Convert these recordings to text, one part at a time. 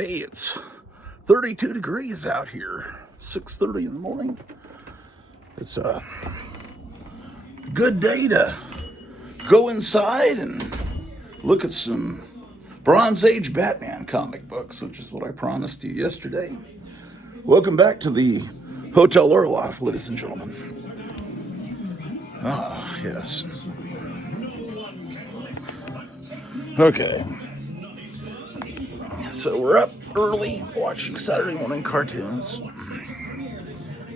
Hey, it's 32 degrees out here, 6:30 in the morning. It's a good day to go inside and look at some Bronze Age Batman comic books, which is what I promised you yesterday. Welcome back to the Hotel Orloff, ladies and gentlemen. Ah, yes. Okay. So we're up early watching Saturday morning cartoons,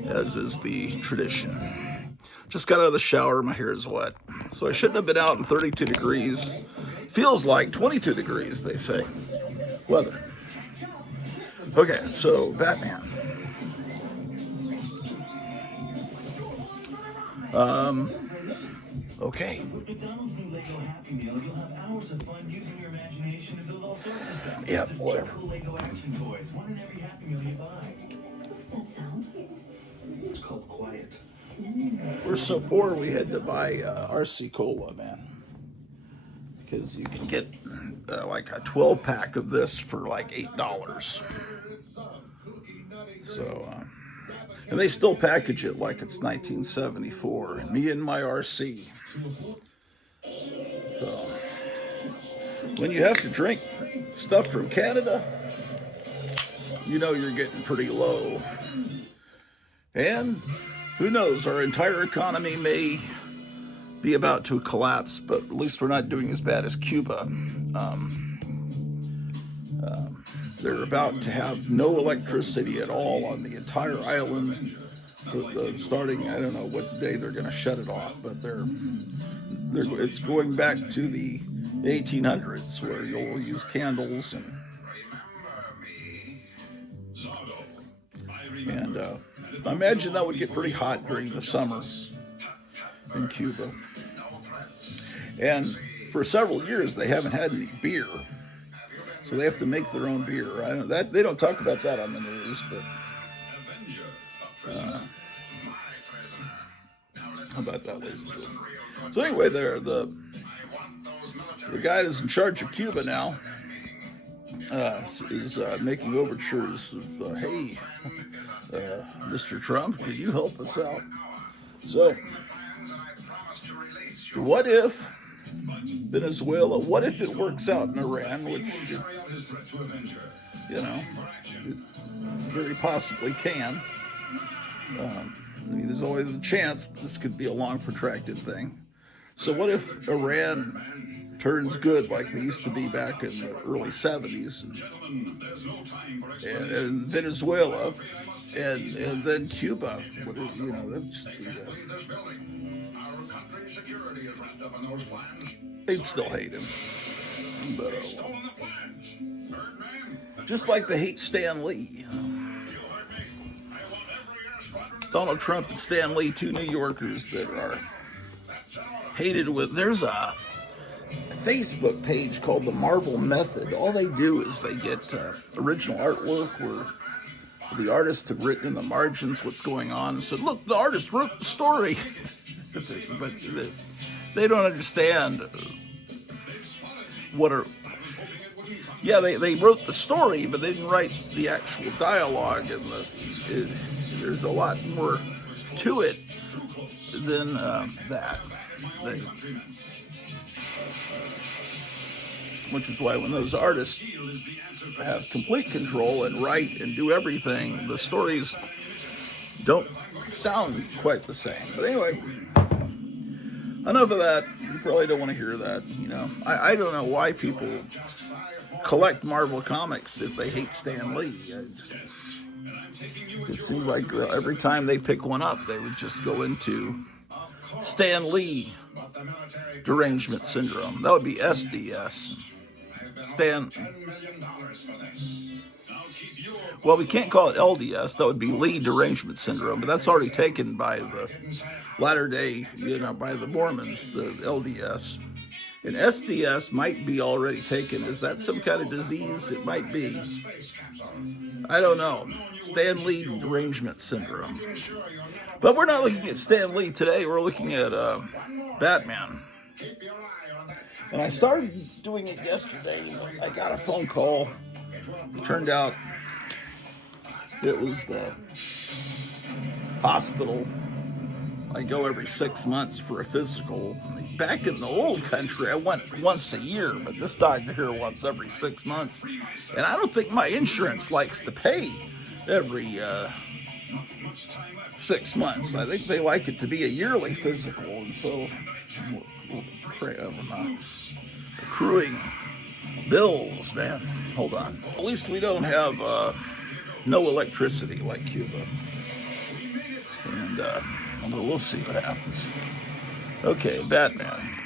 as is the tradition. Just got out of the shower, my hair is wet. So I shouldn't have been out in 32 degrees. Feels like 22 degrees, they say. Weather. Okay, so Batman. Okay. Yeah, whatever. We're so poor we had to buy RC Cola, man. Because you can get like a 12 pack of this for like $8. So, and they still package it like it's 1974. Me and my RC. So, when you have to drink stuff from Canada, you know you're getting pretty low. And who knows, our entire economy may be about to collapse, but at least we're not doing as bad as Cuba. They're about to have no electricity at all on the entire island, starting, I don't know what day they're going to shut it off, but it's going back to the 1800s where you'll use candles and I imagine that would get pretty hot during the summer in Cuba. And for several years they haven't had any beer, so they have to make their own beer. I don't that they don't talk about that on the news, but how about that, ladies and gentlemen? So anyway, the guy that's in charge of Cuba now is making overtures of, hey, Mr. Trump, could you help us out? So, what if Venezuela, what if it works out in Iran, which, you know, it very possibly can. I mean, there's always a chance this could be a long, protracted thing. So what if Iran turns good like they used to be back in the early 70s, and Venezuela, and then Cuba? You know, that'd just be... they'd still hate him. But, just like they hate Stan Lee. Donald Trump and Stan Lee, two New Yorkers that are hated with... There's a Facebook page called the Marvel Method. All they do is they get original artwork where the artists have written in the margins what's going on and said, look, the artist wrote the story. But they don't understand what are... Yeah, they wrote the story, but they didn't write the actual dialogue, and there's a lot more to it than that. Which is why when those artists have complete control and write and do everything, the stories don't sound quite the same. But anyway, enough of that. You probably don't want to hear that. You know, I don't know why people collect Marvel comics if they hate Stan Lee. It seems like every time they pick one up, they would just go into Stan Lee derangement syndrome. That would be SDS. Well, we can't call it LDS. That would be Lee derangement syndrome, but that's already taken by the latter day, by the Mormons, the LDS. And SDS might be already taken. Is that some kind of disease? It might be. I don't know. Stan Lee derangement syndrome. But we're not looking at Stan Lee today. We're looking at Batman. And I started doing it yesterday. I got a phone call It turned out it was the hospital. I go every 6 months for a physical. Back in the old country, I went once a year, but this doctor here once every 6 months. And I don't think my insurance likes to pay every 6 months. I think they like it to be a yearly physical, and so I'm accruing bills, man. Hold on. At least we don't have no electricity like Cuba. And we'll see what happens. Okay, Batman.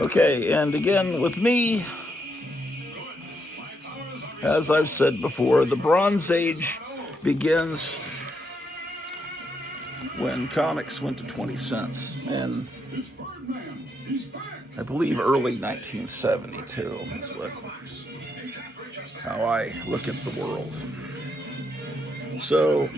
Okay, and again with me, as I've said before, the Bronze Age begins when comics went to 20 cents. And I believe early 1972 is how I look at the world. So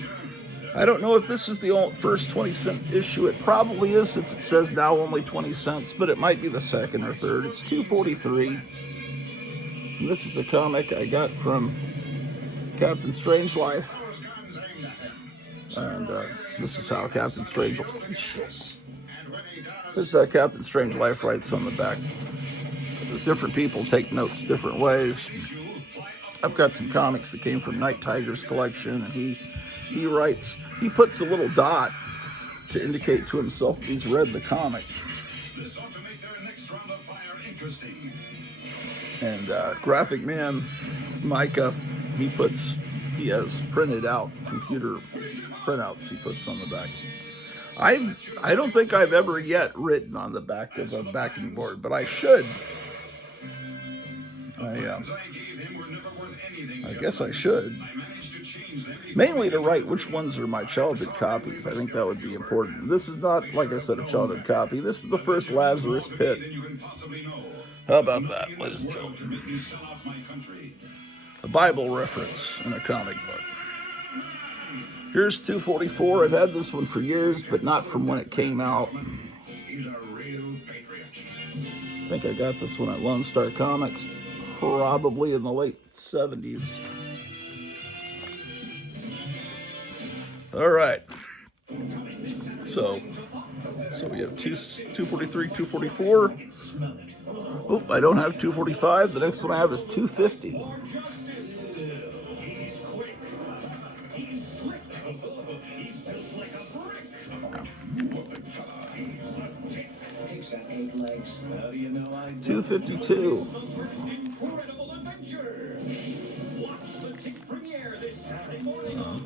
I don't know if this is the first 20-cent issue. It probably is, since it says now only 20 cents, but it might be the second or third. It's $2.43. And this is a comic I got from Captain Strangelove. And this is how Captain Strangelove writes on the back. Different people take notes different ways. I've got some comics that came from Night Tiger's collection, and he puts a little dot to indicate to himself that he's read the comic. And Graphic Man Micah, he has printed out computer printouts he puts on the back. I don't think I've ever yet written on the back of a backing board, but I should. I guess I should. Mainly to write which ones are my childhood copies. I think that would be important. This is not, like I said, a childhood copy. This is the first Lazarus Pit. How about that, ladies and gentlemen? A Bible reference in a comic book. Here's 244. I've had this one for years, but not from when it came out. I think I got this one at Lone Star Comics, probably in the late 70s. All right. So we have 243, 244. Oop, I don't have 245. The next one I have is 250. $252.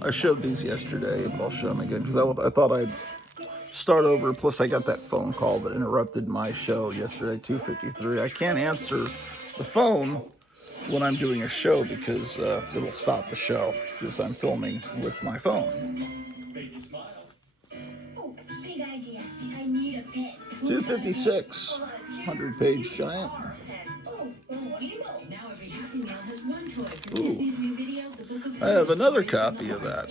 I showed these yesterday, but I'll show them again because I thought I'd start over. Plus, I got that phone call that interrupted my show yesterday, 253. I can't answer the phone when I'm doing a show because it'll stop the show because I'm filming with my phone. 256, 100-page giant. Ooh, I have another copy of that.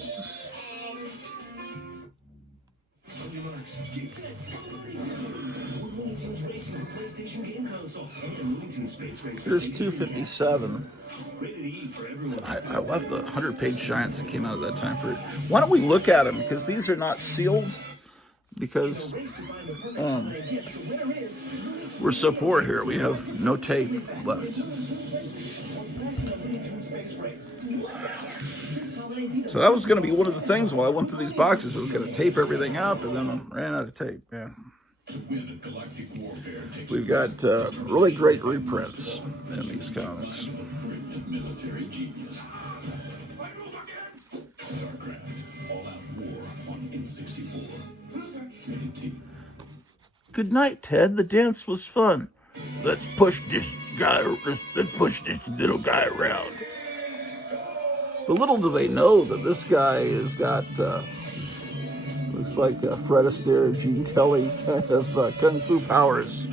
Here's 257. I love the 100-page giants that came out of that time period. Why don't we look at them? Because these are not sealed. Because we're so poor here. We have no tape left. So that was going to be one of the things while I went through these boxes. I was going to tape everything up, and then I ran out of tape. Yeah. We've got really great reprints in these comics. Good night, Ted. The dance was fun. Let's push this little guy around. But little do they know that this guy has got, looks like Fred Astaire, Gene Kelly kind of kung fu powers.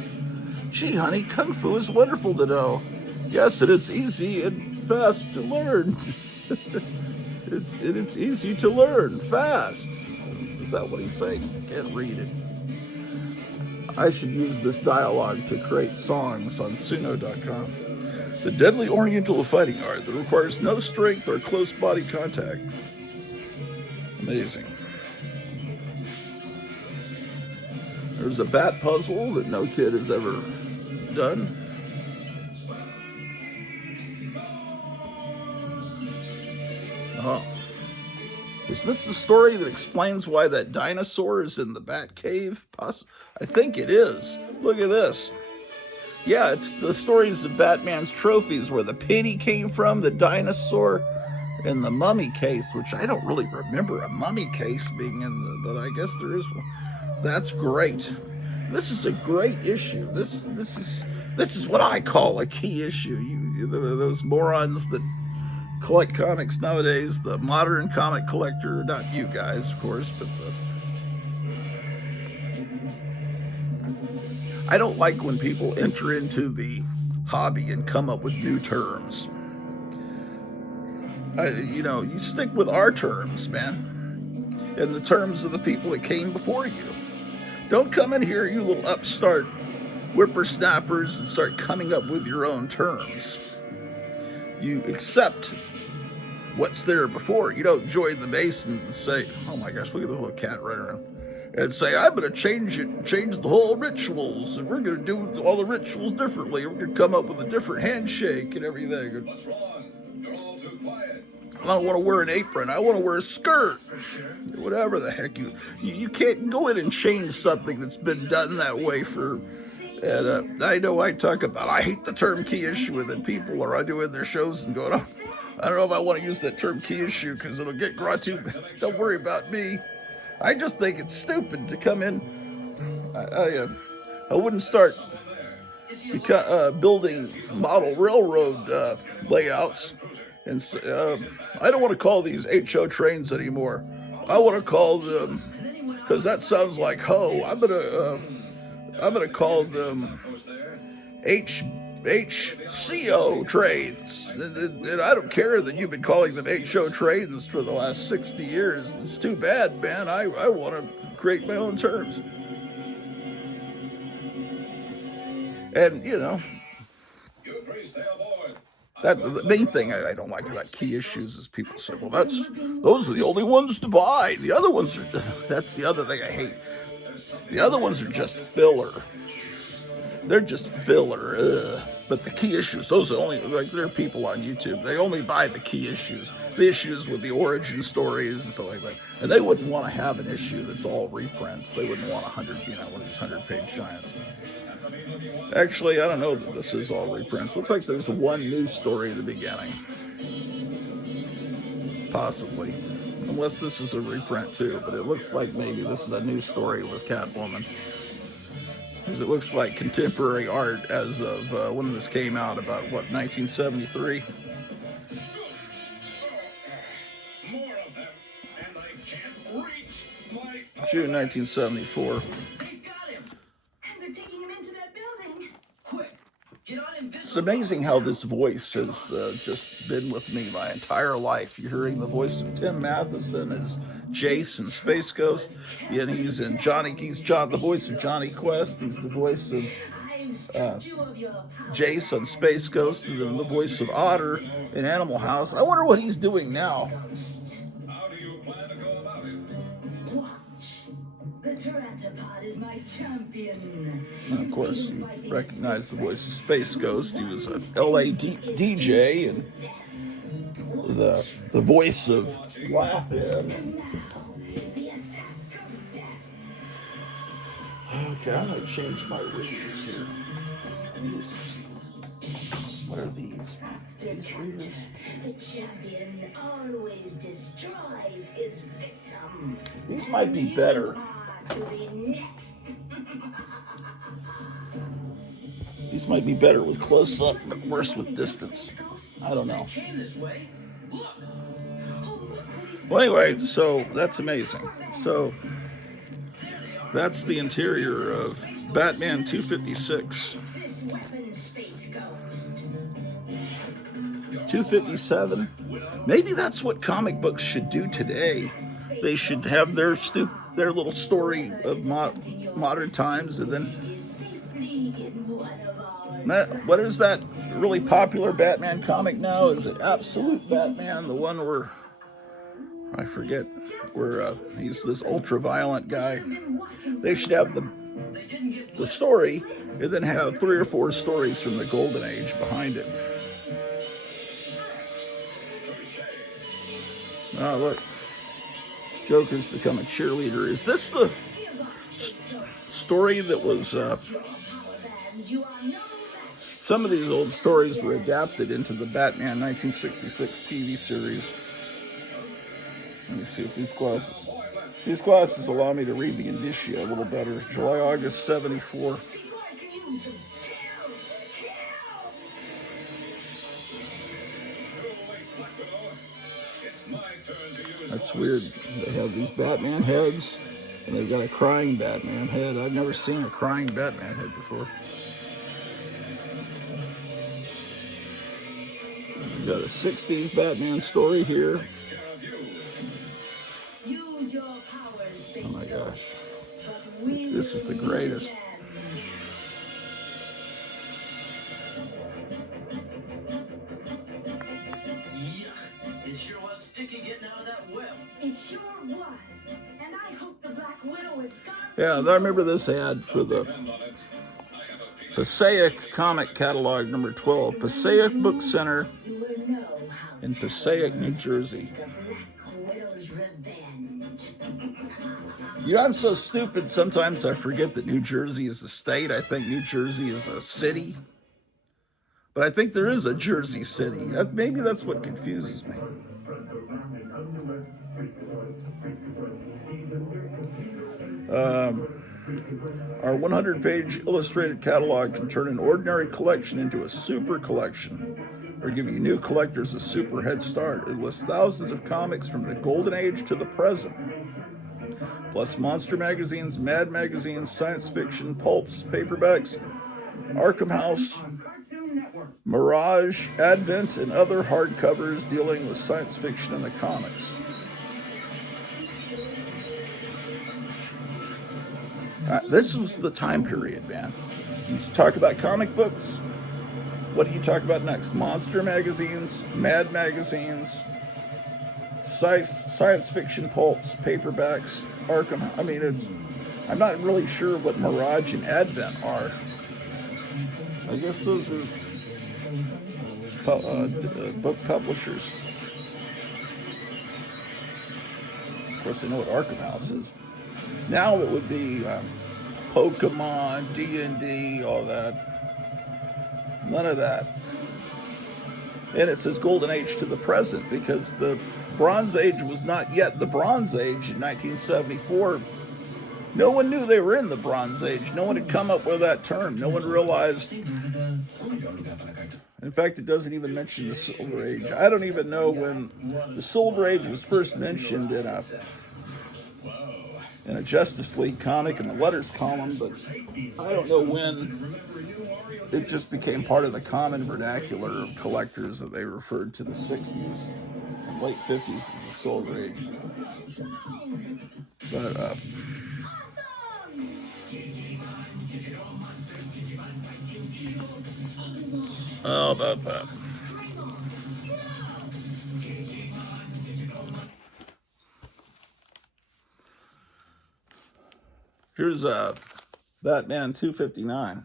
Gee, honey, kung fu is wonderful to know. Yes, and it's easy and fast to learn. It's easy to learn fast. Is that what he's saying? I can't read it. I should use this dialogue to create songs on Suno.com. The deadly oriental of fighting art that requires no strength or close body contact. Amazing. There's a bat puzzle that no kid has ever done. Oh. Is this the story that explains why that dinosaur is in the bat cave? I think it is. Look at this. Yeah, it's the stories of Batman's trophies, where the penny came from, the dinosaur, and the mummy case, which I don't really remember a mummy case being in the, but I guess there is one. That's great. This is a great issue. This is what I call a key issue. Those morons that collect comics nowadays, the modern comic collector, not you guys, of course, but I don't like when people enter into the hobby and come up with new terms. You stick with our terms, man, and the terms of the people that came before you. Don't come in here, you little upstart whippersnappers, and start coming up with your own terms. You accept what's there before. You don't join the Masons and say, oh my gosh, look at this little cat running around, and say, I'm going to change the whole rituals, and we're going to do all the rituals differently. We're going to come up with a different handshake and everything. What's wrong? You're all too quiet. I don't want to wear an apron. I want to wear a skirt. Whatever the heck you can't go in and change something that's been done that way for. And I know I talk about, I hate the term key issue, and then people are doing their shows and going, oh, I don't know if I want to use that term key issue because it'll get Grottu. Don't worry about me. I just think it's stupid to come in. I wouldn't start building model railroad layouts. And I don't want to call these HO trains anymore. I want to call them, because that sounds like ho. I'm gonna call them HCO trains. And I don't care that you've been calling them HO trains for the last 60 years. It's too bad, man. I want to create my own terms. And the main thing I don't like about key issues is people say, well, those are the only ones to buy. The other ones are, that's the other thing I hate. The other ones are just filler. They're just filler. Ugh. But the key issues, those are only, like, there are people on YouTube, they only buy the key issues. The issues with the origin stories and stuff like that. And they wouldn't want to have an issue that's all reprints. They wouldn't want 100, one of these 100-page giants. Actually, I don't know that this is all reprints. Looks like there's one new story at the beginning. Possibly. Unless this is a reprint too, but it looks like maybe this is a new story with Catwoman. Because it looks like contemporary art as of when this came out, about, 1973? June 1974. It's amazing how this voice has just been with me my entire life. You're hearing the voice of Tim Matheson as Jace in Space Ghost. And he's in the voice of Johnny Quest. He's the voice of Jace on Space Ghost, and then the voice of Otter in Animal House. I wonder what he's doing now. How do you plan to go about it? The Pteranopod is my champion. And of course, you recognize the voice of Space Ghost. He was an LA DJ, and the voice of Laugh-In. Okay, I'm going to change my readers here. What are these? These readers? The champion always destroys his victim. These might be better. To be next. These might be better with close up, but worse with distance. I don't know. Well, anyway, so that's amazing. So that's the interior of Batman 256. 257. Maybe that's what comic books should do today. They should have their their little story of modern times, and then what is that really popular Batman comic now? Is it Absolute Batman, the one where I forget where he's this ultra violent guy? They should have the story, and then have 3 or 4 stories from the Golden Age behind it. Oh, look. Joker's become a cheerleader. Is this the story that was... some of these old stories were adapted into the Batman 1966 TV series. Let me see if these glasses... These glasses allow me to read the indicia a little better. July, August, 74. That's weird. They have these Batman heads, and they've got a crying Batman head. I've never seen a crying Batman head before. We've got a 60s Batman story here. Oh my gosh. This is the greatest. It sure was sticky getting out of that web. It sure was. And I hope the Black Widow is gone. Yeah, I remember this ad for the Passaic Comic Catalog number 12, Passaic Book Center in Passaic, New Jersey. You know, I'm so stupid, sometimes I forget that New Jersey is a state. I think New Jersey is a city. But I think there is a Jersey City. Maybe that's what confuses me. Our 100-page illustrated catalog can turn an ordinary collection into a super collection, or give you new collectors a super head start. It lists thousands of comics from the Golden Age to the present, plus monster magazines, mad magazines, science fiction, pulps, paperbacks, Arkham House, Mirage, Advent, and other hardcovers dealing with science fiction and the comics. This was the time period, man. You talk about comic books. What do you talk about next? Monster magazines, mad magazines, science fiction pulps, paperbacks, Arkham. I mean, I'm not really sure what Mirage and Advent are. I guess those are book publishers. Of course, I know what Arkham House is. Now it would be Pokemon, D&D, all that. None of that. And it says Golden Age to the present because the Bronze Age was not yet the Bronze Age in 1974. No one knew they were in the Bronze Age. No one had come up with that term. No one realized. In fact, it doesn't even mention the Silver Age. I don't even know when the Silver Age was first mentioned in a Justice League comic in the letters column, but I don't know when it just became part of the common vernacular of collectors that they referred to the 60s and late 50s as the Silver Age. But how about that? Here's Batman 259.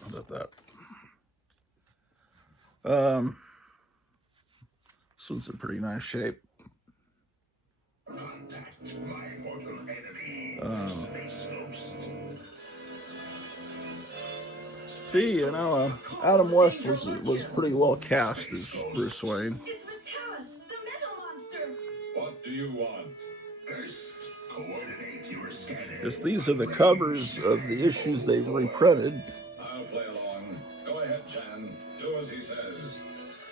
How about that? This one's in pretty nice shape. See, you know, Adam West was pretty well cast as Bruce Wayne. It's Vitalis, the metal monster. What do you want? First, coordinate your scanners. Yes, these are the covers of the issues they've reprinted. I'll play along. Go ahead, Chan. Do as he says.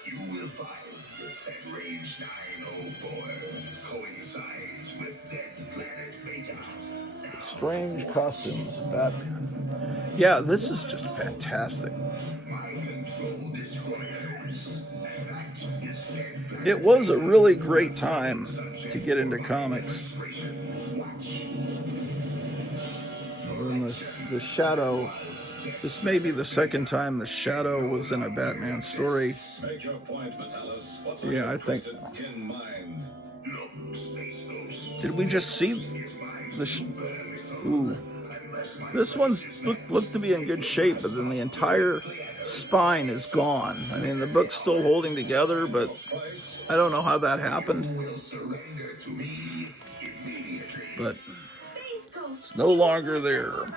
You will find that range 904 coincides with Dead Planet Vega. Strange costumes of Batman. Yeah, this is just fantastic. My control destroyers. It was a really great time to get into comics. And the Shadow, this may be the second time the Shadow was in a Batman story. Make your point, Metalis. What's on Yeah, your I think. twisted tin mind? Look, Space Ghost. Did we just see Is my the? super soul. Ooh, Unless my this one's place is looked to be in good shape, but then the entire spine is gone. I mean, the book's still holding together, but I don't know how that happened. will surrender to me immediately. But Space Ghost. it's no longer there. Afraid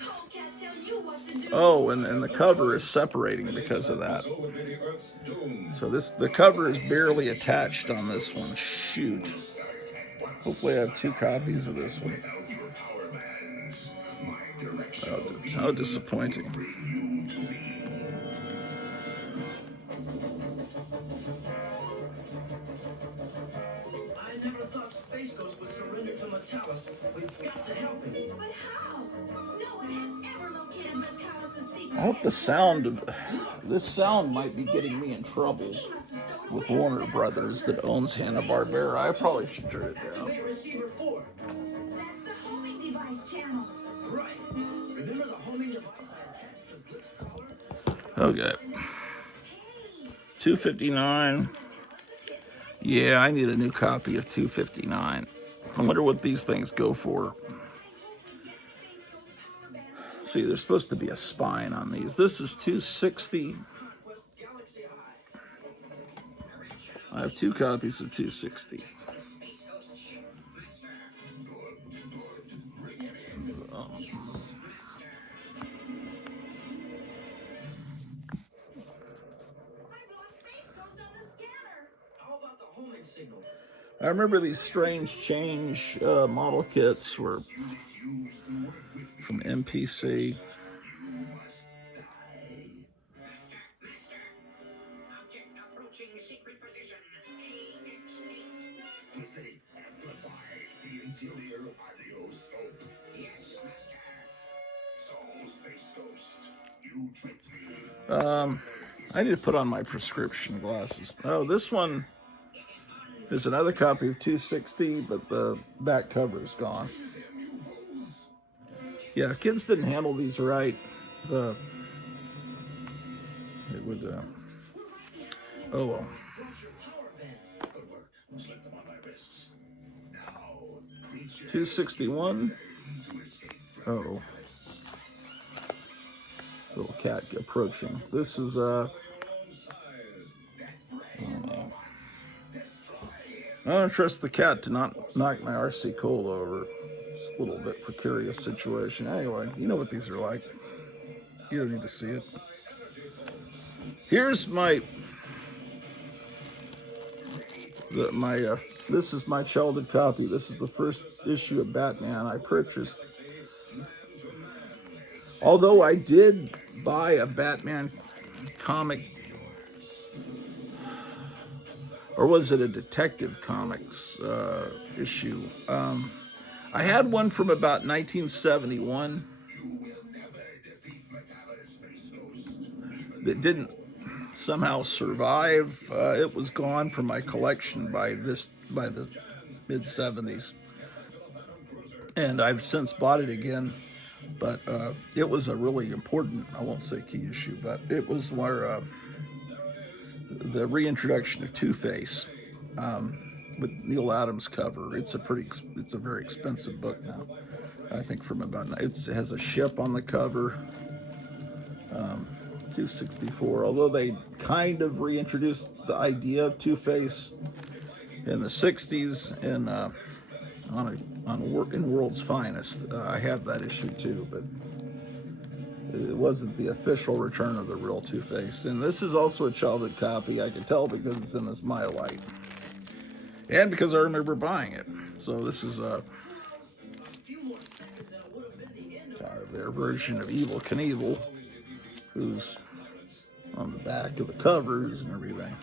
Polecat tell you what to do. Oh, and the cover is separating because of that. So would be the Earth's doom. So the cover is barely attached on this one. Shoot. Hopefully I have 2 copies of this one. Without your power bands, my direction Oh, will be how disappointing. bring you to me. I never thought Space Ghost would surrender to Metalis. We've got to help him. But how? No one has ever located Metalis' secret. I hope the sound of this sound might be getting me in trouble He must have stolen with it. Warner Brothers that owns Hanna-Barbera. I probably should turn it down. Activate receiver 4. That's the homing device channel. Right. Remember the homing device I attached to Blip's collar? Okay. Hey, 259. Yeah, I need a new copy of 259. I wonder what these things go for. See, there's supposed to be a spine on these. This is 260. West Galaxy High. I have 2 copies of 260. I've lost Space Ghost on the scanner. How about the homing signal? I remember these strange change model kits were from MPC. Object approaching secret position. AX8. Did they amplify the interior audio scope? Yes, Master. So, Space Ghost, you tricked me. I need to put on my prescription glasses. Oh, this one is another copy of 260, but the back cover is gone. Yeah, kids didn't handle these right. It would. Oh well. What's your power bands? Good work. Slip them on my wrists. Now, creature 261. Oh. Little cat approaching. This is I don't trust the cat to not knock my RC Cola over. It's a little bit precarious situation. Anyway, you know what these are like. You don't need to see it. Here's this is my childhood copy. This is the first issue of Batman I purchased. Although I did buy a Batman comic, or was it a Detective Comics issue? I had one from about 1971 that didn't somehow survive. It was gone from my collection by the mid 70s, and I've since bought it again. But it was a really important, I won't say key issue, but it was where the reintroduction of Two-Face with Neil Adams cover. It's a very expensive book now. I think from about, it has a ship on the cover. 264. Although they kind of reintroduced the idea of Two-Face in the 60s and in World's Finest. I have that issue too, but it wasn't the official return of the real Two-Face. And this is also a childhood copy. I can tell because it's in this Myolite. And because I remember buying it. So this is their version of Evel Knievel, who's on the back of the covers and everything.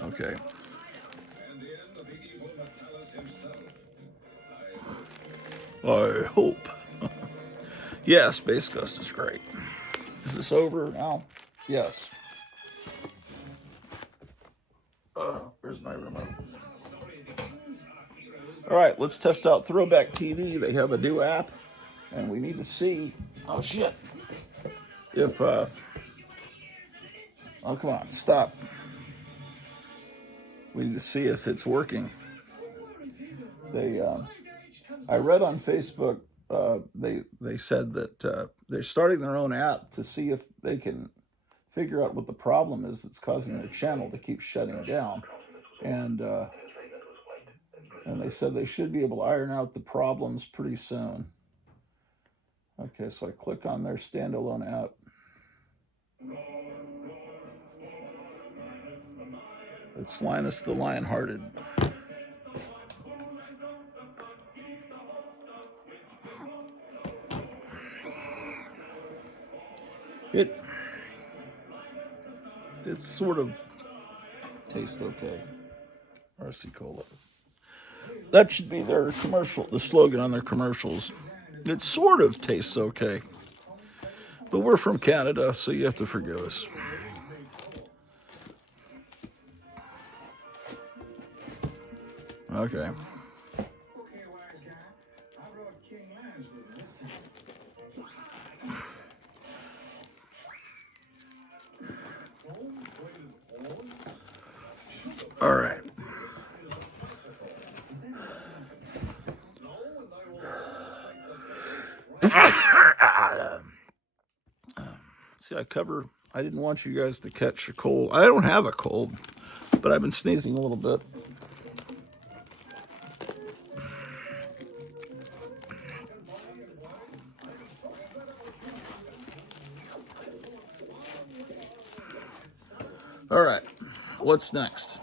Okay. I hope. Yeah, Space Ghost is great. Is this over now? Yes. Where's my remote? All right, let's test out Throwback TV. They have a new app, and we need to see. Oh shit! If oh come on, stop. We need to see if it's working. I read on Facebook. They said that they're starting their own app to see if they can figure out what the problem is that's causing their channel to keep shutting down, and they said they should be able to iron out the problems pretty soon. Okay, so I click on their standalone app. It's Linus the Lionhearted. It sort of tastes okay. RC Cola. That should be their commercial, the slogan on their commercials. It sort of tastes okay. But we're from Canada, so you have to forgive us. Okay. All right. See, I didn't want you guys to catch a cold. I don't have a cold, but I've been sneezing a little bit. All right, what's next?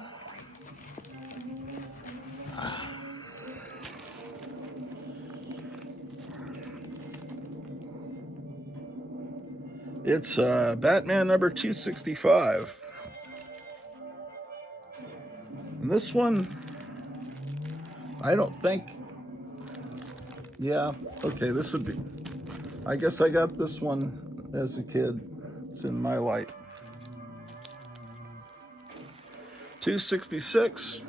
It's Batman number 265. And this one, I don't think, yeah, okay, this would be, I guess I got this one as a kid. It's in my light. 266,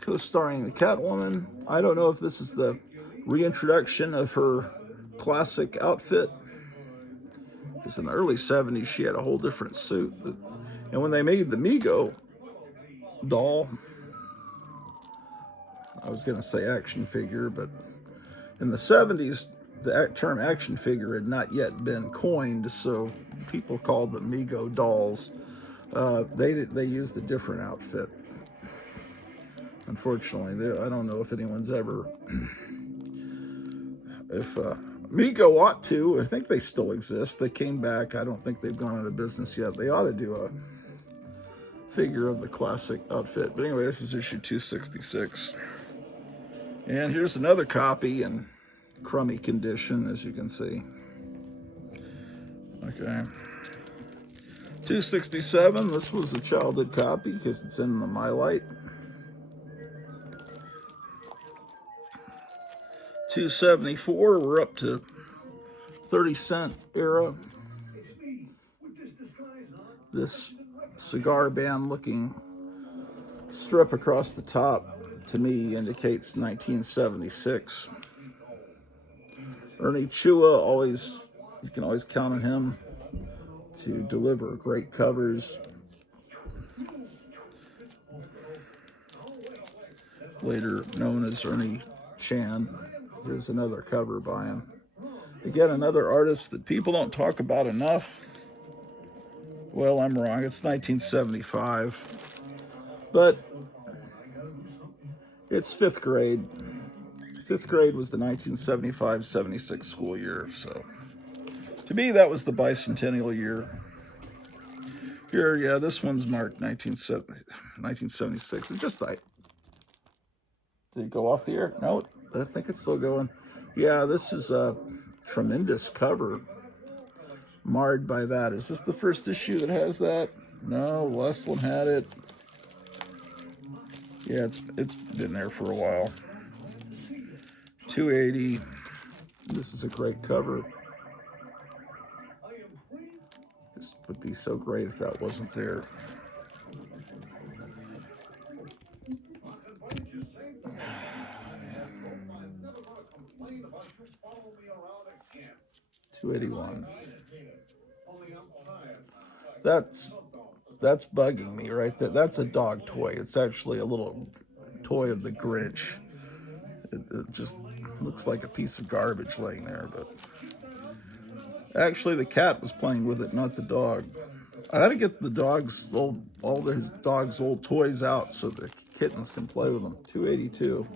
co-starring the Catwoman. I don't know if this is the reintroduction of her classic outfit, because in the early 70s she had a whole different suit. And when they made the Mego doll, I was going to say action figure, but in the 70s, the term action figure had not yet been coined, so people called them Mego dolls. They used a different outfit. Unfortunately, I don't know if anyone's ever, if Mego ought to. I think they still exist. They came back. I don't think they've gone out of business yet. They ought to do a figure of the classic outfit. But anyway, this is issue 266. And here's another copy in crummy condition, as you can see. Okay. 267, this was a childhood copy because it's in the My Light. 274, we're up to 30-cent era. This cigar band looking strip across the top to me indicates 1976. Ernie Chua, always, you can always count on him to deliver great covers. Later known as Ernie Chan. Here's another cover by him. Again, another artist that people don't talk about enough. Well, I'm wrong. It's 1975. But it's fifth grade. Fifth grade was the 1975-76 school year. So to me, that was the bicentennial year. Here, yeah, this one's marked 1976. It's just like, did it go off the air? No, I think it's still going. Yeah, this is a tremendous cover. Marred by that. Is this the first issue that has that? No, last one had it. Yeah, it's been there for a while. 280. This is a great cover. would be so great if that wasn't there. $281. That's bugging me right there. That's a dog toy. It's actually a little toy of the Grinch. It just looks like a piece of garbage laying there, but actually the cat was playing with it, not the dog. I had to get the dog's all his dog's old toys out so the kittens can play with them. $282.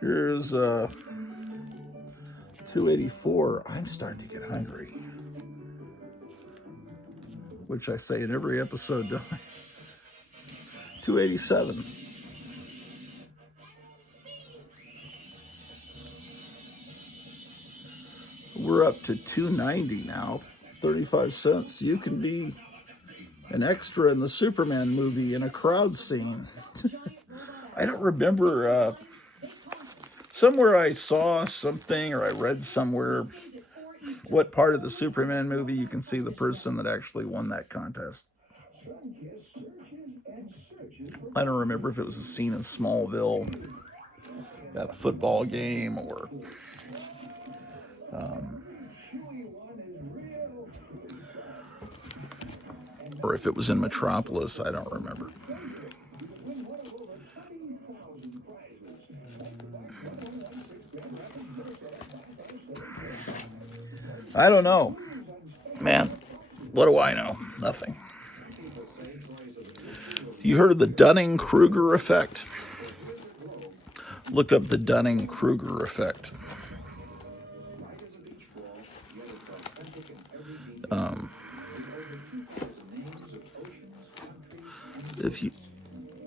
Here's $284. I'm starting to get hungry, which I say in every episode. $287. We're up to $290 now. 35 cents. You can be an extra in the Superman movie in a crowd scene. I don't remember. Somewhere I saw something or I read somewhere what part of the Superman movie you can see the person that actually won that contest. I don't remember if it was a scene in Smallville at a football game or if it was in Metropolis. I don't remember. I don't know. Man, what do I know? Nothing. You heard of the Dunning-Kruger effect? Look up the Dunning-Kruger effect.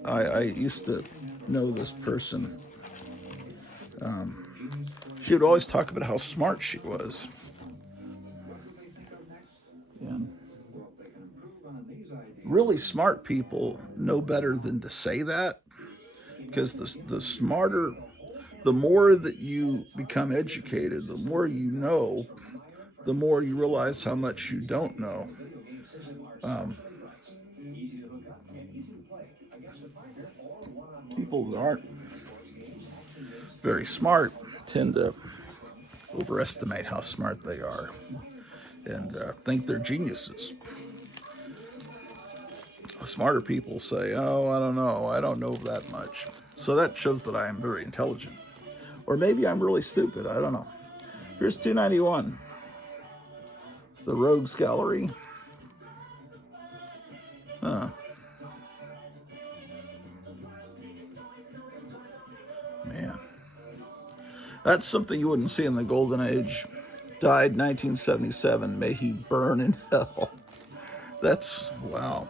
I used to know this person. She would always talk about how smart she was. And really smart people know better than to say that, because the more that you become educated, the more you know, the more you realize how much you don't know. People that aren't very smart tend to overestimate how smart they are and think they're geniuses. Smarter people say, oh, I don't know that much. So that shows that I am very intelligent. Or maybe I'm really stupid, I don't know. Here's $291. The Rogues Gallery. Huh. Man. That's something you wouldn't see in the Golden Age. Died 1977. May he burn in hell. That's, wow.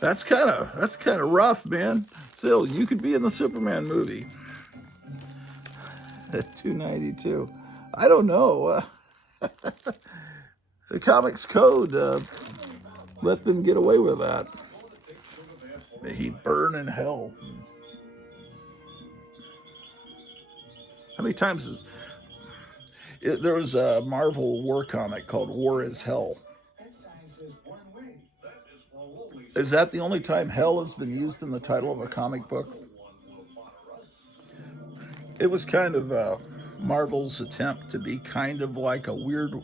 That's kind of rough, man. Still, you could be in the Superman movie. At $292. I don't know. The Comics Code let them get away with that. May he burn in hell. How many times there was a Marvel war comic called War is Hell. Is that the only time hell has been used in the title of a comic book? It was kind of Marvel's attempt to be kind of like a weird...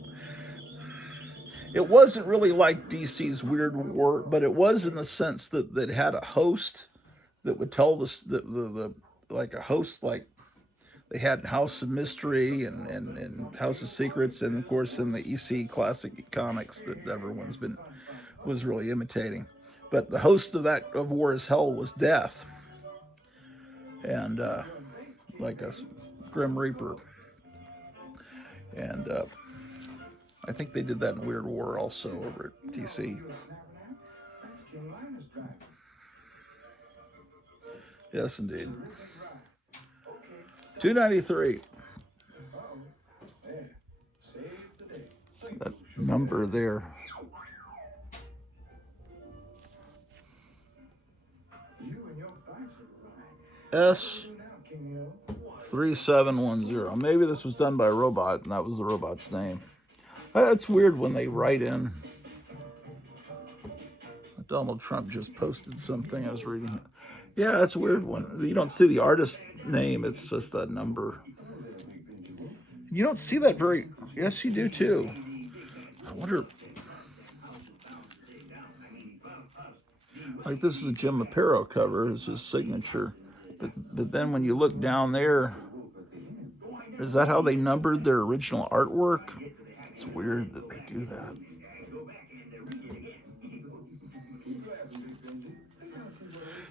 It wasn't really like DC's Weird War, but it was in the sense that it had a host that would tell the like a host, like they had House of Mystery and House of Secrets, and of course in the EC classic comics that everyone's was really imitating. But the host of War is Hell was Death, and like a Grim Reaper, and I think they did that in Weird War also over at DC. Yes, indeed. $293. That number there. S 3710. Maybe this was done by a robot, and that was the robot's name. It's weird when they write in. Donald Trump just posted something. I was reading it. Yeah, that's weird when you don't see the artist name. It's just that number. You don't see that very. Yes, you do too. I wonder. Like this is a Jim Aparo cover. It's his signature. But then when you look down there, is that how they numbered their original artwork? It's weird that they do that.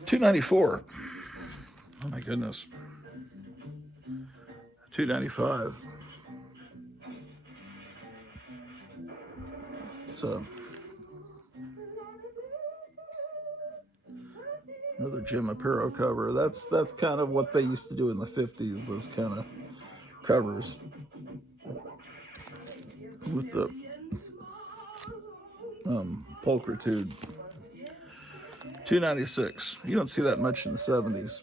$2.94. Oh my goodness. $2.95. So another Jim Aparo cover. That's kind of what they used to do in the 50s. Those kind of covers with the pulchritude. $2.96. You don't see that much in the 70s.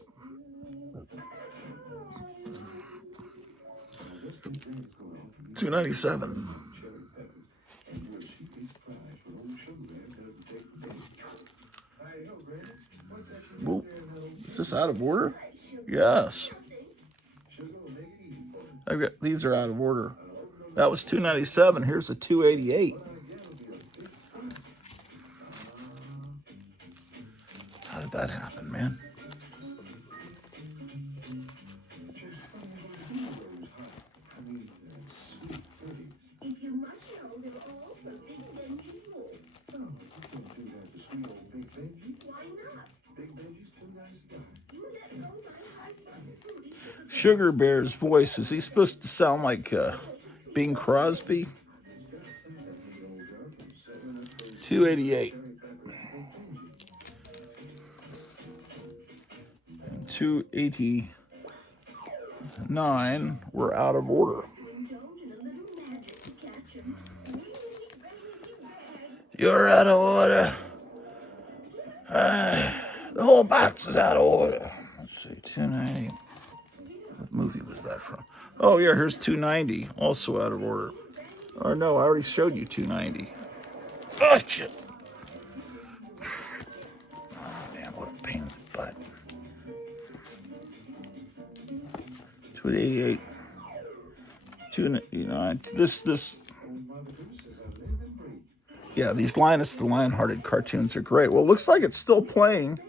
$2.97. Whoa. Is this out of order? Yes. These are out of order. That was $2.97. Here's a $2.88. How did that happen, man? Sugar Bear's voice, is he supposed to sound like Bing Crosby? $2.88. And $2.89 were out of order. You're out of order. The whole box is out of order. Let's see, $2.90. What movie was that from? Oh, yeah, here's $2.90, also out of order. Or no, I already showed you $2.90. Oh, shit. Oh, man, what a pain in the butt. $2.88. $2.99. This. Yeah, these Linus the Lionhearted cartoons are great. Well, it looks like it's still playing.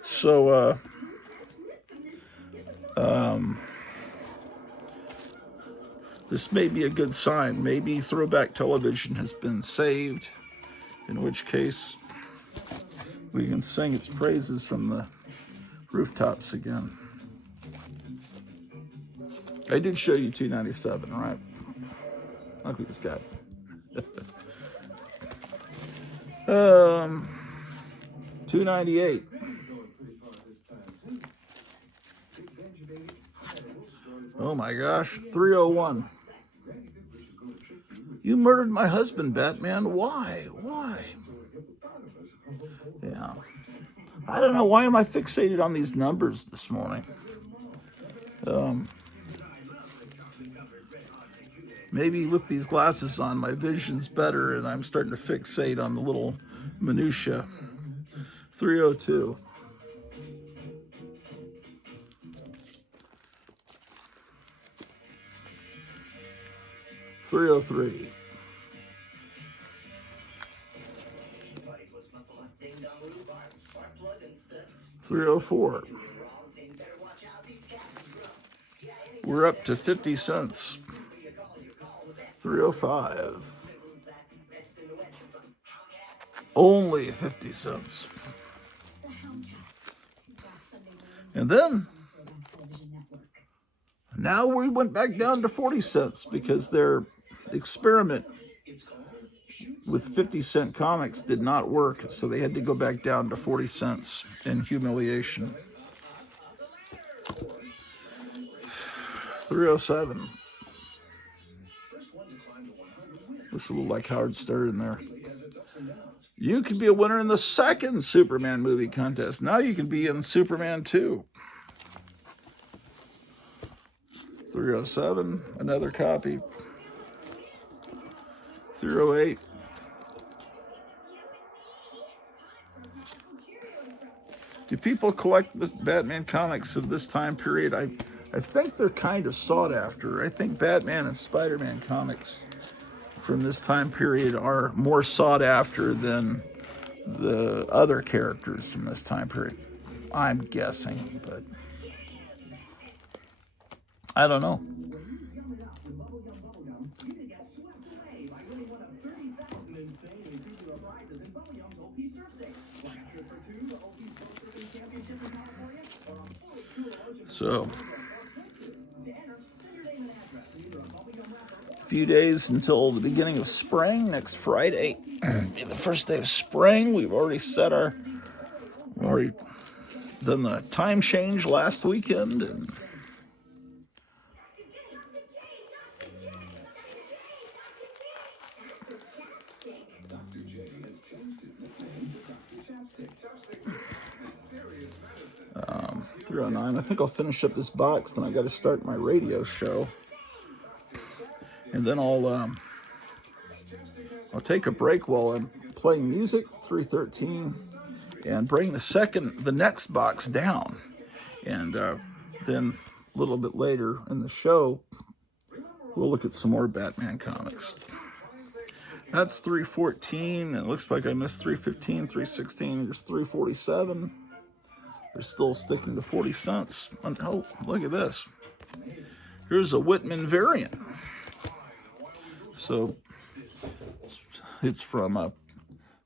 So, this may be a good sign. Maybe Throwback Television has been saved, in which case we can sing its praises from the rooftops again. I did show you $2.97, right? Look who's got $2.98. Oh my gosh, $3.01. You murdered my husband, Batman. Why? Yeah. I don't know. Why am I fixated on these numbers this morning? Maybe with these glasses on, my vision's better, and I'm starting to fixate on the little minutia. 302. $303. $304. We're up to 50 cents. $305. Only 50 cents. And then, now we went back down to 40 cents because their experiment with 50-cent comics did not work. So they had to go back down to 40 cents in humiliation. 307. Looks a little like Howard Stern there. You could be a winner in the second Superman movie contest. Now you can be in Superman 2. 307, another copy. 308. Do people collect this Batman comics of this time period? I think they're kind of sought after. I think Batman and Spider-Man comics from this time period are more sought after than the other characters from this time period. I'm guessing, but I don't know. So, a few days until the beginning of spring. Next Friday, be the first day of spring. We've already done the time change last weekend, and Dr. J has changed his nickname to Dr. Chapstick. Chapstick is serious medicine. 309. I think I'll finish up this box. Then I got to start my radio show, and then I'll take a break while I'm playing music. 313, and bring the next box down, and then a little bit later in the show, we'll look at some more Batman comics. That's 314. It looks like I missed 315, 316. There's 347. They're still sticking to 40 cents. Oh, look at this. Here's a Whitman variant. So it's from a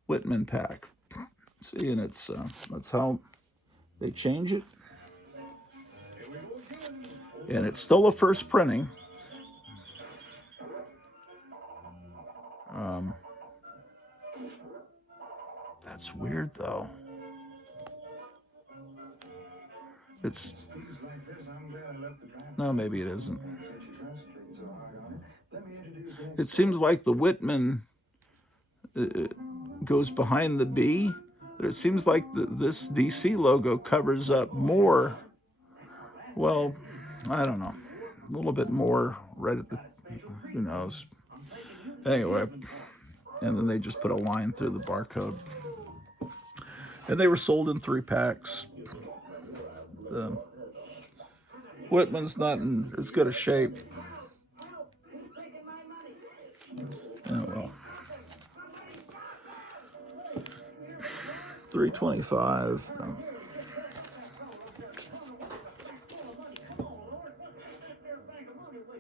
Whitman pack. See, and it's that's how they change it. And it's still a first printing. That's weird, though. No, maybe it isn't. It seems like the Whitman goes behind the B. But it seems like this DC logo covers up more. Well, I don't know. A little bit more right at the, who knows. Anyway, and then they just put a line through the barcode. And they were sold in 3 packs. The Whitman's not in as good a shape. Oh well. 325.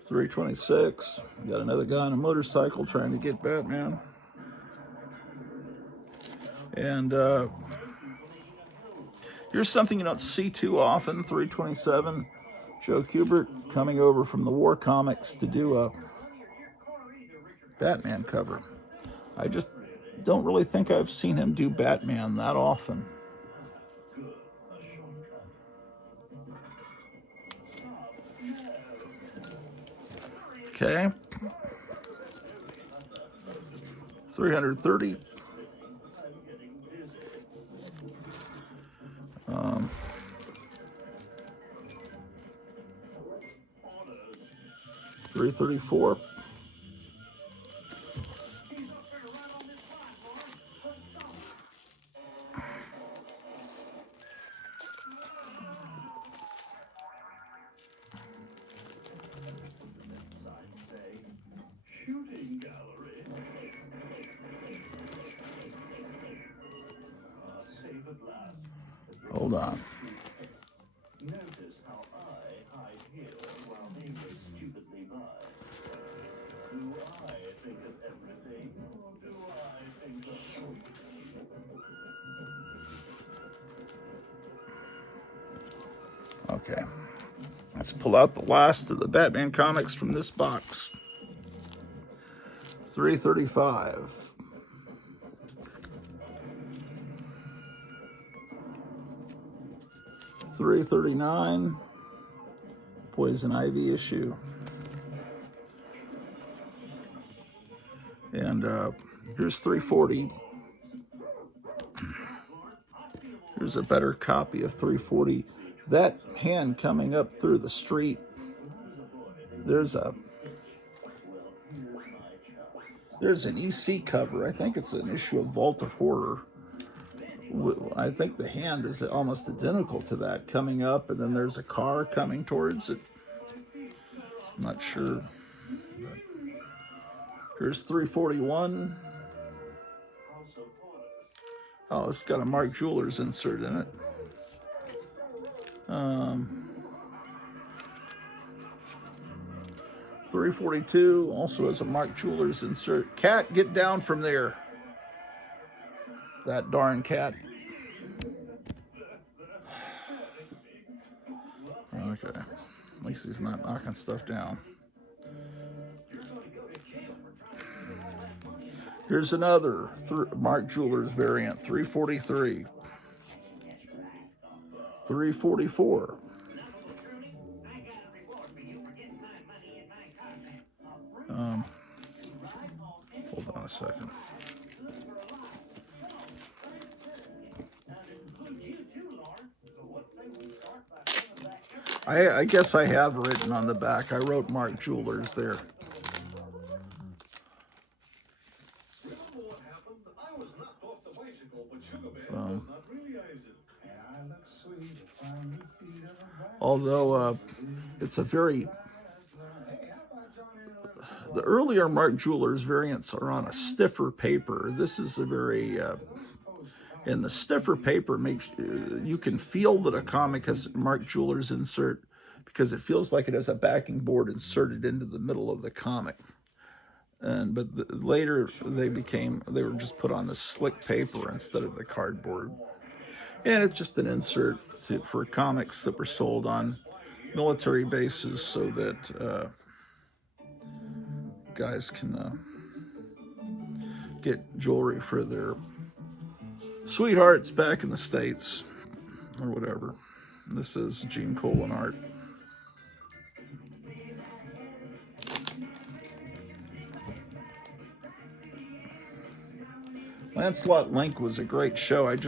326. We got another guy on a motorcycle trying to get Batman. And here's something you don't see too often. 327. Joe Kubert coming over from the War Comics to do a Batman cover. I just don't really think I've seen him do Batman that often. Okay. 330. 334. Hold on. Okay. Let's pull out the last of the Batman comics from this box. 335. 339. Poison Ivy issue. And here's 340. Here's a better copy of 340. That hand coming up through the street There's an EC cover. I think it's an issue of Vault of Horror. I think the hand is almost identical to that coming up, and then there's a car coming towards it. I'm not sure. But here's 341. Oh, it's got a Mark Jewelers insert in it. 342 also has a Mark Jewelers insert. Cat, get down from there. That darn cat. Okay. At least he's not knocking stuff down. Here's another Mark Jewelers variant, 343. 344. Hold on a second. I guess I have written on the back. I wrote Mark Jewelers there. So, although it's a very... The earlier Mark Jewelers variants are on a stiffer paper. This is a very... and the stiffer paper makes... you can feel that a comic has Mark Jewelers insert because it feels like it has a backing board inserted into the middle of the comic. But later they were just put on the slick paper instead of the cardboard. And it's just an insert for comics that were sold on military bases so that guys can get jewelry for their sweethearts back in the States or whatever. This is Gene Colan art. Lancelot Link was a great show. I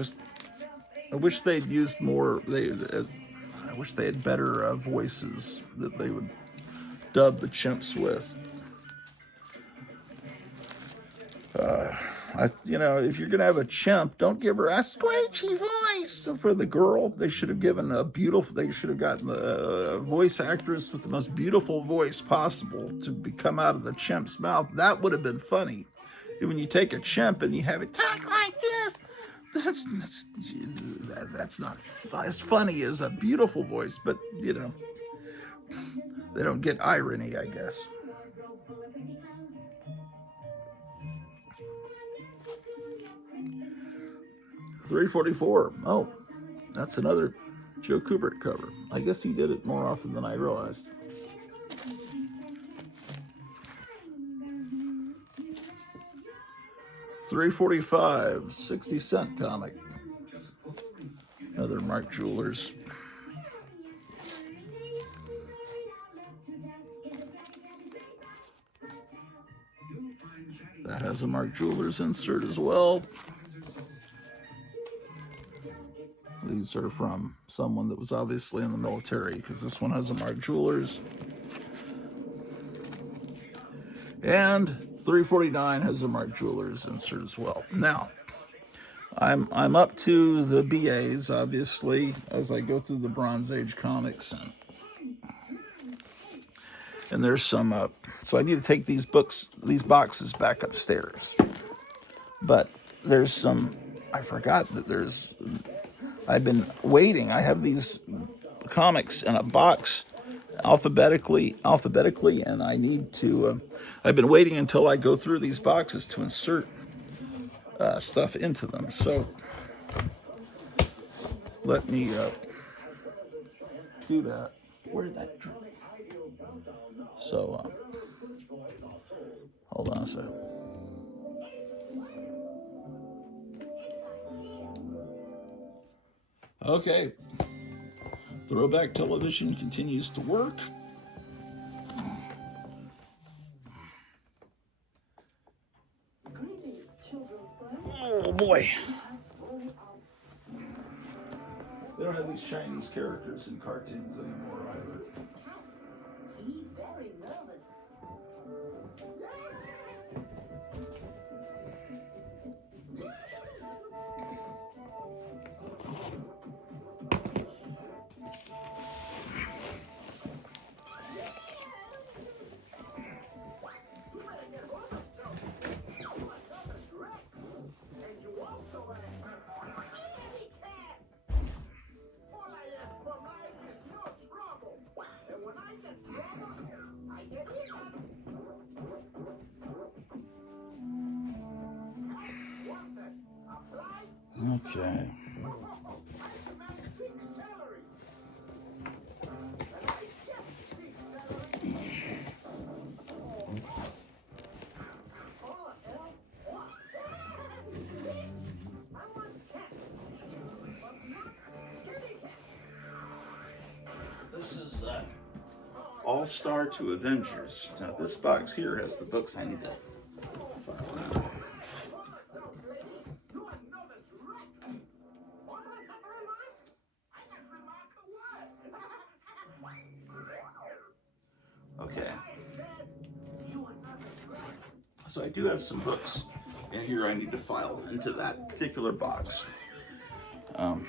wish they'd used more. I wish they had better voices that they would dub the chimps with. If you're gonna have a chimp, don't give her a screechy voice. So for the girl, they should have given a beautiful. They should have gotten a voice actress with the most beautiful voice possible to come out of the chimp's mouth. That would have been funny. When you take a chimp and you have it talk like this, that's not as funny as a beautiful voice. But they don't get irony, I guess. $344. Oh, that's another Joe Kubert cover. I guess he did it more often than I realized. $345, 60-cent comic. Another Mark Jewelers. That has a Mark Jewelers insert as well. These are from someone that was obviously in the military because this one has a Mark Jewelers. And 349 has a Mark Jewelers insert as well. Now, I'm up to the BAs, obviously, as I go through the Bronze Age comics. And there's some, so I need to take these boxes back upstairs. But there's some, I forgot that I've been waiting. I have these comics in a box alphabetically, and I need to, I've been waiting until I go through these boxes to insert stuff into them. So let me do that. Where'd that drop? So hold on a second. Okay. Throwback television continues to work. Oh boy. They don't have these Chinese characters in cartoons anymore either. Okay. This is All-Star to Avengers. Now this box here has the books I need to file. Okay. So I do have some books in here I need to file into that particular box. And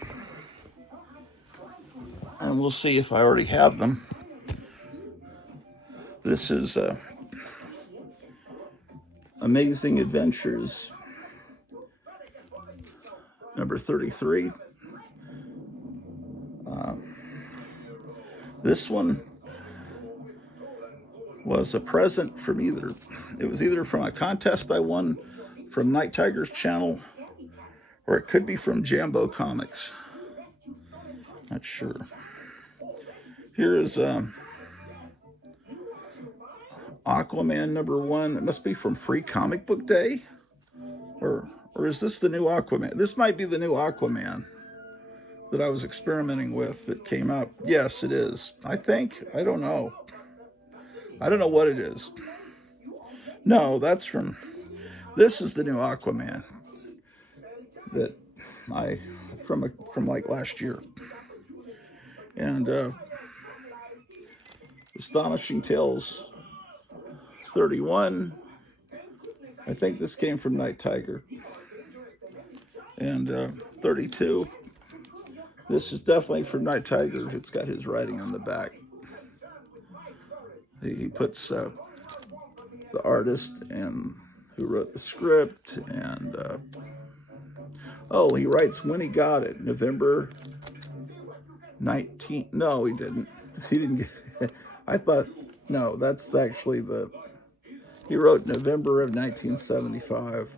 we'll see if I already have them. This is Amazing Adventures, number 33. This one was a present from it was either from a contest I won from Night Tiger's channel, or it could be from Jambo Comics. Not sure. Here is Aquaman number 1. It must be from Free Comic Book Day, or is this the new Aquaman? This might be the new Aquaman that I was experimenting with that came out. Yes, it is. I think. I don't know. I don't know what it is. No, that's from. This is the new Aquaman that from like last year. And Astonishing Tales 31. I think this came from Night Tiger. And 32. This is definitely from Night Tiger. It's got his writing on the back. He puts the artist and who wrote the script, and oh, he writes when he got it, November 19th. No, he didn't. He didn't get. I thought, no, that's actually he wrote November of 1975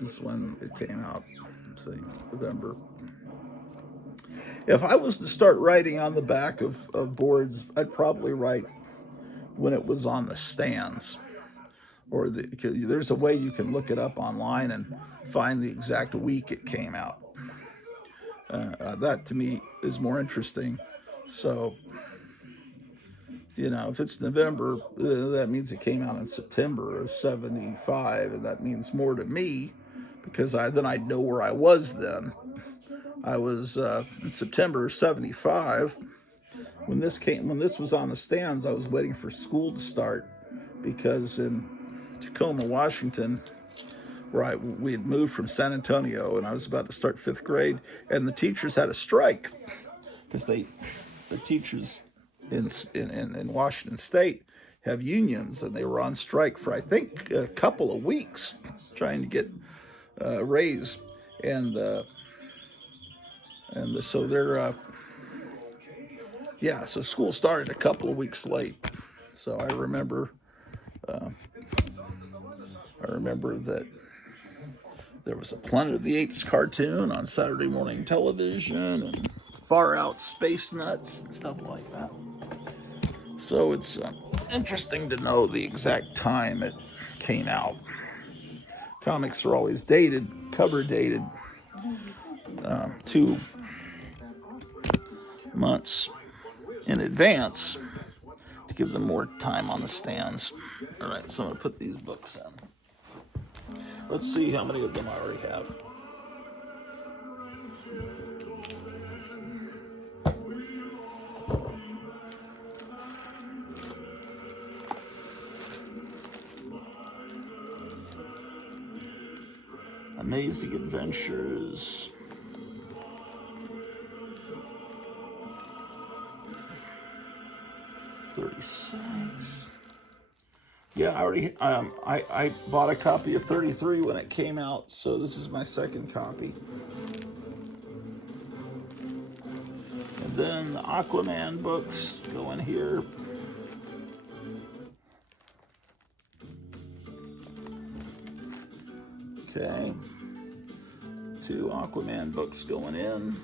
is when it came out. Let's see, November. If I was to start writing on the back of boards, I'd probably write when it was on the stands, or because there's a way you can look it up online and find the exact week it came out. That to me is more interesting. So, if it's November, that means it came out in September of 75, and that means more to me because then I'd know where I was then. I was in September of 75. When this was on the stands, I was waiting for school to start because in Tacoma, Washington, where we had moved from San Antonio, and I was about to start 5th grade, and the teachers had a strike because the teachers in Washington State have unions, and they were on strike for I think a couple of weeks trying to get a raise, and so they're yeah, so school started a couple of weeks late. So I remember that there was a Planet of the Apes cartoon on Saturday morning television, and Far Out Space Nuts and stuff like that. So it's interesting to know the exact time it came out. Comics are always dated, cover dated, 2 months in advance to give them more time on the stands. All right, so I'm going to put these books in. Let's see how many of them I already have. Amazing Adventures. $36. Yeah, I already I bought a copy of 33 when it came out, so this is my second copy. And then the Aquaman books go in here. Okay. Two Aquaman books going in.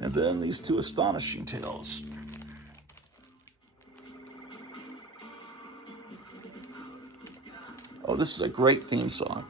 And then these two Astonishing Tales. Oh, this is a great theme song.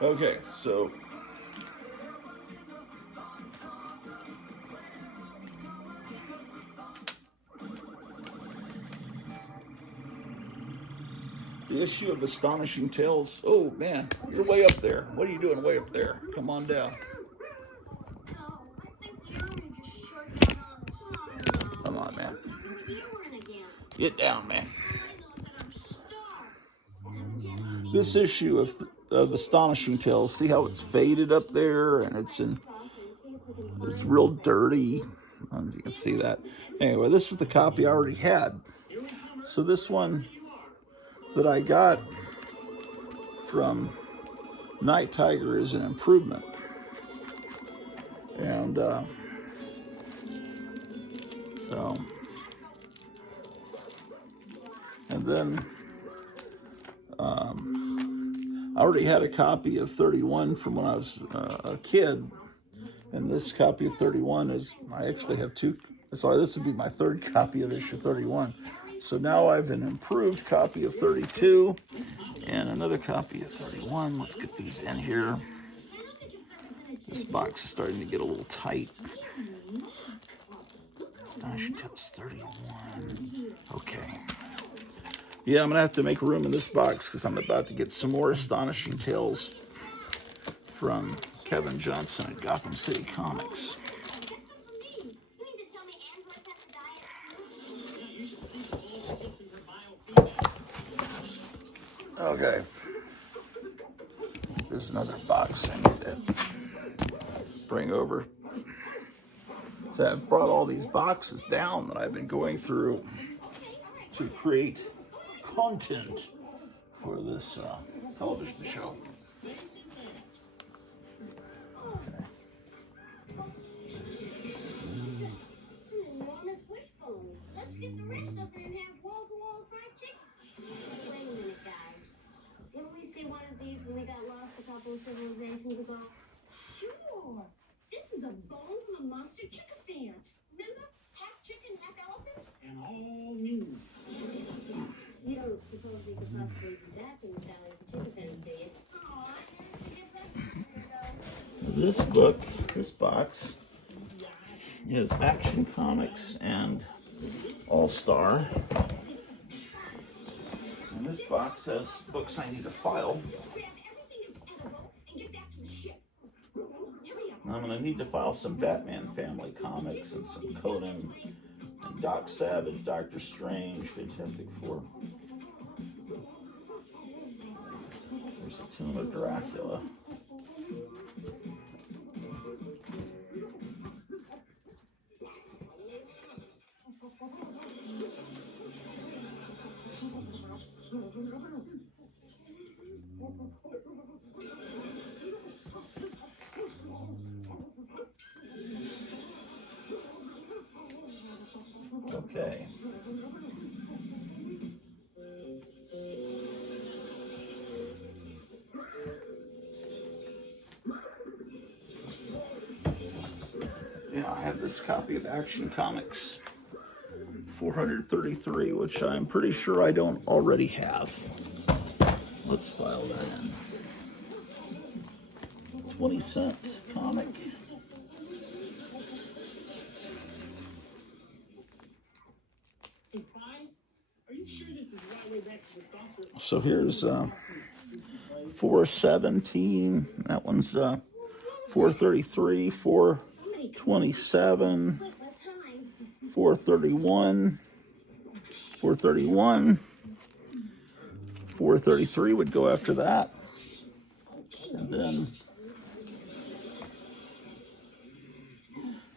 Okay, so the issue of Astonishing Tales. Oh man, you're way up there. What are you doing way up there? Come on down. No, I think the army just shut down on us. Come on, man. What are you in again? Get down, man. All I know is that I'm starved. This issue of Astonishing Tales. See how it's faded up there, and it's real dirty. I don't know if you can see that. Anyway, this is the copy I already had. So this one that I got from Night Tiger is an improvement. And and then I already had a copy of 31 from when I was a kid, and this copy of 31 is, I actually have two, sorry, this would be my third copy of issue 31. So now I have an improved copy of 32 and another copy of 31. Let's get these in here. This box is starting to get a little tight. Astonishing Tales 31. Okay. Yeah, I'm going to have to make room in this box because I'm about to get some more Astonishing Tales from Kevin Johnson at Gotham City Comics. Okay. There's another box I need to bring over. So I've brought all these boxes down that I've been going through to create content for this television show. Okay. Let's get the rest of it and have wall-to-wall fried chicken. Wait a minute, guys. Didn't we see one of these when we got lost a couple of civilizations ago? Sure. This is a bone from a monster chicken. Remember? Half chicken, half elephant? And all new. You don't suppose we could possibly do that in the Valley of the Chicken Pens, do you? Aw, This book, this box, is Action Comics and All-Star. And this box has books I need to file. And I'm going to need to file some Batman Family Comics and some Conan and Doc Savage, Doctor Strange, Fantastic Four. There's a Tomb of Dracula. Okay. Yeah, I have this copy of Action Comics 433, which I'm pretty sure I don't already have. Let's file that in. 20-cent comic. So here's 417. That one's 433, 427, 431, 431, 433 would go after that. And then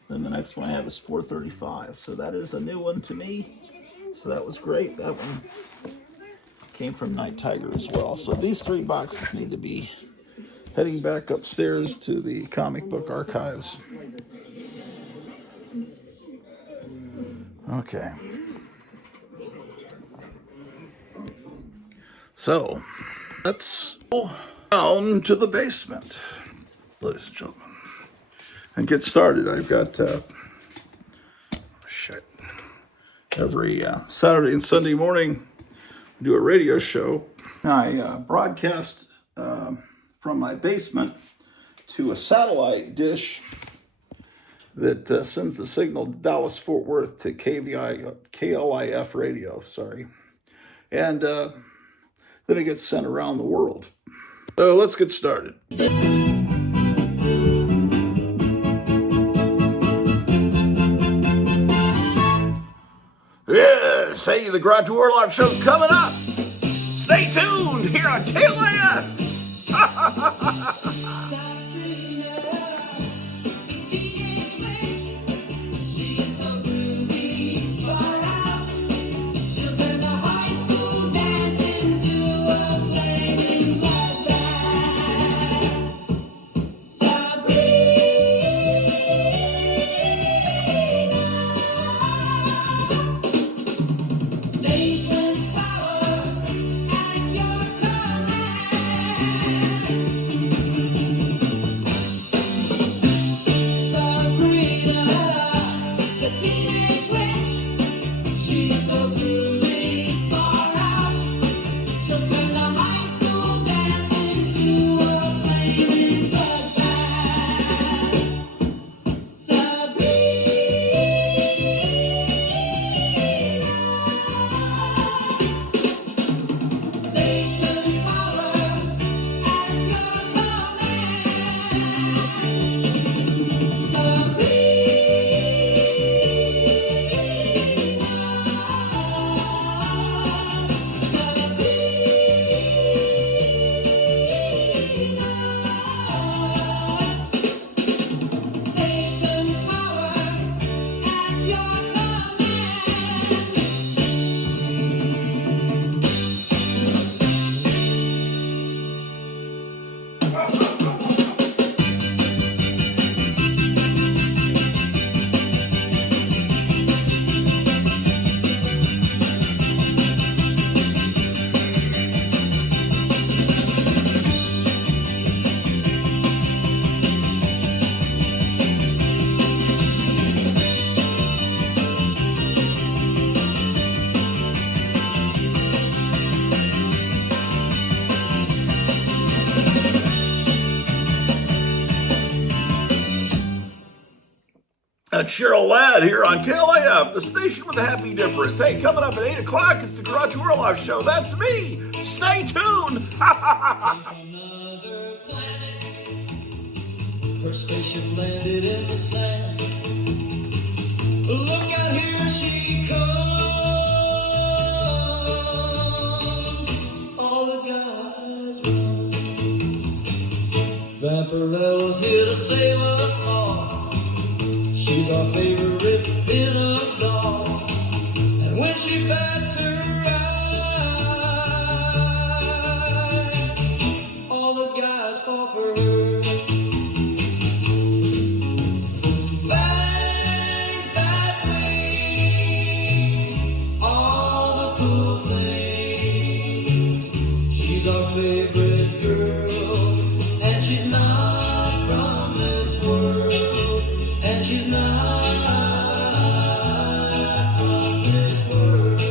the next one I have is 435. So that is a new one to me. So that was great. That one came from Night Tiger as well. So these 3 boxes need to be heading back upstairs to the comic book archives. Okay. So let's go down to the basement, ladies and gentlemen, and get started. I've got every Saturday and Sunday morning I do a radio show. I broadcast from my basement to a satellite dish that sends the signal to Dallas Fort Worth to KLIF radio. And then it gets sent around the world. So let's get started. Yes, hey, the Grottu Orloff show's coming up. Stay tuned here on KLIF. That's Cheryl Ladd here on KLIF, the station with a happy difference. Hey, coming up at 8 o'clock, it's the Grottu Orloff Show. That's me. Stay tuned. Another planet. Her spaceship landed in the sand. Look out, here she comes. All the guys run. Vampirella's here to save us all. She's our favorite pin-up doll. And when she bats her eyes, all the guys fall for her. Fangs, bat wings, all the cool things. She's our favorite girl, and she's not from this world. And she's not from this world.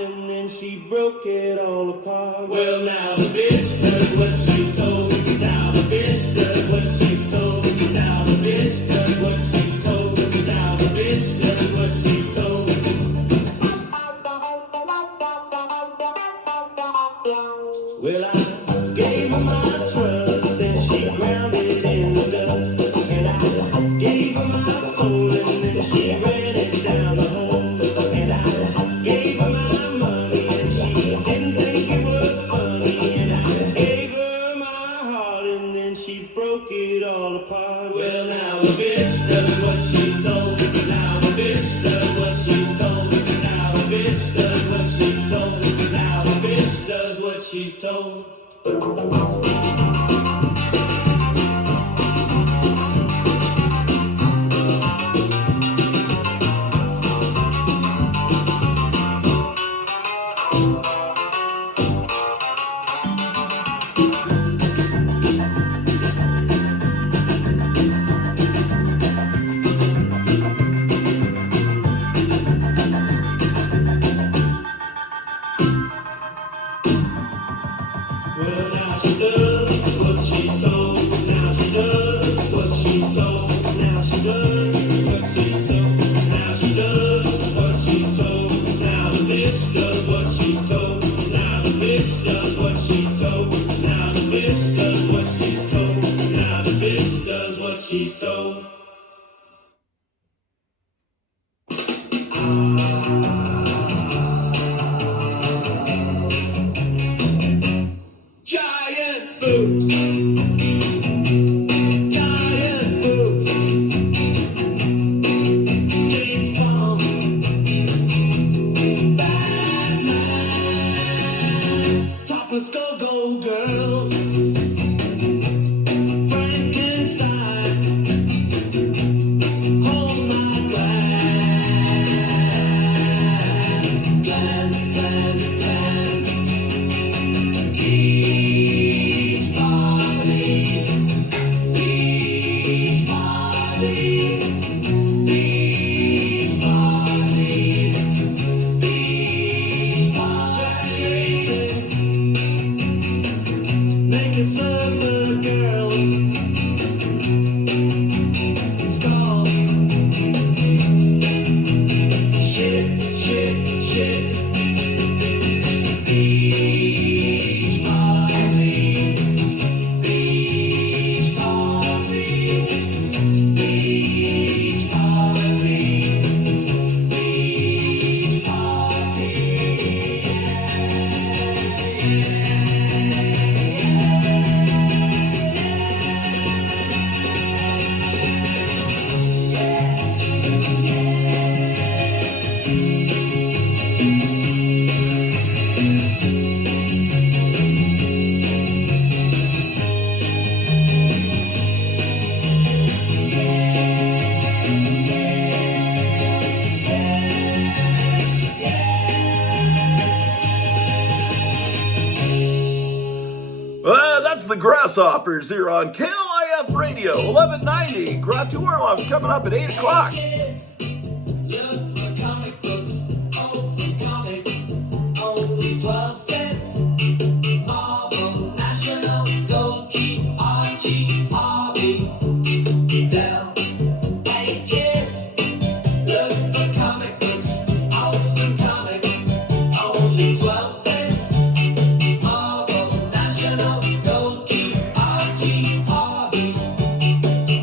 and then she broke it all apart. Well, now the bitch does what she's told. Now the bitch does what she's told. Now the bitch does what she's told. Now the bitch does what she's told. Well, I gave her my trust and she ground it in the dust. And I gave her my soul and then she ran it down the hole. And I gave her my money and she didn't think it was funny. And I gave her my heart and then she broke it all apart. Well, now the bitch does what she's told. Now the bitch does what she's told. Now the bitch does what she's told. Now the bitch does what she's told. Well, now she does what she's told. Now she does what she's told. Now she does what she's told. Now she does what she's told. Now the bitch does what she's told. Now the bitch does what she's told. Now the bitch does what she's told. Now the bitch does what she's told. Giant boobs. Giant boobs. James Bond. Batman. Topless go-go girls. Frankenstein. Hold my glad. Glad, glad, glad. Beach party. Beach party. Beach party. Beach party. Naked surfer girls. Skulls. Shit, shit, shit. Beach party. Beach party. Beach party. Beach That's the Grasshoppers here on KLIF Radio, 1190. Grottu Orloff coming up at 8 o'clock. Kids, look for comic books, old some comics, only 12 cents. Marvel, National, Go, Keep, Archie, Harvey, Dell. Hey kids, look for comic books, old some comics, only 12 cents. Marvel, National, Go, Keep, Archie, Harvey,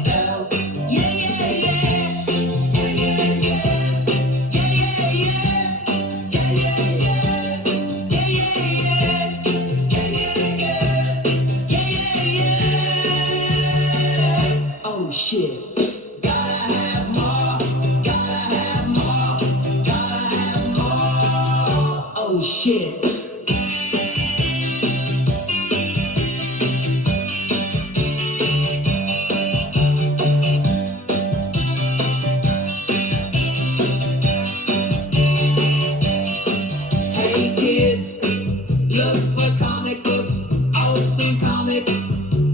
Dell. Yeah, yeah, yeah. Yeah, yeah, yeah. Yeah, yeah, yeah. Yeah, yeah, yeah. Yeah, yeah, yeah. Yeah, yeah, yeah. Yeah, yeah, yeah. Oh shit. Gotta have more. Gotta have more. Gotta have more. Oh shit. Hey kids, look for comic books, awesome comics,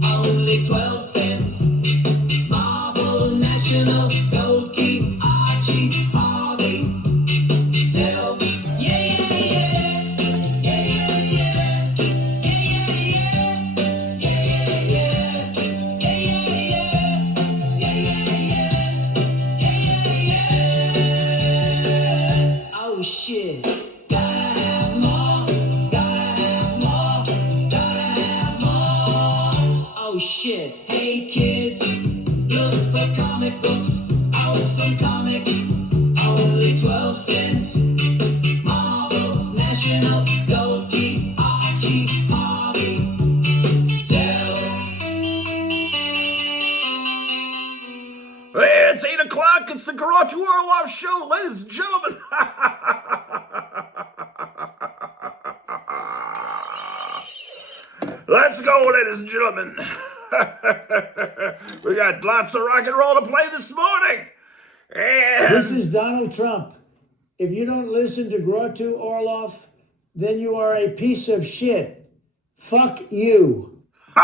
only 12 cents. Marvel, National, Gold Keep, Archie, Harvey, Dell. Yeah, yeah, yeah. Let's go, ladies and gentlemen. We got lots of rock and roll to play this morning. This And is Donald Trump. If you don't listen to Grottu Orloff, then you are a piece of shit. Fuck you. the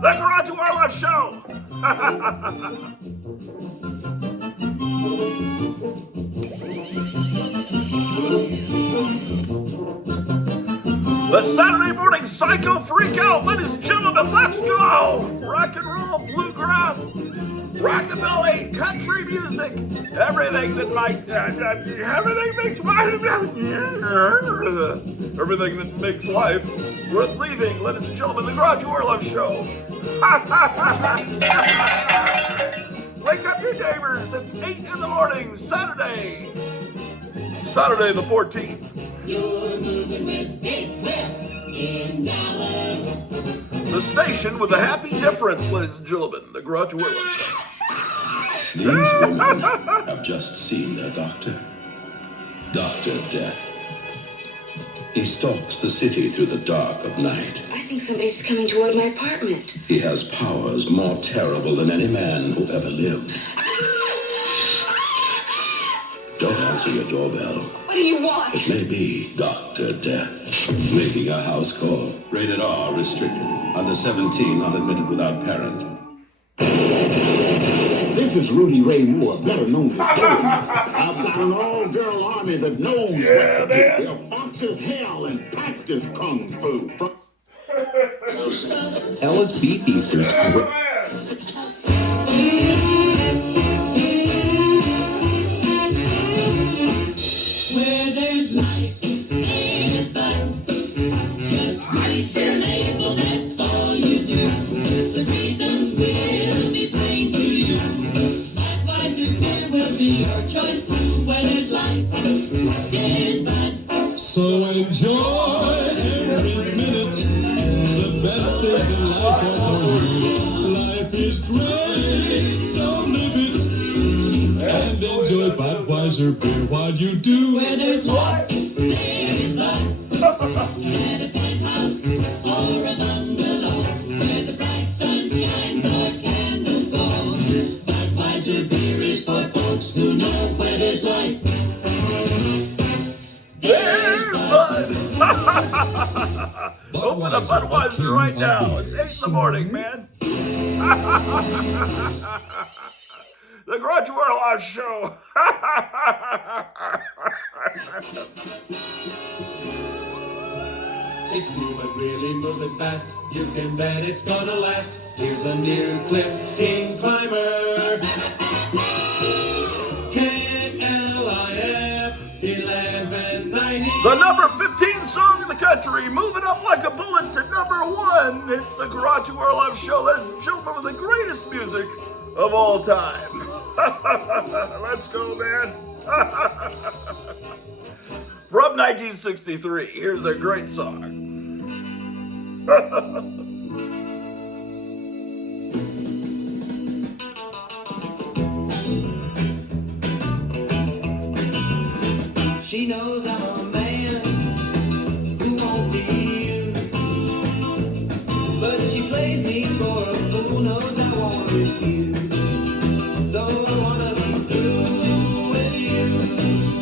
Grottu Orloff Show. The Saturday morning psycho freak out, ladies and gentlemen, let's go! Rock and roll, bluegrass, rockabilly, country music, everything that everything that makes life worth leaving, ladies and gentlemen, the Grottu Orloff Show. Wake up your neighbors, it's 8 in the morning, Saturday the 14th. You're moving with Big Cliff in Dallas. The station with a happy difference, ladies and gentlemen, the Grottu Orloff Show. These women have just seen their doctor, Dr. Death. He stalks the city through the dark of night. I think somebody's coming toward my apartment. He has powers more terrible than any man who ever lived. Don't answer your doorbell. What do you want? It may be Dr. Death making a house call. Rated R, restricted. Under 17, not admitted without parent. This is Rudy Ray Moore, better known as Joe. I've got an all-girl army that knows what to do. They're fast as hell and practice kung fu. Ella's Beef Easters. Where there's life, there's fun. Just read the label, that's all you do. The reasons will be plain to you. Budweiser beer will be your choice too. Where there's life, there's fun. So enjoy every minute. The best days in life are for you. Life is great, so live it. And enjoy Budweiser beer while you do. Where there's life, there's fun. At a penthouse or a bungalow, where the bright sun shines or candles glow. Budweiser beer is for folks who know where there's life. There's Bud! Open a Budweiser right now. It's 8 in the morning, man. The Grottu Orloff Show. It's new but really moving fast. You can bet it's gonna last. Here's a new Cliff King Climber. KLIF 1190. The number 15 song in the country, moving up like a bullet to number 1. It's the Grottu Orloff Show, ladies and gentlemen, with the greatest music of all time. Let's go, man. From 1963, here's a great song. She knows I'm a man who won't be used, but she plays me for a fool, knows I won't refuse. Though I wanna be through with you,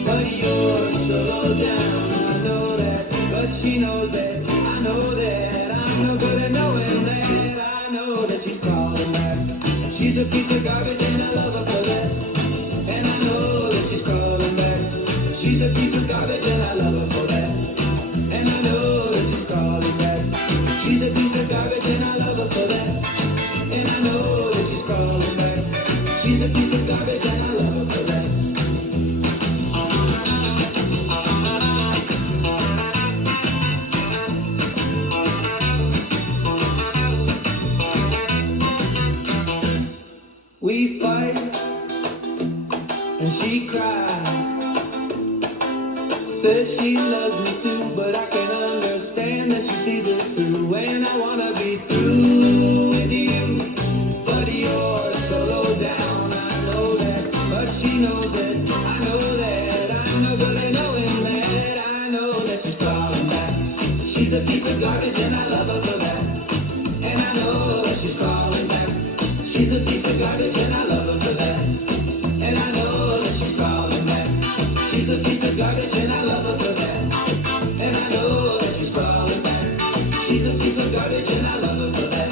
but you're so low down, I know that. But she knows that, I know that. I'm no good at knowing that. I know that she's crawling back. She's a piece of garbage and I love her for that. And I know that she's crawling back. She's a piece of garbage and I love her for that. And I know that she's crawling back. She's a piece of garbage and I love her for that. And I know that she's crawling back. She's a piece of garbage and I love her for that. We fight and she cries. Says she loves me too, but I can understand that she sees it through. And I wanna be through with you, but you're so low down, I know that. But she knows it, I know that. I'm no good at knowing that. I know that she's crawling back. She's She's a piece of garbage and I love her for that. And I know that she's crawling back. She's a piece of garbage and I love her for that. And I know that she's crawling back. She's a piece of garbage and I love her for that. And I know that she's crawling back. She's a piece of garbage and I love her for that.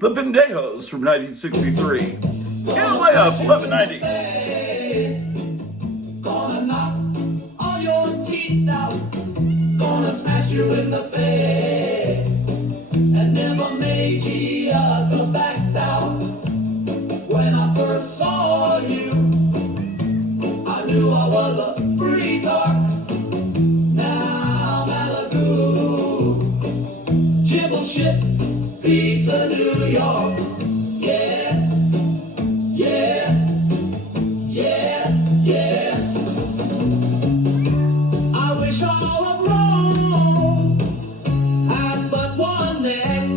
The Pendejos from 1963. KLIF 1190. Gonna knock all your teeth out. Gonna smash you in the face. And never made you go back down. When I first saw you, I knew I was a free talk. Now Malibu, jibble shit, pizza, New York. Yeah, yeah, yeah, yeah. I wish all of Rome had but one neck.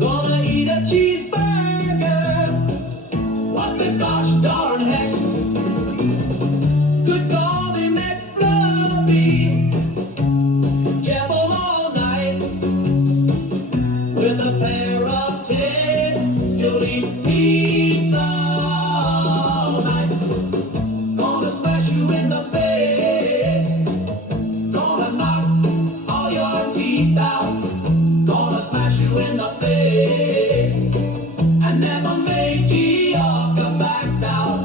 Gonna eat a cheeseburger. What the gosh darn heck? Good golly McFluffy, jabble all night with a pair of tits. You'll eat pizza all night. Gonna smash you in the face. Gonna knock all your teeth out. Gonna smash you in the face. And never make you come back down.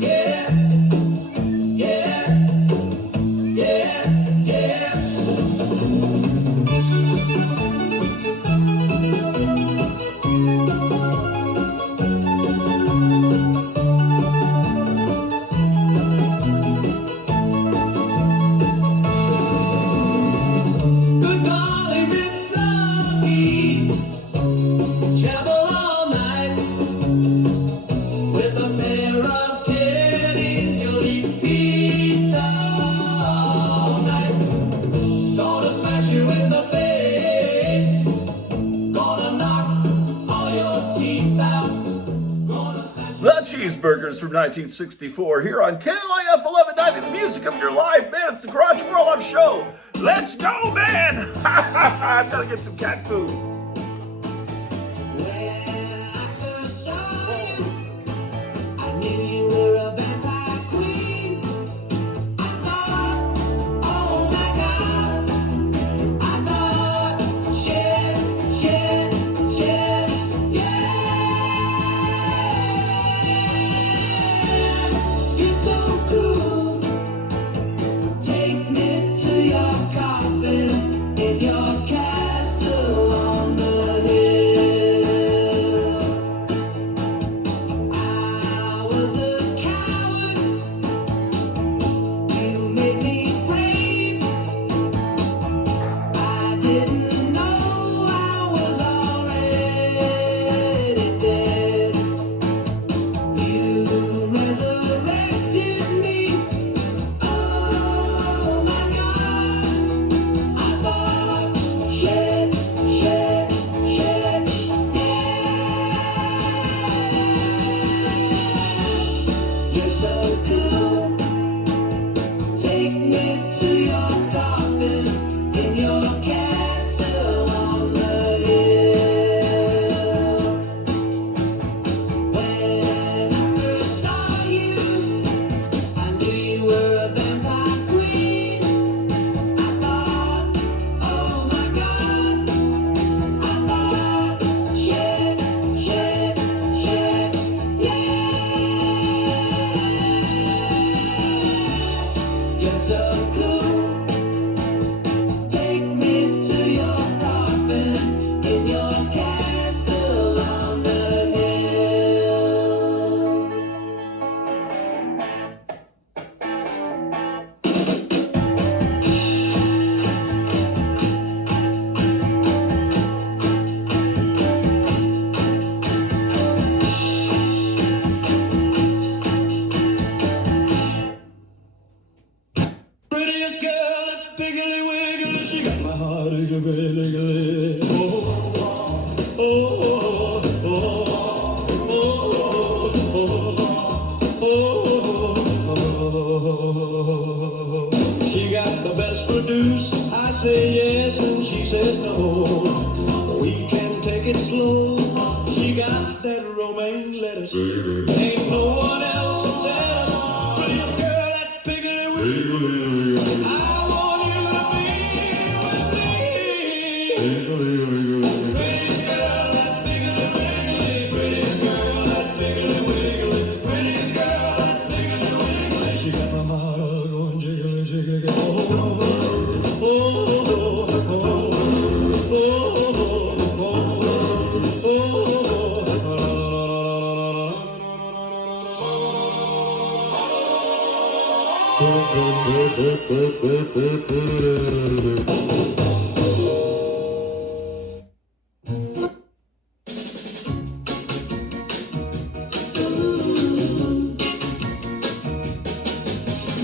Yeah, yeah, yeah, yeah. Good golly, McFluffy, jabble all night with a pair of titties. You'll eat pizza all night. Gonna smash you in the face. Gonna knock all your teeth out. Gonna smash The Cheeseburgers from 1964 here on KLIF 1190, the music of your life, man. It's the Grottu Orloff Show. Let's go, man! I've got to get some cat food. When I first saw you, I knew you were a vampire queen. I thought, oh my God. I thought, shit, shit, shit, yeah. You're so cool. Take me to your coffin in your castle on the hill. I was a coward. You made me brave. I didn't know I was already dead. You resurrected me. Oh my God. I thought, shit, shit, shit, yeah. You're so cool. Take me to your coffin in your castle on the hill. When I first saw you, I knew you were a vampire queen. I thought, oh my God. I thought, shit, shit, shit, yeah. You're so cool. Take me to your coffin in your castle on the hill. Prettiest girl at Piggly Wiggly, she got my heart a-giggly. the deuce. I say yes and she says no. We can take it slow. She got that romaine lettuce. Ain't no one else that said us. Prettiest girl, that piggly wiggly. I want you to be with me. Prettiest girl, that piggly wiggly. Prettiest girl, that piggly wiggly. Prettiest girl, that piggly wiggly. She got my heart going jiggly jiggly. Oh, oh, oh, oh, oh, oh,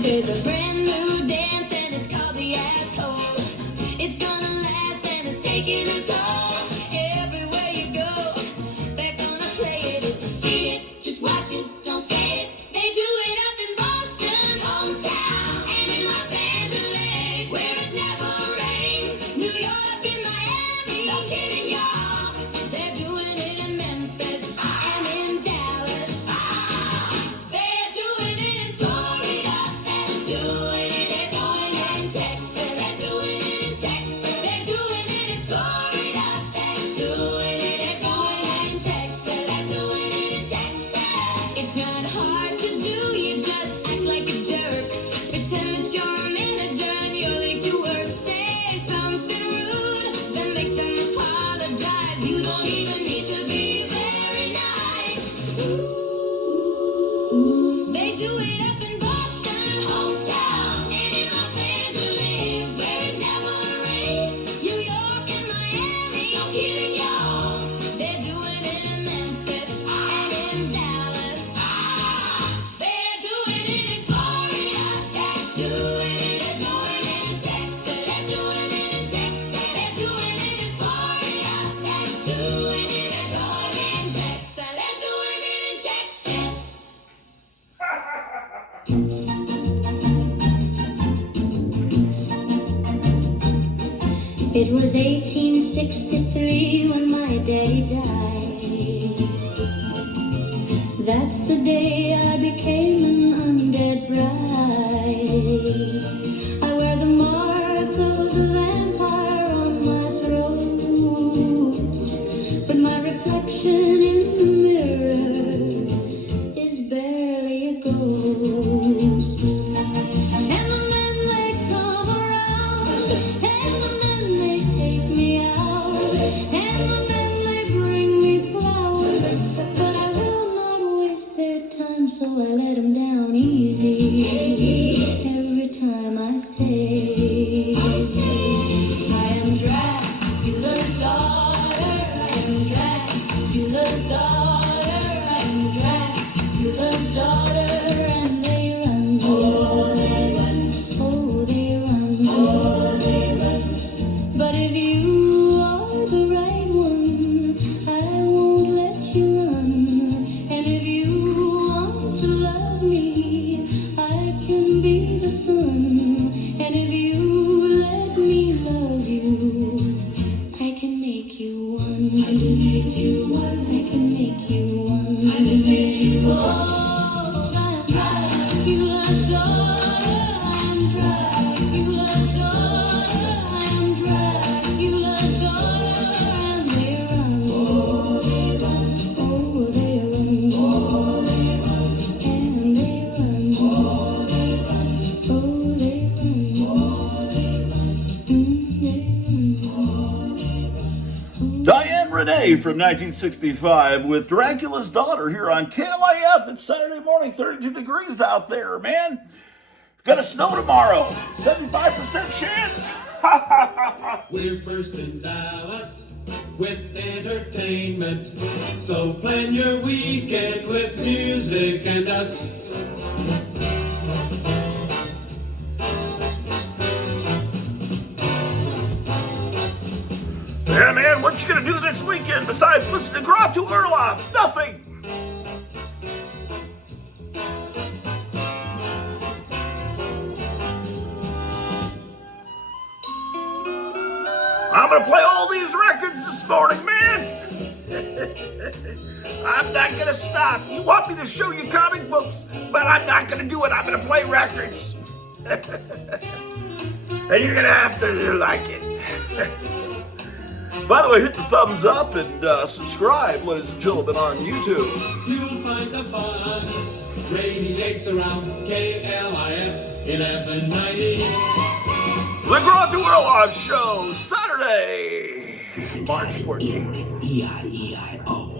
There's a brand new dance and it's called the asshole. It's gonna last and it's taking a toll. Everywhere you go, they're gonna play it. If you see it, just watch it, don't say it. They do it up in Boston, hometown, and in Los Angeles, where it never rains. New York and Miami, no kidding, y'all. They're doing it in Memphis and in Dallas. They're doing it in Florida. They're doing it in Texas. They're doing it in Texas. They're doing it in Florida. They're doing it in Texas. They're doing it in Texas. It's not hard to do. You just act like a jerk. Pretend that you're a manager and you're late to work. Say something rude, then make them apologize. You don't even need to be very nice. They do it up in Boston, hometown, and in Los Angeles, where it never rains. New York and Miami, no kidding, y'all. They're doing it in Memphis and in Dallas. They're doing it in Florida. They're doing it in Texas. They're doing it in Texas. They're doing it in Florida. They're doing it in Texas. They're doing it in Texas. It was 1863 when my daddy died. That's the day I became an undead bride. I wear the mark of the vampire on my throat, but my reflection in the mirror is barely a ghost. And the men they come around, and the men they take me out, and the men they bring me flowers, but I will not waste their time, so I let them down easy. Every time I say, I am Dracula's daughter, I am Dracula's daughter, I am Dracula's daughter, and they run, oh they run, oh they run, oh they run. But if you are the right one, I won't let you run. And if you want to love me, I can be the sun. And if you let me love you, I can make you one. I can make you one. I can make you one. I can make you one. Oh, I'm Dracula's daughter. I'm Dracula's daughter. I'm Dracula's daughter. And they run. Oh, they run. Oh, they run. Oh, they run. And they run. Oh, they run. Oh, they run. Oh, they run. They run. Diane Renee from 1965 with Dracula's Daughter here on KLIF. It's Saturday morning, 32 degrees out there, man. Gonna snow tomorrow, 75% chance. We're first in Dallas with entertainment, so plan your weekend with music and us. Yeah, man, what you gonna do this weekend besides listen to Grottu Orloff? Nothing. I'm gonna play all these records this morning, man. I'm not gonna stop. You want me to show you comic books, but I'm not gonna do it. I'm gonna play records. And you're gonna have to like it. By the way, hit the thumbs up and subscribe, ladies and gentlemen, on YouTube. You'll find the fun radiates around KLIF 1190. The Grottu Orloff Show, Saturday, March 14th. E-I-E-I-O.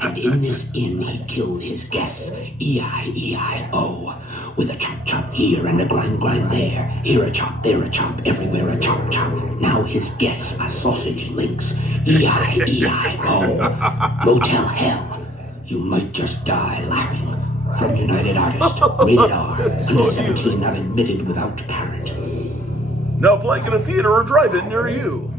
And in this inn he killed his guests. E-I-E-I-O. With a chop here and a grind there. Here a chop, there a chop, everywhere a chop. Now his guests are sausage links. E-I-E-I-O. Motel Hell. You might just die laughing. From United Artists, rated R. So Under 17 not admitted without parent. Now playing in a theater or drive-in near you.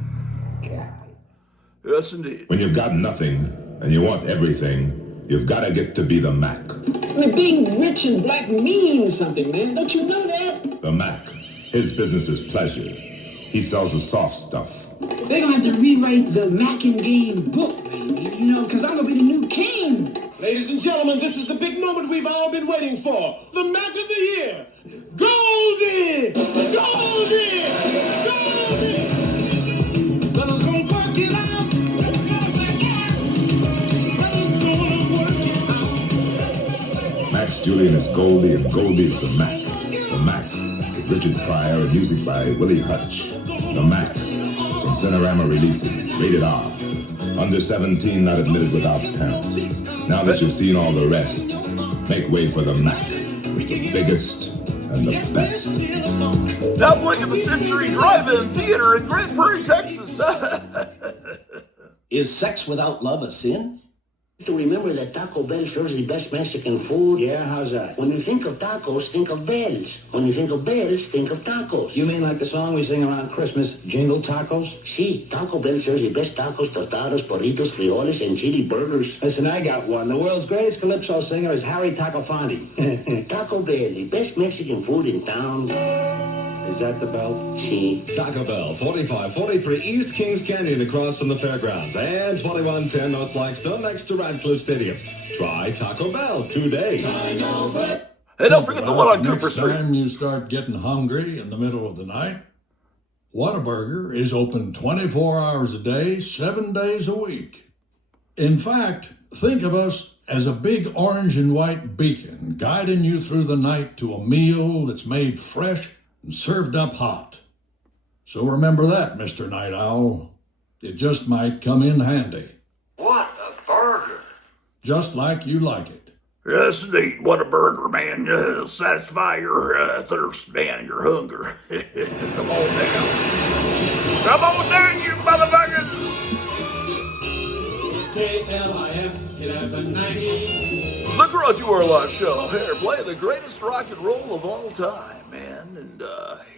Yes, indeed. When you've got nothing and you want everything, you've got to get to be the Mac. I mean, being rich and black means something, man. Don't you know that? The Mac. His business is pleasure. He sells the soft stuff. They're gonna have to rewrite the Mac and Game book, baby. You know, because I'm gonna be the new king. Ladies and gentlemen, this is the big moment we've all been waiting for. The Mac of the Year. Goldie! Goldie! Goldie! Brothers gonna work it out. Brothers gonna work it out. Max Julian is Goldie and Goldie is the Mac. The Mac with Richard Pryor and music by Willie Hutch. The Mac from Cinerama releasing, rated R. Under 17 not admitted without parent. Now that you've seen all the rest, make way for the Mac. The biggest and the best. Now playing at the Century Drive-In Theater in Grand Prairie, Texas. Is sex without love a sin? To remember that Taco Bell serves the best Mexican food. Yeah, how's that? When you think of tacos, think of bells. When you think of bells, think of tacos. You mean like the song we sing around Christmas, Jingle Tacos? See, Taco Bell serves the best tacos, tostadas, burritos, frijoles, and chili burgers. Listen, I got one. The world's greatest calypso singer is Harry Tacofonte. Taco Bell, the best Mexican food in town. Is that the bell? See. Taco Bell, 4543 East Kings Canyon across from the fairgrounds and 2110 North Flagstone next to Radcliffe Stadium. Try Taco Bell today. Hey, don't forget the one on Cooper Next Street. time you start getting hungry in the middle of the night, Whataburger is open 24 hours a day, 7 days a week. In fact, think of us as a big orange and white beacon guiding you through the night to a meal that's made fresh and served up hot. So remember that, Mr. Night Owl. It just might come in handy. What a burger. Just like you like it. Yes, indeed. What a burger, man. Satisfy your thirst, man, your hunger. Come on down. Come on down, you motherfuckers. KLIF 1190. The Grottu Orloff Show here, playing the greatest rock and roll of all time, man. And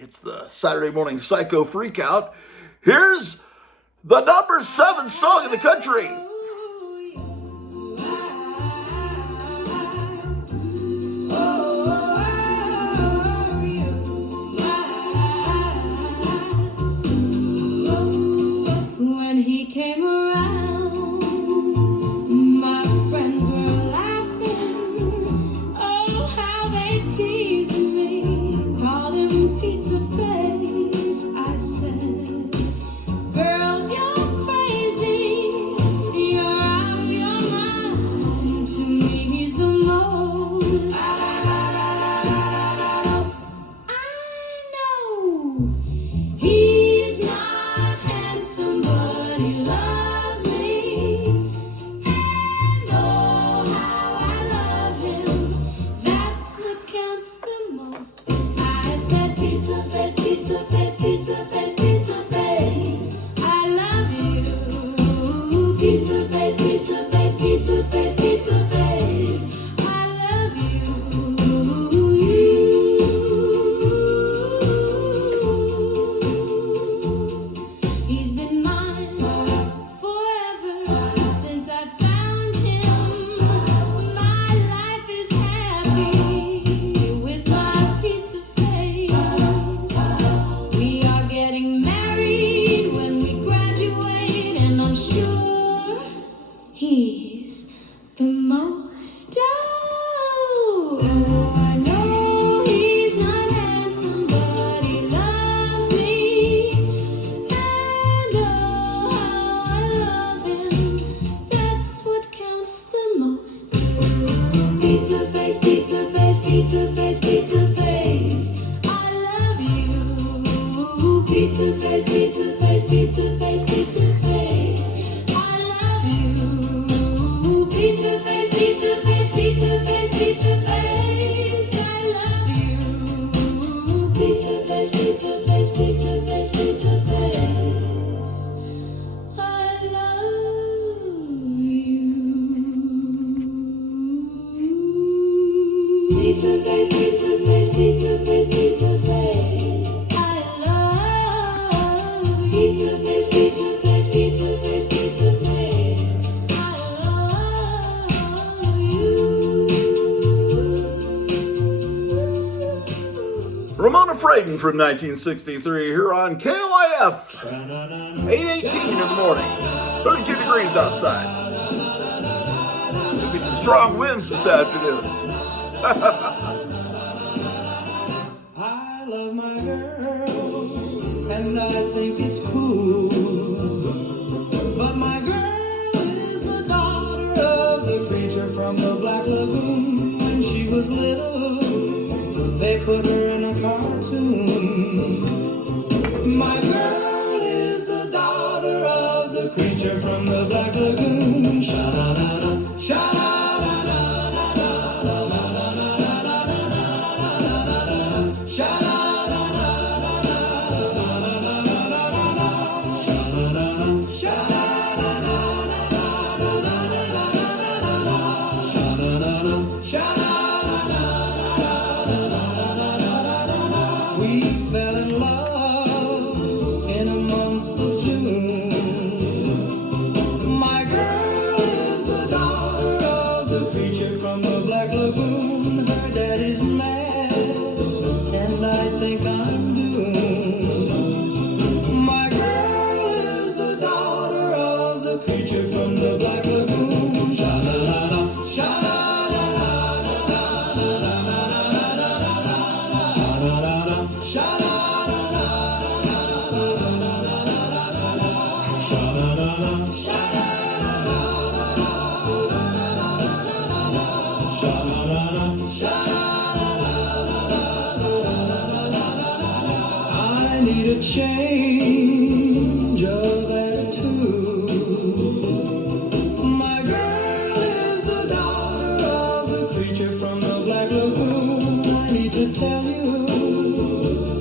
it's the Saturday morning psycho freakout. Here's the number 7 song in the country. When he came around, my friends were laughing. Oh, how they teased me, called him Pizza Face. I said, girls, you're crazy, you're out of your mind. To me, he's the most. I know he's not handsome, but he loves me. And oh, how I love him. That's what counts the most. I said, Pizza Face, Pizza Face, Pizza Face, Pizza Face. I love you. Pizza Face, Pizza Face, Pizza Face, Pizza Face. I love you. He's been mine forever since I found him. My life is happy with my Pizza Face. We are getting Pizza face, pizza face, pizza face, pizza face. I love you. Pizza face, pizza face, pizza face, pizza face. I love you. Pizza face, pizza face, pizza face, pizza face. I love you. Pizza face, pizza face, pizza face, pizza face. I love you. Pizza face, pizza face, pizza face, pizza face. I love you. Ramona Fraden from 1963 here on KLIF. 8:18 in the morning. 32 degrees outside. There'll be some strong winds this afternoon. I love my girl, and I think it's cool. But my girl is the daughter of the creature from the Black Lagoon. When she was little, they put her in a cartoon. My girl is the daughter of the creature from the Black Lagoon. Sha-da-da-da, we fell in love in a month of June. My girl is the daughter of the creature from the Black Lagoon. Her daddy's mad, and I think I'm doomed. My girl is the daughter of the creature from the Black Lagoon. Sha-la-la-la, I need a change of attitude. My girl is the daughter of the creature from the Black Lagoon. I need to tell you,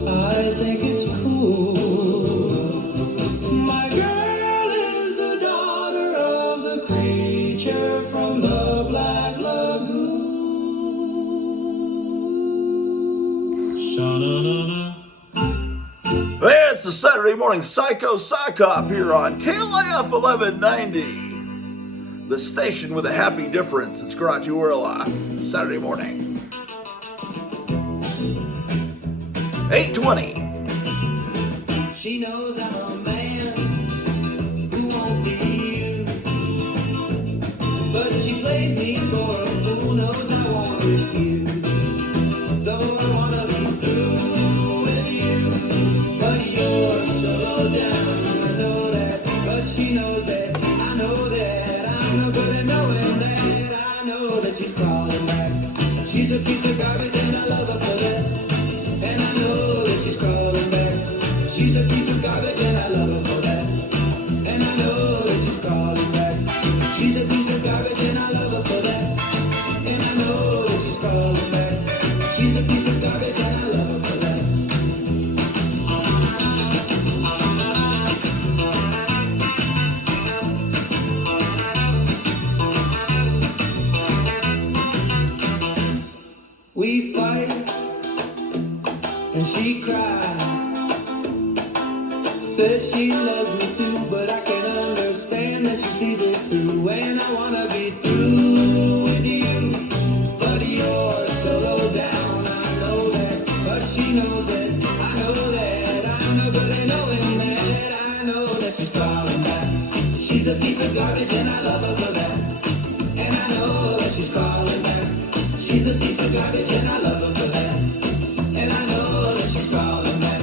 I think it's cool. My girl is the daughter of the creature from the Black Lagoon. Sha-na-na-na. Hey, it's the Saturday Morning Psycho Sock Hop here on KLIF 1190. The station with a happy difference. It's Grottu Orloff. Saturday morning. 8:20. She knows I'm a man who won't be used, but she plays me for a fool, knows I won't refuse. Though I wanna be through with you, but you're so low down, I know that. But she knows that, I know that. I'm no good at knowing that. I know that she's crawling back. She's a piece of garbage and I love her for that. And I know that she's crawling back. She's a piece of garbage and I love her for that. And I know that she's crawling back. She's a piece of garbage and I love her for that. And I know that she's crawling back. She's a piece of garbage and I love her for that. We fight and she cries. Says she loves me too, but I can understand that she sees it through. And I wanna be through with you, but you're so low down, I know that. But she knows that, I know that. I'm no good at knowing that. I know that she's crawling back. She's a piece of garbage and I love her for that. And I know that she's crawling back. She's a piece of garbage and I love her for that. And I know that she's crawling back.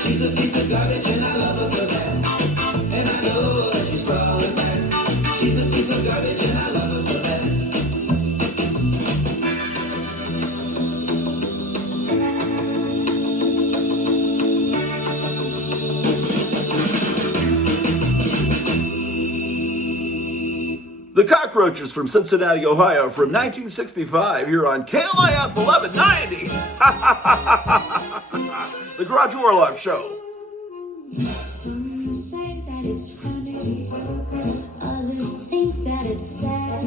She's a piece of garbage and I love her for that. And I know that she's crawling back. She's a piece of garbage and I love her for that. The Cockroaches from Cincinnati, Ohio, from 1965, here on KLIF 1190. The Grottu Orloff Show. Some say that it's funny, others think that it's sad.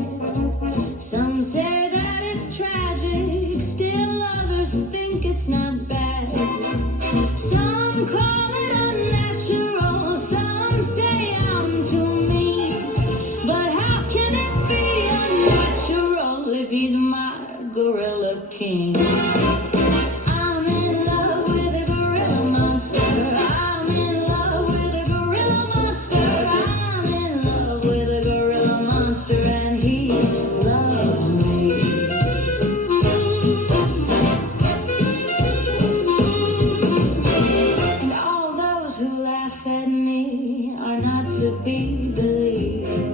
Some say that it's tragic, still others think it's not bad. Some call it unnatural, some say I'm too mean. But how can it be unnatural if he's my gorilla king? I'm in love with a gorilla monster. I'm in love with a gorilla monster. I'm in love with a gorilla monster, and he loves me. And all those who laugh at me are not to be believed.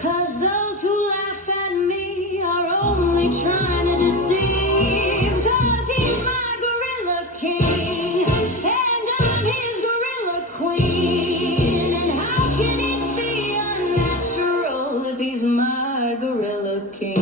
'Cause those who laugh at me are only trying to deceive. 'Cause he's my gorilla king, and I'm his gorilla queen. And how can it be unnatural if he's my gorilla king?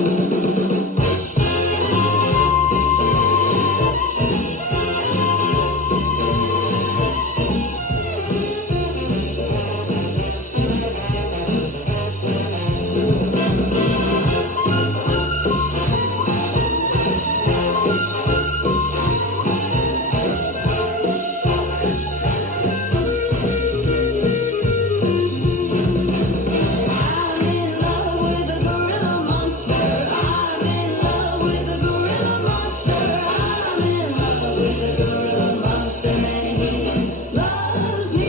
I'm in love with a gorilla monster. I'm in love with a gorilla monster. I'm in love with a gorilla monster, and he loves me.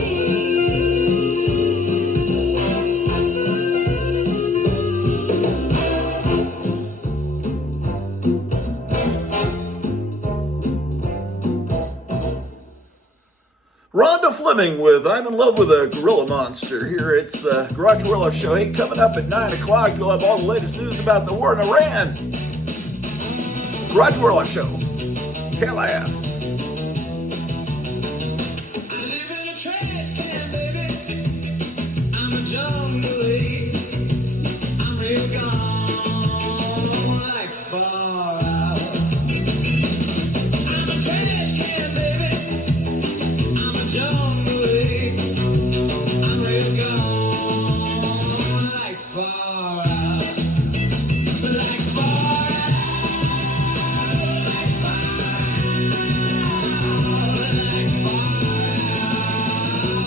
Rhonda Fleming with I'm in Love with a Gorilla Monster. Here it's the Grottu Orloff Show. Hey, coming up at 9 o'clock, you'll have all the latest news about the war in Iran. Grottu Orloff Show. KLIF. I live in a trash can, baby. I'm a jungle ape. I'm real gone, like far out. I'm a trash can, baby. I'm a jungle ape. I'm real gone, like far out. Like far out. Like far out.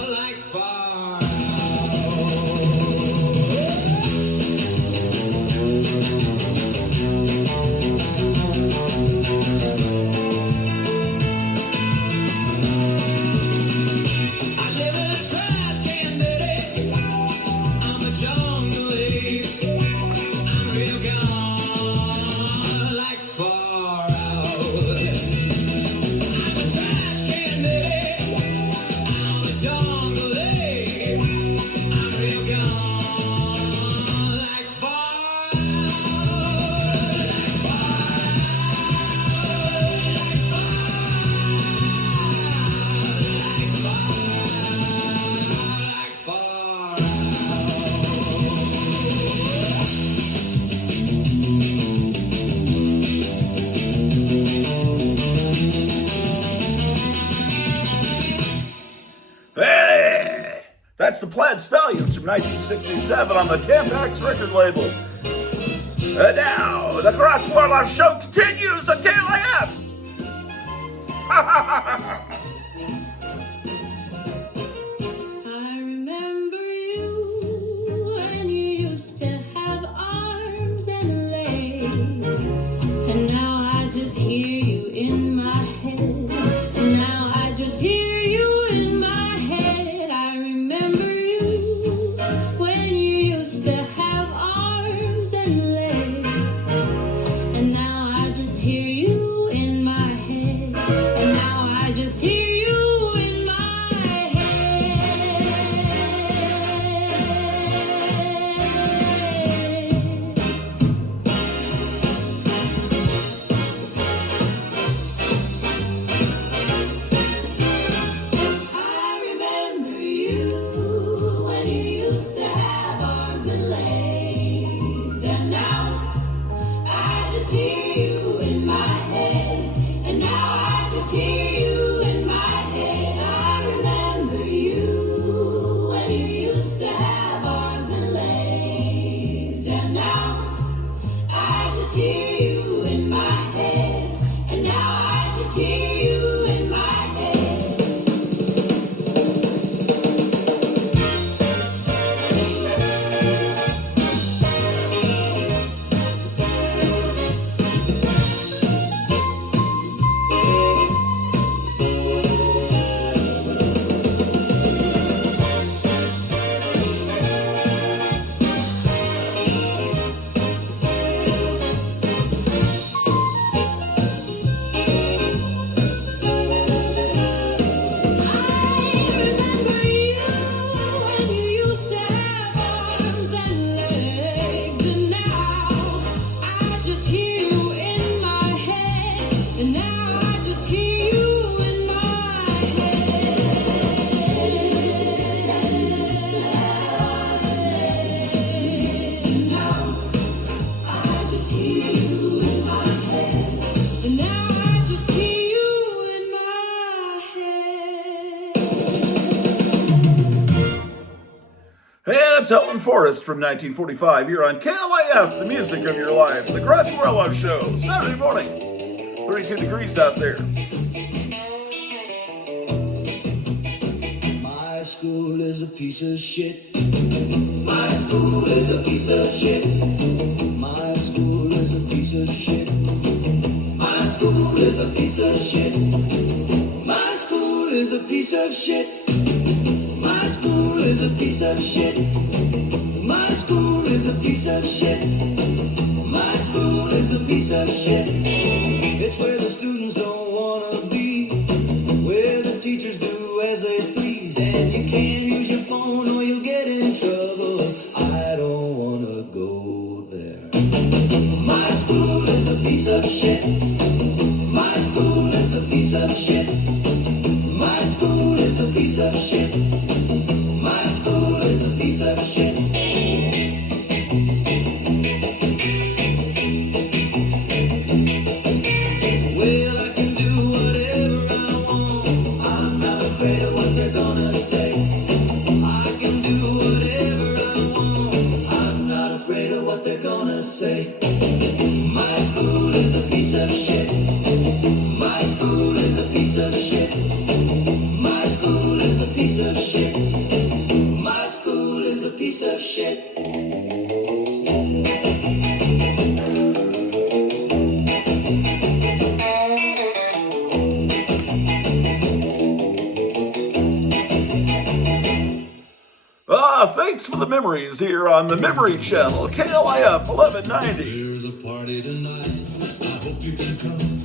Like far out. I live in a trash can, baby. I'm a jungle ape. I'm real gone, like far out. I'm a trash can, baby. I'm a jungle ape. I'm real gone, like far out. Like far Hey! That's the Plaid Stallions from 1967 on the Tampax record label. And now, the Grottu Orloff Show continues on KLIF. I remember you when you used to have arms and legs, and now I just hear you in my head, and now I just hear you in my head. I remember you when you used to have arms and legs, and now I just hear you in my head, and now I just hear That's Helen Forrest from 1945 here on KLIF, the music of your life. The Grottu Orloff Show, Saturday morning. 32 degrees out there. My school is a piece of shit. My school is a piece of shit. My school is a piece of shit. My school is a piece of shit. My school is a piece of shit. My school is a piece of shit. My school is a piece of shit. My school is a piece of shit. It's where the students don't wanna be, where the teachers do as they please, and you can't use your phone or you'll get in trouble. I don't wanna go there. My school is a piece of shit. My school is a piece of shit. My school is a piece of shit. My school is a piece of shit. Well, I can do whatever I want. I'm not afraid of what they're gonna say. I can do whatever I want. I'm not afraid of what they're gonna say. My school is a piece of shit. My school is a piece of shit. My school is a piece of shit. My school is a piece of shit. Thanks for the memories here on the Memory Channel, KLIF 1190. There's a party tonight, I hope you can come,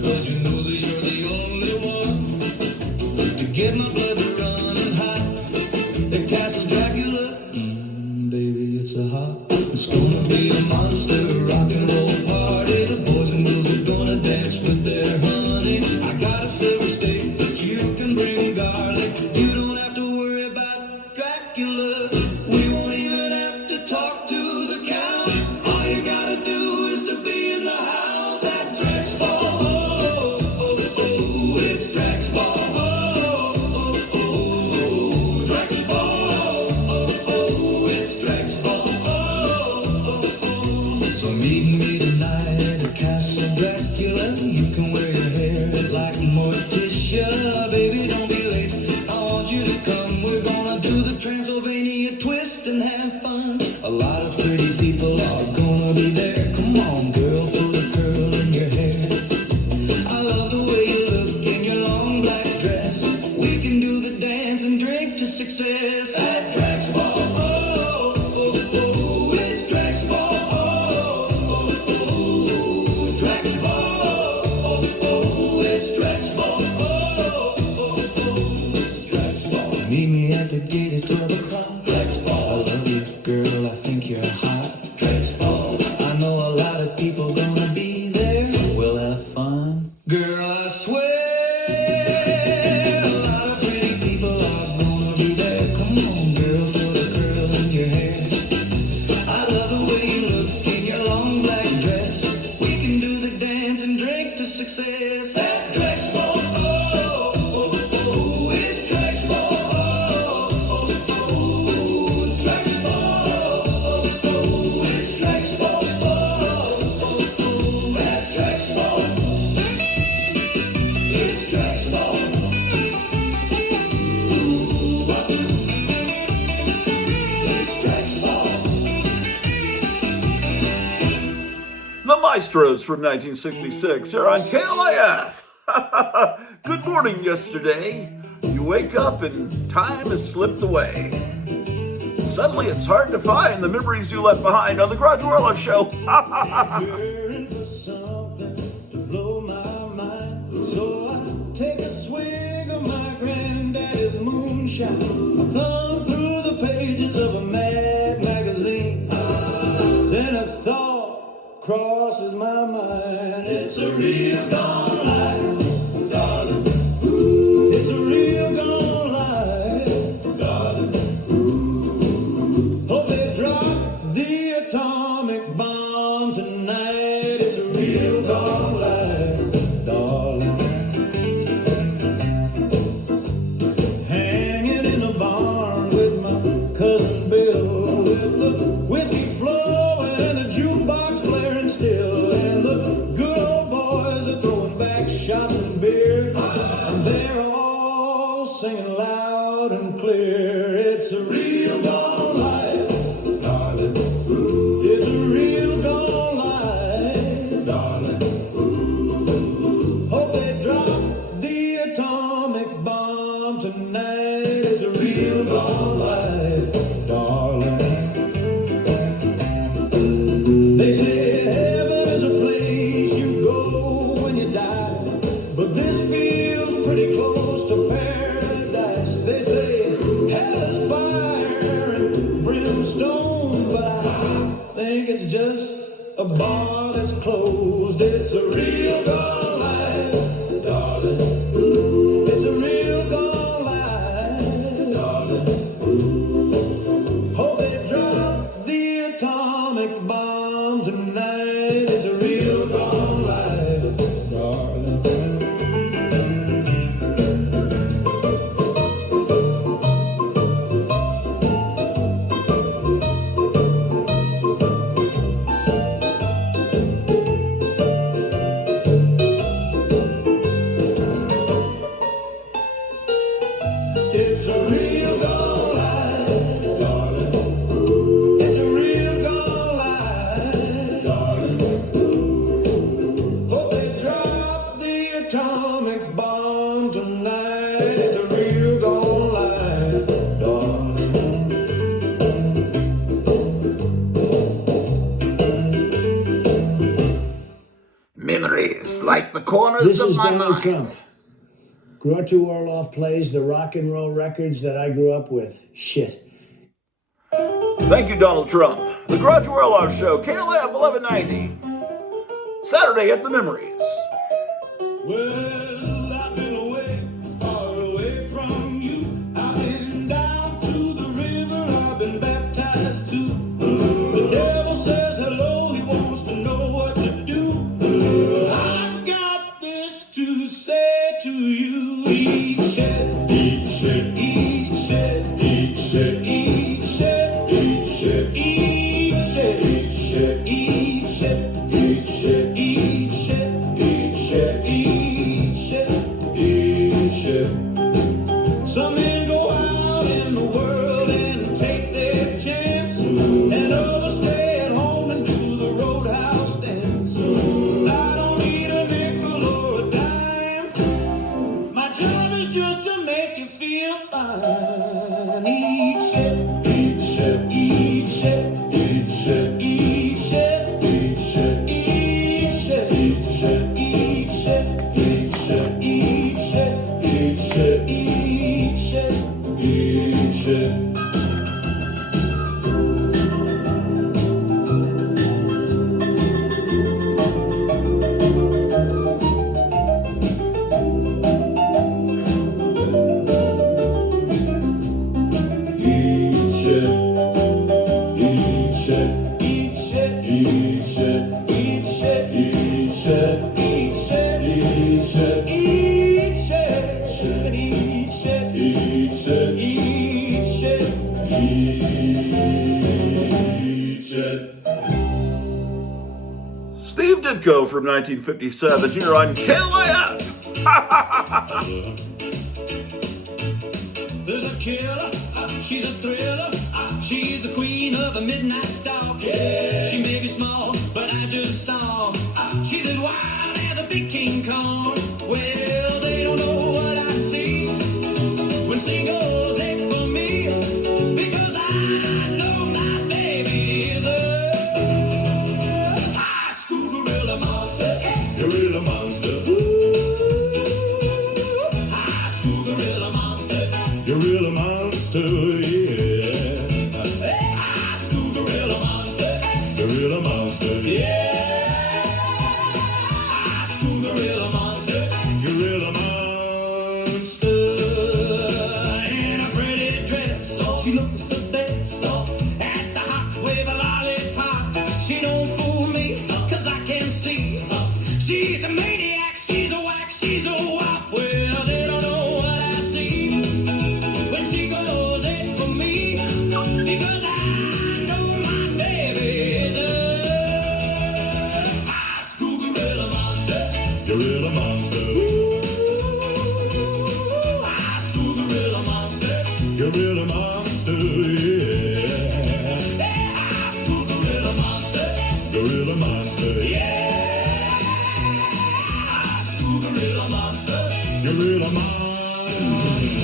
'cause you know that you're the only one to get my blood running hot. The Castle Dracula, baby, it's a hot. It's gonna be a monster rock and roll party. The boys and girls are gonna dance with their honey. I got a silver steak, but you can bring garlic. You don't have to worry about Dracula. We won't even have to talk to the count. All you gotta do is to be in the house at Drax Ball. Oh, oh, oh, it's Drax Ball. Oh, oh, oh, Drax Ball. Oh, oh, it's Drax Ball. Oh, oh, oh. So meet me tonight at Castle Dracula. You can wear your hair like Morticia. Baby, don't be late. I want you to come. We're gonna do the Transylvania twist and have fun. A lot of pretty people are gonna be there. Come on, girl, put a curl in your hair. I love the way you look in your long black dress. We can do the dance and drink to success at Drax Ball. Oh, oh, oh, it's Drax Ball. Oh, oh, oh, Drax Ball. Oh, oh, it's Drax Ball. Oh, oh, oh, Drax Ball. Meet me at the gate at 12 o'clock. Drax Ball. I love you, girl. I think you're hot. Drax Ball. I know a lot of people gonna be there. We'll have fun. Girl, I swear. A lot of pretty people are gonna be there. Come on, girl, put a curl in your hair. I love the way you look in your long black dress. We can do the dance and drink to success at Drax Ball. Oh, oh, oh, it's Drax Ball. Oh, oh, oh, Drax Ball. Oh, oh, it's Drax Ball. Oh, oh, oh, at Drax Ball. It's Drax Ball. Ooh, it's Drax Ball. The Maestros from 1966 are on KLIF. Good morning, yesterday. You wake up and time has slipped away. Suddenly it's hard to find the memories you left behind on the Grottu Orloff Show. Yearning for something to blow my mind, so I take a swig of my granddaddy's moonshine. I thumb through the pages of a Mad magazine. Then a thought crosses my mind. It's a real gone life, darling. Ooh, it's a real gone life, darling. Ooh, hope they drop the atomic bomb tonight. It's a real gone life, darling. Hanging in a box. loud and clear. It's a real gone life, darling. It's a real gone life, darling. Hope they drop the atomic bomb tonight. It's a real gone life, darling. They say heaven is a place you go when you die, but this feels pretty close to paradise. They say hell is fire and brimstone, but I think it's just a bar that's closed. It's a real gone life, darling. It's a real gone life, darling. Hope they drop the atomic bomb tonight. It's a real gone life, darling. It's a real gone life, darling. It's a real gone life, darling. Hope they drop the atomic bomb tonight. It's a real gone life, darling. Memories like the corners This of is my Donald mind. Trump. Grottu Orloff plays the rock and roll records that I grew up with. Shit. Thank you, Donald Trump. The Grottu Orloff Show, KLF 1190. Saturday at the Memories. Well, I've been away, far away from you. I've been down to the river, I've been baptized too. The devil says hello, he wants to know what to do. I got this to say to you. Eat shit, eat shit, eat shit, eat shit, eat shit, eat shit, eat shit, eat shit, eat shit, eat shit, eat shit, eat shit, eat shit, eat shit. Some men go out in the world and take their chance, and others stay at home and do the roadhouse dance. I don't need a nickel or a dime. My job is just to make you feel fine. Eat shit, eat shit, eat shit, eat shit, eat shit, eat shit, eat shit, eat shit, eat shit, eat shit, eat shit, eat shit, eat shit, eat shit. Eat shit, eat shit, eat shit, eat shit, eat shit, eat shit, eat shit, eat shit, eat shit, eat shit, eat shit, eat shit, eat shit. Steve Ditko from 1957 here on KLF. There's a killer, she's a thriller, she's the queen of the midnight stalk. Yeah. She may be small, but I just saw she's as wild as a big King Kong. Well, they don't know what I see when she goes ache for me, because I know my baby is a high school gorilla monster, gorilla monster. High school gorilla monster, gorilla monster, yeah. High school gorilla monster, gorilla monster, yeah. High school gorilla monster, gorilla monster. In a pretty dress, oh, she looks the best. Oh, at the hot wave a lollipop. She don't fool me, cause I can see. She's a maniac, she's a whack, she's a wop. Well, they don't know what I see when she goes in for me, because I know my baby is a high school gorilla monster, gorilla monster. Ooh, high school gorilla monster, little monster.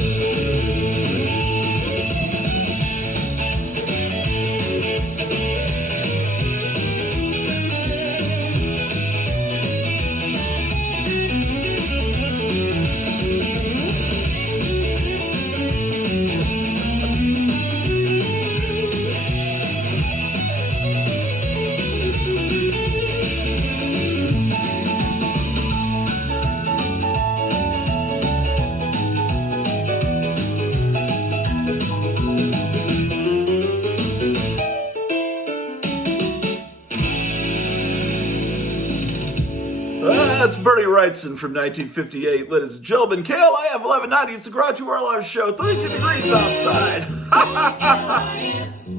That's Bernie Wrightson from 1958. Ladies and gentlemen, KLIF 1190. It's the Grottu Orloff Show. 32 degrees outside.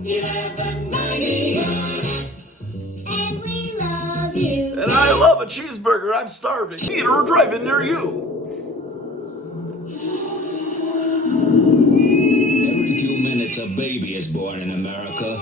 1190. And we love you. And I love a cheeseburger. I'm starving. Theater or drive-in near you. Every few minutes, a baby is born in America.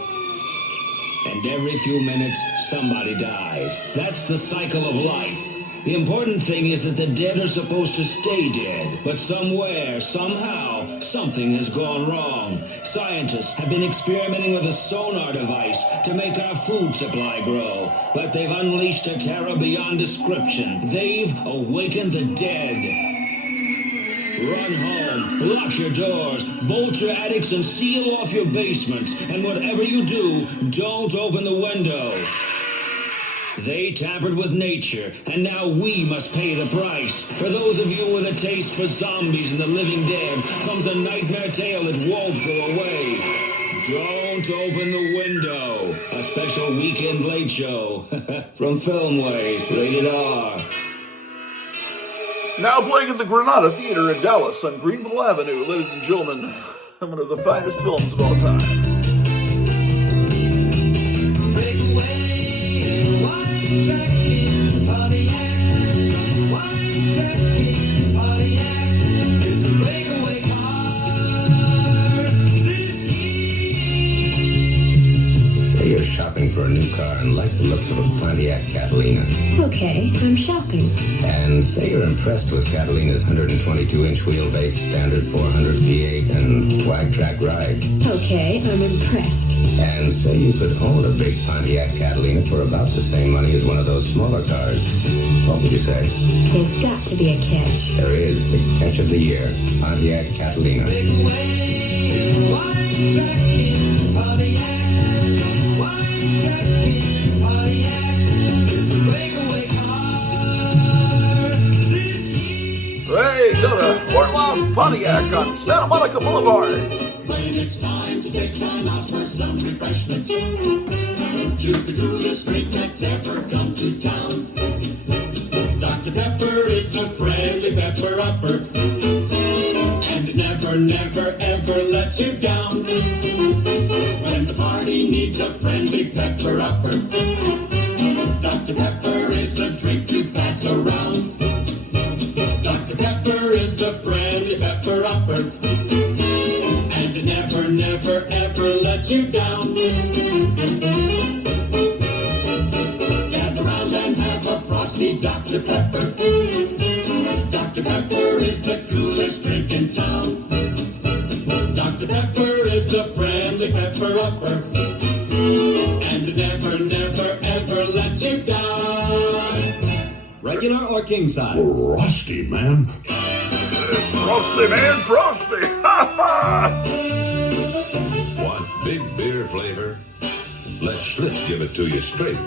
And every few minutes, somebody dies. That's the cycle of life. The important thing is that the dead are supposed to stay dead. But somewhere, somehow, something has gone wrong. Scientists have been experimenting with a sonar device to make our food supply grow. But they've unleashed a terror beyond description. They've awakened the dead. Run home, lock your doors, bolt your attics, and seal off your basements. And whatever you do, don't open the window. They tampered with nature, and now we must pay the price. For those of you with a taste for zombies and the living dead, comes a nightmare tale that won't go away. Don't open the window. A special weekend late show from Filmways, rated R. Now playing at the Granada Theater in Dallas on Greenville Avenue, ladies and gentlemen, one of the finest films of all time. Say you're shopping for a new car and like the looks of a Pontiac Catalina. Okay, I'm shopping. And say you're impressed with Catalina's 122-inch wheelbase, standard 400 V8, and wide-track ride. Okay, I'm impressed. And say you could own a big Pontiac Catalina for about the same money as one of those smaller cars. What would you say? There's got to be a catch. There is. The catch of the year. Pontiac Catalina. Hey, go to Orloff Pontiac on Santa Monica Boulevard. When it's time to take time out for some refreshment, choose the coolest drink that's ever come to town. Dr. Pepper is the friendly pepper upper, and it never, never, ever lets you down. When the party needs a friendly pepper upper, Dr. Pepper is the drink to pass around. Dr. Pepper is the friendly pepper upper, and it never, never, ever lets you down. Gather round and have a frosty Dr. Pepper. Dr. Pepper is the coolest drink in town. Dr. Pepper is the friendly pepper upper, and it never, never, ever lets you down. Regular or king size? Frosty, man. Frosty, man, frosty. Want big beer flavor? Let Schlitz give it to you straight.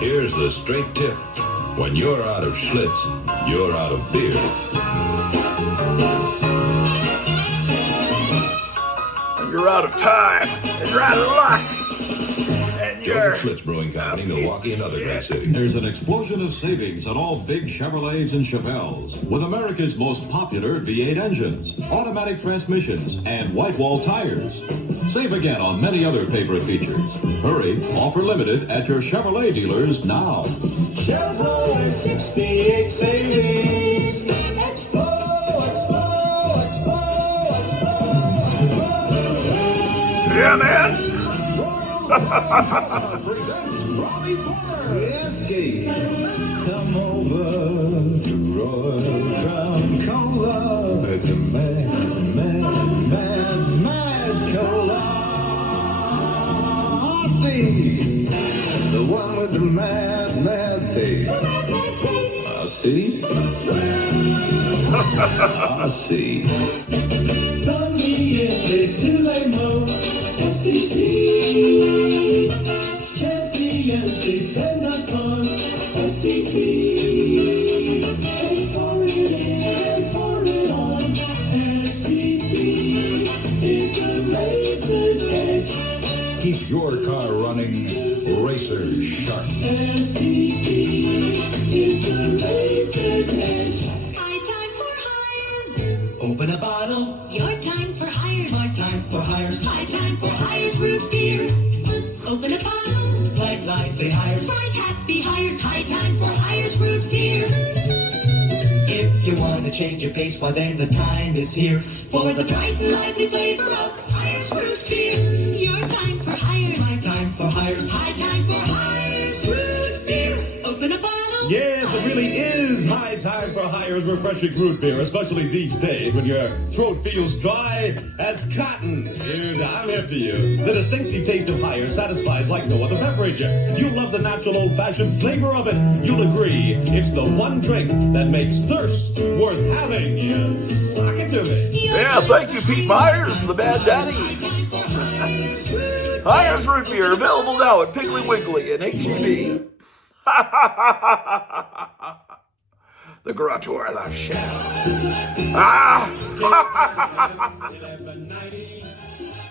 Here's the straight tip. When you're out of Schlitz, you're out of beer. And you're out of time. And you're out of luck. And you're... Joseph Schlitz Brewing Company, Milwaukee, and other great cities. There's an explosion of savings on all big Chevrolets and Chevelles with America's most popular V8 engines, automatic transmissions, and white wall tires. Save again on many other favorite features. Hurry, offer limited at your Chevrolet dealers now. Chevrolet 68 savings. Explode, explode, explode. Yeah, man. presents Robbie Porter. Yes, Steve. Come over to Royal Crown Cola. It's a mad cola. I see the one with the mad taste. I see. I see. STP. Champions depend upon STP. And pour it in and pour it on. STP is the racer's edge. Keep your car running racer sharp. STP is the racer's edge. High time for hires. Open a bottle. Your time for hires. My time for hires. High time for hires root beer. Open a bottle. Lively hires. Bright happy hires. High time for hires root beer. If you want to change your pace, why then the time is here. For the bright and lively flavor of hires root beer. Your time for hires. My time for hires. High time for hires root beer. Open a bottle. Yes, it really is high time for Hires refreshing root beer, especially these days when your throat feels dry as cotton. Dude, I'm here for you. The distinctive taste of Hires satisfies like no other beverage. You'll love the natural old-fashioned flavor of it. You'll agree it's the one drink that makes thirst worth having. Rock it to me. Yeah, thank you, Pete Myers, the Bad Daddy. Hires root beer available now at Piggly Wiggly and HEB. The Grottu Orloff Show.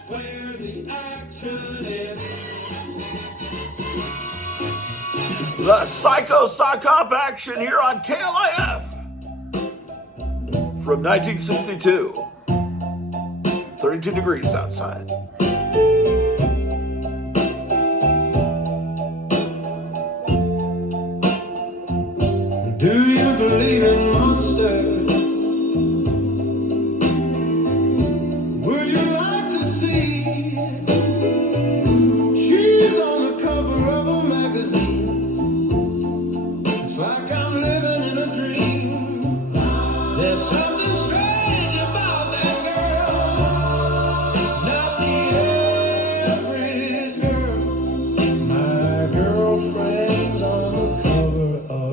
Where the action is. The Psycho Sock Hop action here on KLIF from 1962. 32 degrees outside. Do you believe in monsters? Would you like to see? She's on the cover of a magazine. It's like I'm living in a dream. There's something strange about that girl. Not the average girl. My girlfriend's on the cover of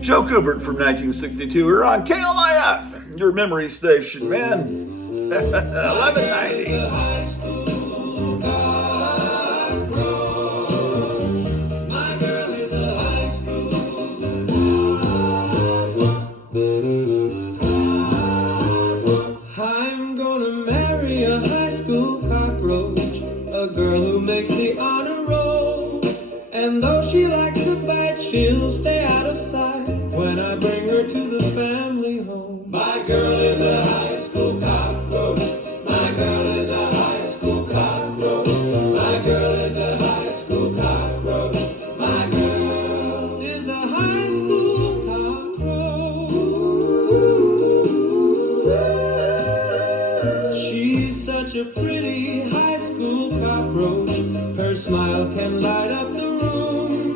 Joe Kubert from 1962. We're on KLIF, your memory station, man. 1190. I'm gonna marry a high school cockroach, a girl who makes the honor roll. And though she likes to bite, she'll stay out of sight when I bring her to the family home. My girl is a high school cockroach. My girl is a high school cockroach. My girl is a high school cockroach. My girl is a high school cockroach. She's such a pretty high school cockroach. Her smile can light up the room.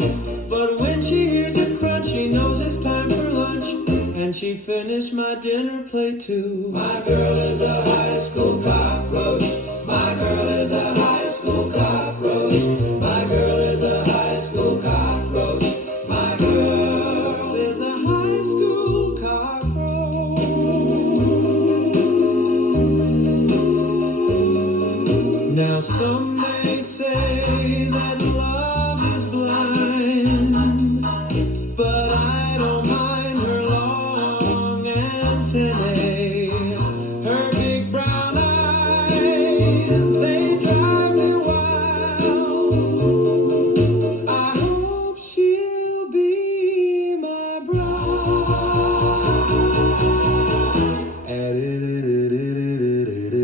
But when she hears a crunch, she knows it's time for lunch. And she finished my dinner plate too. My girl is a high school cockroach. My girl is a high school cockroach. My girl is a high school cockroach. My girl is a high school cockroach. Now some may say that love is blind, but I don't mind her long antennae. Her big brown eyes, they drive me wild. I hope she'll be my bride.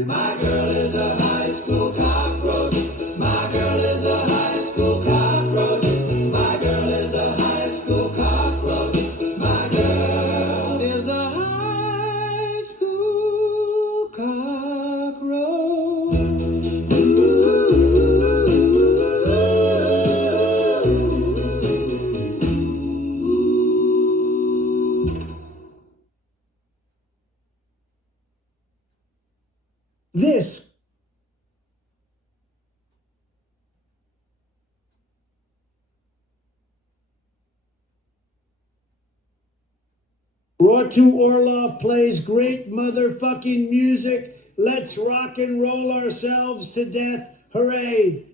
My girl is a high school cockroach. My girl is a high school cockroach. My girl is a high school cockroach. My girl is a high school cockroach. This Grottu Orloff plays great motherfucking music. Let's rock and roll ourselves to death. Hooray!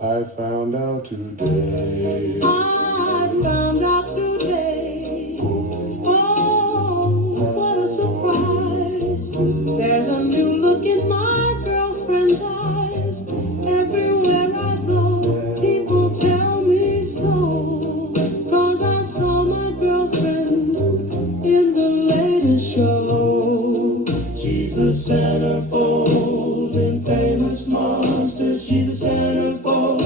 I found out today. I found out today. Oh, what a surprise. There's a new look in my girlfriend's eyes. Everywhere I go, people tell me so. 'Cause I saw my girlfriend in the latest show. She's the centerfold in Famous Monsters. She's the centerfold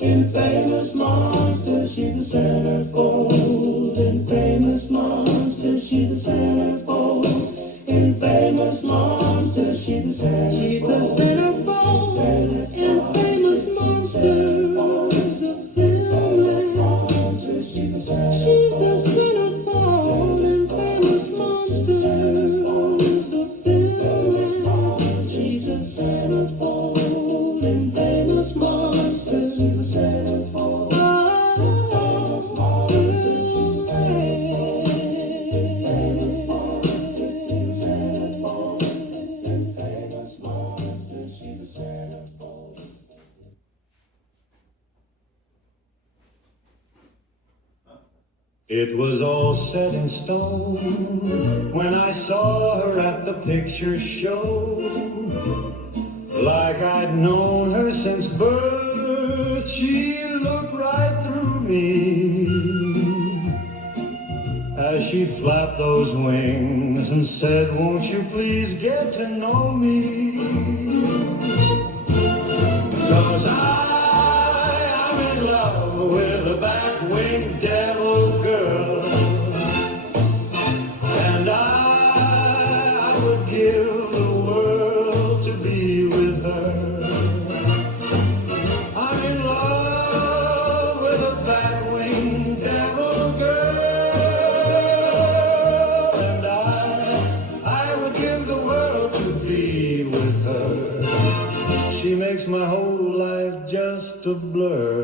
in Famous Monsters. She's the centerfold in Famous Monsters. She's the centerfold in Famous Monsters. She's the centerfold. She's the centerfold in Famous Monsters of Finland. She's the She's the centerfold in Famous Monsters of Finland. She's the centerfold in Famous Monsters. She's the centerfold. It was all set in stone when I saw her at the picture show. Like I'd known her since birth, she looked right through me as she flapped those wings and said, "Won't you please get to know me? 'Cause I'm in love with a bat-winged devil girl, and I would give the world to be with her. I'm in love with a bat-winged devil girl, and I would give the world to be with her. She makes my whole life just a blur.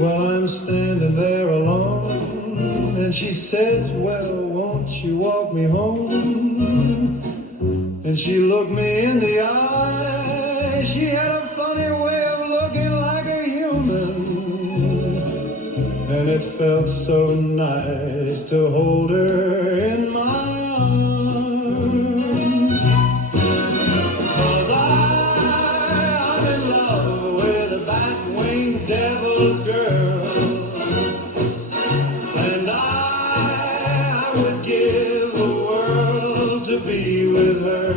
Well, I'm standing there alone, and she says, "Well, won't you walk me home?" And she looked me in the eye. She had a funny way of looking like a human. and it felt so nice to hold her in my arms. 'Cause I'm in love with a bat-winged devil girl, and I would give the world to be with her.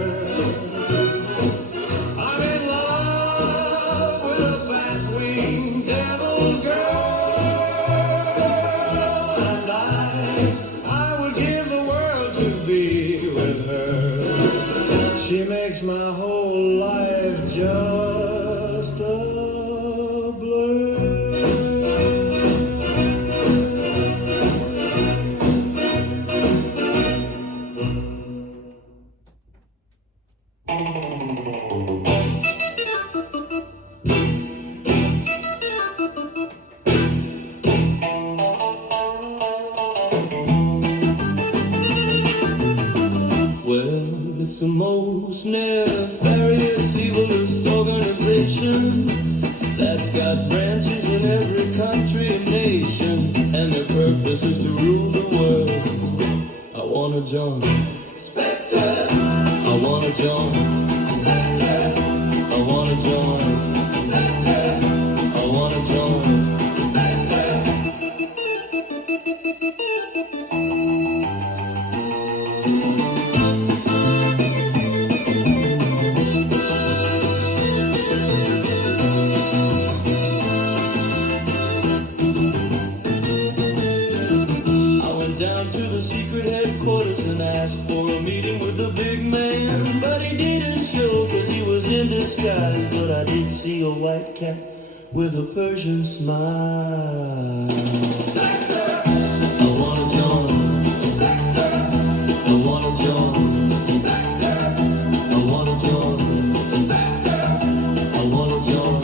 I'm in love with a bat-winged devil girl, and I would give the world to be with her. She makes my whole life just a blur. Well, it's the most nefarious, evilest organization that's got branches in every country and nation, and their purpose is to rule the world. I wanna join Spectre. I wanna join Spectre. I wanna join Spectre. I wanna join Spectre. Down to the secret headquarters and asked for a meeting with the big man, but he didn't show 'cause he was in disguise. But I did see a white cat with a Persian smile. Spectre! I wanna join Spectre. I wanna join Spectre. I wanna join Spectre. I wanna join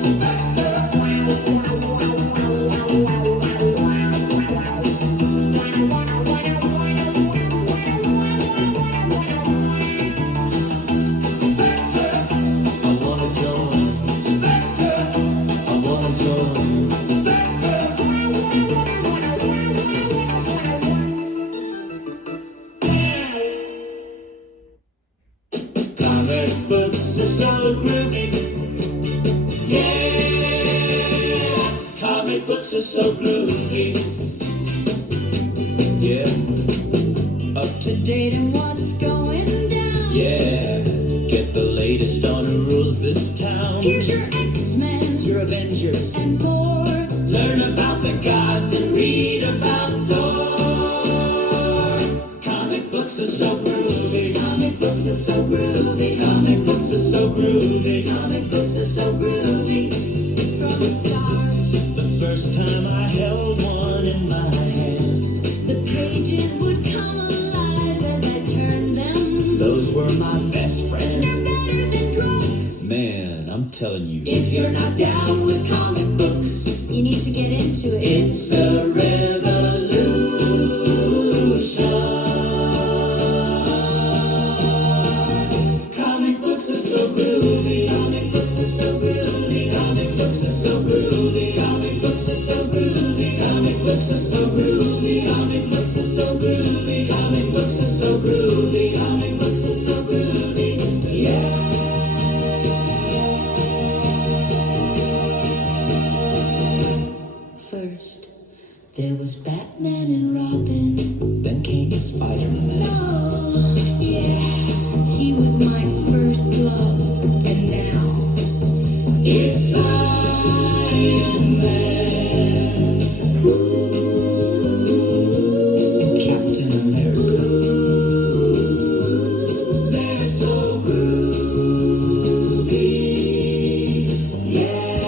Spectre. Comic books are so groovy. Yeah, comic books are so groovy. Yeah, up to date on what's going down. Yeah, get the latest on who rules this town. Here's your X-Men, your Avengers, and more. Learn about the gods and read about Thor. Comic books are so groovy. Comic books are so groovy. Comic books are so groovy. Comic books are so groovy. From the start, the first time I held one in my hand, the pages would come alive as I turned them. Those were my best friends. They're better than drugs. Man, I'm telling you, if you're not down with comic books, you need to get into it. It's a revolution. Comic books are so groovy. Comic books are so groovy. Comic books are so groovy. Comic books are so groovy. Comic books are so groovy. Comic books are so groovy. Comic books are so groovy. Comic books are so groovy. Yeah. First, there was Batman and Robin. Then came Spider-Man. Oh, yeah. He was my first love. And now, it's Iron Man. Ooh, Captain America. Ooh, they're so groovy. Yeah.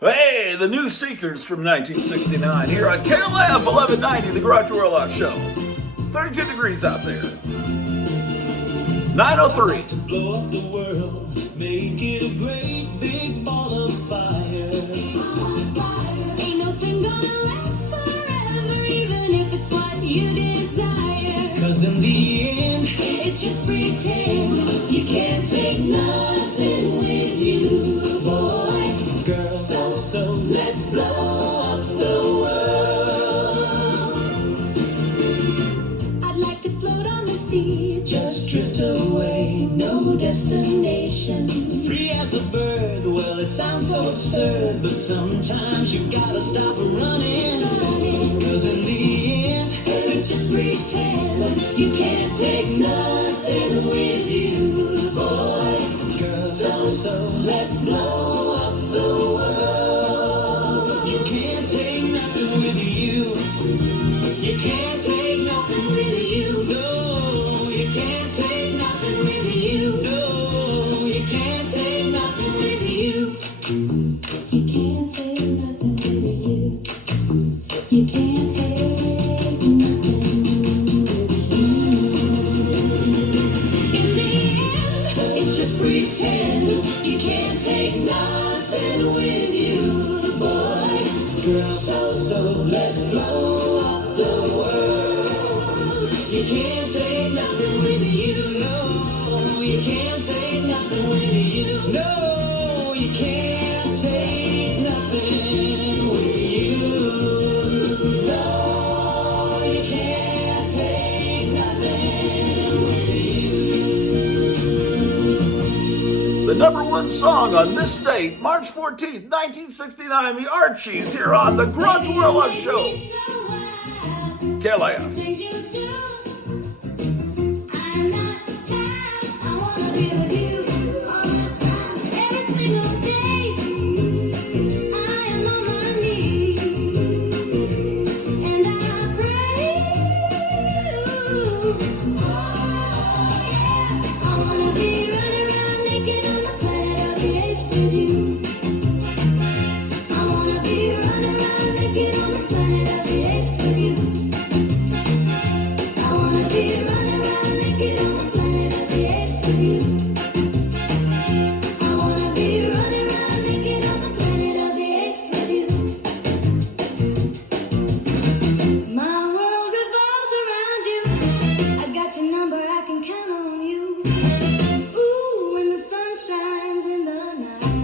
Hey, the New Seekers from 1969 here on KLF 1190, the Grottu Orloff Show. 32 degrees out there. 9:03. To blow up the world, make it a great big ball of fire. Ain't nothing gonna last forever, even if it's what you desire. 'Cause in the end, it's just pretend. You can't take nothing with you, boy. girl. So let's blow up the world. I'd like to float on the sea, just drift away, no destination. Free as a bird, well it sounds so absurd, but sometimes you gotta stop running. Cause in the end, let's just pretend you can't take nothing with you, boy. Girl, so let's blow up the world. You can't take nothing with you. You can't take nothing with you. No, you can't take nothing with you. No, you can't take nothing with you. You can't take nothing with you. You can't take nothing with you. In the end, it's just pretend you can't take nothing with you, boy. Girl, so let's blow up the world. You can't take nothing with you, no. You can't take nothing with you, no. You can't take nothing with you. No, you can't take nothing with you. The #1 song on this date, March 14th, 1969, the Archies here on the Grottu Orloff Show. KLIF. Things you do, I'm not the child. I wanna be with you all the time, every single day. I am on my knees and I pray. Oh yeah, I wanna be running around naked on the planet of the apes with you. I wanna be running around naked on the planet of the apes with you. I wanna be running around naked on the planet of the apes with you. I wanna be running around naked on the planet of the apes with you. My world revolves around you. I got your number, I can count on you. Ooh, when the sun shines in the night,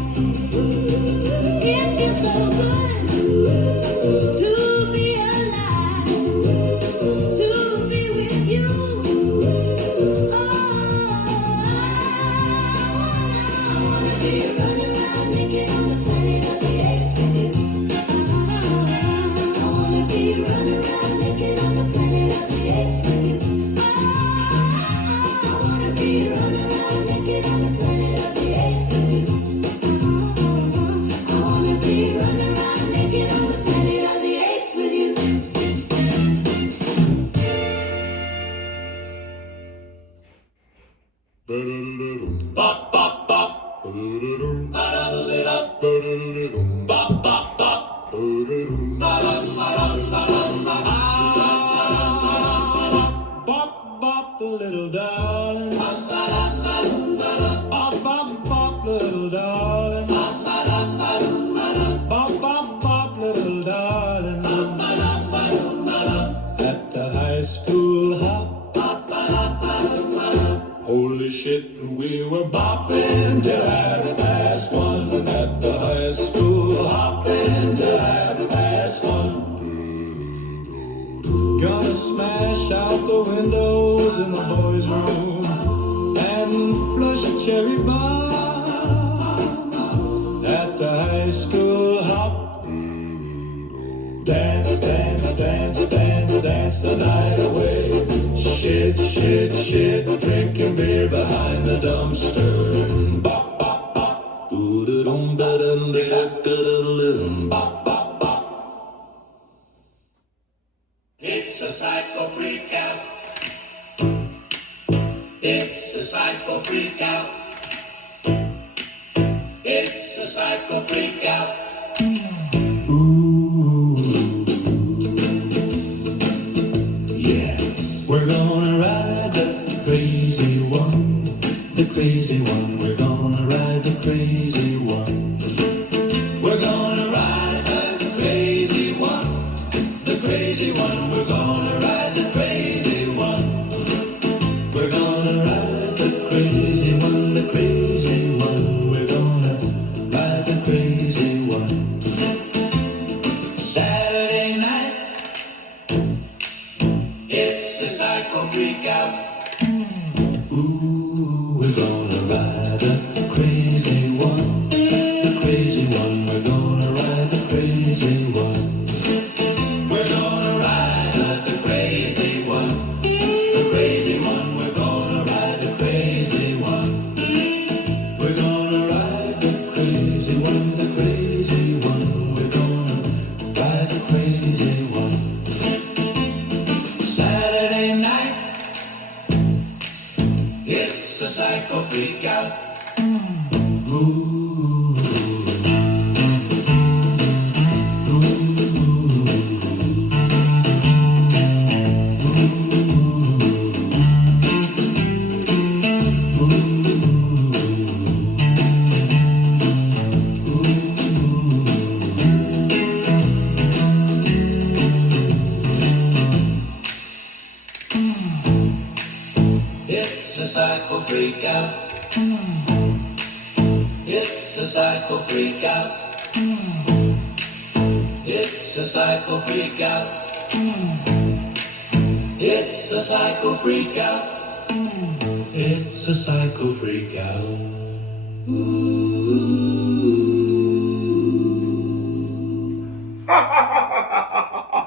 it feels so good to be alive, to be with you. Oh, I wanna be running around naked on the planet of the apes with you. I wanna be running around naked on the planet of the apes with you. I wanna be running around naked on the planet of the apes with you. I wanna be running around naked on the planet of the apes with you. Bop, bop, bop. Ba-da-da-da-da. Bop, bop, bop. Ba-da-da-da-da. Bop, bop, little darling. Bop, bop, bop, little darling. Bop, bop, bop, little darling. At the high school hop. Holy shit, we were bopping till 1:30 at the high school, hopping till 1:30. Gonna smash out the windows in the boys' room and flush cherry bombs at the high school hop. Dance, dance, dance, dance, dance the night away. Shit, shit, shit, drinking beer behind the dumpster. Bop, bop, bop. Ooh-da-dum, ba-dum, da-da-da-da-dum. Bop, bop, bop. It's a psycho freak out. It's a psycho freak out. It's a psycho freak out. We're gonna ride the crazy one. The crazy one. We're gonna ride the crazy one. We're gonna ride the crazy one. The crazy one. We're gonna ride the crazy one. We're gonna ride the crazy one. The crazy one. We're gonna ride the crazy one. psycho freak out. It's a psycho freak out. It's a psycho freak out. It's a psycho freak out. It's a psycho freak out. It's a psycho freak out.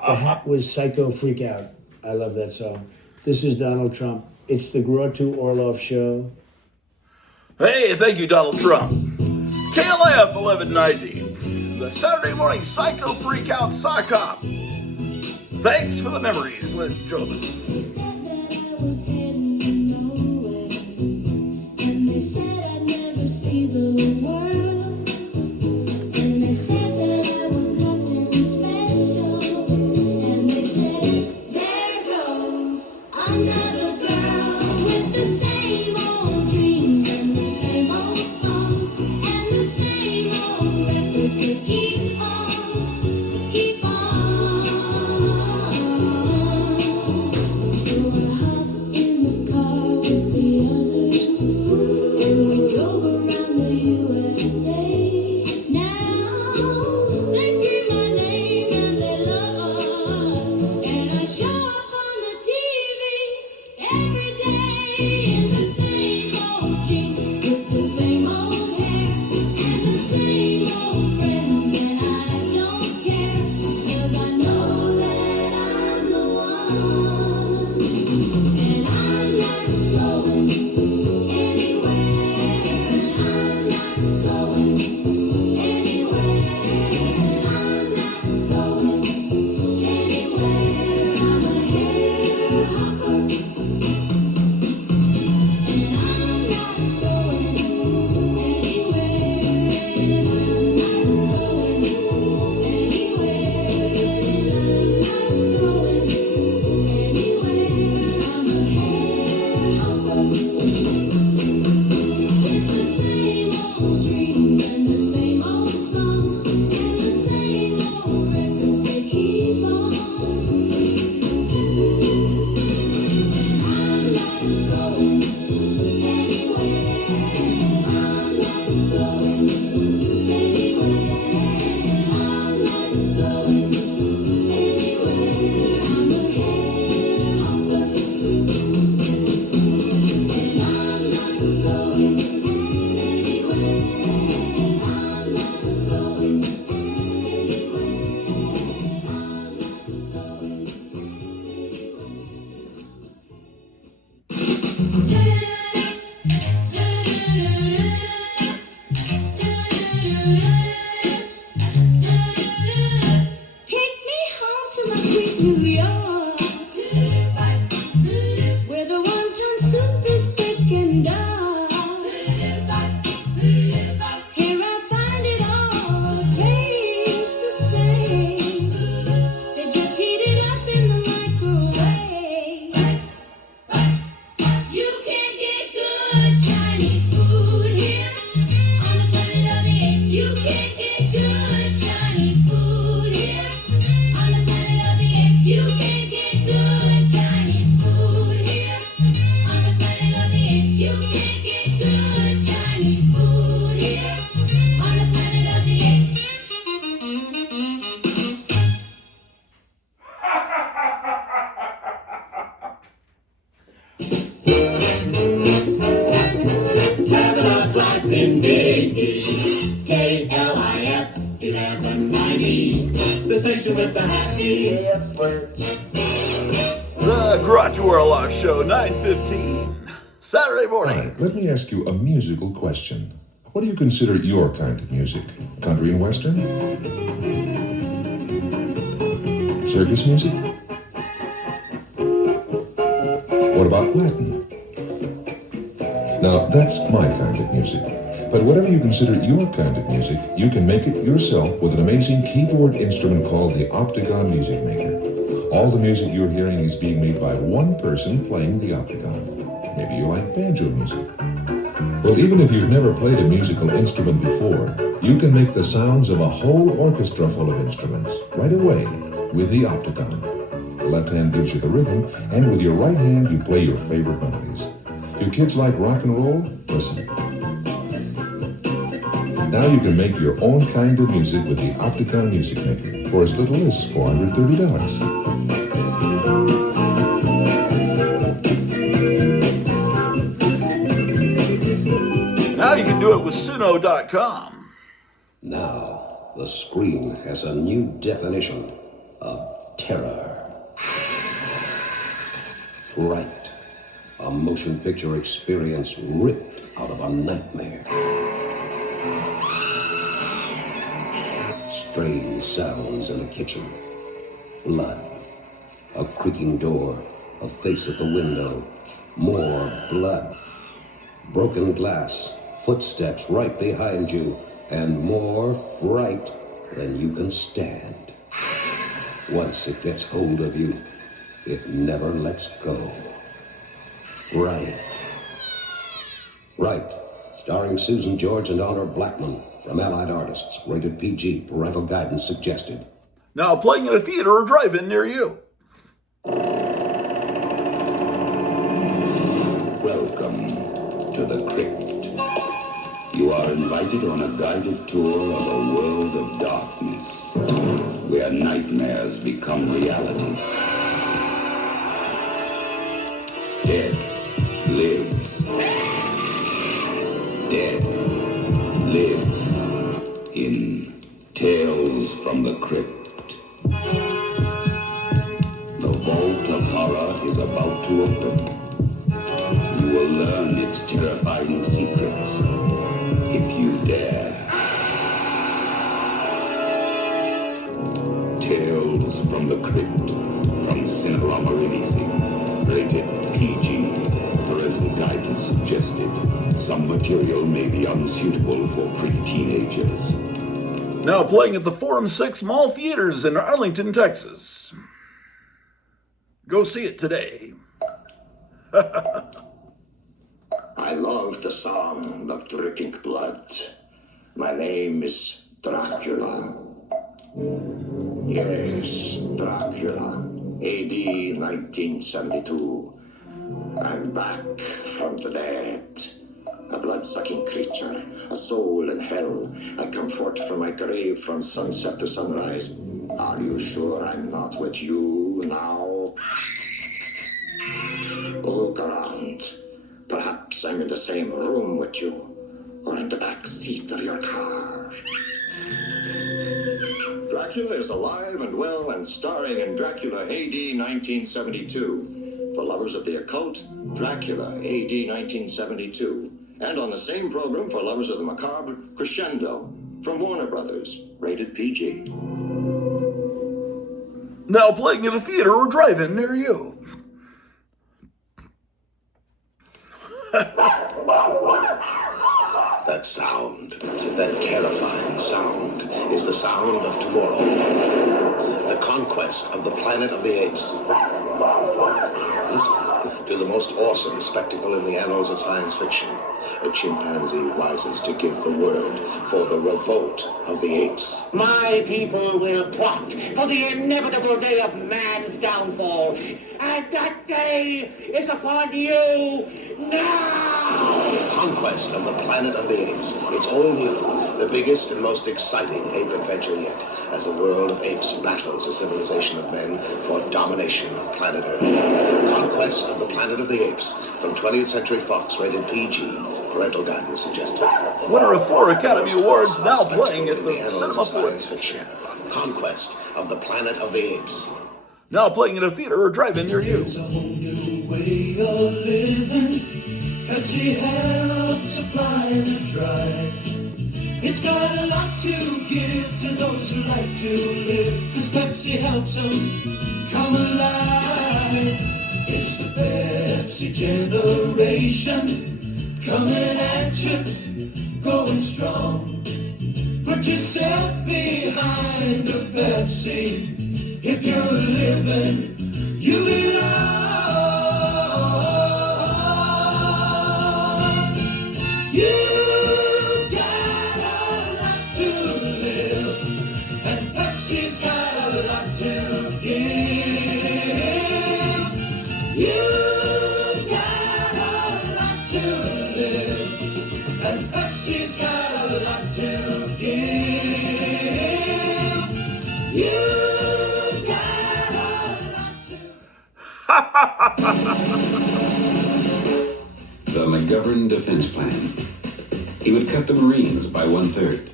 The hat was Psycho Freak Out. I love that song. This is Donald Trump. It's the Grottu Orloff Show. Hey, thank you, Donald Trump. KLF 1190, the Saturday morning Psycho Freak Out Sock Hop. Thanks for the memories, ladies and gentlemen. They said that I was heading nowhere, and they said I'd never see the world, and they said that I was nothing special, and they said, there goes another girl with the same old dreams and the same old songs and the same old records that keep on. So I hopped in the car with the others, and we drove around the USA. Now they scream my name and they love us, and I show up on the TV every day in the same old jeans with the same old hair and the same old friends, and I don't care, 'cause I know that I'm the one, and I'm not going anywhere, and I'm not going anywhere, and I'm not going anywhere. I'm a hair hopper, and I'm not going anywhere, and I'm not going anywhere, and I'm not going anywhere. I'm a hair hopper with the same old dreams and the same old songs and the same old records they keep on. I'm not going anywhere. I'm not going anywhere. I'm not going anywhere. I'm a hair hopper, and I'm not going anywhere. I'm not going Take me home to my sweet New York, where the wonton soup is thick and dark. Here I find it all tastes the same. They just heat it up in the microwave. You can't get good Chinese food here on the planet of the apes. You can't get good Chinese food here on the planet of the apes. You can't get good Chinese food here on the planet of the apes. You can't get good Chinese food here on the planet of the apes. Level class in Big D. KLIF 1190. The station with the happy experts. The Grottu Orloff Show, 9:15, Saturday morning. All right, let me ask you a musical question. What do you consider your kind of music? Country and Western? Circus music? What about Latin? Now, that's my kind of music. But whatever you consider your kind of music, you can make it yourself with an amazing keyboard instrument called the Octagon Music Maker. All the music you're hearing is being made by one person playing the octagon. Maybe you like banjo music. Well, even if you've never played a musical instrument before, you can make the sounds of a whole orchestra full of instruments right away with the octagon. The left hand gives you the rhythm, and with your right hand you play your favorite melodies. Do kids like rock and roll? Listen. Now you can make your own kind of music with the Octagon Music Maker for as little as $430. Now you can do it with Suno.com. Now, the screen has a new definition of terror. Fright. A motion picture experience ripped out of a nightmare. Strange sounds in the kitchen. Blood. A creaking door. A face at the window. More blood. Broken glass. Footsteps right behind you. And more fright than you can stand. Once it gets hold of you, it never lets go. Fright. Right. Starring Susan George and Honor Blackman. From Allied Artists. Rated PG. Parental guidance suggested. Now playing in a theater or drive-in near you. Welcome to the crypt. You are invited on a guided tour of a world of darkness, where nightmares become reality. Dead lives. Dead lives in Tales from the Crypt. The vault of horror is about to open. You will learn its terrifying secrets if you dare. Tales from the Crypt from Cinerama Releasing. Rated PG. Parental guidance suggested. Some material may be unsuitable for pre-teenagers. Now playing at the Forum 6 Mall Theaters in Arlington, Texas. Go see it today. I love the sound of dripping blood. My name is Dracula. Yes, Dracula. AD 1972. I'm back from the dead. A blood-sucking creature, a soul in hell. I come forth from my grave from sunset to sunrise. Are you sure I'm not with you now? Look around. Perhaps I'm in the same room with you, or in the back seat of your car. Dracula is alive and well and starring in Dracula AD 1972. For lovers of the occult, Dracula AD 1972. And on the same program for lovers of the macabre, Crescendo from Warner Brothers, rated PG. Now playing at a theater or drive-in near you. That sound, that terrifying sound, is the sound of tomorrow. The conquest of the planet of the apes. Listen to the most awesome spectacle in the annals of science fiction. A chimpanzee rises to give the word for the revolt of the apes. My people will plot for the inevitable day of man's downfall. And that day is upon you now! Conquest of the planet of the apes. It's all new. The biggest and most exciting ape adventure yet, as a world of apes battles a civilization of men for domination of planet Earth. Conquest of the planet of the apes from 20th Century Fox, rated PG. Parental guidance suggested. Winner of 4 Academy Awards, now playing at the Cinema Fiction. Conquest of the planet of the apes. Now playing at a theater or drive-in near you. There's a whole new way of living. Pepsi helps supply the drive. It's got a lot to give to those who like to live, 'cause Pepsi helps them come alive. It's the Pepsi generation, coming at you, going strong. Put yourself behind a Pepsi. If you're living, you belong. You've got a lot to live, and Pepsi's got a lot to give. You've got a lot to live, and Pepsi's got a lot to give. You've got a lot to. The McGovern Defense Plan. He would cut the Marines by 1/3.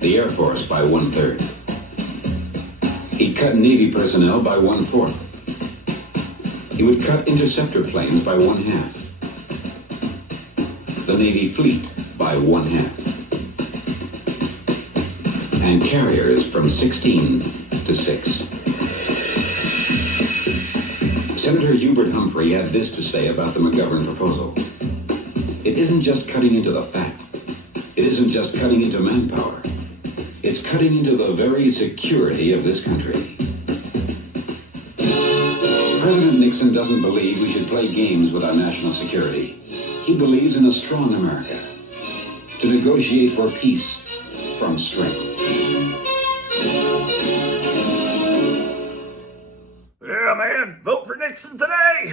The Air Force by 1/3. He'd cut Navy personnel by 1/4. He would cut interceptor planes by 1/2. The Navy fleet by 1/2. And carriers from 16 to 6. Senator Hubert Humphrey had this to say about the McGovern proposal. It isn't just cutting into the fat. It isn't just cutting into manpower. It's cutting into the very security of this country. President Nixon doesn't believe we should play games with our national security. He believes in a strong America. To negotiate for peace from strength. Yeah, man, vote for Nixon today.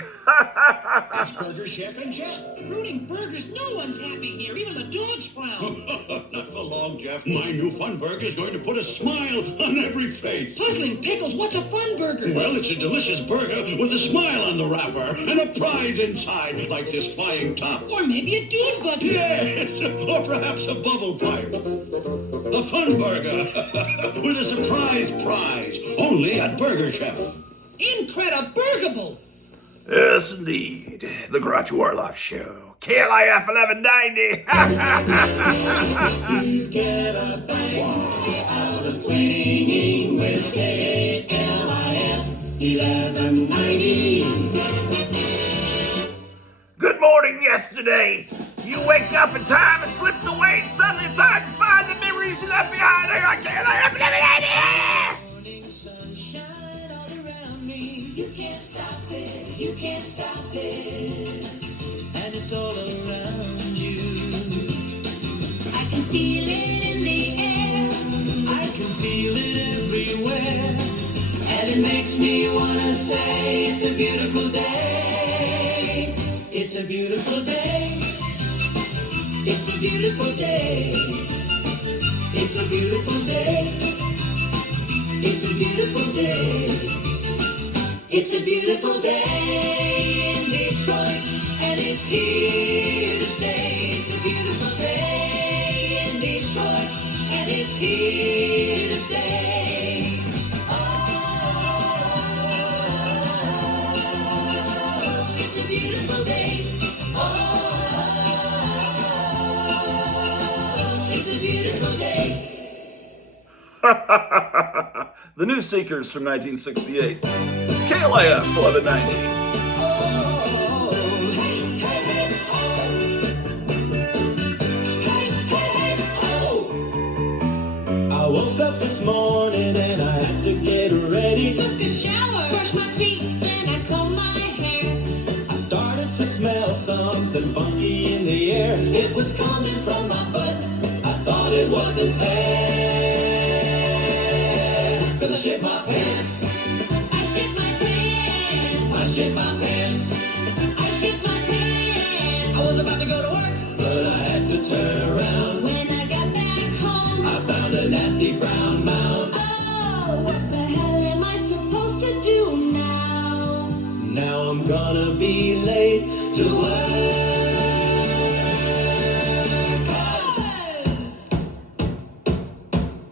That's Burger Chef and Jeff. Rooting burgers, no one's happy here. Even the dogs frown. Not for long, Jeff. My new Fun Burger is going to put a smile on every face. Puzzling pickles, what's a fun burger? Well, it's a delicious burger with a smile on the wrapper and a prize inside, like this flying top. Or maybe a dune buggy. Yes, or perhaps a bubble pipe. A Fun Burger with a surprise prize, only at Burger Chef. Incrediburgable! Yes, indeed. The Grottu Orloff Show. KLIF 1190. You get a bang out of swinging with KLIF 1190. Good morning, yesterday. You wake up and time has slipped away, and suddenly it's hard to find the memories you left behind here on KLIF 1190. Morning sunshine all around me. You can't stop it. You can't stop it. And it's all around you. I can feel it in the air. I can feel it everywhere. And it makes me wanna say it's a beautiful day. It's a beautiful day. It's a beautiful day. It's a beautiful day. It's a beautiful day. It's a beautiful day in Detroit, and it's here to stay. It's a beautiful day in Detroit, and it's here to stay. Oh, it's a beautiful day. Oh, it's a beautiful day. The New Seekers from 1968. KLIF 1190. I woke up this morning and I had to get ready. Took a shower, brushed my teeth, then I combed my hair. I started to smell something funky in the air. It was coming from my butt. I thought it wasn't fair. 'Cause I shit my pants. I shit my pants. I shit my pants. I shit my pants. I was about to go to work, but I had to turn around. When I got back home, I found a nasty brown mound. oh, what the hell am I supposed to do now? Now I'm gonna be late to work.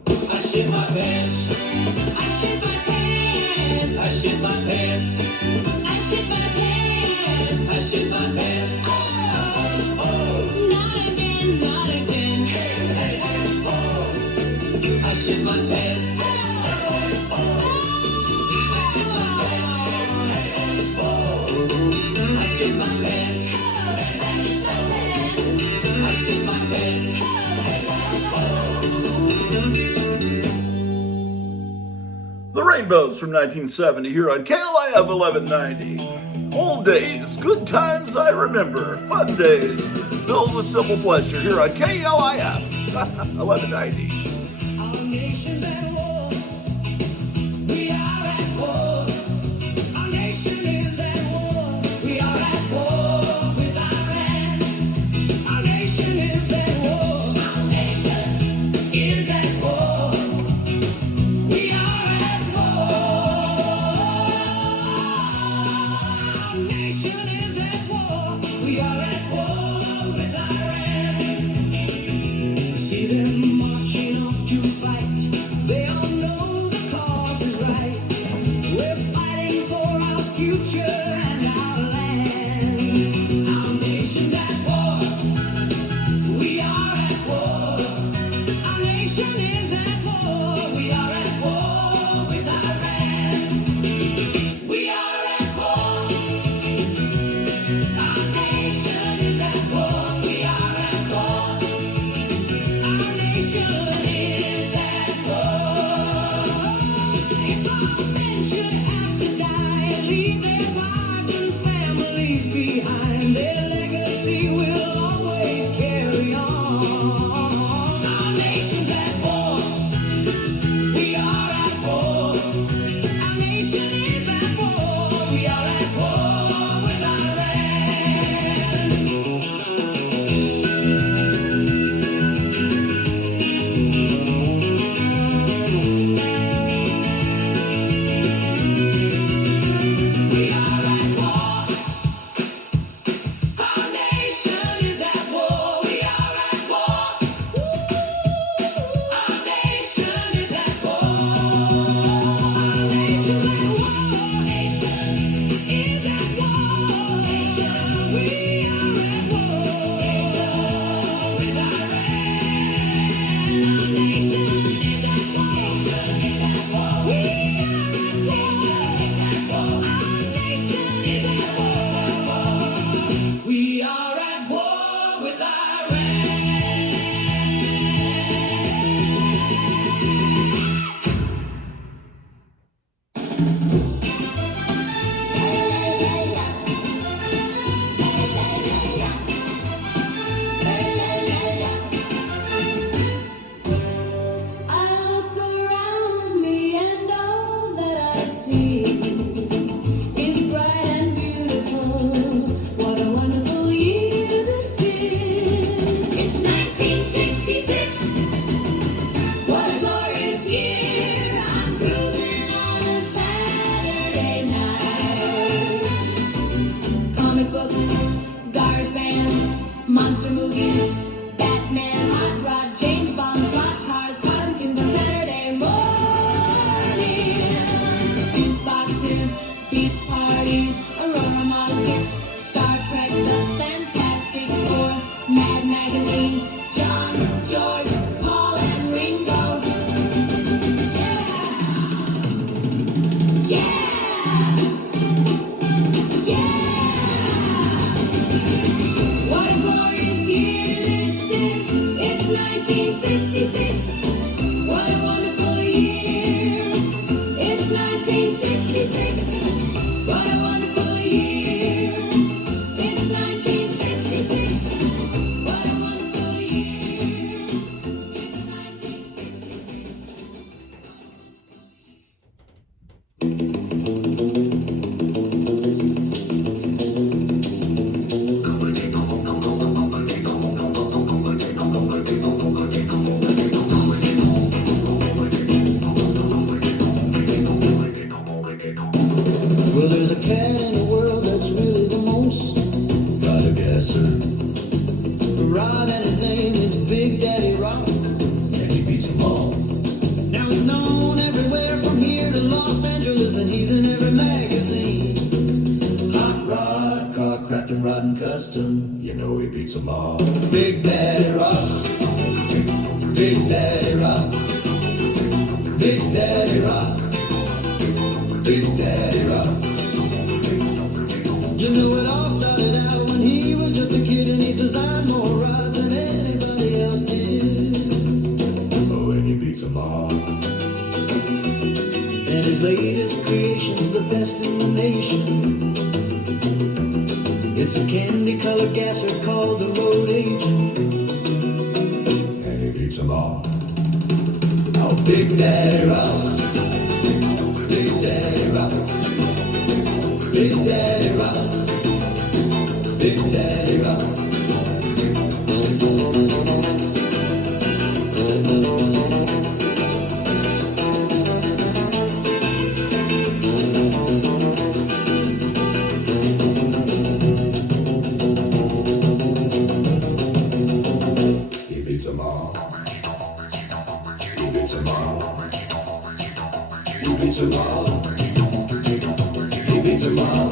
'Cause I shit my pants. I shit my pants. I shit my pants. I shit my pants. I shit my pants. Oh, not again, not again. I shit my pants. I shit my pants. I shit my pants. The Rainbows from 1970 here on KLIF 1190. Old days, good times I remember, fun days, filled with simple pleasure here on KLIF 1190. Our nation's at war. We are at war. Our nation is at war. We are at war with Iran. Our nation is at war. Our nation is at war. We are at war. Our nation is at war. We are at war with Iran. See them marching off to fight. They all know the cause is right. We're fighting for our future and our land. Our nation's at war. We are at war. Our nation is at war. We are at war with Iran. We are at war. Our nation is at war. We are at war. Our nation is at war. If our men should have to die and leave their wives and families behind, their legacy will always carry on. Our nation's at war. We are at war. Our nation is at war. We are at war with We are at war. Our nation is at war. We are at war. Our nation is at war. Our nation's at war. Nation is at war. Nation, we are at war. Nation with Iran. Our nation is at war. Nation is at war. We are at war. Nation is at war. Our nation is at war. We are at war with Iran. I look around me and all that I see is bright and beautiful. What a wonderful year this is. It's 1966. What a glorious year. I'm cruising on a Saturday night. Comic books, garage bands, monster movies, Batman, Hot Rod, James Bond, slot cars, cartoons on Saturday morning. Jukeboxes, beach parties, Aurora model kits, Star Trek, The Fantastic Four, Mad Magazine, John, George, Paul, and Ringo. Yeah! Yeah! Yeah! What a glorious year this is. It's 1966. What a wonderful year. It's 1966. What a wonderful year. It's 1966. What a wonderful year. It's 1966. Well, there's a cat in the world that's really the most. Gotta guess her. Rod, and his name is Big Daddy Rod. And he beats them all. Now he's known everywhere from here to Los Angeles, and he's in every magazine. Hot Rod, car crafting, rod and custom. You know he beats them all. Big Daddy Rod. Big Daddy Rod. Big Daddy Rod. Big Daddy Rock. You know it all started out when he was just designed more rides than anybody else did. Oh, and he beats them all. And his latest creation's the best in the nation. It's a candy-colored gasser called the Road Agent. And he beats them all. Oh, Big Daddy Rock. Big Daddy Rock. Big Daddy Rock. Big Daddy Rock. He beats them all. He beats them all. He beats them all. He beats them all.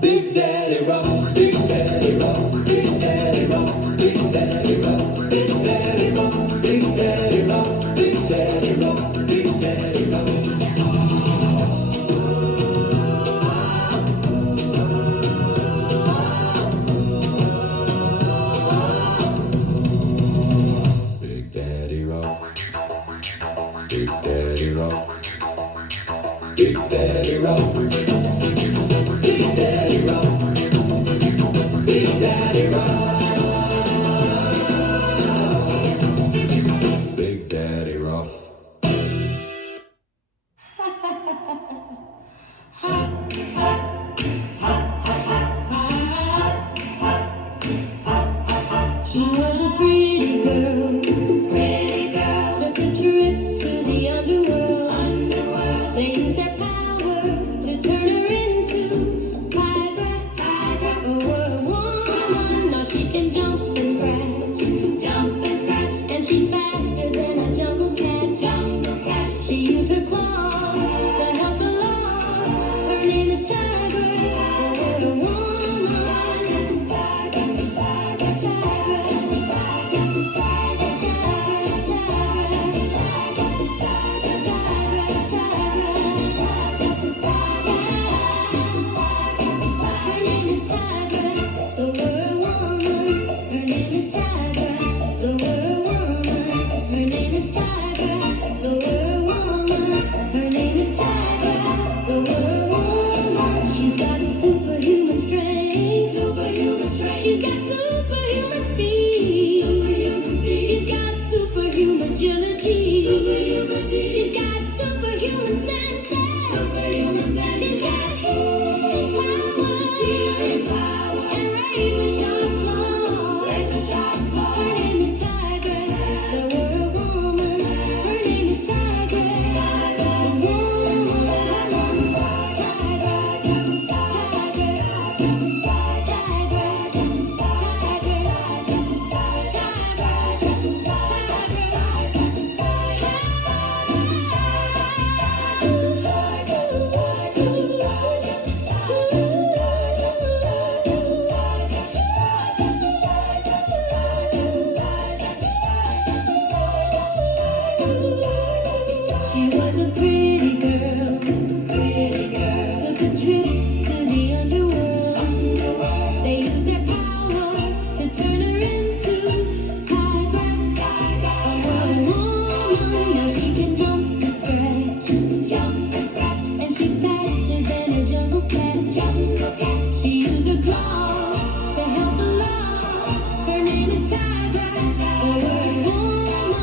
Big Daddy Rock, Big Daddy Rock, Big Daddy Rock, Big Daddy Rock, Big Daddy Rock, Big Daddy Rock, Big Daddy Rock, Big Daddy Rock. Big Daddy Rock, Big Daddy Rock, Big Daddy Rock, Big Daddy Rock, Big Daddy Rock, Big Daddy Rock. She was a pretty girl, took a trip to the underworld. They used their power to turn her into Tiger, a woman. Now she can jump and scratch, and she's faster than a jungle cat. She used her claws to help the law. Her name is Tiger, a woman. Her name is Tiger, the world woman. Her name is Tiger, the world woman. Her name is Tiger, the world woman. Her name is Tiger, the world woman. She's got superhuman strength, She's got superhuman speed, She's got superhuman agility, She's got superhuman sense, She's got healing power, and razor-sharp claws. Her name is Tiger, the world woman. Her name is Tiger, the woman. She was a pretty girl, took a trip to the underworld. They used their power to turn her into Tiger, a woman. Now she can jump and scratch, and she's faster than a jungle cat. She used her claws to help the law. Her name is Tiger, the world woman.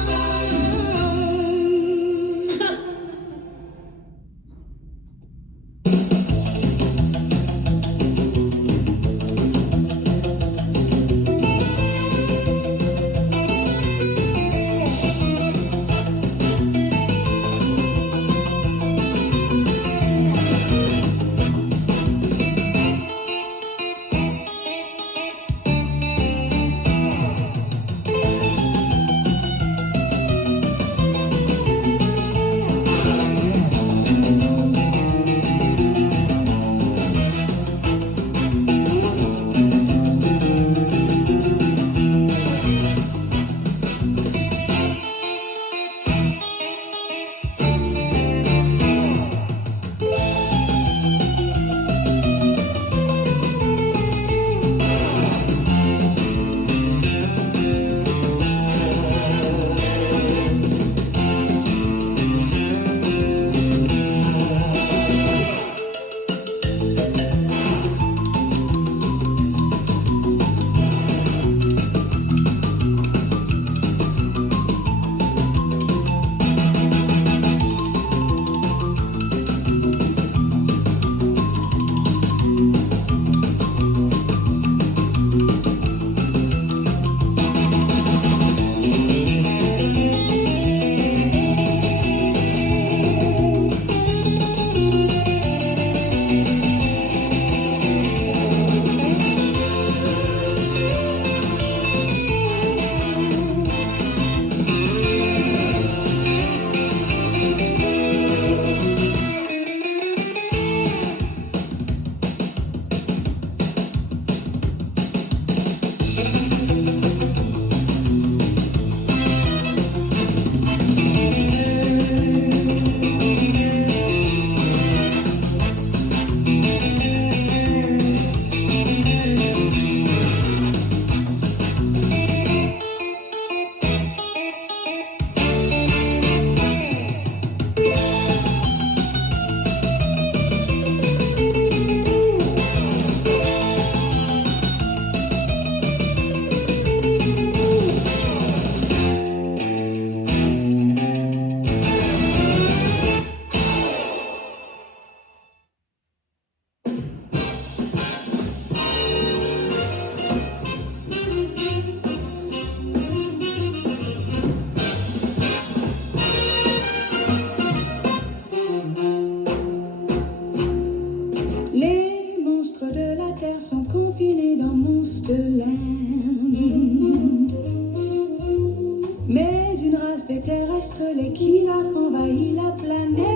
soleil qui a envahi la planète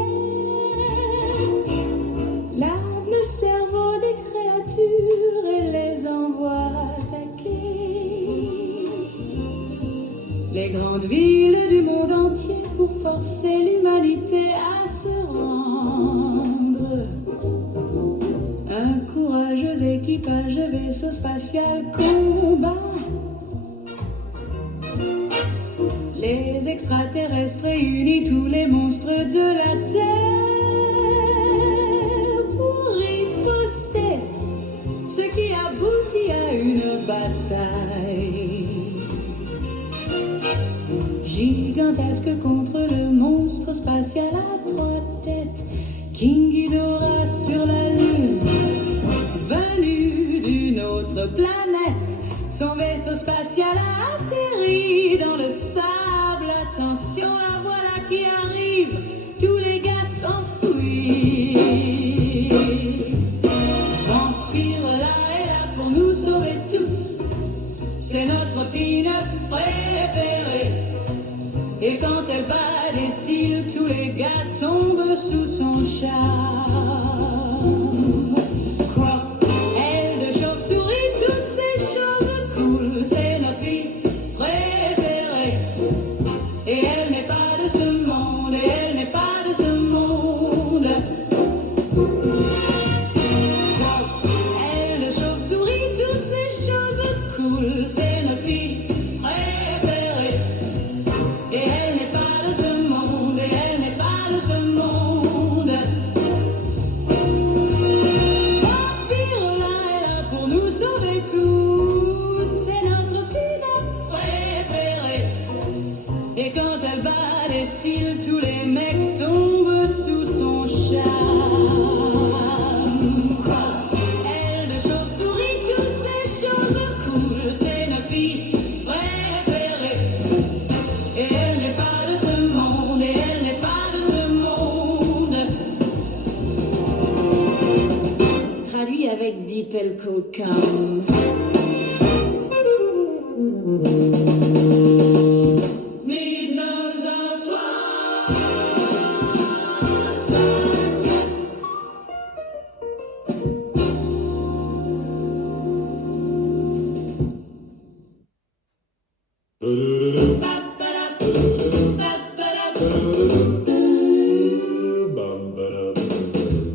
lave le cerveau des créatures et les envoie attaquer les grandes villes du monde entier pour forcer l'humanité à se rendre. Un courageux équipage de vaisseau spatial combat les extraterrestres réunis, tous les monstres de la Terre pour riposter, ce qui aboutit à une bataille gigantesque contre le monstre spatial à 3 têtes, King Ghidorah sur la Lune, venu d'une autre planète. Son vaisseau spatial a atterri dans le sable. Attention, la voilà qui arrive. Tous les gars s'enfuient. Vampire là est là pour nous sauver tous. C'est notre pin-up préféré. Et quand elle bat des cils, tous les gars tombent sous son charme. Croc, aile de chauve-souris, toutes ces choses cool, c'est notre fille préférée. Et elle n'est pas de ce monde, et elle n'est pas de ce monde. Croc, aile de chauve-souris, toutes ces choses cool, c'est notre fille préférée. Et elle n'est pas de ce monde, et elle n'est pas de ce monde. Vampire là est là pour nous sauver tous. C'est notre pin-up préféré. Et quand elle bat les cils, tous les mecs tombent sous son charme. Elle de chauve-souris, toutes ces choses cool, c'est notre fille préférée. Et elle n'est pas de ce monde, et elle n'est pas de ce monde. Traduit avec Dipelco comme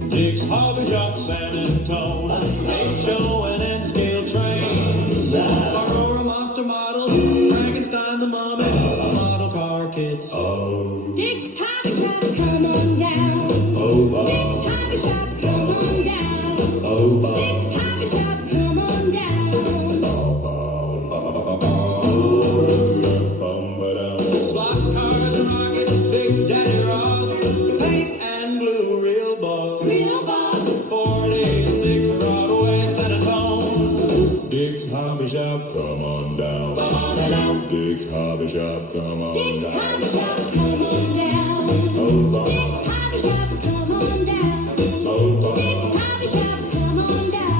Dick's Hobby Shop, San Antonio, ain't showing and scale trains. Aurora monster models, Frankenstein the mummy, model car kits. Dick's Hobby Shop, come on down. Dick's Hobby Shop, come on down. Dick's Hobby Shop, come on down. Slot cars and rockets, Big Daddy Rock, paint and blue, real bugs. Real bugs. 46 Broadway, San Antonio. Dick's Hobby Shop, come on down. Dick's Hobby Shop, come on Dick's down. Hobby Shop, come on down. Dick's Hobby Shop, come on down. Dick's Hobby Shop, come on down.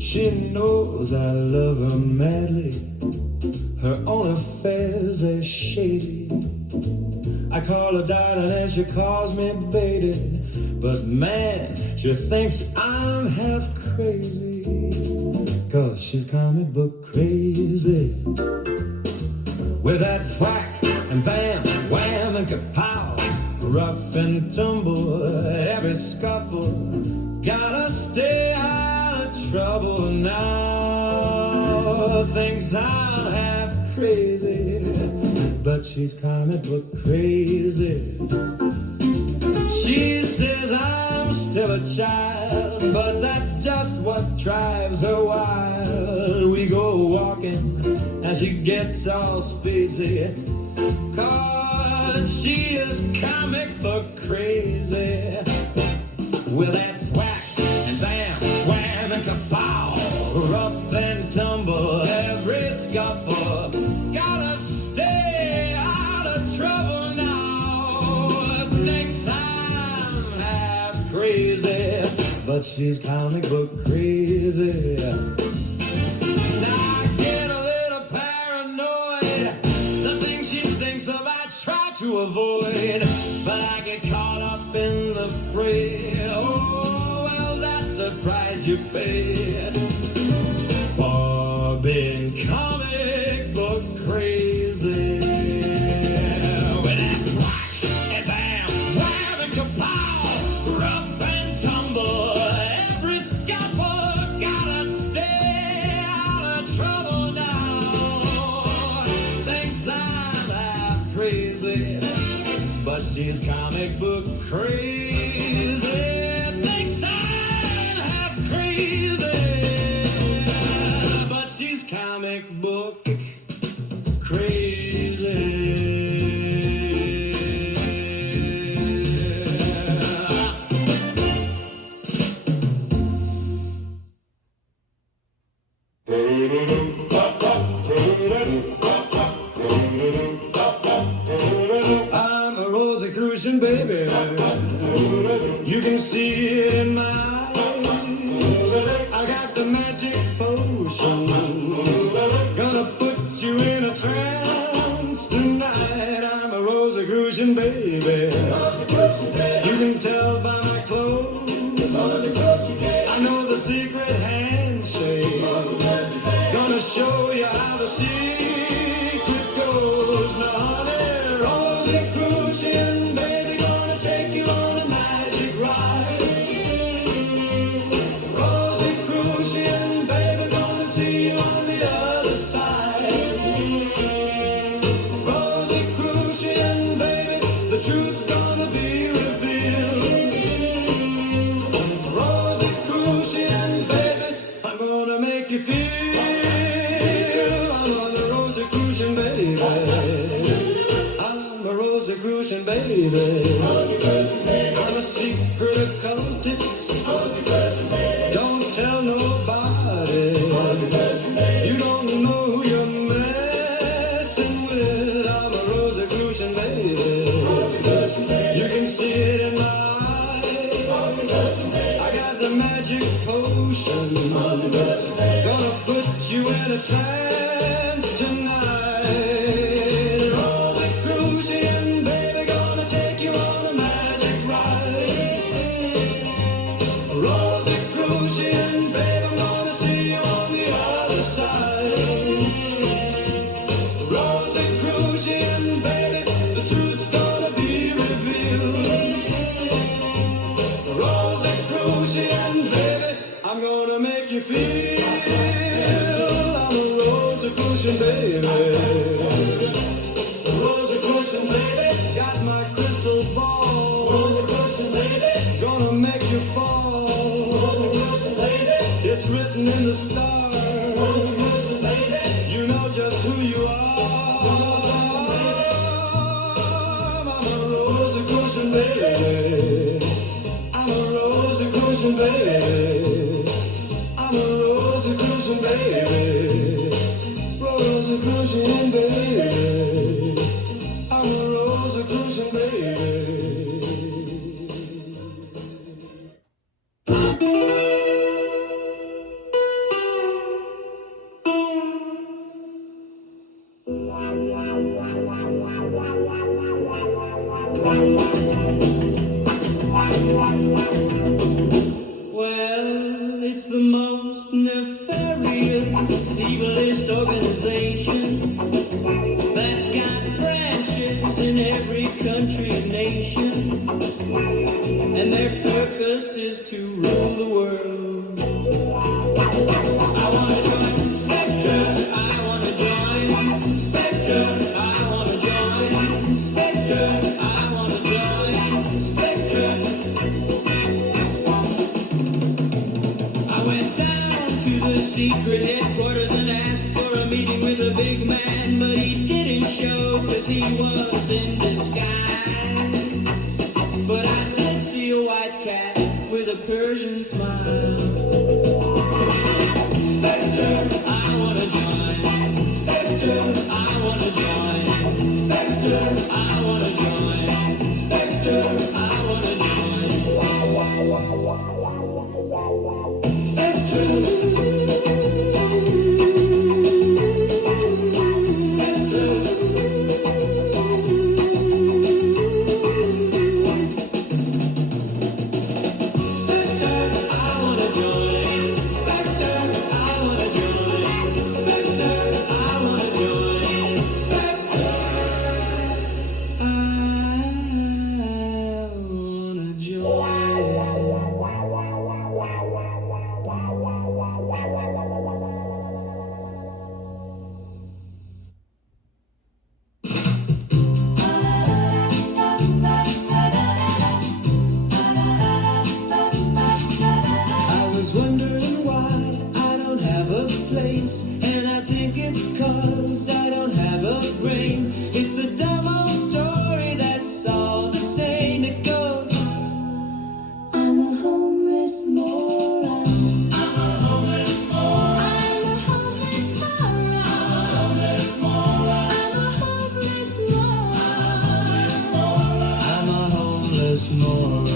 She knows I love her madly. Her own affairs, they're shady. I call her darling and she calls me baby. But man, she thinks I'm half crazy. 'Cause she's comic book crazy. With that whack and bam, wham and kapow, rough and tumble, every scuffle, gotta stay out of trouble now. Thinks I'm half crazy, but she's comic book crazy. She says I'm still a child, but that's just what drives her wild. We go walking and she gets all spacey, 'cause she is comic book crazy. With that whack and bam, rough and tumble, every scuffle. Gotta stay out of trouble now. Thinks I'm half crazy, but she's comic book crazy. Now I get a little paranoid. The things she thinks of I try to avoid, but I get caught up in the fray. Oh, well, that's the price you pay for being comic book crazy. With that whack and bam, wham and kapow, rough and tumble, every scuffle, gotta stay out of trouble now. Thinks I'm half crazy, but she's comic book crazy. Thinks I'm half crazy, but she's comic book I'm a Rosicrucian baby. You can see it in my eyes. I got the magic potion. Gonna put you in a trance tonight. I'm a Rosicrucian baby. You can tell by my clothes. I know the secret handshake. Gonna show you how the secret goes. Now, honey, Rosicrucian baby, gonna take you on a magic ride. Rosicrucian baby, gonna see you on the other side. Rosicrucian baby, the truth's gonna be revealed. Rosicrucian baby, I'm gonna make you feel. I'm on a Rosicrucian baby. I'm a Rosicrucian baby. I'm a secret occultist. Don't tell nobody. You don't know who you're messing with. I'm a Rosicrucian baby. You can see it in my eyes. I got the magic potion. Gonna put you in a trance tonight. Rosicrucian baby, gonna take you on a magic ride. Rosicrucian baby, I'm gonna see you on the other side. Rosicrucian baby, the truth's gonna be revealed. Rosicrucian baby, I'm gonna make you feel. I'm a Rosicrucian baby. Rosicrucian baby, got my crystal ball. Rosicrucian baby, gonna make you fall. Rosicrucian baby, it's written in the stars. Rosicrucian baby, you know just who you are. I'm a Rosicrucian baby. I'm a Rosicrucian baby. I'm a Rosicrucian baby. Rosicrucian baby. I'm a Rosicrucian baby. Well, it's the most nefarious, evilest organization that's got branches in every country and nation, and their purpose is to rule the world. I wanna join Spectre, I wanna join Spectre, I wanna join Spectre, I wanna join Spectre. I went down to the secret headquarters and asked for a meeting with a big man, but he didn't show 'cause he was in disguise. But I did see a white cat with a Persian smile. I was wondering why I don't have a place, and I think it's 'cause I don't have a brain. It's a dumb old story that's all the same. It goes, I'm a homeless moron. I'm a homeless moron. I'm a homeless moron. I'm a homeless moron. I'm a homeless moron. I'm a homeless moron.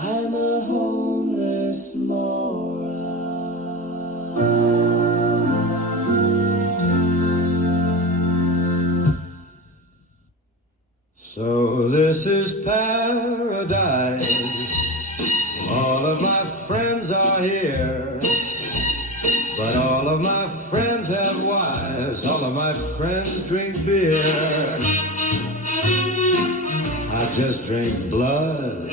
I'm a homeless moron. So this is paradise. All of my friends are here, but all of my friends have wives. All of my friends drink beer. I just drink blood.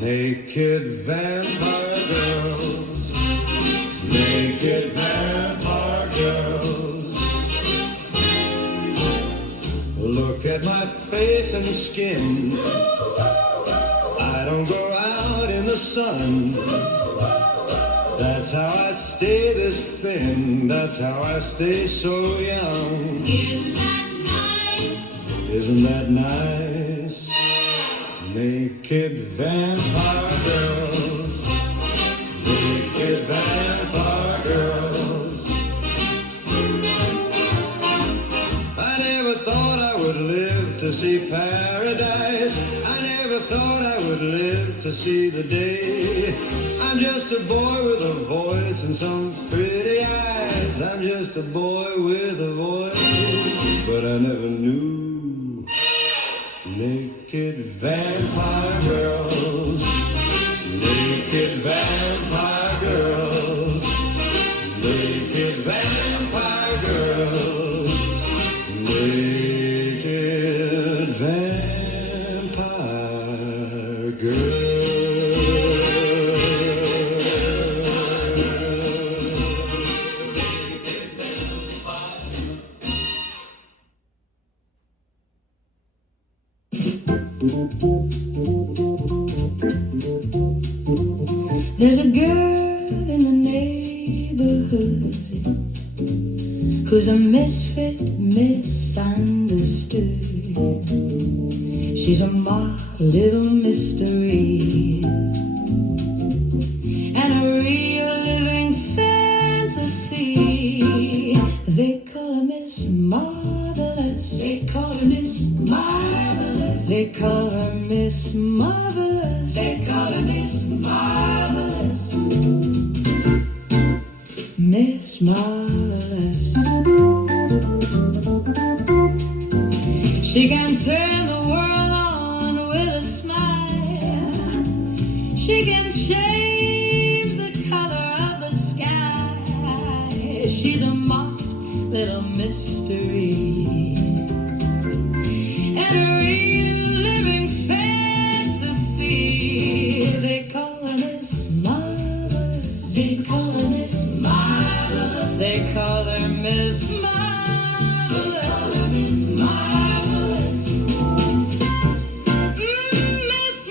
Naked vampire girls. Naked vampire girls. Look at my face and skin. I don't go out in the sun. That's how I stay this thin. That's how I stay so young. Isn't that nice? Isn't that nice? Naked vampire girls. Naked vampire girls. I never thought I would live to see paradise. I never thought I would live to see the day. I'm just a boy with a voice and some pretty eyes. I'm just a boy with a voice, but I never knew. Naked vampire girls. Naked vampire girls. Naked vampire girls. Naked vampire girls. There's a girl in the neighborhood who's a misfit, misunderstood. She's a mock little mystery and a real living fantasy. They call her Miss Marvelous. They call her Miss Marvelous. They call her Miss Marvelous. They call her Miss Marvelous. Miss Marvelous. She can turn the world on with a smile. She can change the color of the sky. She's a mock little mystery and a real living fantasy. They call her Miss Marvelous. They call her Miss Marvelous. They call her Miss Marvelous. They call her Miss Marvelous. Miss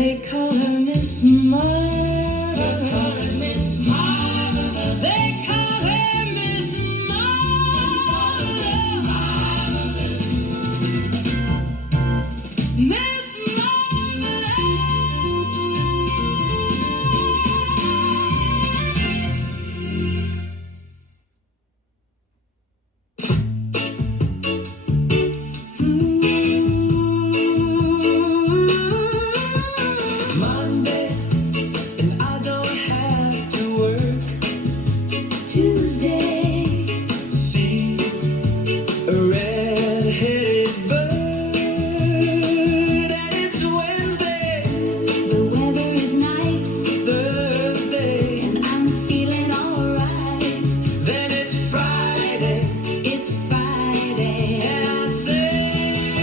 They call her Miss Marvelous. They call her Miss Marvelous. Miss Monday, and I don't have to work. Tuesday, See a red-headed bird, and it's Wednesday, the weather is nice, Thursday, and I'm feeling alright. then it's Friday, It's Friday, and I say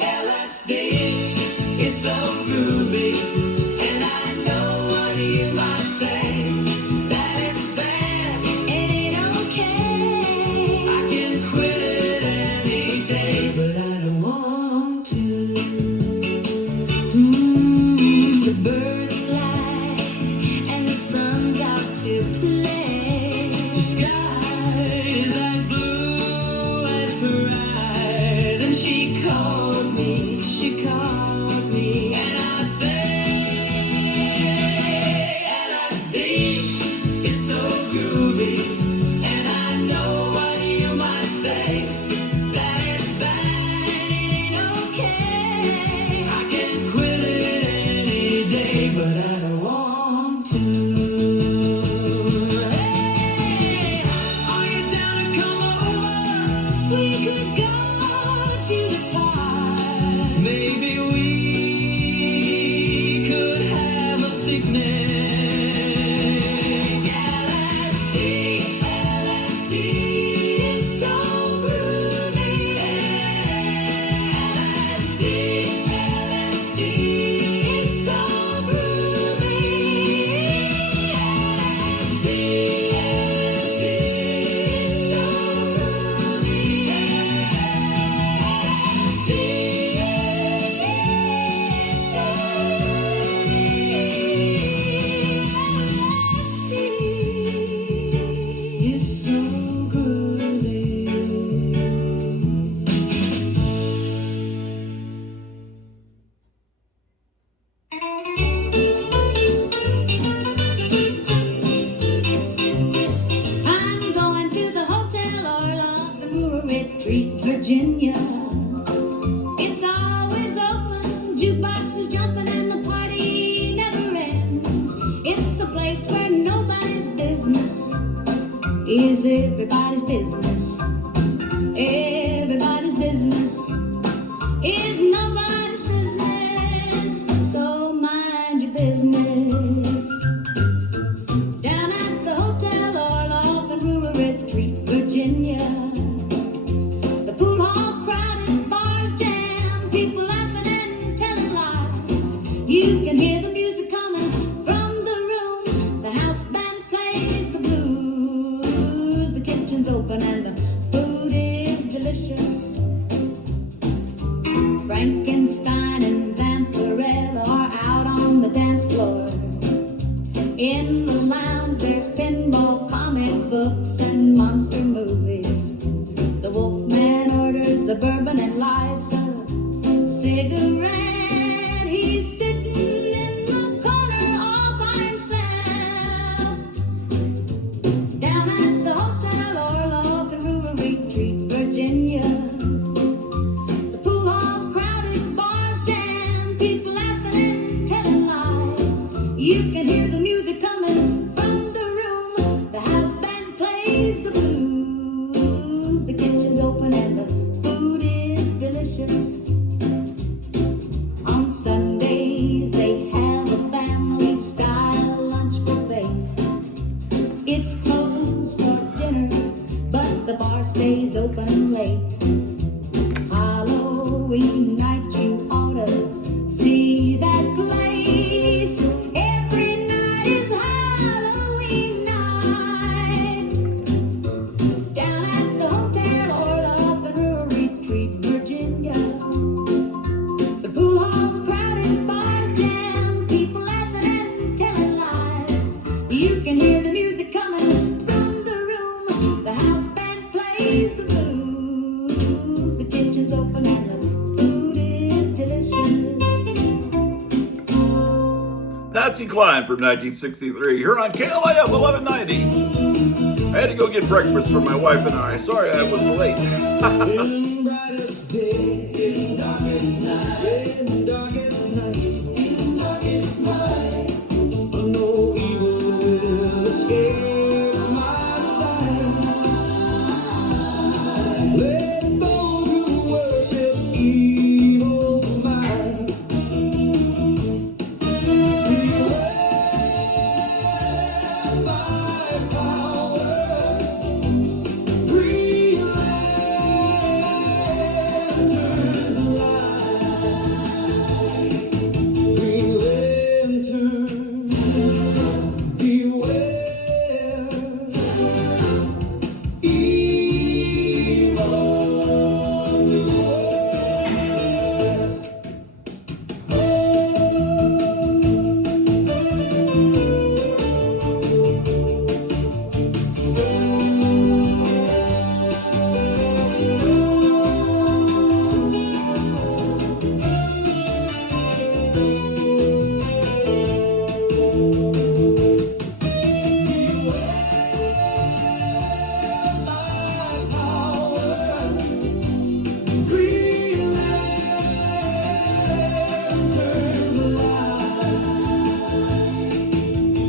LSD is so groovy, and I know what you might say, that it's bad. it ain't okay. I can quit it any day, but I don't want to. The birds fly and the sun's out to play. The sky is as blue as her eyes, and she calls me, and I say LSD is so groovy, and I know what you might say, that it's bad, It ain't okay. I can quit it any day, but I don't want to. Hey, are you down to come over? We could go to the park. Maybe we could have a picnic. LSD It's so groovy. LSD It's so groovy. LSD It's so I'm going to the Hotel Orloff in Rural Retreat, Virginia. It's always open, jukebox is jumping, and the party never ends. It's a place where nobody's business is everybody's business. Everybody's business is nobody's business. So mind your business. Down at the Hotel Orloff in Rural Retreat, Virginia. The pool hall's crowded, bars jammed, people laughing and telling lies. You can hear the music coming from the room. The house band plays the blues. The kitchen's open and the food is delicious. Frankenstein and Vampirella are out on the dance floor. In the lounge there's pinball, comic books, and monster movies. The Wolfman orders a bourbon and lights a cigarette. He's sitting in the corner all by himself. Down at the Hotel Orloff in Rural Retreat, Virginia. The pool hall's crowded, bars jammed, people laughing and telling lies. You can hear the music coming from the room. The house band plays the blues. The kitchen's open and the food is delicious. On Sundays they have a family style lunch buffet. It's closed for dinner, but the bar stays open late. Halloween night you ought to see that place. Every night Patsy Cline from 1963 here on KLIF 1190. I had to go get breakfast for my wife and I. Sorry I was late. In brightest day, in darkest night, in darkest night, in darkest night, no evil will escape my sight. Let those who worship evil's might beware my power. Green lanterns light. Green lantern, beware. Evil new worlds. Green lanterns light.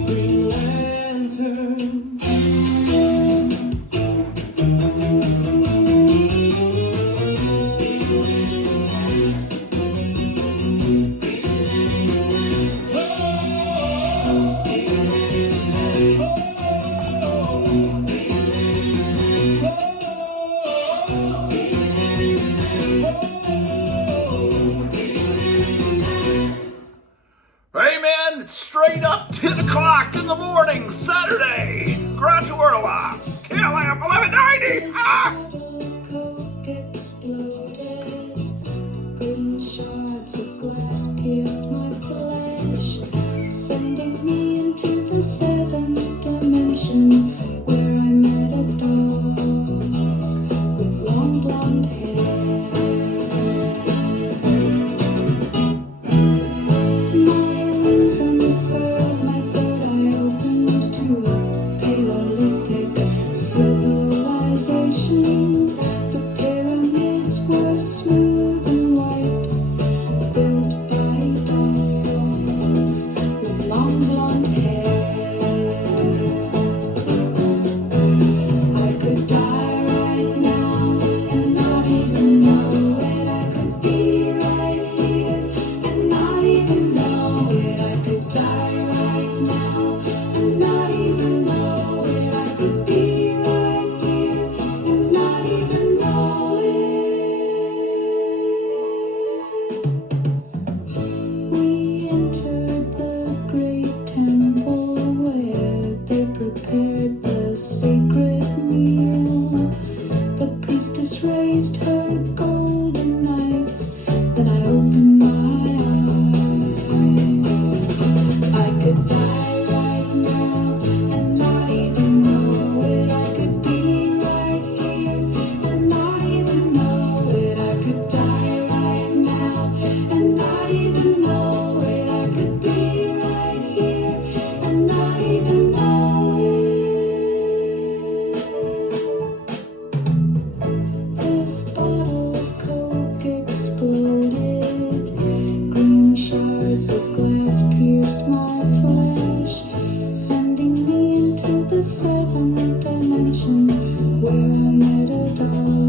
Green lantern. Hey man, it's straight up 10 o'clock in the morning, Saturday. Grottu Orloff, KLIF 1190. Ah! Coke exploded. Green shards of glass pierced my flesh, sending me into the seventh dimension, where I met a dog with long blonde hair. My wings unfurled, my third eye opened to a Paleolithic civilization. The pyramids were smooth and white, built by dogs with long blonde hair. I could die right now and not even know it. I could be right here and not even know it. I could die right now and not even know it. I could be right here and not even know it. We entered the great temple where they prepared the sacred meal. The priestess raised her golden knife, then I opened my eyes. I could die right now and not even know it. I could be right here and not even know it. I could die right now and not even know it. I could be right here and not even know it. This bottle of Coke exploded. Green shards of glass pierced my flesh, sending me into the seventh dimension, where I met a dog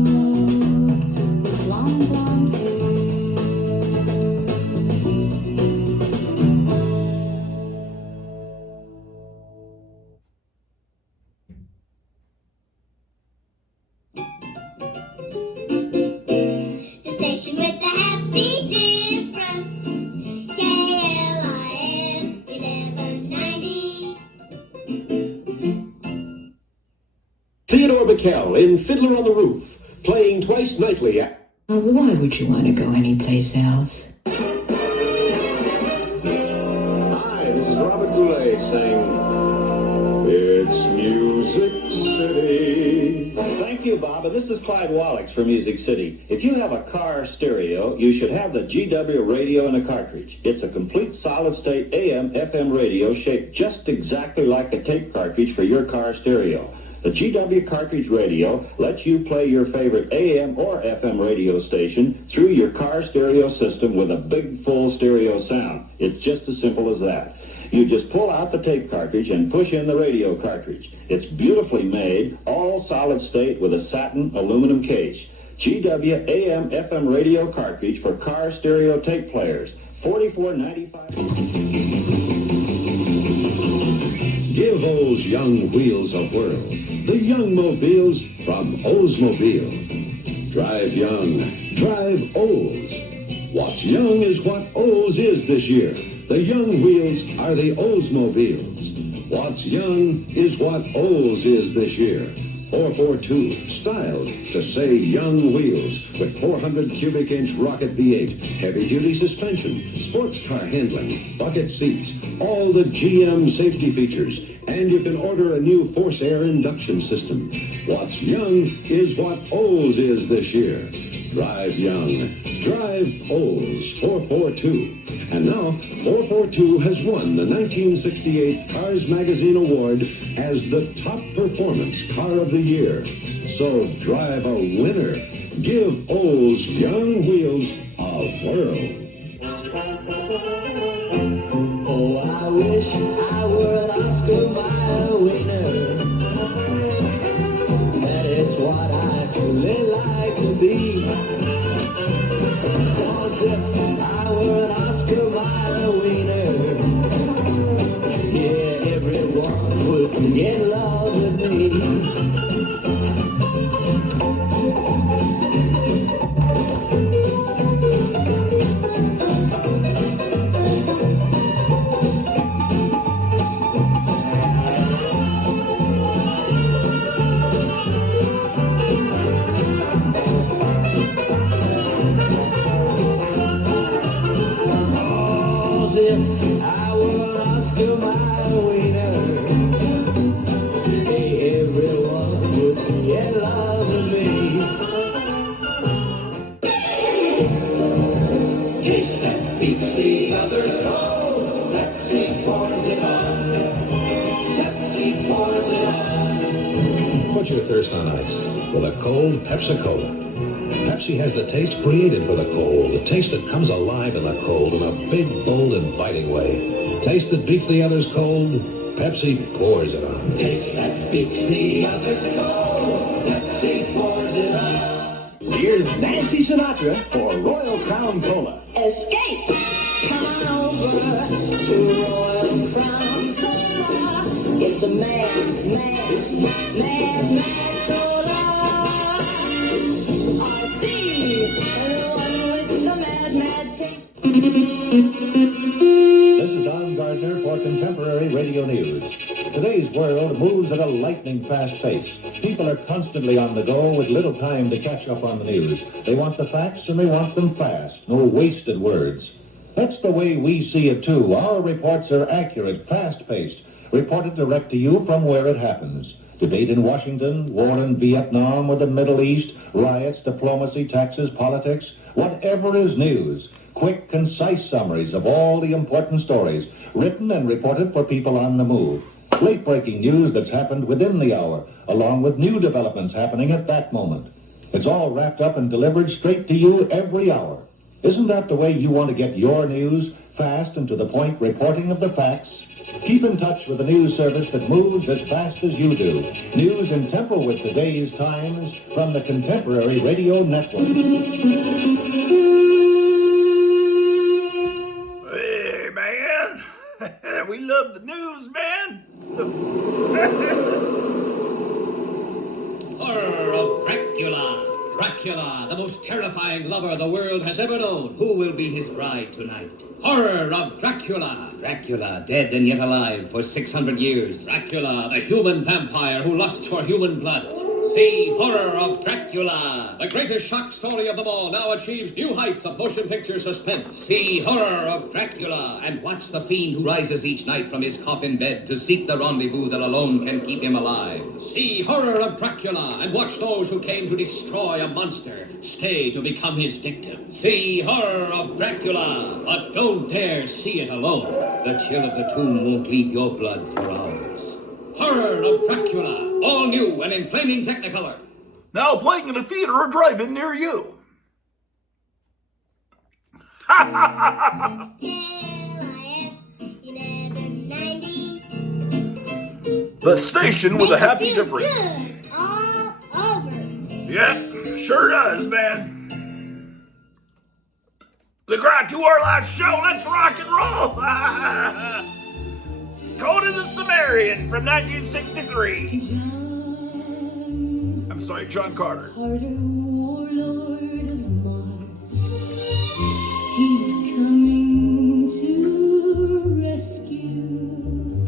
with long blonde hair. The station with the happy difference. KLIF 1190. Theodore Bickel in Fiddler on the Roof, playing twice nightly at... Why would you want to go anyplace else? Hi, this is Robert Goulet saying, it's Music City. Thank Thank you, Bob. And this is Clyde Wallach from Music City. If you have a car stereo, you should have the GW radio in a cartridge. It's a complete solid-state AM/FM radio shaped just exactly like a tape cartridge for your car stereo. The GW cartridge radio lets you play your favorite AM or FM radio station through your car stereo system with a big, full stereo sound. It's just as simple as that. You just pull out the tape cartridge and push in the radio cartridge. It's beautifully made, all solid state with a satin aluminum case. GW AM/FM radio cartridge for car stereo tape players. $44.95. Give those young wheels a whirl. The Young Mobiles from Oldsmobile. Drive young. Drive Olds. What's young is what Olds is this year. The young wheels are the Oldsmobiles. What's young is what Olds is this year. 442, styled to say young wheels with 400 cubic inch rocket V8, heavy-duty suspension, sports car handling, bucket seats, all the GM safety features, and you can order a new Force Air induction system. What's young is what Olds is this year. Drive young. Drive Olds 442. And now, 442 has won the 1968 Cars Magazine Award as the top performance car of the year. So drive a winner. Give Olds young wheels a whirl. Oh, I wish I were an Oscar Mayer winner. That is what I truly like to be. 'Cause if I were an Oscar Mayer winner, yeah, everyone would get in love with me. Put your thirst on ice with a cold Pepsi-Cola. Pepsi has the taste created for the cold, the taste that comes alive in the cold in a big, bold, inviting way. Taste that beats the others cold, Pepsi pours it on. Taste that beats the others cold, Pepsi pours it on. Here's Nancy Sinatra for Royal Crown Cola. Escape! Come on over to Royal Crown Cola. It's a mad cola. I'll see the one with the mad taste. This is Don Gardner for Contemporary Radio News. Today's world moves at a lightning fast pace. People are constantly on the go with little time to catch up on the news. They want the facts and they want them fast. No wasted words. That's the way we see it too. Our reports are accurate, fast-paced, reported direct to you from where it happens. Debate in Washington, war in Vietnam or the Middle East, riots, diplomacy, taxes, politics, whatever is news. Quick, concise summaries of all the important stories, written and reported for people on the move. Late-breaking news that's happened within the hour, along with new developments happening at that moment. It's all wrapped up and delivered straight to you every hour. Isn't that the way you want to get your news? Fast and to the point reporting of the facts? Keep in touch with the news service that moves as fast as you do. News in tempo with today's times from the Contemporary Radio Network. Hey, man. We love the news, man. Horror of Dracula. Dracula, the most terrifying lover the world has ever known. Who will be his bride tonight? Horror of Dracula. Dracula, dead and yet alive for 600 years. Dracula, the human vampire who lusts for human blood. See Horror of Dracula. The greatest shock story of them all now achieves new heights of motion picture suspense. See Horror of Dracula and watch the fiend who rises each night from his coffin bed to seek the rendezvous that alone can keep him alive. See Horror of Dracula and watch those who came to destroy a monster stay to become his victim. See Horror of Dracula, but don't dare see it alone. The chill of the tomb won't leave your blood for hours. Horror of Dracula, all new and in flaming Technicolor. Now playing in a theater or drive-in near you. The station with a happy difference. Good all over. Yep, sure does, man. The Grottu Orloff Show, let's rock and roll! Conan the Cimmerian from 1963. I'm sorry, John Carter. Carter, warlord of Mars. He's coming to rescue.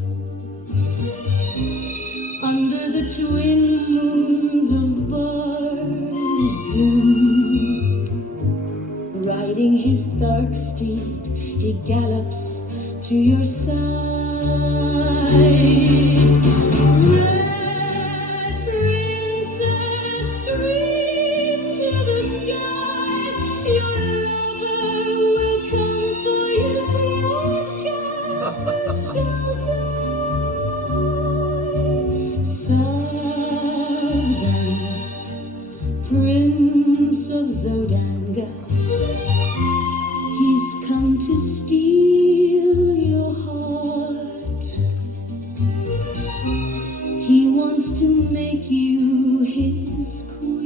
Under the twin moons of Barzum, riding his dark steed, he gallops to your side. Red princess, scream to the sky. Your lover will come for you. Captain shall die. Southern Prince of Zodanga, he's come to steal your heart. He wants to make you his queen.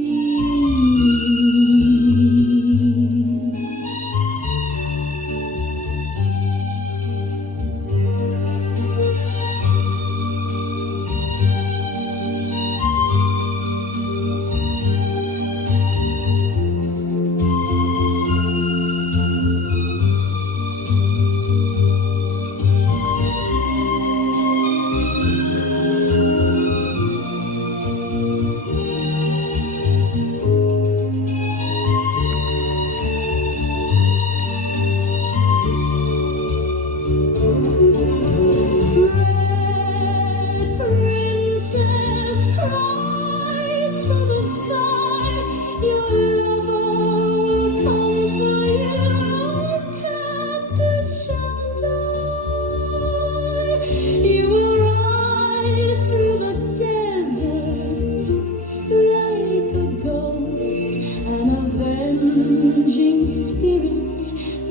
Spirit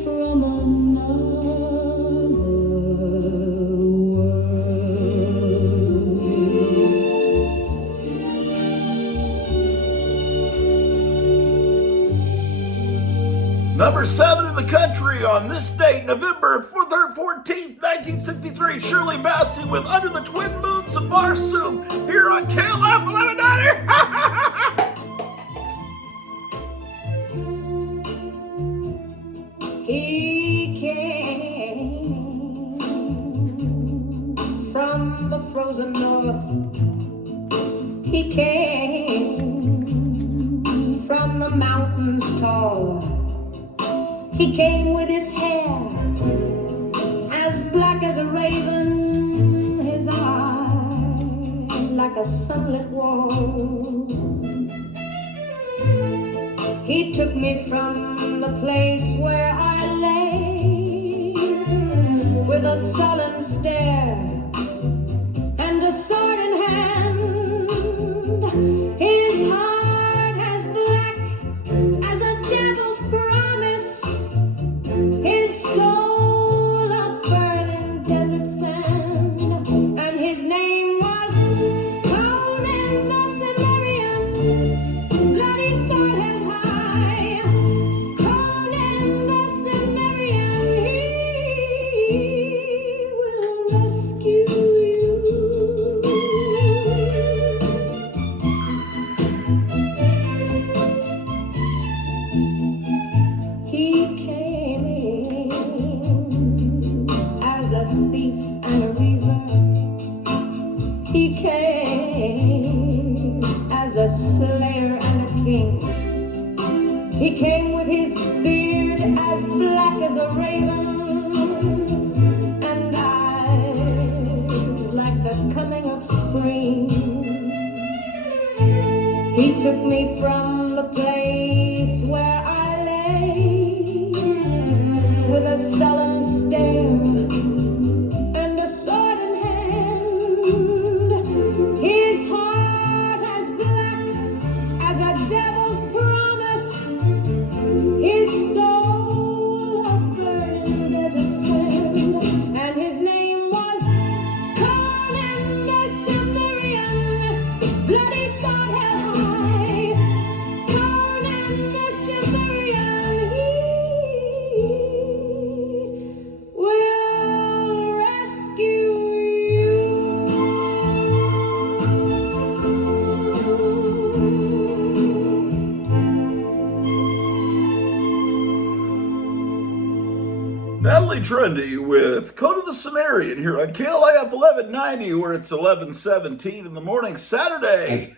from another Number 7 in the country on this date, November 14th, 1963. Shirley Bassey with Under the Twin Moons of Barsoom here on KLF 1190. He came from the frozen north. He came from the mountains tall. He came with his hair as black as a raven, his eye like a sunlit wall. He took me from the place where I lay with a sullen stare and a sword in hand. His heart as black as a devil's promise, his soul a burning desert sand, and his name was Conan the Cimmerian, bloody sword held high. Conan the Cimmerian, he will rescue you. He came in as a thief and a reaver. He came as a slayer and a king. He came with his beard as black as a raven, and eyes like the coming of spring. He took me from the place where I lay with a sullen stare and a sword in hand. His heart as black as a devil's promise, his soul a burning desert sand, and his name was Conan the Cimmerian, bloody sword held high. Conan the Cimmerian, he will rescue you. Natalie Trendy with Conan the Cimmerian here on KLIF 1190, where it's 11:17 in the morning, Saturday.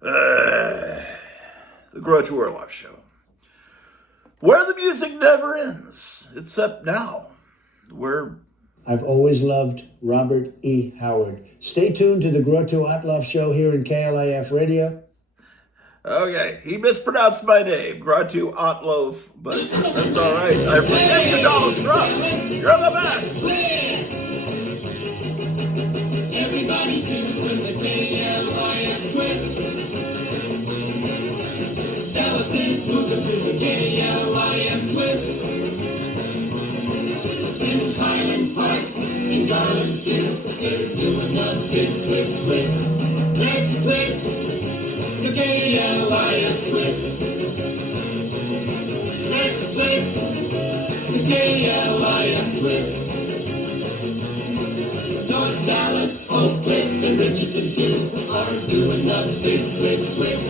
The Grottu Orloff Show, where the music never ends, except now, where I've always loved Robert E. Howard. Stay tuned to the Grottu Orloff Show here in KLIF Radio. okay, he mispronounced my name, Grottu Orloff, but that's all right. I forgive you, Donald Trump. You're the best. Everybody's doing the KLIF twist. Dallas is moving to the KLIF twist. In Highland Park, in Garland too, they're doing the big cliff twist. Let's twist the KLIF twist. Let's twist the KLIF twist. North Dallas, Oak Cliff, and Richardson too are doing the big cliff twist.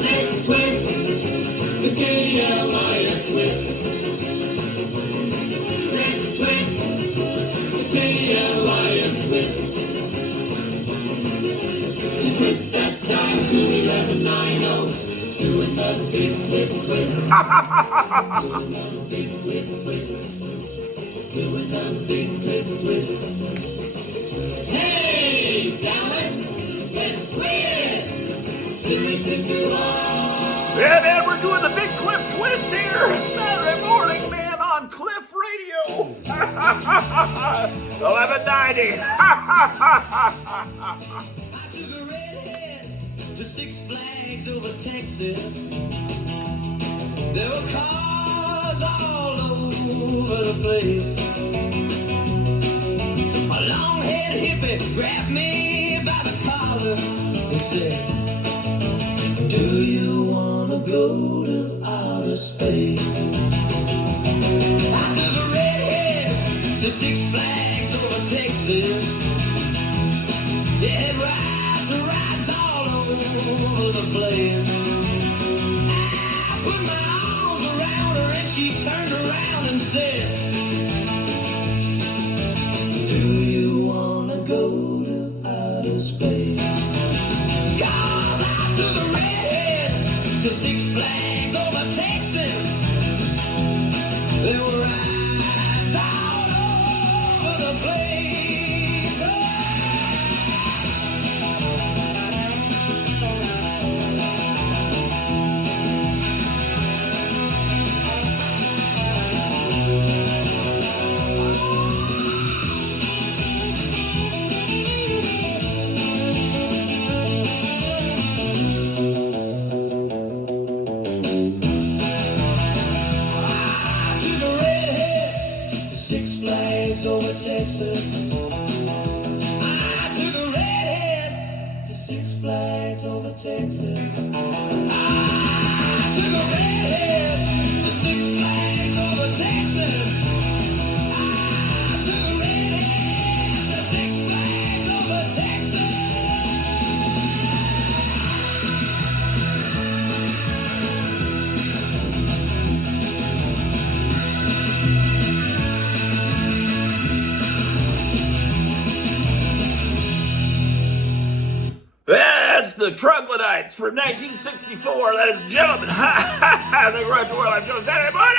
Let's twist the KLIF twist. Let's twist the KLIF twist. You twist that dial to 1190, doing the big cliff twist. Doing the big cliff twist. Doing the big cliff twist. Hey, Dallas, let's twist. Yeah, man, we're doing the big Cliff twist here Saturday morning, man, on Cliff Radio. 1190. I took a redhead to Six Flags over Texas. There were cars all over the place. A long-haired hippie grabbed me by the collar and said, do you wanna go to outer space? I took a redhead to Six Flags over Texas. Yeah, it rides all over the place. I put my arms around her and she turned around and said, do you wanna go to outer space? 'Cause I took a redhead to Six Flags over Texas. There were rides all over the place. Over Texas, I took a redhead to Six Flags over Texas. I took a redhead to Six Flags over Texas. I took a redhead to Six Flags over the Troglodytes from 1964, ladies and gentlemen. The Grottu Orloff Show Saturday morning.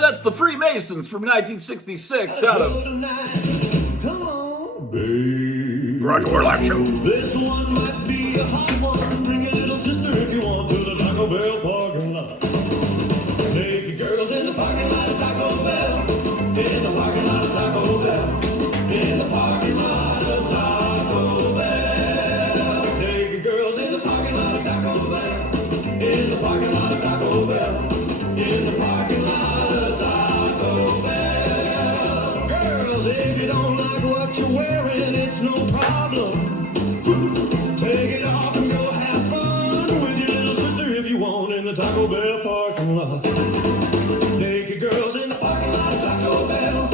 That's the Freemasons from 1966 out of Grottu Orloff Show. This one might be a hot one. Bring your little sister if you want to the Taco Bell parking lot. Naked girls in the parking lot of Taco Bell. In the parking lot of Taco Bell. In the parking lot of Taco Bell. Naked girls in the parking lot of Taco Bell. In the parking lot of Taco Bell. In the parking lot of Taco Bell. Girls, if you don't like what you're wearing, it's no problem. Take it off and go have fun with your little sister if you want in the Taco Bell parking lot. Naked girls in the parking lot of Taco Bell.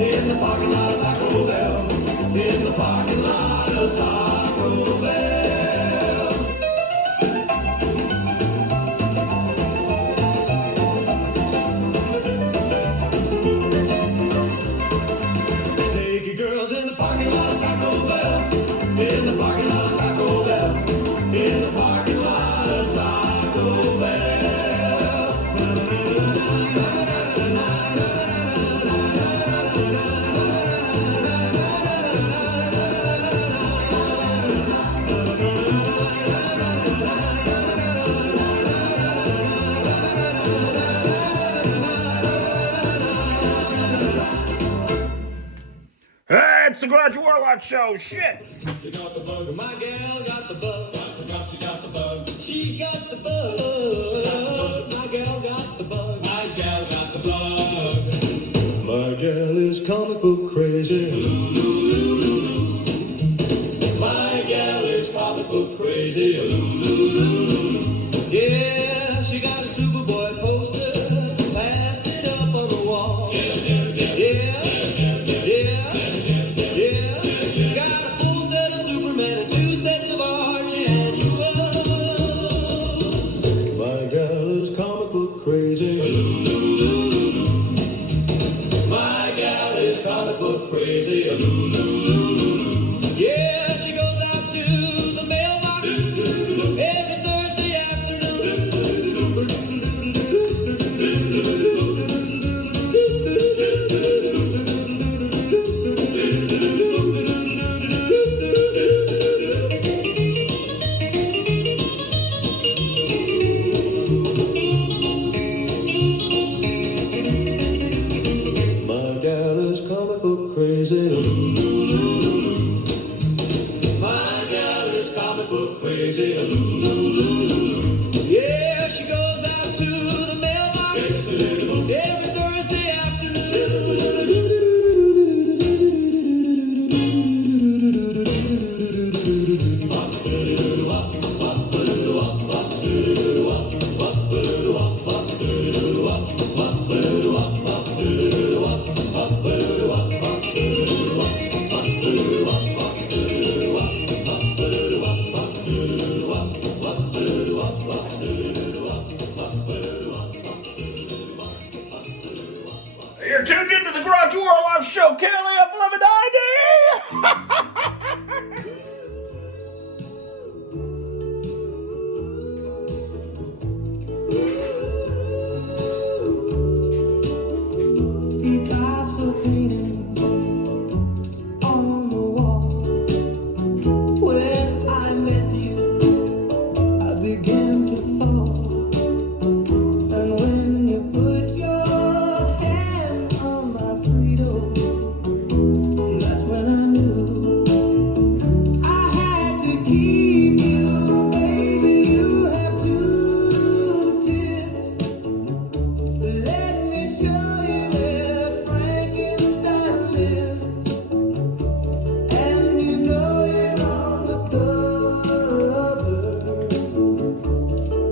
In the parking lot of Taco Bell. In the parking lot of Taco Bell. Naked girls in the parking lot of Taco Bell. In the parking lot of Taco Bell. In the parking lot of Taco Bell. It's the Grottu Orloff Show. Shit. She got the bug. My gal got the bug. She got the bug. She got the bug. My gal got the bug. My gal got the bug. My gal is comic book crazy. My gal is comic book crazy. Yeah, she got a Superboy poster. Passed it up on the wall. Yeah. Got a full set of Superman and 2 sets of Archie annuals. My gal is comic book crazy. My gal is comic book crazy. Yeah, she goes out to the mailbox every Thursday afternoon. Every Thursday afternoon. You're tuned into the Grottu Orloff Show, KLAF 1190. Picasso painting on the wall. When I met you, I began to fall. And when you put your hand on my freedom, that's when I knew I had to keep you, baby. You have two tits. Let me show you where Frankenstein lives. And you know you're on the cover,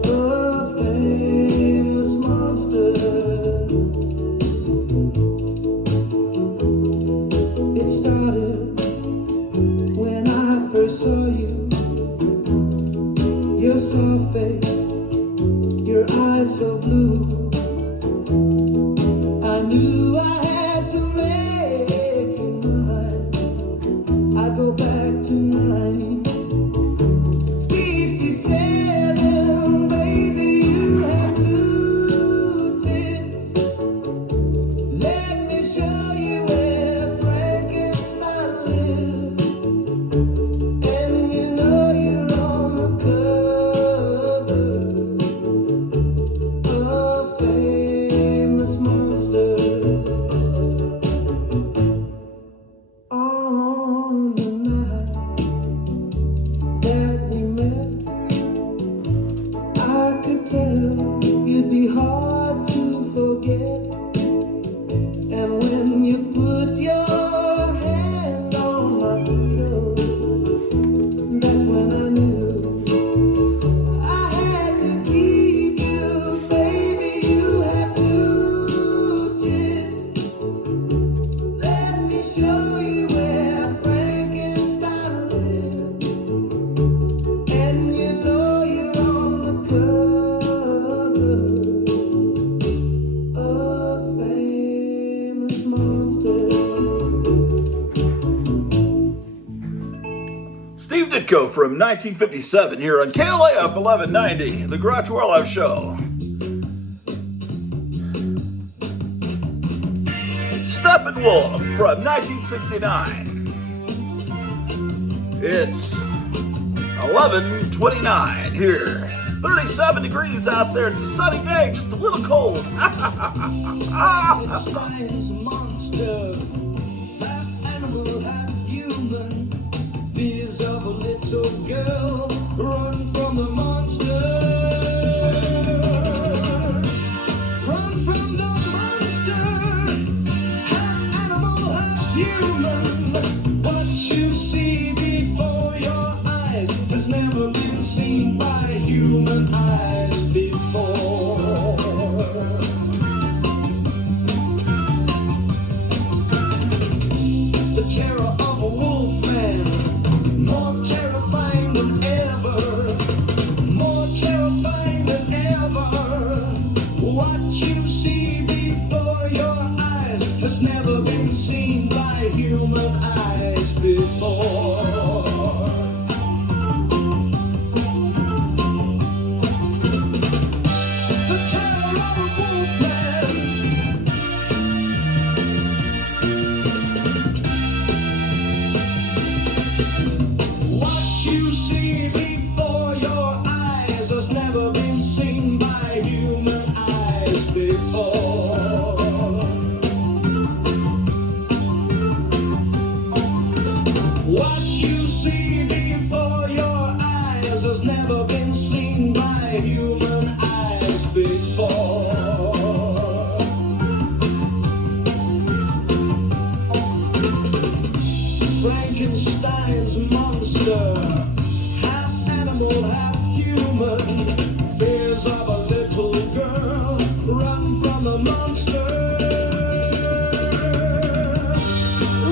the famous monster. It started when I first saw you. Your soft face, your eyes so blue. I knew I had to make you mine. I go back to 1957, baby. You have two tits. Let me show you where Frankenstein lives. And you know you're on the cover of famous monster. On the night that we met, I could tell you'd be hard to forget. And when you put your hand on my pillow, that's when I knew I had to keep you, baby. You have two tits. Let me show you where Frankenstein lives. And you know you're on the cover of famous monster. Steve Ditko from 1957 here on KLAF 1190, the Grottu Orloff Show. Steppenwolf from 1969. It's 11:29 here. 37 degrees out there. It's a sunny day, just a little cold. Frankenstein's a monster, half animal, half human. Fears of a little girl, run from the monster. Run from the monster, half animal, half human. What you see before your eyes has never been seen by human eyes before. The terror of a wolf man, more terrifying than ever, more terrifying than ever. What you see before your eyes has never been seen by human eyes before. The terror of a wolf man. What you see before your eyes has never been seen by human eyes before. What you see before your eyes has never been seen by human eyes before. the monster.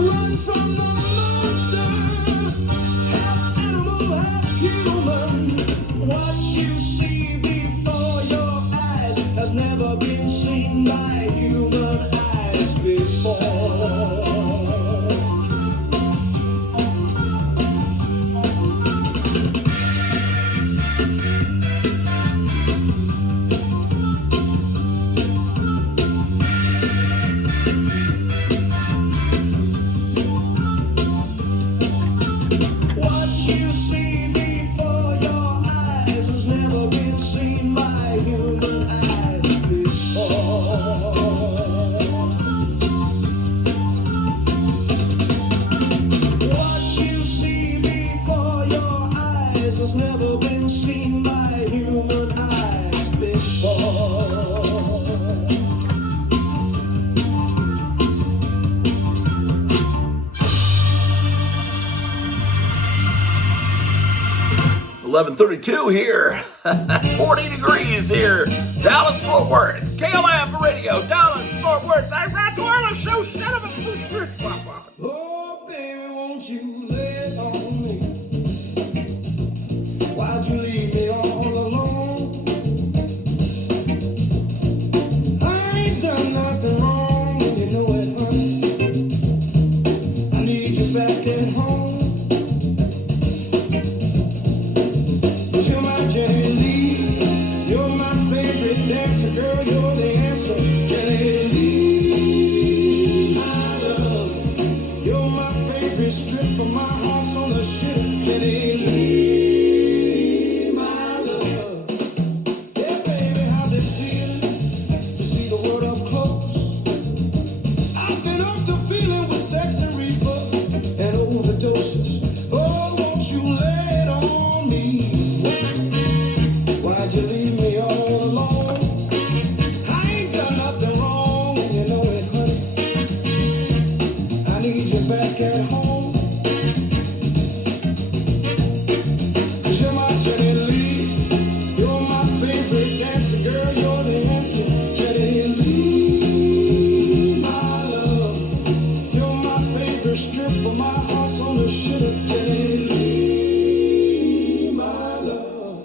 Run from the monster. Half animal, half human. What you see before your eyes has never been seen by human eyes before. What you see before your eyes has never been seen by human eyes before. What you see before your eyes has never been seen by human eyes before. 11:32 here, 40 degrees here, Dallas Fort Worth, KLM Radio, Dallas Fort Worth. I got to Orloff show, son of a booster. Oh, baby, won't you lay it on me? Why'd you leave me all alone? I ain't done nothing wrong, and you know it, honey. I need you back at home. 'Cause you're my Jenny Lee. You're my favorite dancer, girl. You're the answer, Jenny Lee. My love. You're my favorite stripper. My heart's on the shit, Jenny Lee. My love. Yeah, baby, how's it feel to see the world up close? I've been up to feeling with sex and reefer and overdoses. Oh, won't you lay it on me? Why'd you leave me all alone? I ain't done nothing wrong, and you know it, honey. I need you back at home. 'Cause you're my Jenny Lee. You're my favorite dancer, girl. You're the answer, Jenny Lee. My love. You're my favorite stripper. My heart's on the shitter, Jenny Lee. My love.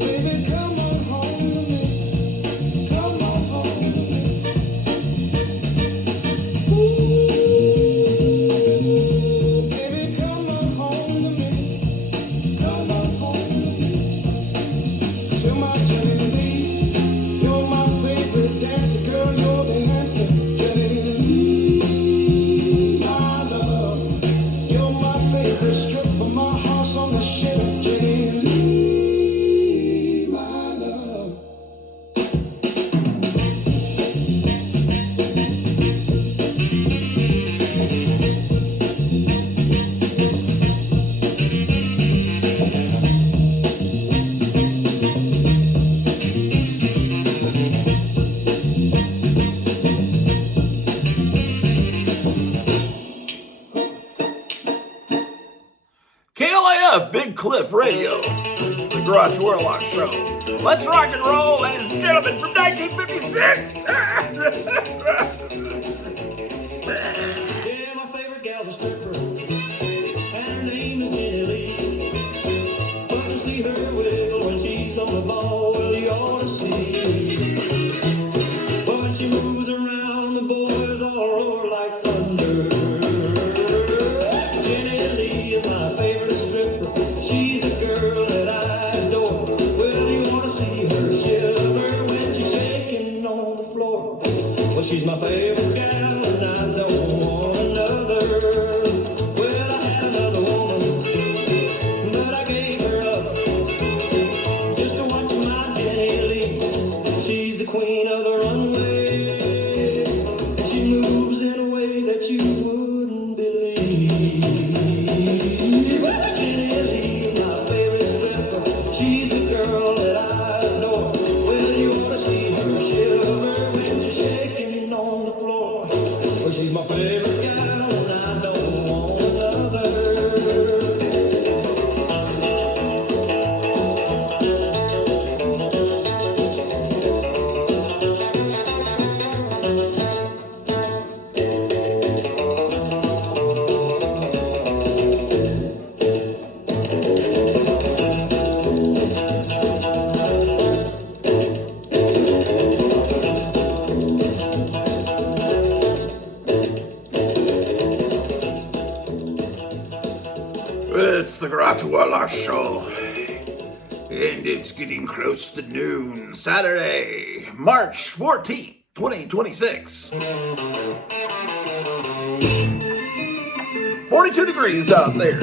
Baby, come on home to me. Come on home to me. Baby, come on home to me. Come on home to me. 'Cause you're my Jenny Lee. You're my favorite dancer, girl. You're the answer, Jenny Lee. My love. You're my favorite stripper. My heart's on the shit, Jenny Lee. My love. KLAF, Big Cliff Radio. It's the Grottu Orloff show. Let's rock and roll, ladies and gentlemen, from 1956. Yeah, my favorite gal's a stripper, and her name is Jenny Lee. But to see her wiggle when she's on the ball, well, you ought to see. But when she moves around, the boys all roar like thunder. Jenny Lee is my favorite stripper. She's a girl that I adore. Well, you ought to see her shiver when she's shaking on the floor. Well, she's my favorite gal, and I don't want another. Well, I had another woman, but I gave her up just to watch my Jenny Lee. She's the queen of the runway, and she moves in a way that you wouldn't believe. Well, Jenny Lee, my favorite stripper, she's the girl that I adore. Well, you ought to see her shiver when she's shaking on the floor. Well, she's my favorite gal, and I don't want another. Grottu Orloff Show. And it's getting close to noon, Saturday, March 14th, 2026. 42 degrees out there.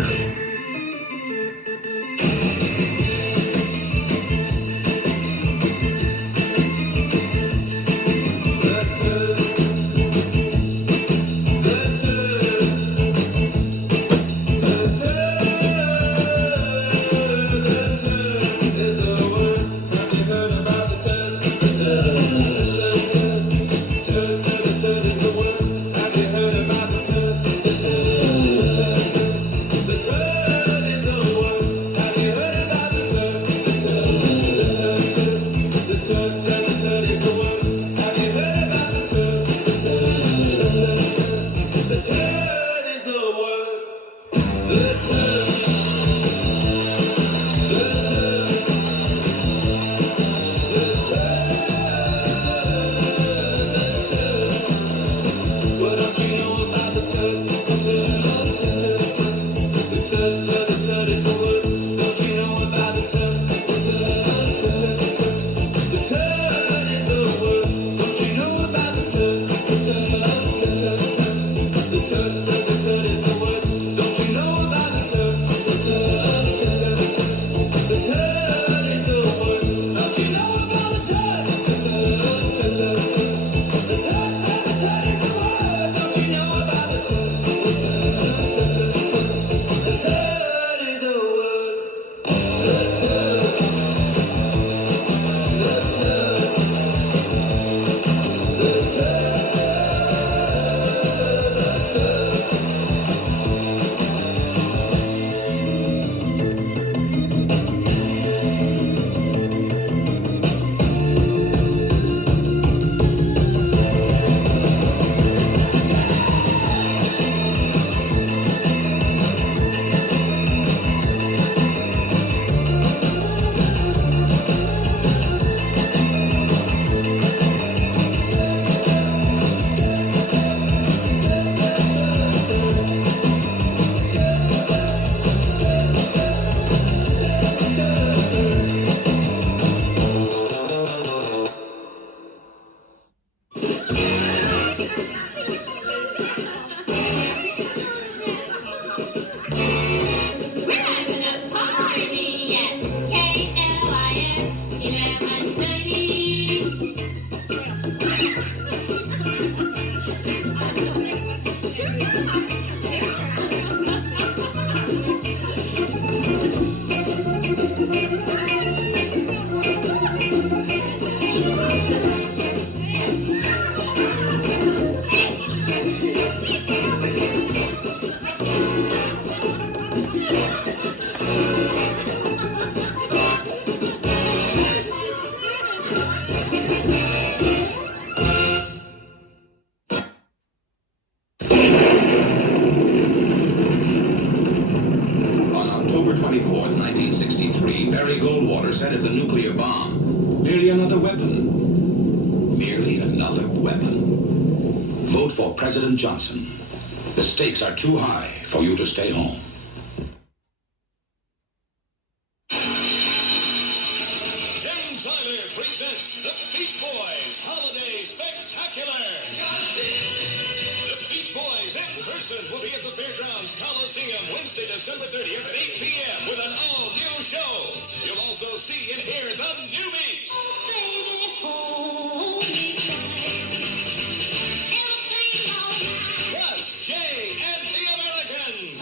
Of the nuclear bomb. Merely another weapon. Merely another weapon. Vote for President Johnson. The stakes are too high for you to stay home. Jim Tyler presents the Beach Boys Holiday Spectacular. The Beach Boys in person will be at the Fairgrounds Coliseum Wednesday, December 30th at 8 p.m. with an all-new show. You'll also see and hear the newbies. Plus, Jay and the Americans.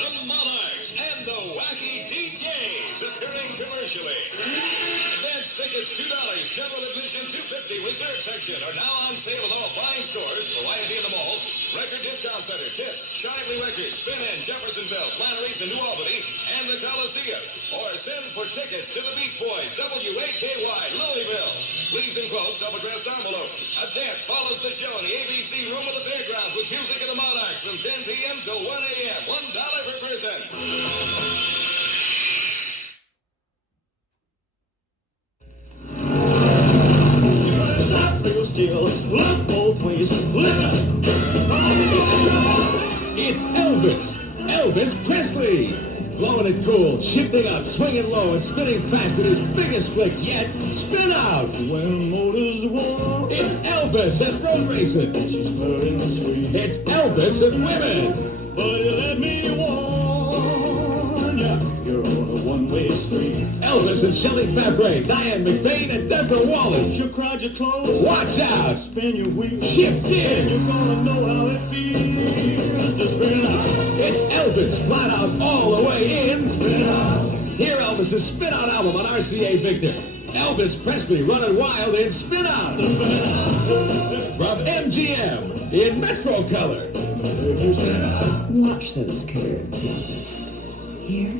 The Monarchs and the Wacky DJs appearing commercially. Advance tickets $2, general admission $2.50, reserve section are now on sale at all fine stores, Variety in the Mall, Record Discount Center, Tits, Shively Records, Spin In, Jeffersonville, Flannery's in New Albany, and the Coliseum. Or send for tickets to the Beach Boys, WAKY, Louisville. Please enclose self-addressed envelope. A dance follows the show in the ABC room of the Fairgrounds with music of the Monarchs from 10 p.m. till 1 a.m. $1 per person. Still, look both ways. Listen! It's Elvis Presley. Blowing it cool, shifting up, swinging low, and spinning fast in his biggest flick yet, Spin Out. When motors war, It's Elvis at road racing. she's burning the street. It's Elvis at women. But you let me warn ya, you're on a one-way street. Elvis and Shelley Fabre, Diane McBain, and Deborah Wallace. You crowd your clothes. Watch out. Spin your wheels. Shift gears. You're gonna know how it feels to spin out. It's Elvis, flat out all the way in. Spin out. Hear Elvis's Spin Out album on RCA Victor. Elvis Presley running wild in Spin Out. From MGM in Metro Color. Watch those curves, Elvis. Here.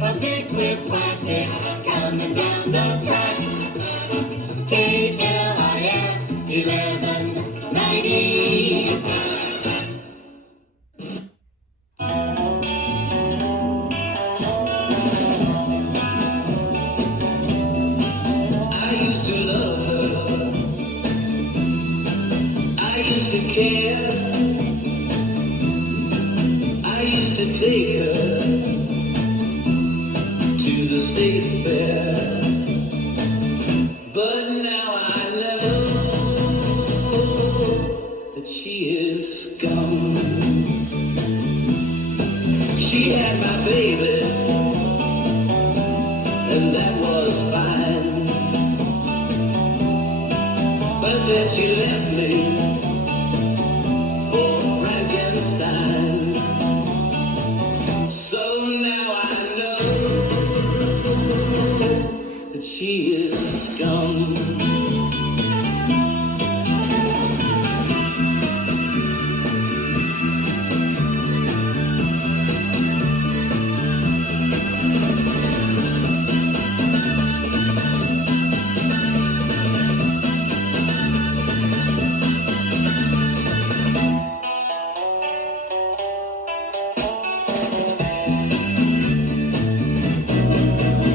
A big cliff classics coming down the track. KLIF 1190. I used to love her. I used to care. I used to take her to the state fair. But now I know that she is scum. She had my baby, and that was fine. But then she left me for Frankenstein. So now I know that she is scum.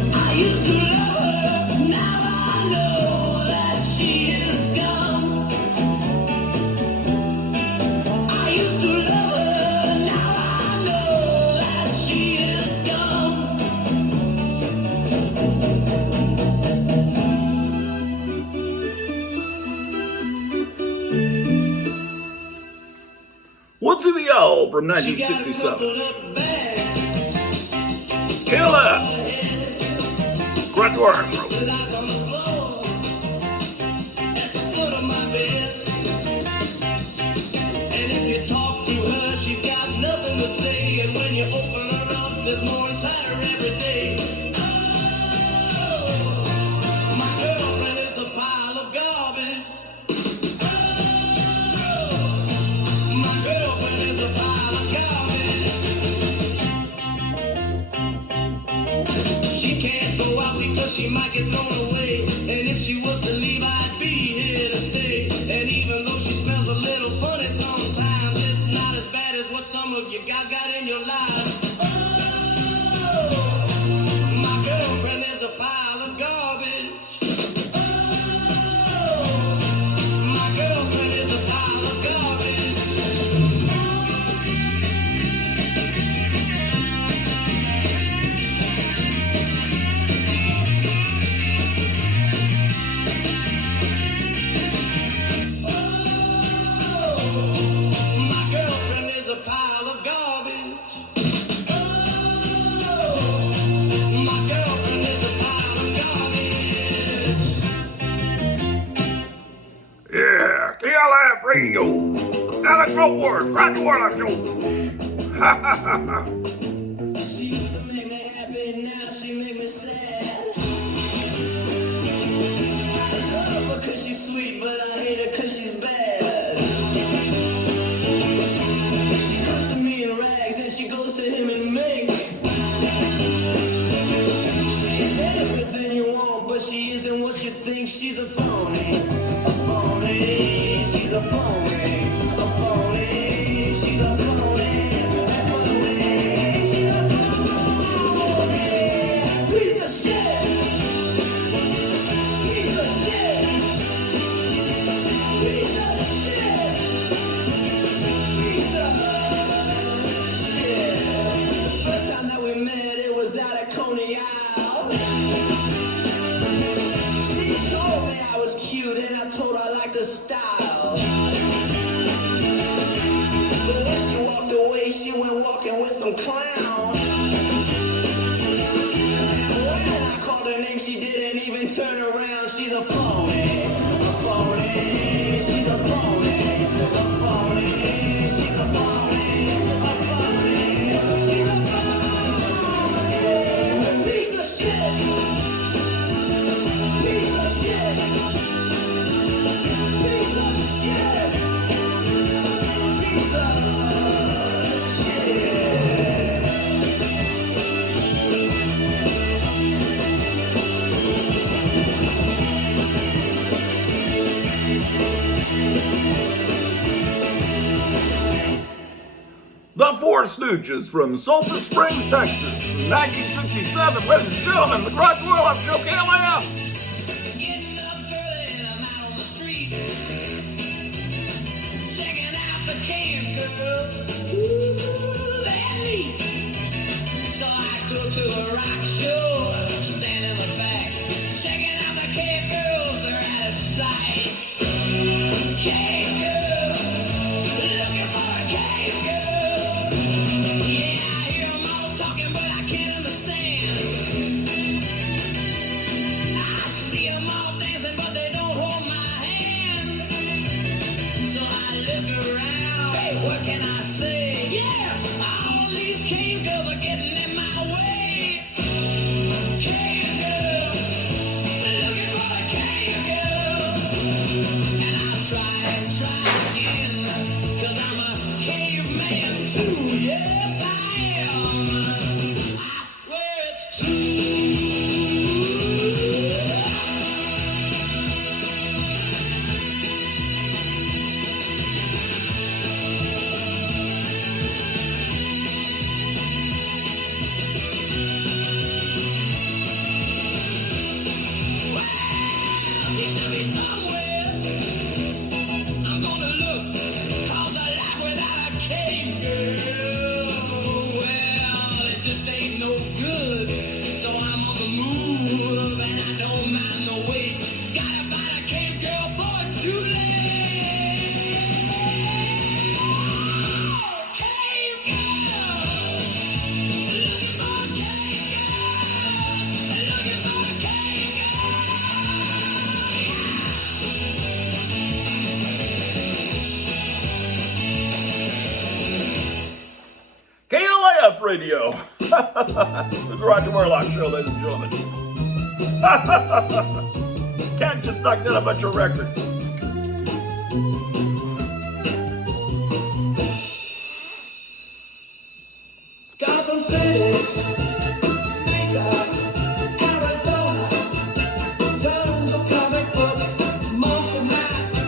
I used to love her, now I know that she is scum. I used to love her, now I know that she is scum. What's in the Owl from She got a 1967? crumpled up bag Killer! Grottu Orloff. that lies on the floor at the foot of my bed. And if you talk to her, she's got nothing to say. And when you open her up, there's more inside her every day. Oh, my girlfriend is a pile of garbage. Oh, my girlfriend is a pile of garbage. She can't go out because she might get thrown away. And if she was to leave, I'd be here to stay. And even though she smells a little funny sometimes, it's not as bad as what some of you guys got in your lives. Oh, my girlfriend is a pile of garbage. Oh, my girlfriend is a pile of garbage. My girlfriend is a pile of garbage. Oh, my girlfriend is a pile of garbage. Yeah, KLIF Radio. Alex Fort Grottu Orloff Show. Ha ha ha ha. She used to make me happy, now she make me sad. I love her 'cause she's sweet, but I hate her 'cause she's bad. She comes to me in rags and she goes to him in mink. She's everything you want, but she isn't what you think. She's a phony, a phony. She's a phony, a phony. She's a phony, a phony. She's a phony. Piece of shit. Piece of shit. Piece of shit. Piece of shit. First time that we met, it was at a Coney Isle. She told me I was cute and I told her I liked the style. But when she walked away, she went walking with some clown. When I called her name, she didn't even turn around. She's a phony, a phony. She's a phony, a phony. She's a phony, a phony. She's a phony. Piece of shit. Piece of shit. Piece of shit. Piece of shit. The Four Stooges from Sulphur Springs, Texas, 1967. Ladies and gentlemen, the Grottu Orloff Show, KLAF. Getting up early and I'm out on the street, checking out the cave girls. Ooh, they're neat. So I go to a rock show, stand in the back, checking out the cave girls. They're out of sight. Cave girl, looking for a cave girl. Yeah, I hear 'em all talking, but I can't understand. I see 'em all dancing, but they don't hold my hand. So I look around. Hey, what can I say? Yeah, all these cave girls are getting in my way. Cave girl, looking for a cave girl. And I'll try and try again, 'cause I'm a caveman too. Yes, I am. I swear it's true. She should be somewhere. I'm gonna look, 'cause a life without a cave girl, well, it just ain't no good. So I'm on the move, and I don't mind the wait. Gotta find a cave girl before it's too late. Cave girls, looking for cave girls, looking for cave girls. KLAF Radio. The Grottu Orloff Show, ladies and gentlemen. Can't just knock down a bunch of records. Gotham City, Mesa, Arizona, tons of comic books, monster masks,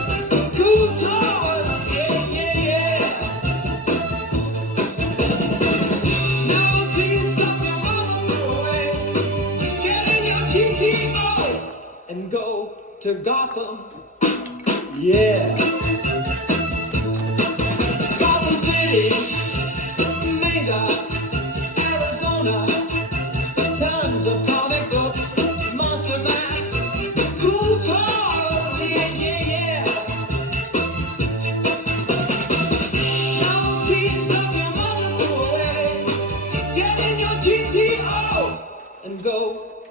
cool toys, yeah, yeah, yeah. No tea stuff your mama threw away. Get in your GTO and go to Gotham, yeah. Gotham City, Mesa, Arizona, tons of comic books, monster masks, cool toys, yeah, yeah, yeah. No tea stuff your mother threw away. Get in your GTO and go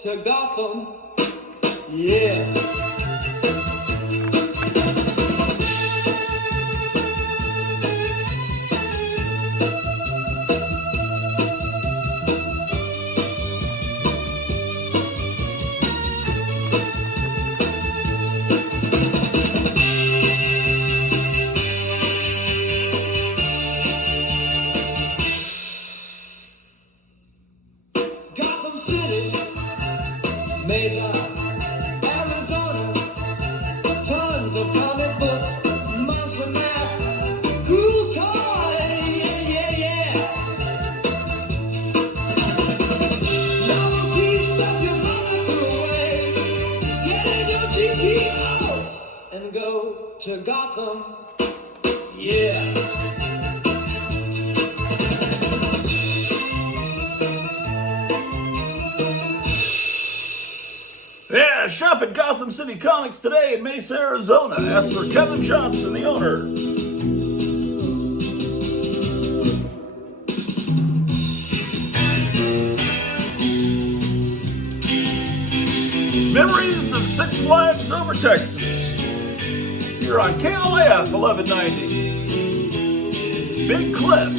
to Gotham, yeah. Gotham City, Mesa, Arizona, to Gotham. Yeah. Yeah, shop at Gotham City Comics today in Mesa, Arizona. Ask for Kevin Johnson, the owner. Memories of Six Flags over Texas. Here on KLAF 1190. Big Cliff.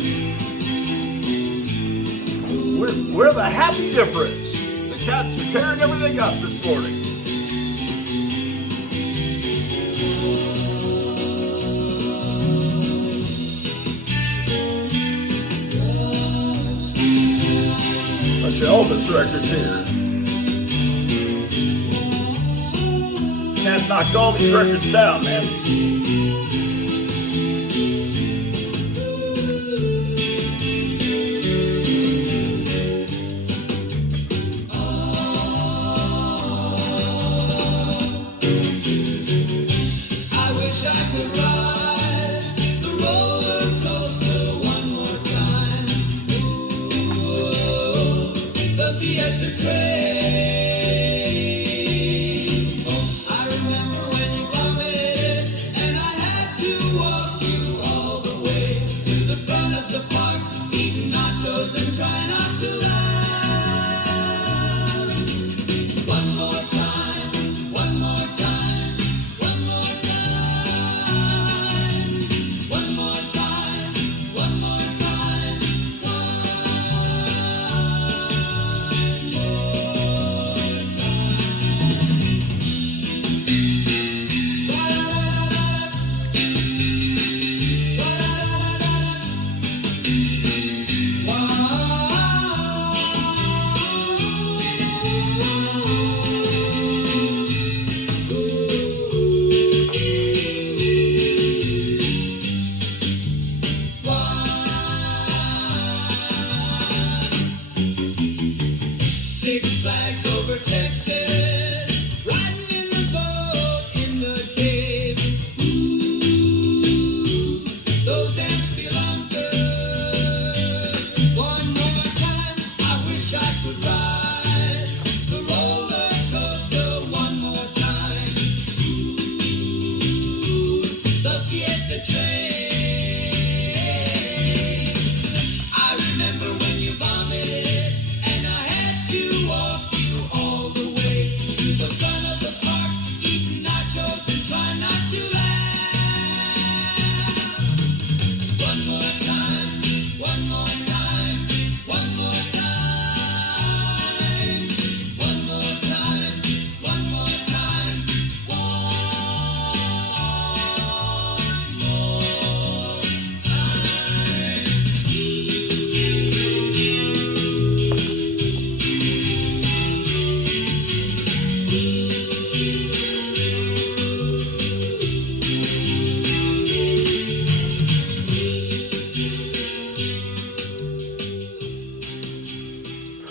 We're the happy difference. The cats are tearing everything up this morning. Bunch of Elvis records here. Cat knocked all these records down, man.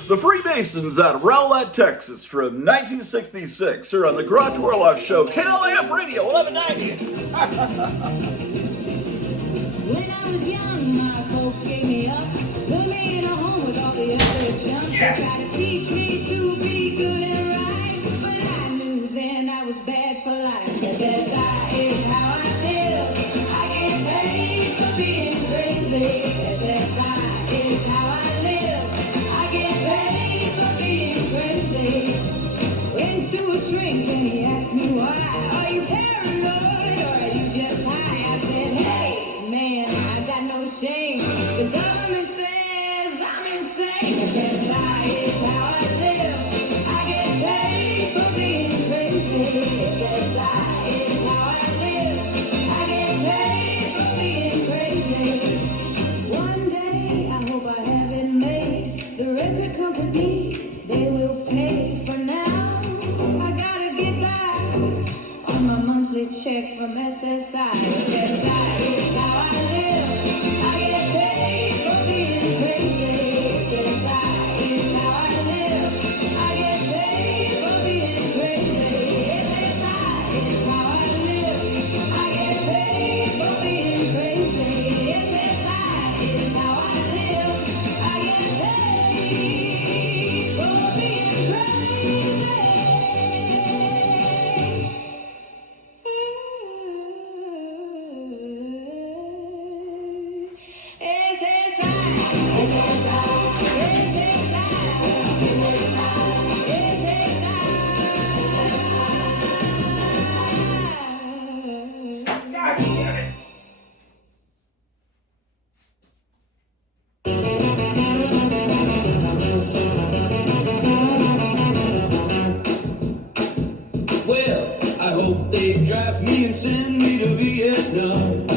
The Freemasons out of Rowlett, Texas from 1966 are on the Grottu Orloff Show, KLAF Radio 1190. When I was young, my folks gave me up, put me in a home with all the other chumps. They tried to teach me to be good and right, but I knew then I was bad for life. SSI is how I live. I get paid for being crazy. SSI is how I live. I get paid for being crazy. Went to a shrink and he asked me why. Are you paranoid or are you just high? I said, hey, man, I got no shame. The government says I'm insane. SSI is how I live. I get paid for being crazy. SSI is how I live. I get paid for being crazy. One day, I hope I have it made. The record companies, they will pay for now. I gotta get by on my monthly check from SSI. SSI is how I live. I get paid for being crazy. SSI is how I live. I get paid for being crazy. SSI is how I live. I get is how I live. I get paid for being crazy. Well, I hope they draft me and send me to Vietnam.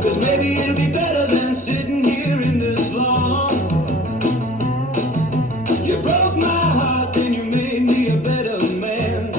'Cause maybe it'll be better than sitting here in this lawn. You broke my heart, then you made me a better man.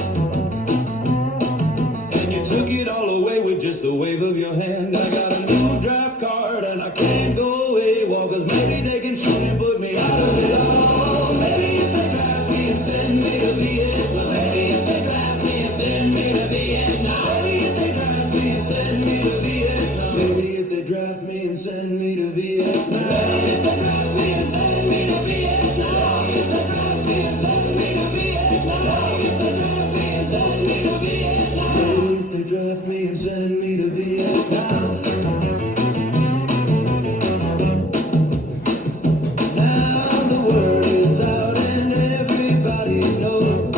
And you took it all away with just the wave of your hand. I got a new draft card and I can't go AWOL, 'cause maybe they can shoot and put me out of it all. Maybe if they draft me and send me to Vietnam. Maybe if they draft me and send me to Vietnam. Maybe if they draft me and send me to Vietnam. Maybe if they draft me and send me to Vietnam. Maybe if they draft me and send me to Vietnam. Maybe if they draft me and send me to Vietnam. Maybe if they draft me and send me to Vietnam. Maybe if they draft me and send me to Vietnam. Now the word is out and everybody knows.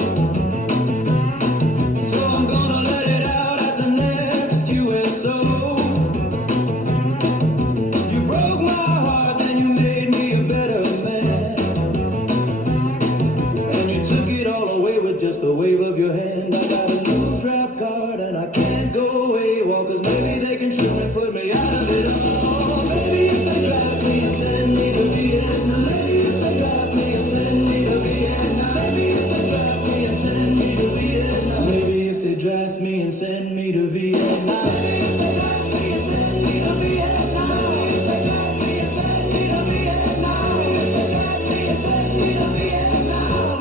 So I'm gonna let it out at the next USO. You broke my heart, then you made me a better man. And you took it all away with just a wave of your hand. I got a new draft card and I can't go AWOL, 'cause maybe they can shoot and put me out of it all. Maybe if they draft me and send me to Vietnam. Maybe if they draft me and send me to Vietnam. Maybe if they draft me and send me to Vietnam. Maybe if they draft me and send me to Vietnam. Maybe if they draft me and send me to Vietnam. Maybe if they draft me and send me to Vietnam. Maybe if they draft me and send me to Vietnam.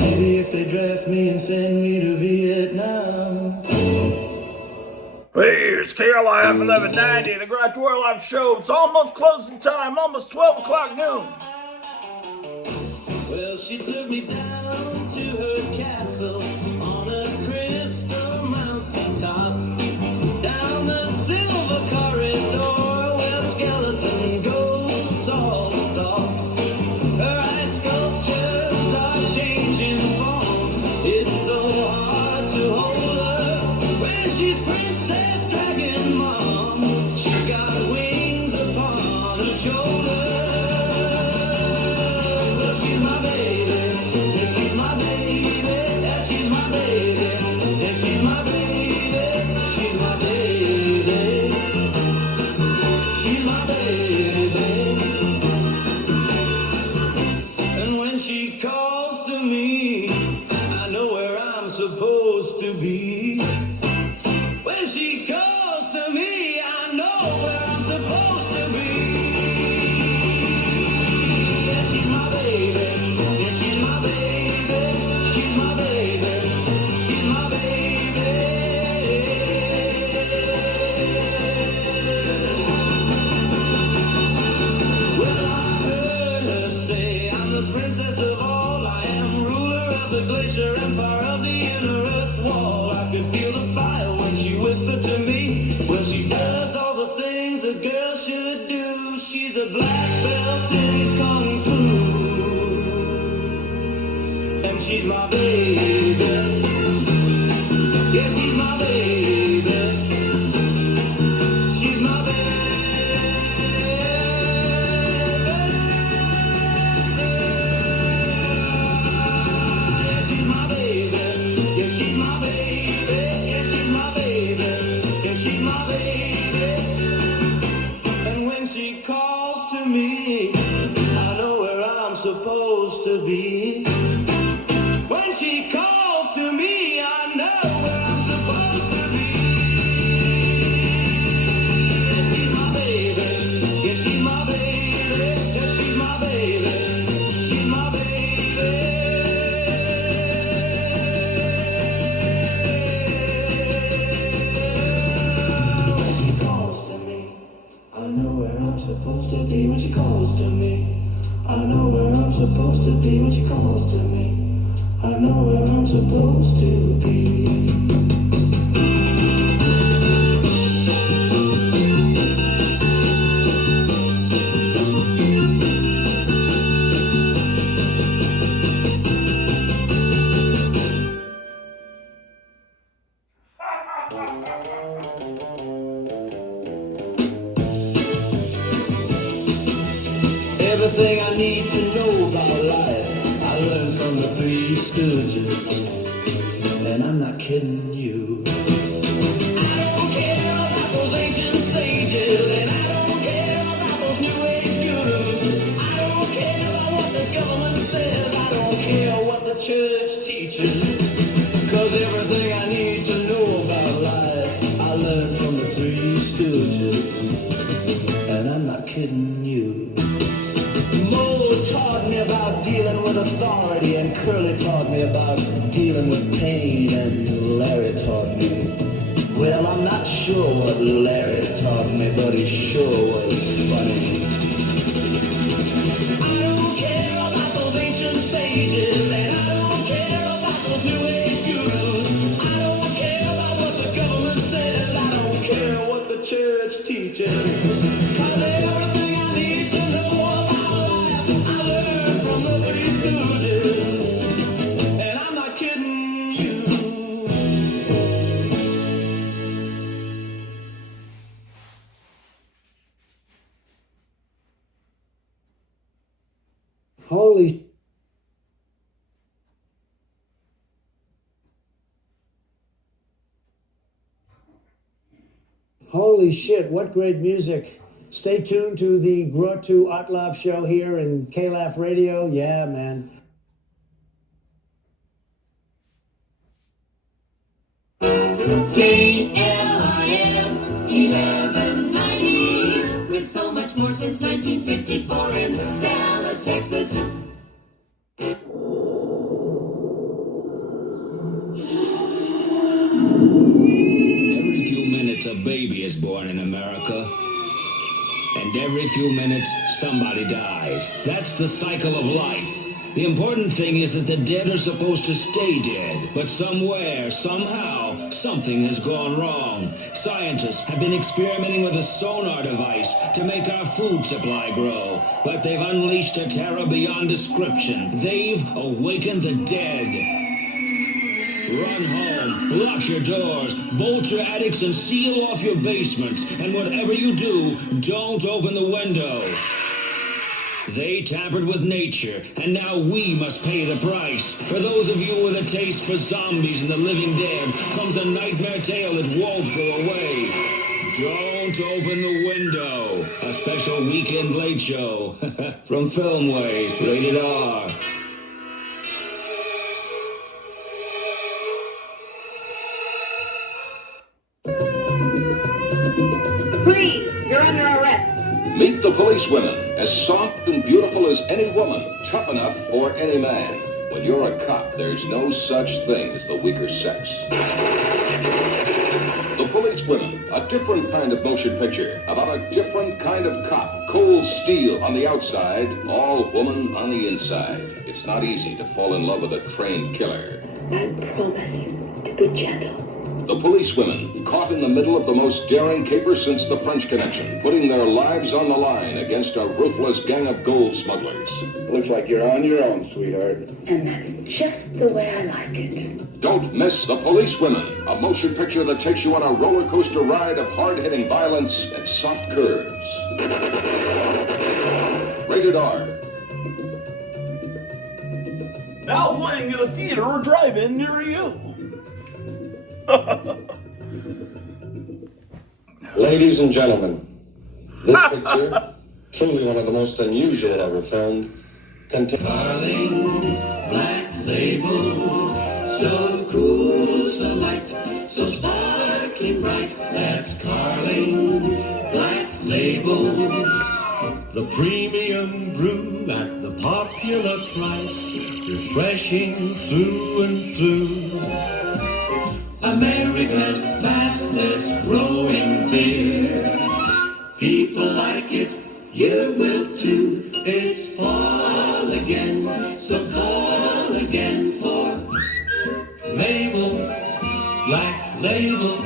Maybe if they draft me and send me to Vietnam. Here's KLIF 1190, the Grottu Orloff Show. It's almost closing time, almost 12 o'clock noon. Well, she took me down to her castle on a crystal mountain top. Down the silver corridor where skeleton ghosts all stalk. Her ice sculptures are changing forms. It's so hard to hold her when she's Princess Dragon Mom. She's got wings upon her shoulders. Well, she's my baby. Yeah, she's my baby. Yeah, she's my baby. Yeah, she's my baby. She's my baby. She's my baby. And when she calls to me, I know where I'm supposed to be. When she calls to me, I know where I'm supposed to be. Yeah, she's my baby. Yeah, she's my baby. She's my baby. She's my baby. Well, I heard her say, I'm the princess of all. I am ruler of the glacier, empire of the inner earth wall. I could feel the fire when she whispered to me. Well, she does all the things a girl should do. She's a black belt in kung fu. And she's my baby. Yeah, she's my baby. She's my baby. Yeah, she's my baby. Yeah, she's my baby. Yeah, she's my baby. Yeah, she's my baby. And when she calls to me, I know where I'm supposed to be. When she calls to me, I know where I'm supposed to be. Yeah, she's my baby. Yeah, she's my baby. Yeah, she's my baby. supposed to be when she calls to me. I know where I'm supposed to be. Everything I need to know about life, I learned from the Three Stooges, and I'm not kidding you. I don't care about those ancient sages, and I don't care about those New Age gurus. I don't care about what the government says, I don't care what the church teaches. Cause everything I need to know about life, I learned from the Three Stooges, and I'm not kidding you. Mo taught me about dealing with authority, and Curly taught me about dealing with pain, and Larry taught me. Well, I'm not sure what Larry taught me, but he sure was funny. I don't care about those ancient sages, and I don't care about those New Age gurus. I don't care about what the government says, I don't care what the church teaches. Cause everything I need to know about life, I learned from the Three Stooges, and I'm not kidding you. Holy shit, what great music. Stay tuned to the Grottu Orloff show here in KLAF Radio. Yeah, man. KLIF 1190, with so much more since 1954 in Dallas, Texas. Every few minutes a baby is born in America. And every few minutes somebody dies. That's the cycle of life. The important thing is that the dead are supposed to stay dead. But somewhere, somehow, something has gone wrong. Scientists have been experimenting with a sonar device to make our food supply grow. But they've unleashed a terror beyond description. They've awakened the dead. Run home, lock your doors, bolt your attics, and seal off your basements. And whatever you do, don't open the window. They tampered with nature, and now we must pay the price. For those of you with a taste for zombies and the living dead, comes a nightmare tale that won't go away. Don't open the window. A special weekend late show from Filmways, rated R. Please, you're under arrest. Meet the policewomen, as soft and beautiful as any woman, tough enough for any man. When you're a cop, there's no such thing as the weaker sex. The Policewomen, a different kind of motion picture about a different kind of cop. Cold steel on the outside, all woman on the inside. It's not easy to fall in love with a trained killer. I promise to be gentle. The policewomen, caught in the middle of the most daring caper since the French Connection, putting their lives on the line against a ruthless gang of gold smugglers. Looks like you're on your own, sweetheart. And that's just the way I like it. Don't miss The Policewomen, a motion picture that takes you on a roller coaster ride of hard-hitting violence and soft curves. Rated R. Now playing at a theater or drive-in near you. Ladies and gentlemen, this picture, truly one of the most unusual ever filmed, contains... Darling, black label, so cool, so light, so sparkling bright. That's Carling, black label. The premium brew at the popular price, refreshing through and through. America's fastest growing beer. People like it, you will too. It's falling again. So call again for Mabel, Black Label.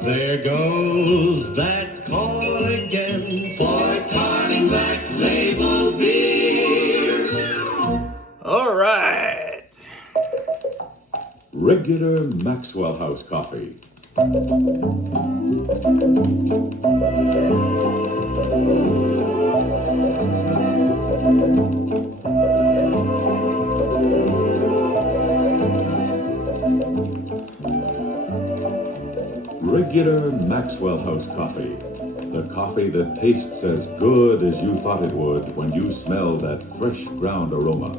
There goes that call again for Carling Black Label beer. All right. Regular Maxwell House coffee. Regular Maxwell House coffee. The coffee that tastes as good as you thought it would when you smell that fresh ground aroma.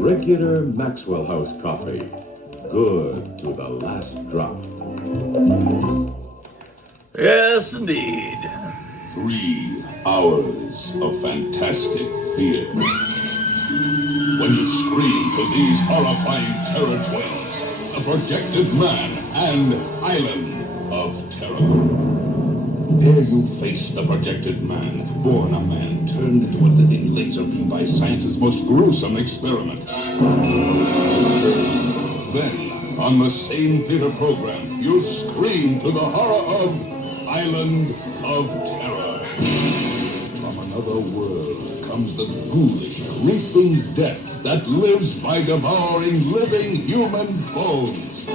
Regular Maxwell House coffee. Good to the last drop. Yes, indeed. 3 hours of fantastic fear. When you scream to these horrifying terror twins, the projected man and island of terror. There you face the projected man, born a man, turned into a living laser beam by science's most gruesome experiment. Then, on the same theater program, you'll scream to the horror of Island of Terror. From another world comes the ghoulish, creeping death that lives by devouring living human bones.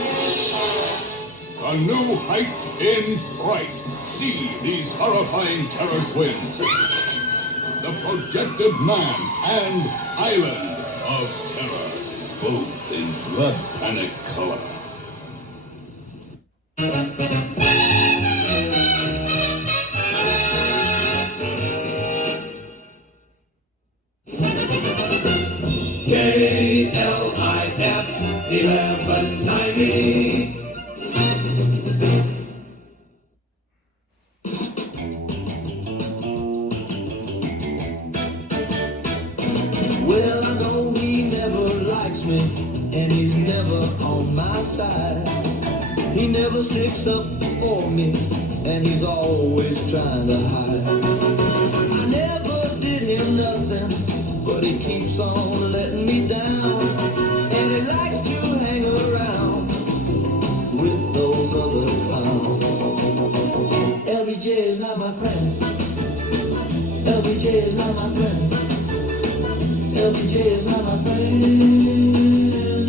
A new height in fright. See these horrifying terror twins. The projected man and island of terror. Both in blood panic color. KLIF 1190. Well, I know he never likes me, and he's never on my side. He never sticks up for me, and he's always trying to hide. I never did him nothing, but he keeps on letting me down. And he likes to hang around with those other clowns. LBJ is not my friend. LBJ is not my friend. LBJ is not my friend.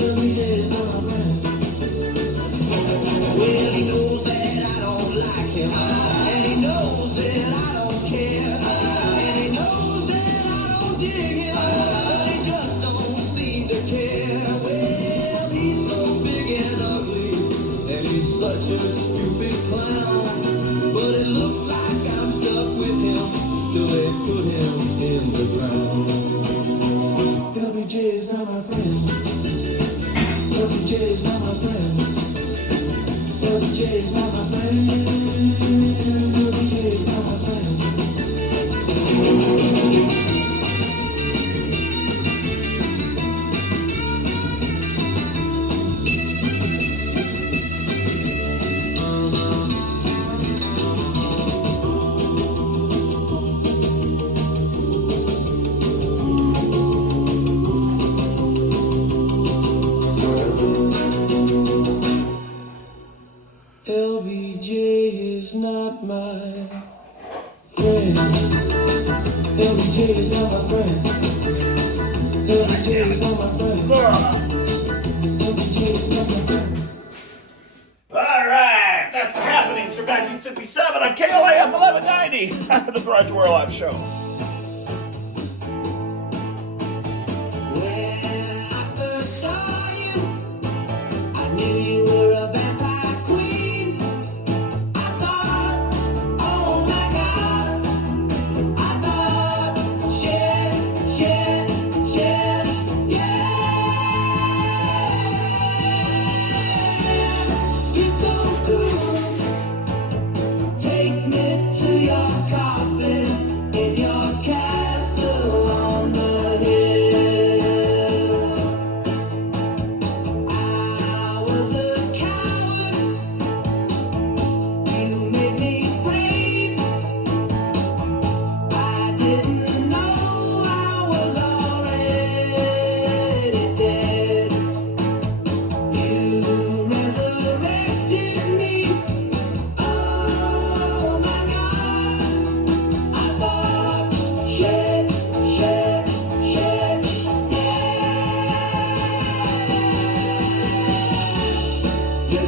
LBJ is not my friend. Well, he knows that I don't like him, and he knows that I don't care, and he knows that I don't dig him, but he just don't seem to care. Well, he's so big and ugly, and he's such a stupid clown, but it looks like I'm stuck with him till they put him in the ground. LBJ is not my friend. LBJ is not my friend. LBJ is not my friend. LBJ is not my friend. LBJ is not my friend. LBJ is not my friend. LBJ is not my friend. LBJ is not my friend. All right, that's the happenings from 1967 on KLIF 1190, the Grottu Orloff Show. When I first saw you, I knew you were a vampire queen. I thought, oh my God. I thought, shit, yeah.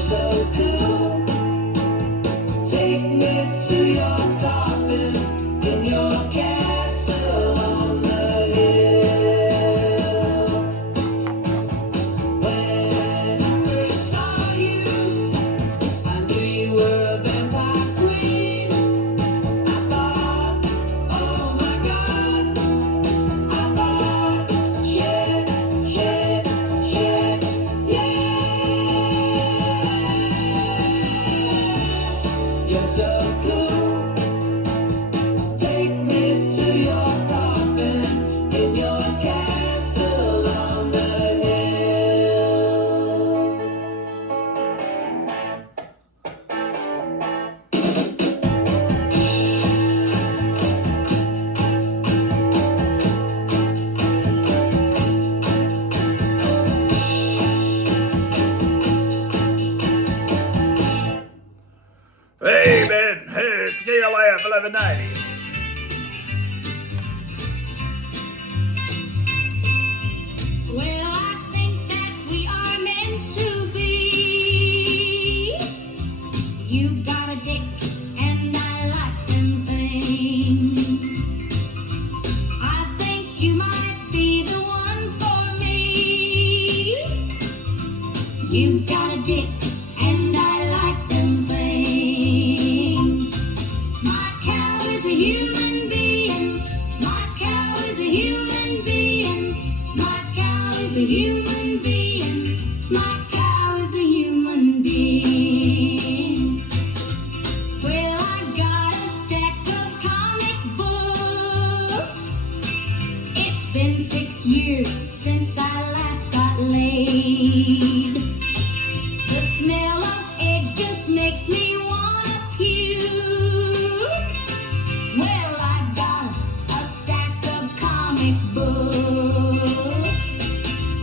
so cool. Take me to your coffin in your castle on the hill. When I first saw you, I knew you were a vampire queen. I thought, oh my God, I thought, shit, shit, shit, yeah. You're so cool. Take me to your coffin in your castle on the hill. Hey, man. Hey, it's KLIF 1190. Well, I think that we are meant to be. You got a dick, and I like them things. I think you might be the one for me. You got a dick, and I like them things. My cow is a human being. My cow is a human being. My cow is a human being. My cow is a human being. Well, I got a stack of comic books. It's been 6 years since I last got laid. The smell of eggs just makes me wanna puke. Well, I got a stack of comic books.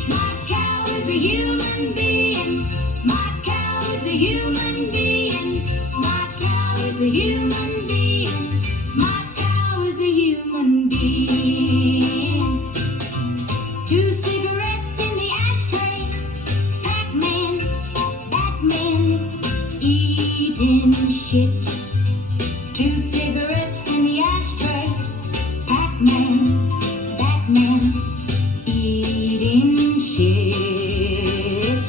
My cow is a human being. My cow is a human being. My cow is a human being. My cow is a human being. 2 cigarettes in the ashtray. Pac-Man, Batman, eating shit. 2 cigarettes in the ashtray. Pac-Man, Batman, eating shit.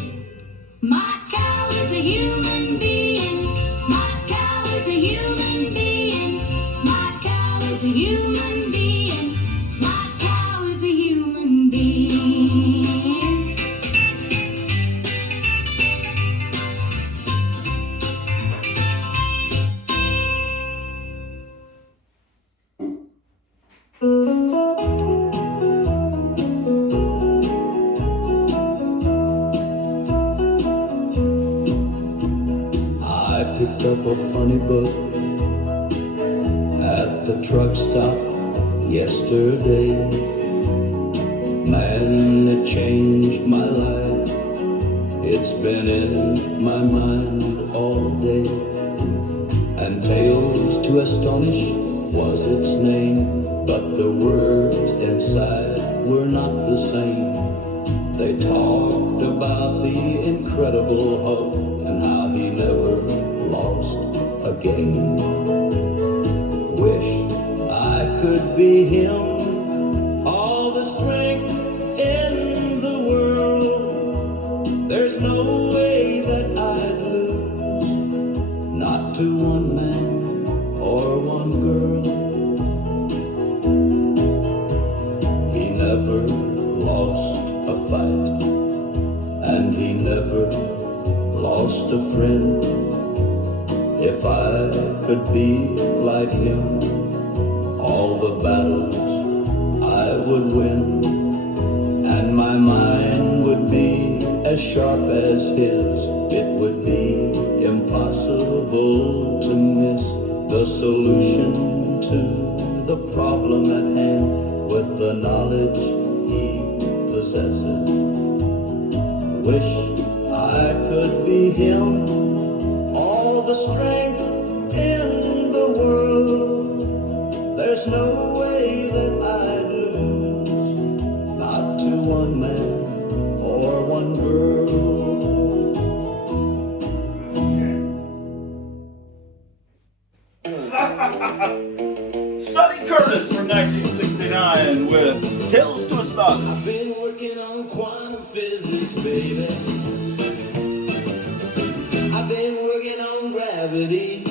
My cow is a human being. My cow is a human being. My cow is a human being. My cow is a human being. I picked up a funny book at the truck stop yesterday. Man, it changed my life. It's been in my mind all day. And Tales to Astonish was its name, but the words inside were not the same. They talked about the incredible Hulk and how he never lost a game. Wish I could be him, all the strength in the world. There's no way that I'd lose, not to one man or one girl. He never lost a fight, and he never lost a friend. If I could be like him, all the battles I would win, and my mind would be as sharp as his. It would be impossible to miss the solution to the problem at hand with the knowledge he possesses. Wish I could be him, all the strength in the world. There's no way that I'd lose, not to one man or one girl. 1969 with Tales to Astonish. I've been working on quantum physics, baby. I've been working on gravity.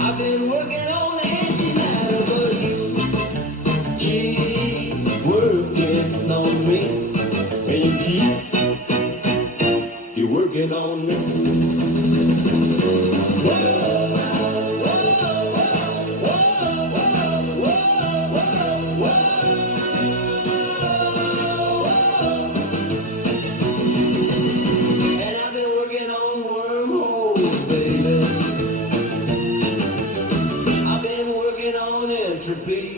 I've been working on antimatter, but you keep working on me. And you're working on me. And I've been working on wormholes, baby. I've been working on entropy.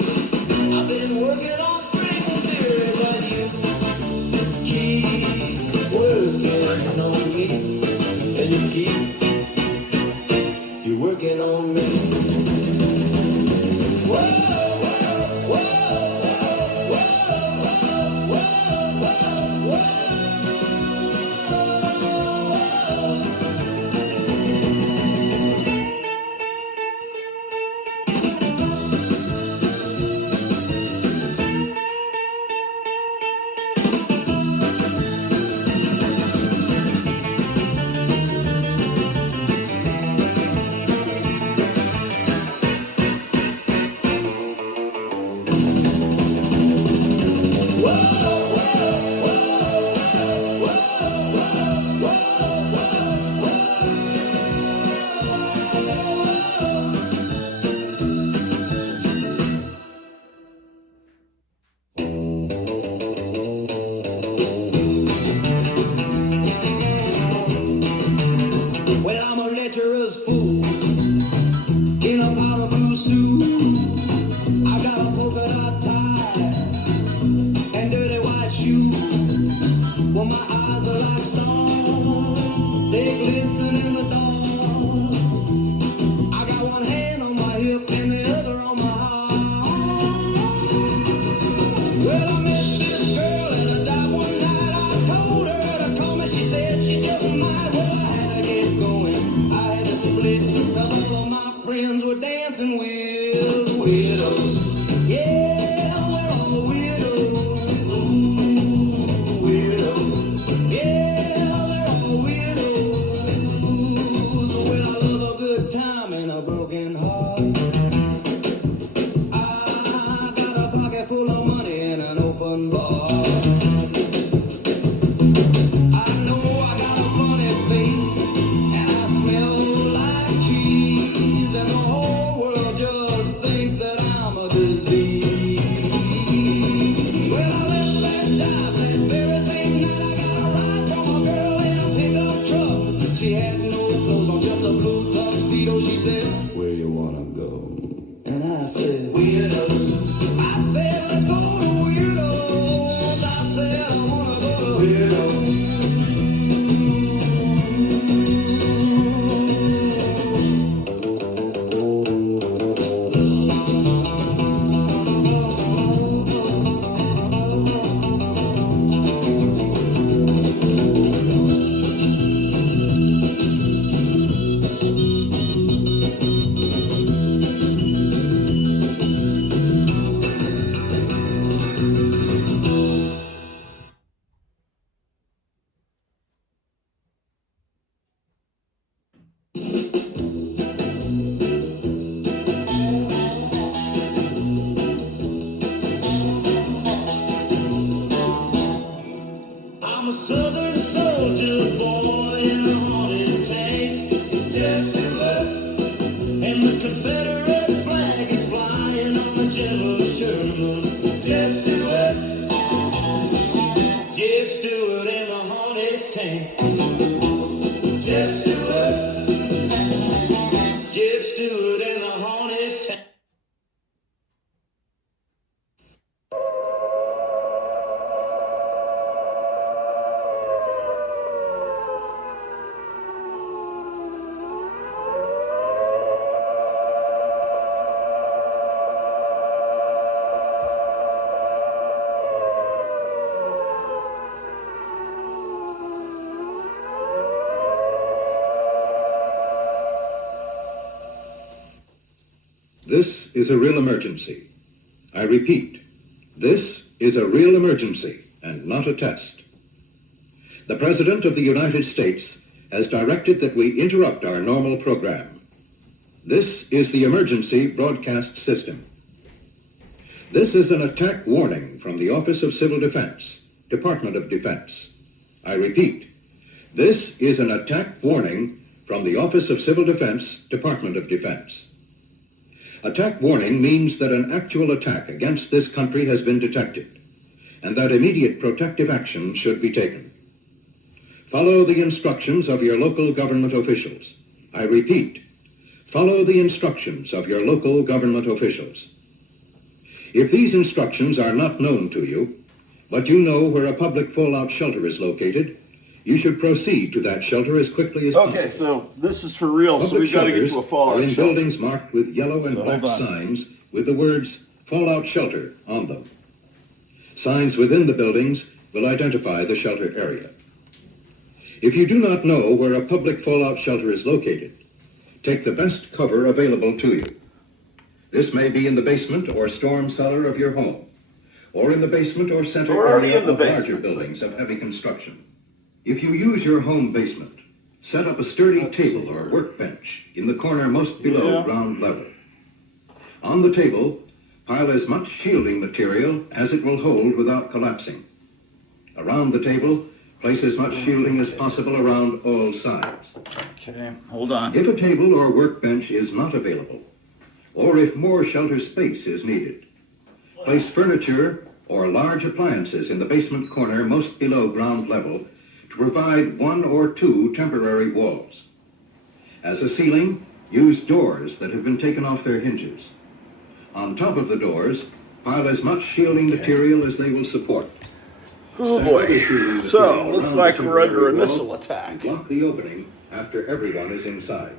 I've been working on string theory, but you keep working on me. And you're working on me. Well, I'm a lecturer's fool in a powder blue suit. I got a polka dot tie and dirty white shoes. Well, my eyes are like stars, they glisten in the dark. I got one hand on my hip and the other on my heart. Well, I met this girl in a dive one night. I told her to call me. She said she just might. Well, I had to get going. I had to split because all of my friends were dancing with widows. Yeah, they're all widows. Ooh, widows. Yeah, they're all widows. Well, I love a good time and a broken heart. I got a pocket full of money and an open bar. I know I got a funny face and I smell like cheese, and the whole world just thinks that I'm a disease. Well, I left that dive that very same night. I got a ride from a girl in a pickup truck. She had no clothes on, just a blue tuxedo. She said, "Where you wanna go?" And I said, "Weirdos." I said, "Let's go to Weirdos." I said, "I wanna go to Weirdos." I'm a southern soldier boy in a haunted tank. Jeff Stewart, and the Confederate flag is flying on the General Sherman. Jeff Stewart, Jeff Stewart in the haunted tank. Jeff Stewart, Jeff Stewart in the haunted tank. This is a real emergency. I repeat, this is a real emergency and not a test. The President of the United States has directed that we interrupt our normal program. This is the emergency broadcast system. This is an attack warning from the Office of Civil Defense, Department of Defense. I repeat, this is an attack warning from the Office of Civil Defense, Department of Defense. Attack warning means that an actual attack against this country has been detected, and that immediate protective action should be taken. Follow the instructions of your local government officials. I repeat, follow the instructions of your local government officials. If these instructions are not known to you, but you know where a public fallout shelter is located, you should proceed to that shelter as quickly as possible. Okay, so this is for real, so Public we've got to get shelters to a fallout are in shelter. buildings marked with yellow and black signs with the words fallout shelter on them. Signs within the buildings will identify the shelter area. If you do not know where a public fallout shelter is located, take the best cover available to you. This may be in the basement or storm cellar of your home, or in the basement or center We're already area in the of larger basement. buildings of heavy construction. If you use your home basement, set up a sturdy table or workbench in the corner most below ground level. On the table, pile as much shielding material as it will hold without collapsing. Around the table, place as much shielding as possible around all sides. Okay, hold on. If a table or workbench is not available, or if more shelter space is needed, place furniture or large appliances in the basement corner most below ground level to provide 1 or 2 temporary walls. As a ceiling, use doors that have been taken off their hinges. On top of the doors, pile as much shielding material as they will support. Oh boy. So, looks like we're under a missile attack. Block the opening after everyone is inside.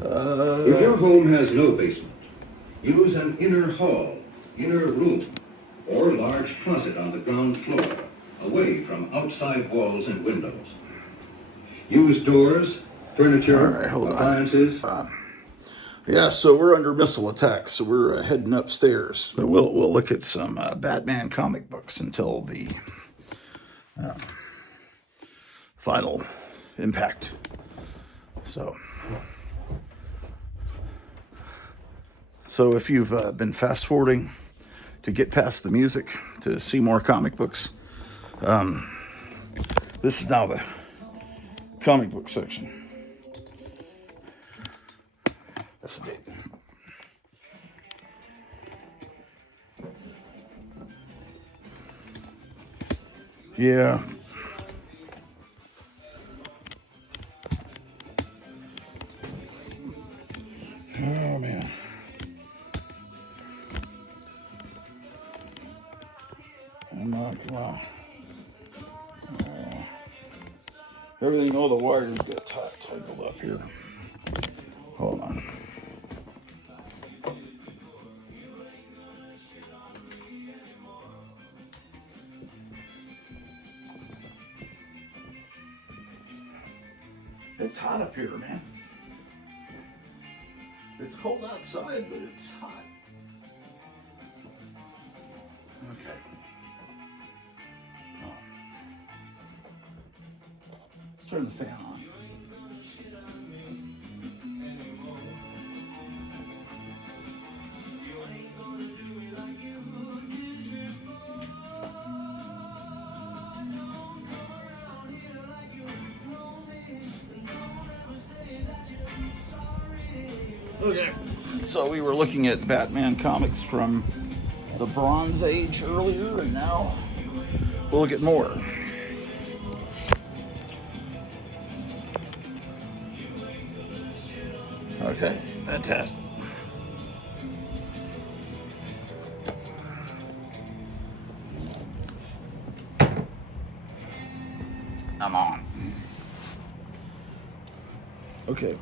If your home has no basement, use an inner hall, inner room, or large closet on the ground floor, away from outside walls and windows. Use doors, furniture, appliances. Yeah, so we're under missile attack, so we're heading upstairs. So we'll look at some Batman comic books until the final impact. So if you've been fast forwarding to get past the music to see more comic books, this is now the comic book section. That's the date. Yeah. Oh man. Come on. Everything, all the wires got tangled up here. Hold on. It's hot up here, man. It's cold outside, but it's hot. Okay. Let's turn the fan on. Okay, so we were looking at Batman comics from the Bronze Age earlier, and now we'll look at more. Okay, fantastic. I'm on. Okay.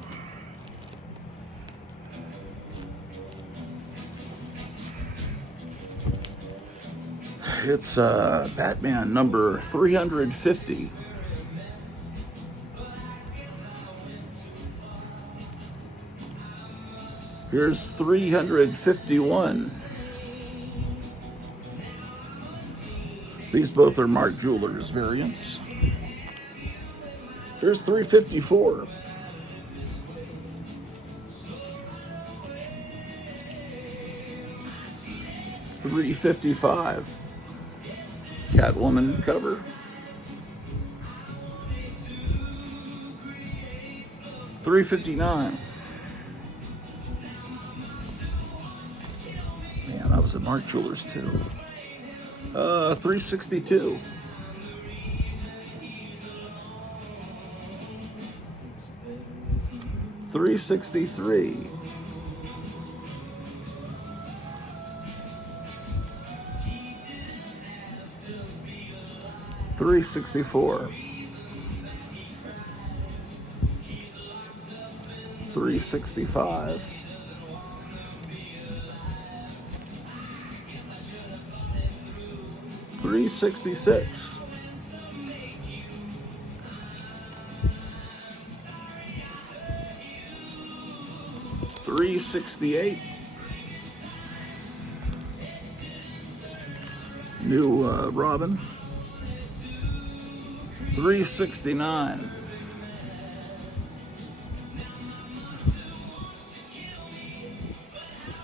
It's Batman number 350. Here's 351. These both are Mark Jewelers variants. Here's 354. $355. Catwoman cover. $359. Man, that was at Mark Jewelers too. $362. $363. $364. $365. $366. $368. New Robin. $369.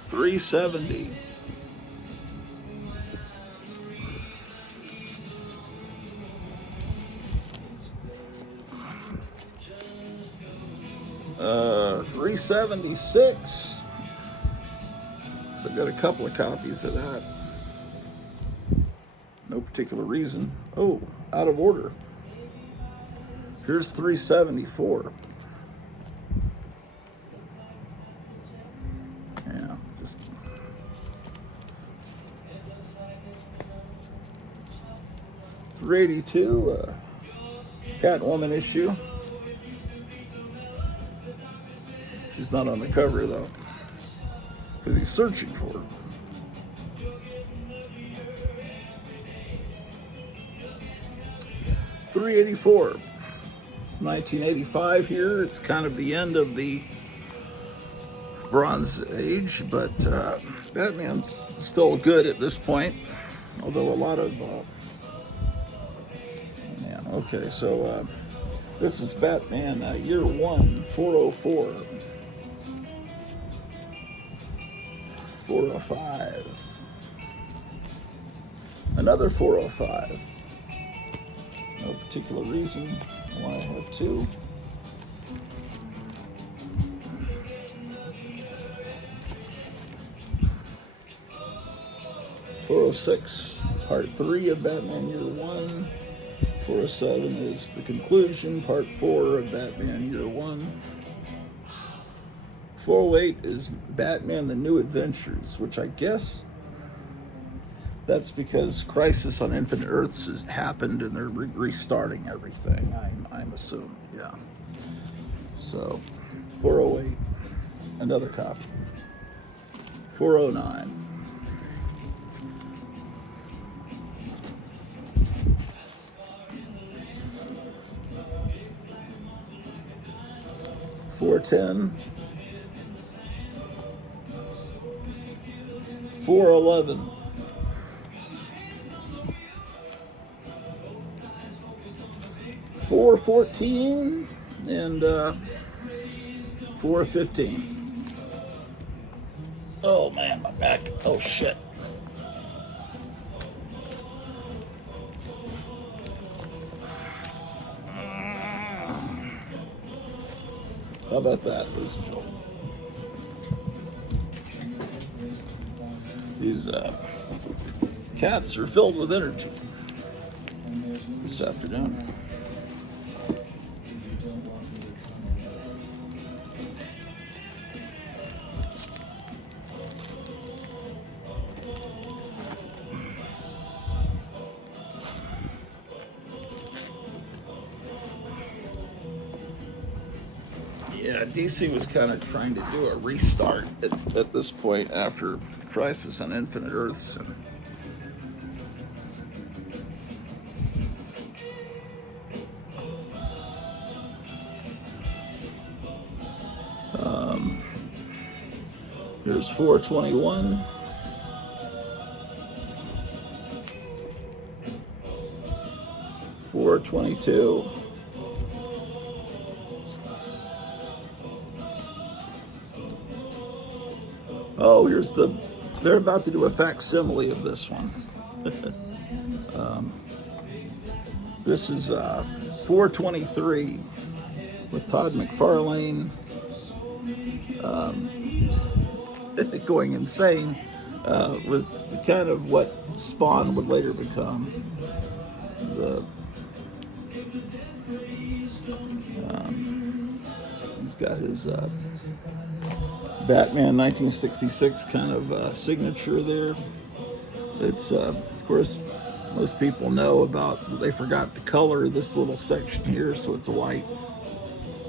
$370. $376. So I got a couple of copies of that. No particular reason. Oh, out of order. Here's $374. Yeah, just $382. Catwoman issue. She's not on the cover though, because he's searching for her. $384. It's 1985 here. It's kind of the end of the Bronze Age, but Batman's still good at this point. Although a lot of man. Okay, so this is Batman Year One, 404. 405. Another 405. No particular reason why I have two. $406, Part 3 of Batman Year 1. 407 is the conclusion, Part 4 of Batman Year 1. 408 is Batman: The New Adventures, which I guess that's because Crisis on Infinite Earths has happened and they're restarting everything, I'm assuming, yeah. So, 408, another copy. 409. $410. 411. $414 and $415. Oh man, my back. Oh shit. How about that, ladies and gentlemen? These cats are filled with energy this afternoon. Yeah, DC was kind of trying to do a restart at this point after Crisis on Infinite Earths. And here's 421. 422. Oh, here's they're about to do a facsimile of this one. This is 423 with Todd McFarlane going insane with kind of what Spawn would later become. He's got his Batman 1966 kind of signature there. It's, of course, most people know about, they forgot to color this little section here, so it's white.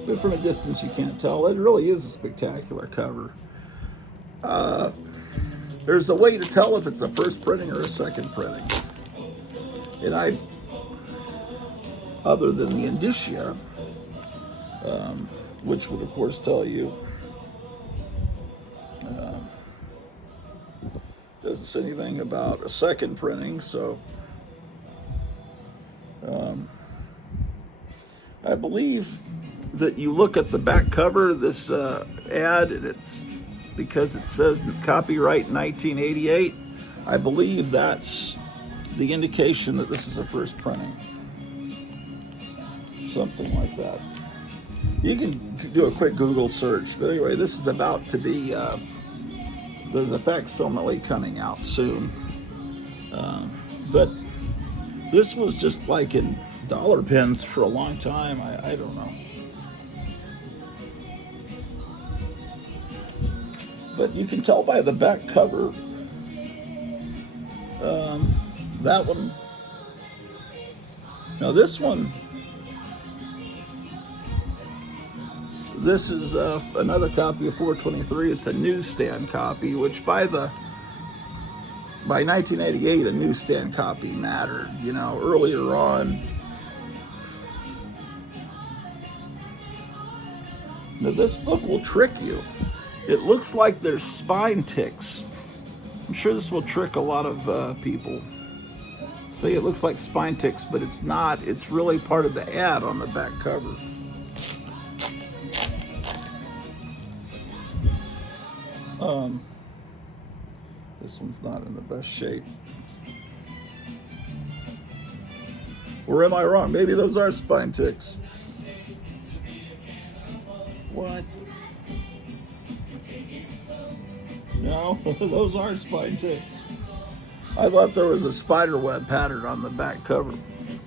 But from a distance, you can't tell. It really is a spectacular cover. There's a way to tell if it's a first printing or a second printing. And other than the indicia, which would, of course, tell you, doesn't say anything about a second printing, so I believe that you look at the back cover of this ad, and it's because it says copyright 1988. I believe that's the indication that this is a first printing, something like that. You can do a quick Google search, but anyway, this is about to be. There's a facsimile coming out soon, but this was just like in dollar pens for a long time. I don't know, but you can tell by the back cover. That one. Now this one. This is another copy of 423. It's a newsstand copy, which by 1988, a newsstand copy mattered. You know, earlier on. Now this book will trick you. It looks like there's spine ticks. I'm sure this will trick a lot of people. See, it looks like spine ticks, but it's not. It's really part of the ad on the back cover. This one's not in the best shape. Or am I wrong? Maybe those are spine ticks. What? No, those are spine ticks. I thought there was a spider web pattern on the back cover.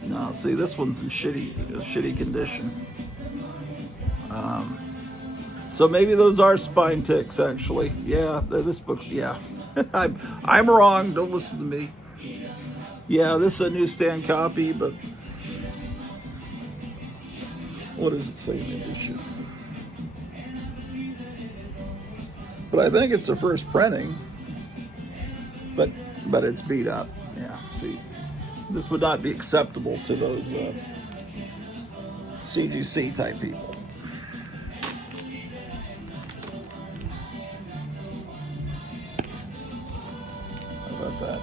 No, see, this one's in shitty condition. So maybe those are spine ticks, actually. Yeah, this book's, yeah. I'm wrong, don't listen to me. Yeah, this is a newsstand copy, but what does it say in the edition? But I think it's the first printing, but it's beat up. Yeah, see, this would not be acceptable to those CGC type people. That.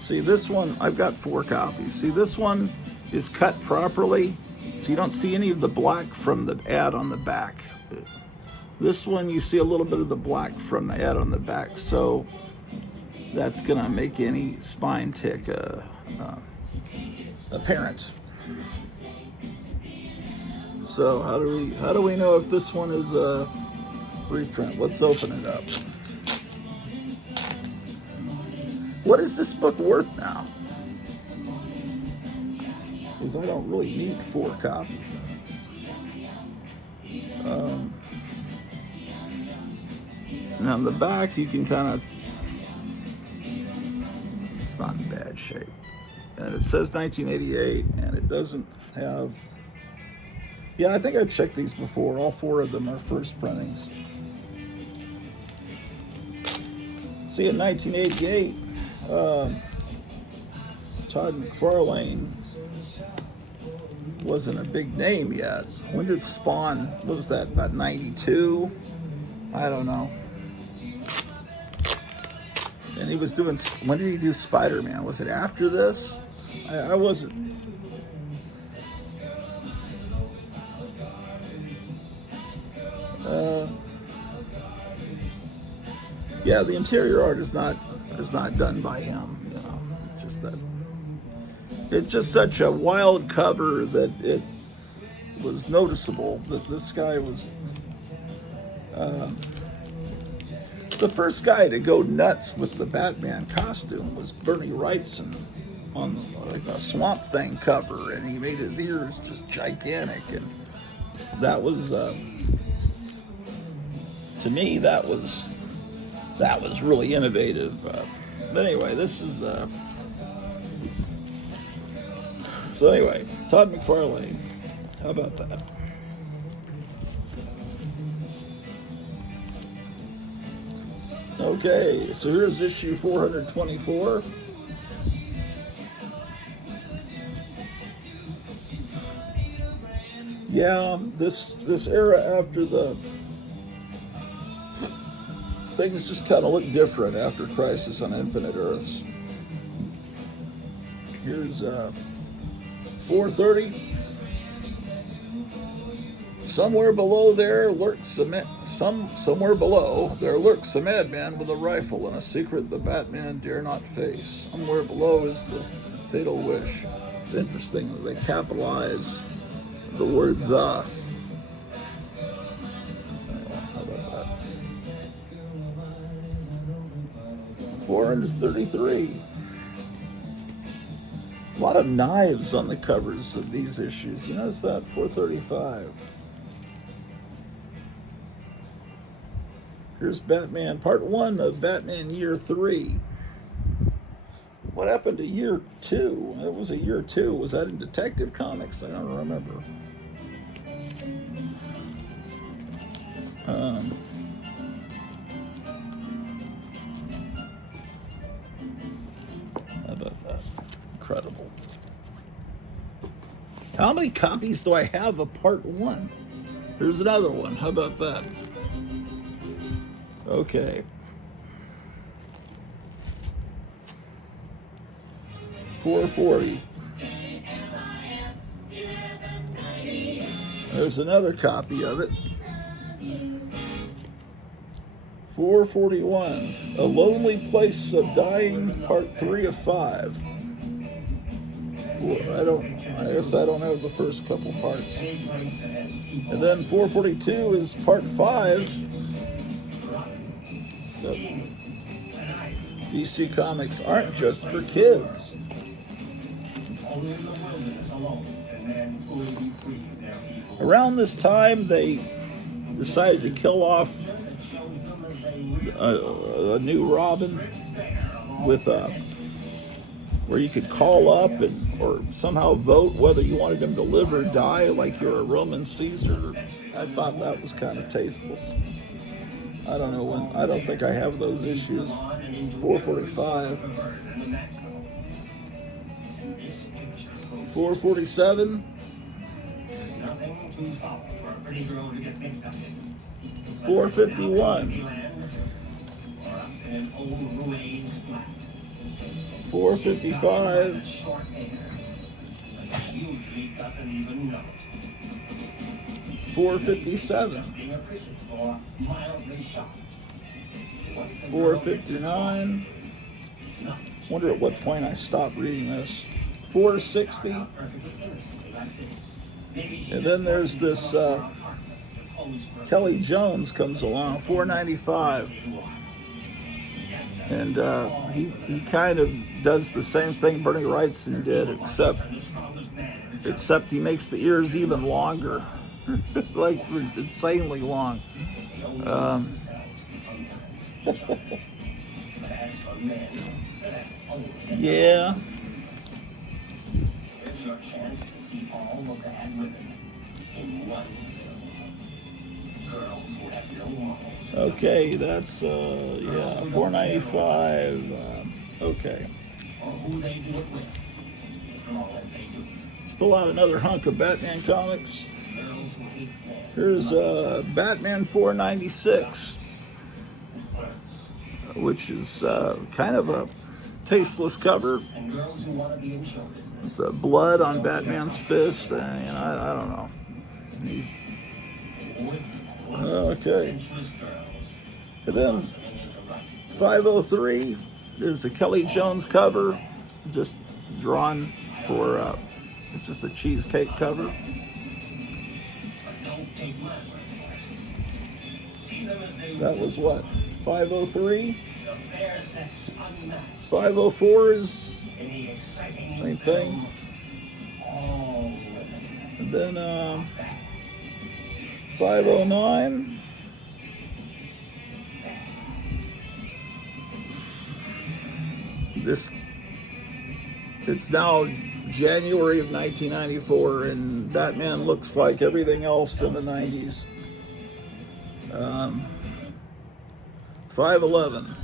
See, this one, I've got 4 copies. See, this one is cut properly, so you don't see any of the black from the ad on the back. This one, you see a little bit of the black from the ad on the back, so that's gonna make any spine tick apparent. So how do we know if this one is a reprint? Let's open it up. What is this book worth now? Because I don't really need 4 copies of it. Now on the back, you can kind of, it's not in bad shape. And it says 1988, and it doesn't have. Yeah, I think I've checked these before. All 4 of them are first printings. See, in 1988, Todd McFarlane wasn't a big name yet. When did Spawn, what was that, about 92? I don't know. And he was doing, when did he do Spider-Man? Was it after this? I wasn't. Yeah, the interior art is not done by him. You know, just that. It's just such a wild cover that it was noticeable that this guy was the first guy to go nuts with the Batman costume was Bernie Wrightson on like a Swamp Thing cover, and he made his ears just gigantic, and that was to me that was really innovative. But anyway, this is so anyway, Todd McFarlane. How about that? Okay, so here's issue 424. Yeah, this era after the things just kind of look different after Crisis on Infinite Earths. Here's 430. Somewhere below there lurks somewhere below there lurks a madman with a rifle and a secret the Batman dare not face. Somewhere below is the fatal wish. It's interesting that they capitalize the word the. How about that? 433. A lot of knives on the covers of these issues. You notice that? 435. Here's Batman, part 1 of Batman Year 3. What happened to Year 2? It was a Year 2. Was that in Detective Comics? I don't remember. How about that? Incredible. How many copies do I have of part 1? Here's another one. How about that? Okay. 440. There's another copy of it. 441. A Lonely Place of Dying, part 3 of 5. I guess I don't have the first couple parts. And then 442 is part 5. DC Comics aren't just for kids. Around this time, they decided to kill off a new Robin with where you could call up or somehow vote whether you wanted him to live or die, like you're a Roman Caesar. I thought that was kind of tasteless. I don't know when. I don't think I have those issues. 445. 447. 451. 455. 457. 459. Wonder at what point I stopped reading this. 460. And then there's this Kelly Jones comes along, 495. And he kind of does the same thing Bernie Wrightson did, except he makes the ears even longer. Like insanely long. Yeah. Okay, that's yeah, 495. Okay. Let's pull out another hunk of Batman comics. Here's Batman 496. which is kind of a tasteless cover. The blood on Batman's fist, and I don't know. He's okay. And then 503 is the Kelly Jones cover, just drawn for. It's just a cheesecake cover. That was what? 503. 504 is same thing. And then 509. It's now January of 1994, and Batman looks like everything else in the 90s. 511.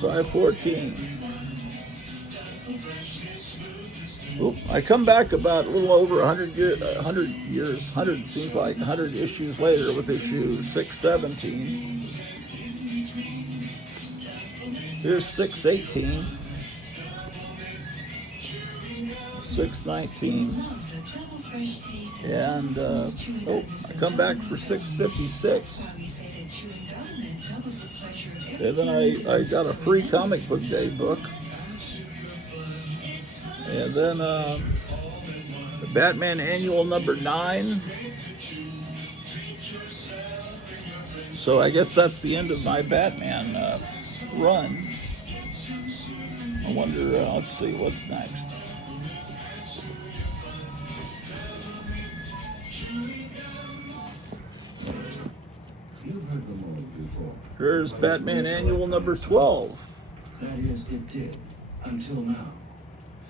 514. Oop, I come back about a little over 100 years, 100 seems like 100 issues later with issue 617. Here's 618, 619, and I come back for 656. And then I got a free comic book day book. And then the Batman Annual number 9. So I guess that's the end of my Batman run. I wonder, let's see, what's next? Here's Batman Annual number 12. That is, it did, until now.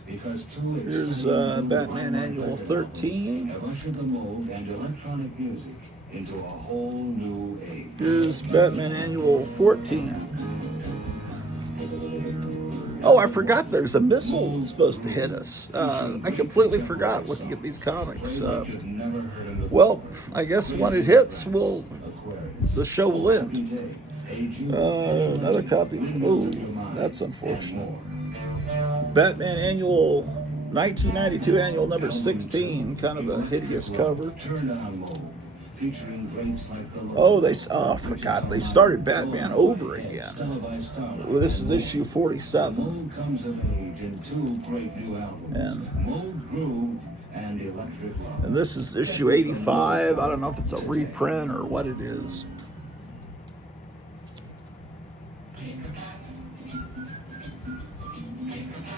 Because here's Batman Annual 13. Have ushered the mode and electronic music into a whole new age. Here's Batman Annual 14. Oh, I forgot there's a missile supposed to hit us. I completely forgot looking at these comics. Well, I guess when it hits, the show will end. Another copy. Oh, that's unfortunate. Batman Annual 1992 Annual number 16, kind of a hideous cover. Oh, I forgot. They started Batman over again. Well, this is issue 47. And this is issue 85. I don't know if it's a reprint or what it is.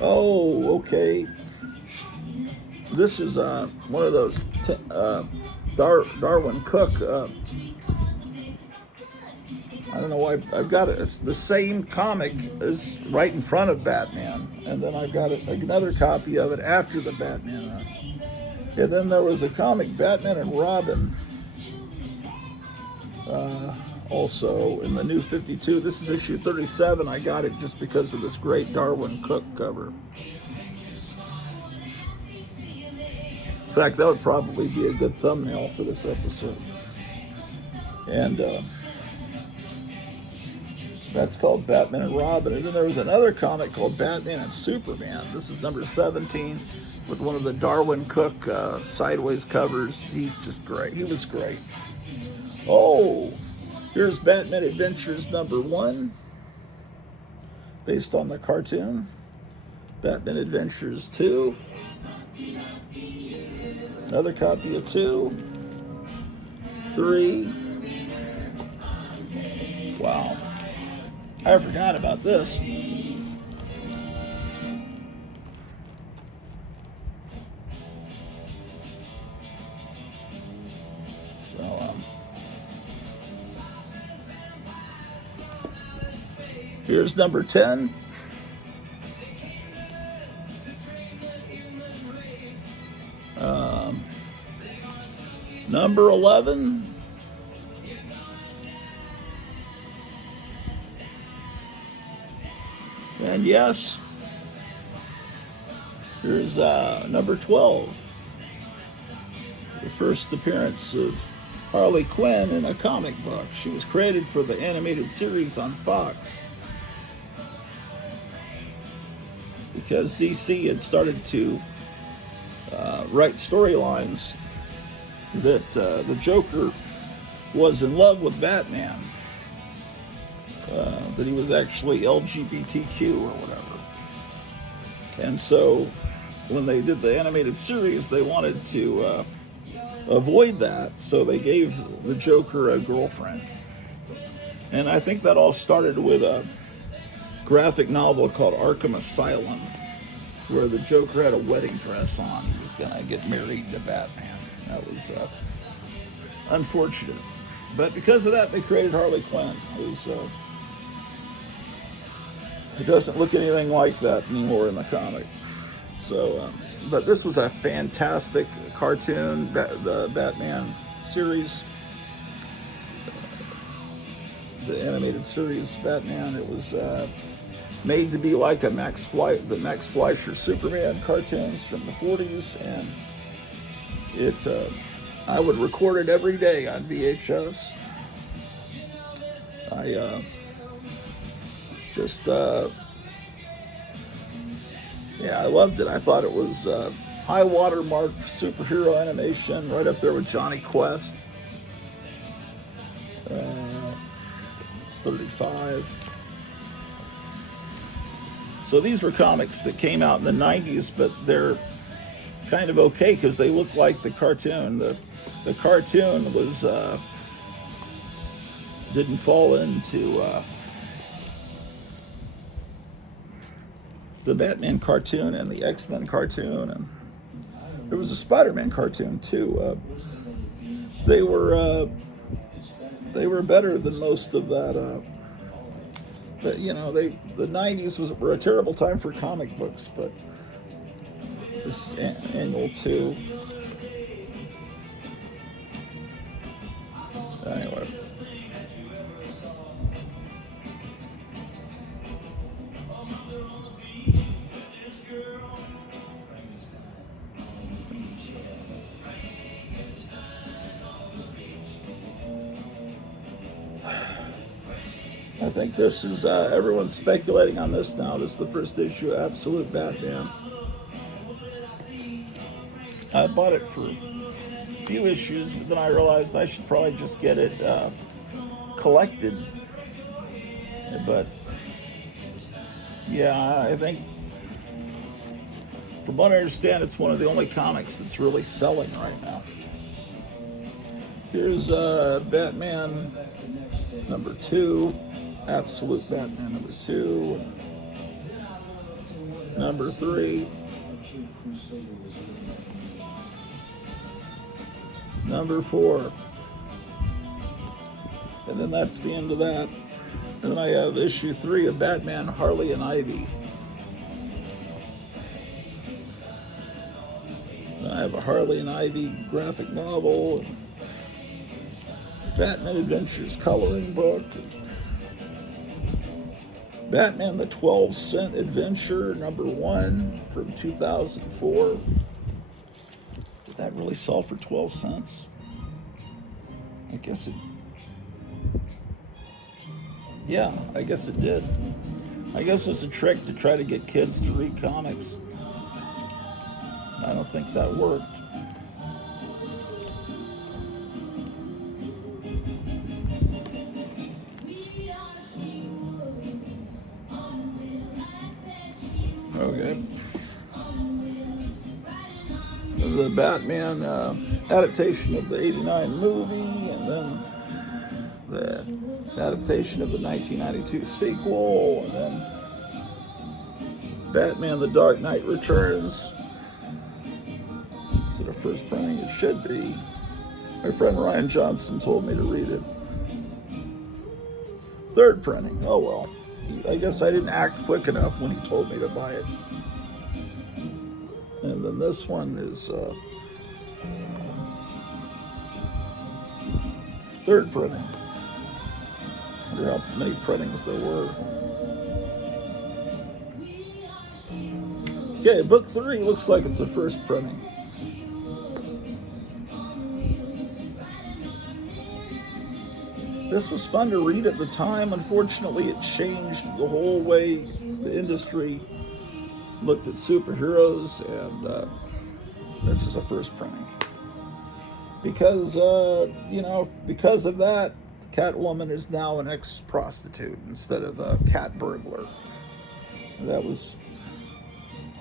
Oh, okay. This is one of those Darwin Cook. I don't know why I've got it. It's the same comic is right in front of Batman, and then I've got another copy of it after the Batman. And then there was a comic, Batman and Robin, also in the New 52. This is issue 37. I got it just because of this great Darwin Cook cover. In fact, that would probably be a good thumbnail for this episode. And that's called Batman and Robin. And then there was another comic called Batman and Superman. This is number 17 with one of the Darwin Cook sideways covers. He's just great. He was great. Oh, here's Batman Adventures number 1, based on the cartoon. Batman Adventures 2. Another copy of 2. 3. Wow. I forgot about this. So, here's number 10. Number 11. And yes, here's number 12. The first appearance of Harley Quinn in a comic book. She was created for the animated series on Fox because DC had started to write storylines that the Joker was in love with Batman, that he was actually LGBTQ or whatever. And so when they did the animated series, they wanted to avoid that, so they gave the Joker a girlfriend. And I think that all started with a graphic novel called Arkham Asylum, where the Joker had a wedding dress on. He was going to get married to Batman. That was unfortunate. But because of that, they created Harley Quinn. It doesn't look anything like that anymore in the comic. So, but this was a fantastic cartoon, the Batman series, the animated series Batman. It was made to be like the Max Fleischer Superman cartoons from the 40s, and I would record it every day on VHS. I loved it. I thought it was high watermark superhero animation, right up there with Johnny Quest. It's 35. So these were comics that came out in the 90s, but they're kind of okay because they look like the cartoon. The cartoon was didn't fall into the Batman cartoon and the X-Men cartoon, and there was a Spider-Man cartoon too. They were better than most of that. But the 90s were a terrible time for comic books. But this annual 2. Anyway. I think this is, everyone's speculating on this now. This is the first issue of Absolute Batman. I bought it for a few issues, but then I realized I should probably just get it collected. But, yeah, I think, from what I understand, it's one of the only comics that's really selling right now. Here's Batman number 2. Absolute Batman number 2, number 3, number 4, and then that's the end of that. And then I have issue 3 of Batman, Harley and Ivy. Then I have a Harley and Ivy graphic novel, Batman Adventures coloring book, Batman the 12-Cent Adventure, number 1 from 2004. Did that really sell for 12 cents? I guess it... Yeah, I guess it did. I guess it's a trick to try to get kids to read comics. I don't think that worked. Okay. The Batman adaptation of the '89 movie, and then the adaptation of the 1992 sequel, and then Batman: The Dark Knight Returns. Is it a first printing? It should be. My friend Ryan Johnson told me to read it. Third printing. Oh well. I guess I didn't act quick enough when he told me to buy it. And then this one is third printing. I wonder how many printings there were. Okay, book 3 looks like it's a first printing. This was fun to read at the time. Unfortunately, it changed the whole way the industry looked at superheroes, and this is a first printing. Because, because of that, Catwoman is now an ex-prostitute instead of a cat burglar. That was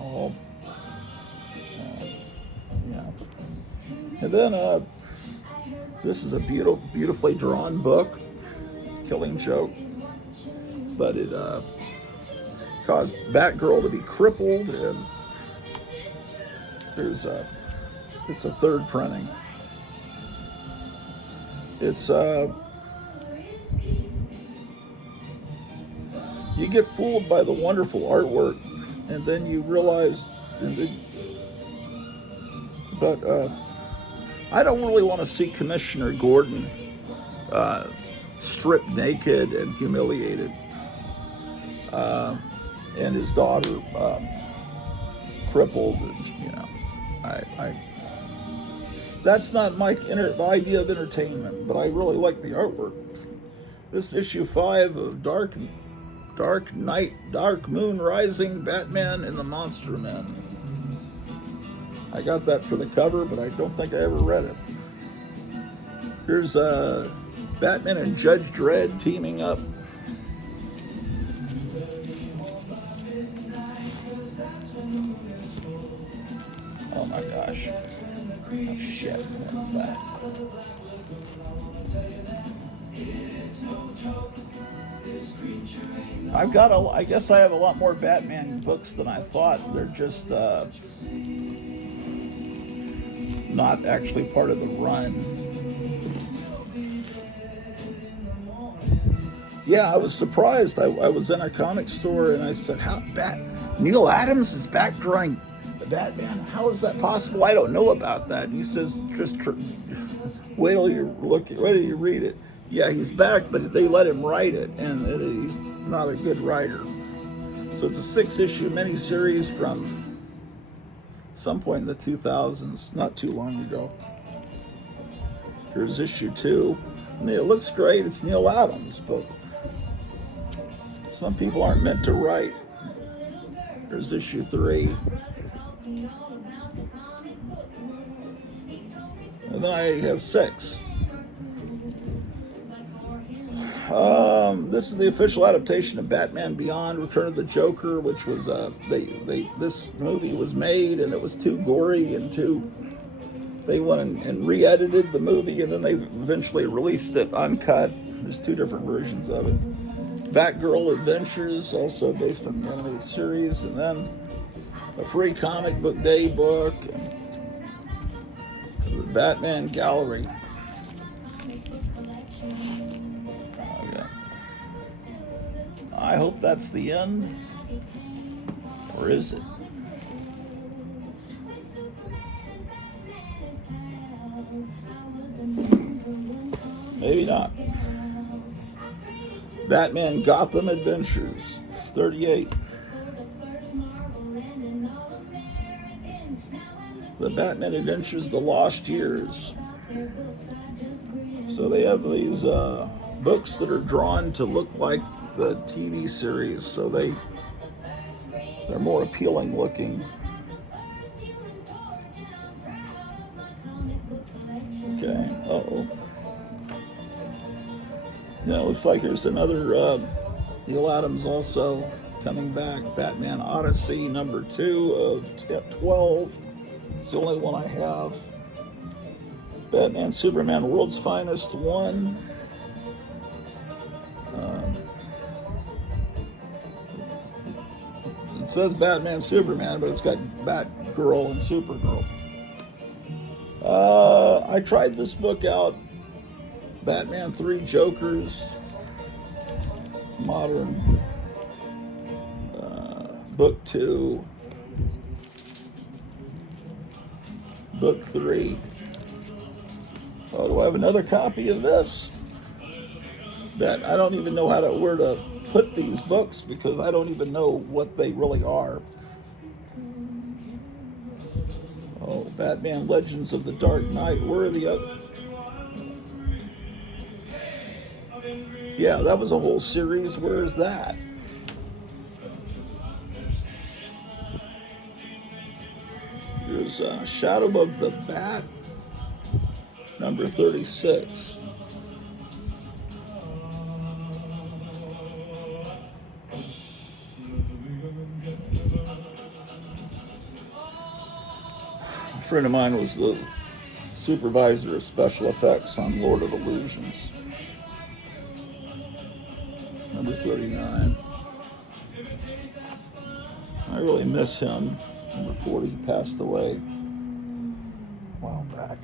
all, And then, this is a beautifully drawn book, Killing Joke, but it caused Batgirl to be crippled, and it's a third printing. It's you get fooled by the wonderful artwork, and then you realize, but I don't really want to see Commissioner Gordon stripped naked and humiliated, and his daughter crippled. And, that's not my idea of entertainment, but I really like the artwork. This issue 5 of Dark Moon Rising, Batman and the Monster Men. I got that for the cover, but I don't think I ever read it. Here's Batman and Judge Dredd teaming up. Oh my gosh. Oh shit, what was that? I guess I have a lot more Batman books than I thought. They're just not actually part of the run. Yeah, I was surprised. I was in a comic store and I said, Neil Adams is back drawing the Batman? How is that possible? I don't know about that. And he says, wait till you read it. Yeah, he's back, but they let him write it, and he's not a good writer. So it's a 6-issue miniseries from some point in the 2000s, not too long ago. Here's issue 2. I mean, it looks great. It's Neil Adams, but some people aren't meant to write. Here's issue 3. And then I have 6. This is the official adaptation of Batman Beyond: Return of the Joker, which was this movie was made and it was too gory and they went and re-edited the movie, and then they eventually released it uncut. There's 2 different versions of it. Batgirl Adventures, also based on the animated series, and then a free comic book day book, and the Batman Gallery. I hope that's the end, or is it? Maybe not. Batman Gotham Adventures, 38. The Batman Adventures, The Lost Years. So they have these books that are drawn to look like the TV series, so they're more appealing looking. Okay, uh-oh. Yeah, it looks like there's another Neil Adams also coming back. Batman Odyssey number 2 of 12. It's the only one I have. Batman Superman World's Finest 1. It says Batman Superman, but it's got Batgirl and Supergirl. I tried this book out, Batman 3 Jokers, modern, book 2, book 3. Oh, do I have another copy of this? I don't even know where to put these books because I don't even know what they really are. Oh, Batman Legends of the Dark Knight. Where are the other? Yeah, that was a whole series. Where is that? There's Shadow of the Bat, number 36. A friend of mine was the supervisor of special effects on Lord of Illusions. Number 39. I really miss him. Number 40, he passed away a while back.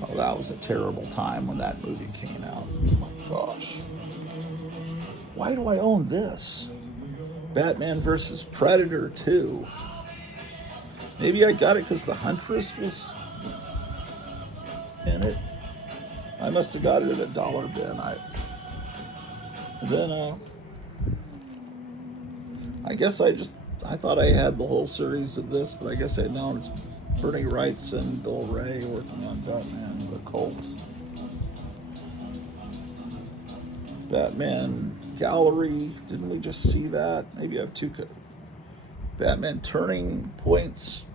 Oh, that was a terrible time when that movie came out. Oh my gosh. Why do I own this? Batman vs. Predator 2. Maybe I got it because the Huntress was in it. I must have got it at a dollar bin. I guess I thought I had the whole series of this, but I guess I know it's Bernie Wright's and Bill Ray working on Batman, the Cult. Batman Gallery, didn't we just see that? Maybe I have two. Batman Turning Points,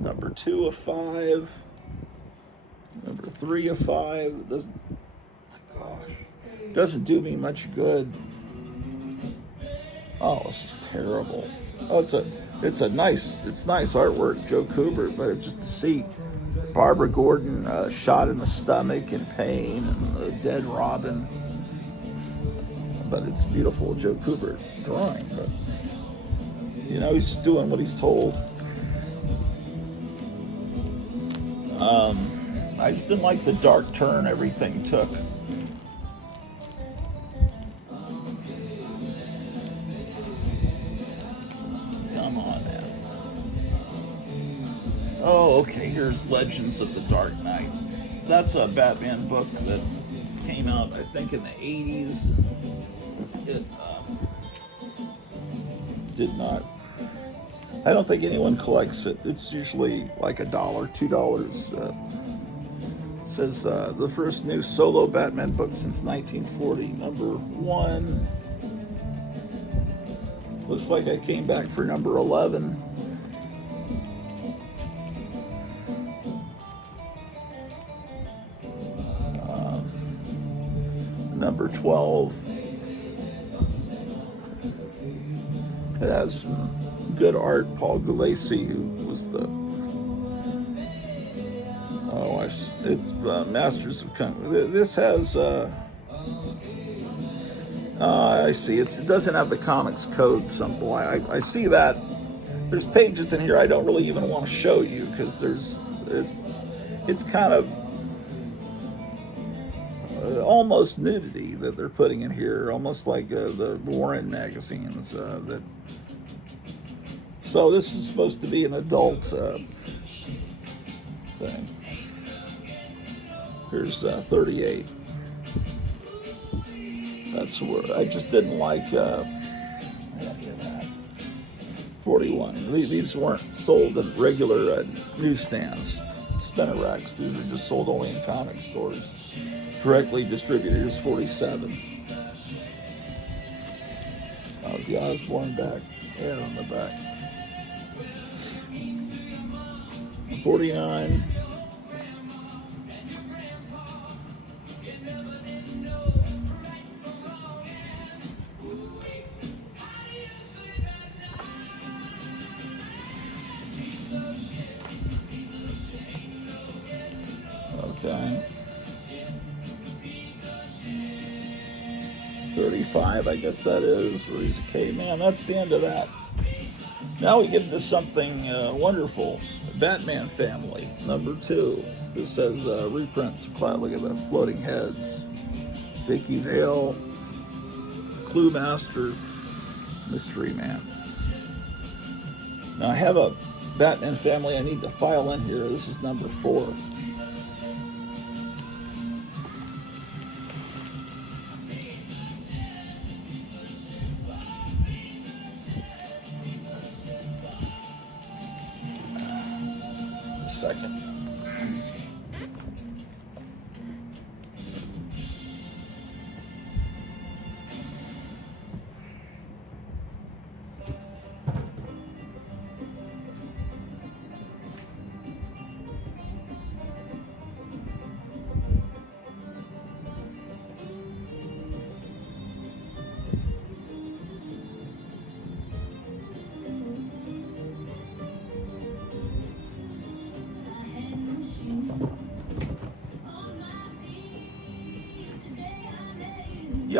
number 2 of 5. Number 3 of 5. It doesn't, oh my gosh, doesn't do me much good. Oh, this is terrible. Oh, it's nice artwork, Joe Kubert, but just to see Barbara Gordon shot in the stomach in pain and the dead Robin. But it's beautiful, Joe Kubert drawing. But he's doing what he's told. I just didn't like the dark turn everything took. Come on, man. Oh, okay, here's Legends of the Dark Knight. That's a Batman book that came out, I think, in the 80s. It did not. I don't think anyone collects it. It's usually like $1, $2. It says the first new solo Batman book since 1940, number 1. Looks like I came back for number 11. Number 12. It has some good art. Paul Gulacy, who was the it's Masters of Kung. This has I see it doesn't have the comics code symbol. I see that there's pages in here I don't really even want to show you because it's kind of almost nudity that they're putting in here, almost like the Warren magazines that. So this is supposed to be an adult thing. Here's 38. That's where I just didn't like. 41. These weren't sold in regular newsstands, spinner racks. These were just sold only in comic stores. Directly distributed. Here's 47. The Osborne back. Yeah, on the back. 49. Okay. 35, I guess that is, where he's a caveman. That's the end of that. Now we get into something wonderful. Batman Family, number 2. This says reprints. Look at the floating heads. Vicky Vale, Clue Master, Mystery Man. Now I have a Batman Family I need to file in here. This is number 4. Second.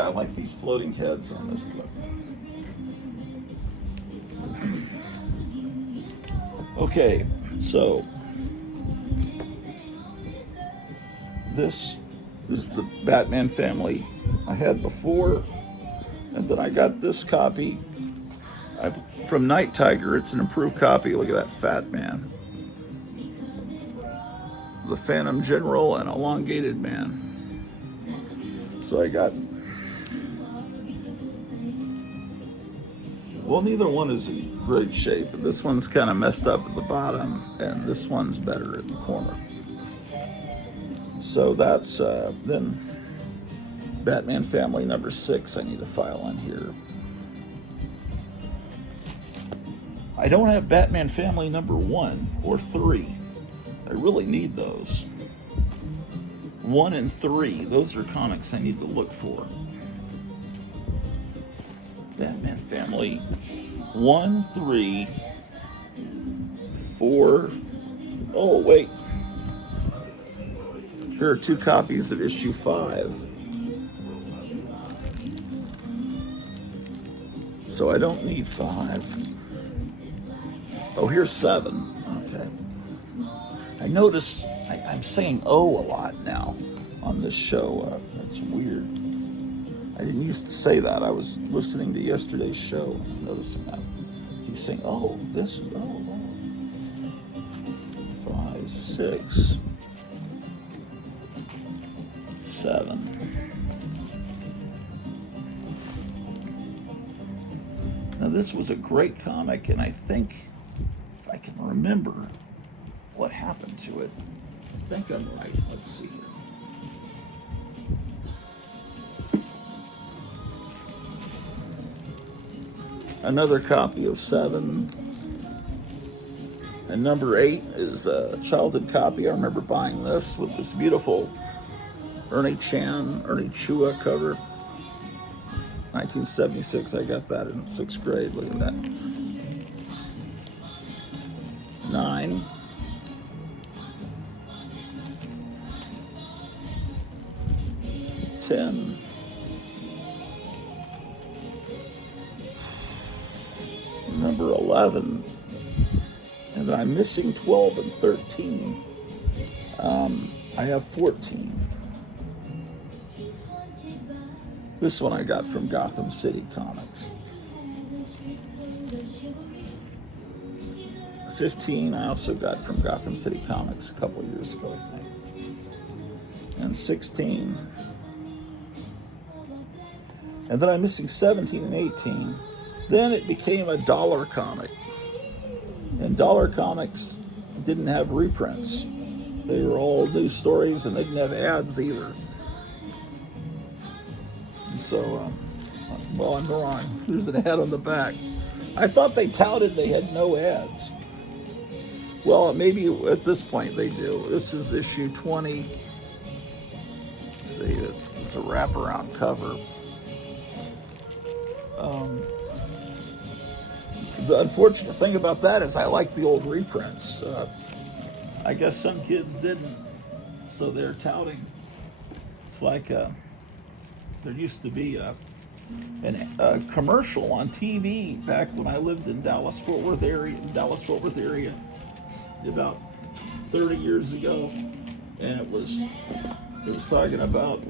Yeah, I like these floating heads on this book. Okay, so this is the Batman family I had before, and then I got this copy from Night Tiger. It's an improved copy. Look at that fat man. The Phantom General and Elongated Man. So I got, well, neither one is in great shape, but this one's kind of messed up at the bottom, and this one's better at the corner. So that's then Batman Family number 6 I need to file on here. I don't have Batman Family number 1 or 3. I really need those. 1 and 3, those are comics I need to look for. Batman Family 1, 3, 4. Oh, wait. Here are 2 copies of issue 5. So I don't need 5. Oh, here's 7. Okay. I notice I'm saying "oh" a lot now on this show. That's weird. I didn't used to say that. I was listening to yesterday's show and noticing that. He's saying, "Oh, this is oh." 5, 6, 7. Now this was a great comic, and I think if I can remember what happened to it, I think I'm right. Let's see here. Another copy of 7. And number 8 is a childhood copy. I remember buying this with this beautiful Ernie Chua cover. 1976, I got that in 6th grade. Look at that. 9. Ten. Number 11. And I'm missing 12 and 13. I have 14. This one I got from Gotham City Comics. 15 I also got from Gotham City Comics a couple years ago, I think. And 16. And then I'm missing 17 and 18. Then it became a dollar comic. And dollar comics didn't have reprints. They were all new stories, and they didn't have ads either. And so, well, I'm wrong. Here's an ad on the back. I thought they touted they had no ads. Well, maybe at this point they do. This is issue 20. See, it's a wraparound cover. The unfortunate thing about that is I like the old reprints. I guess some kids didn't, so they're touting. It's like there used to be a commercial on TV back when I lived in Dallas-Fort Worth area, about 30 years ago, and it was talking about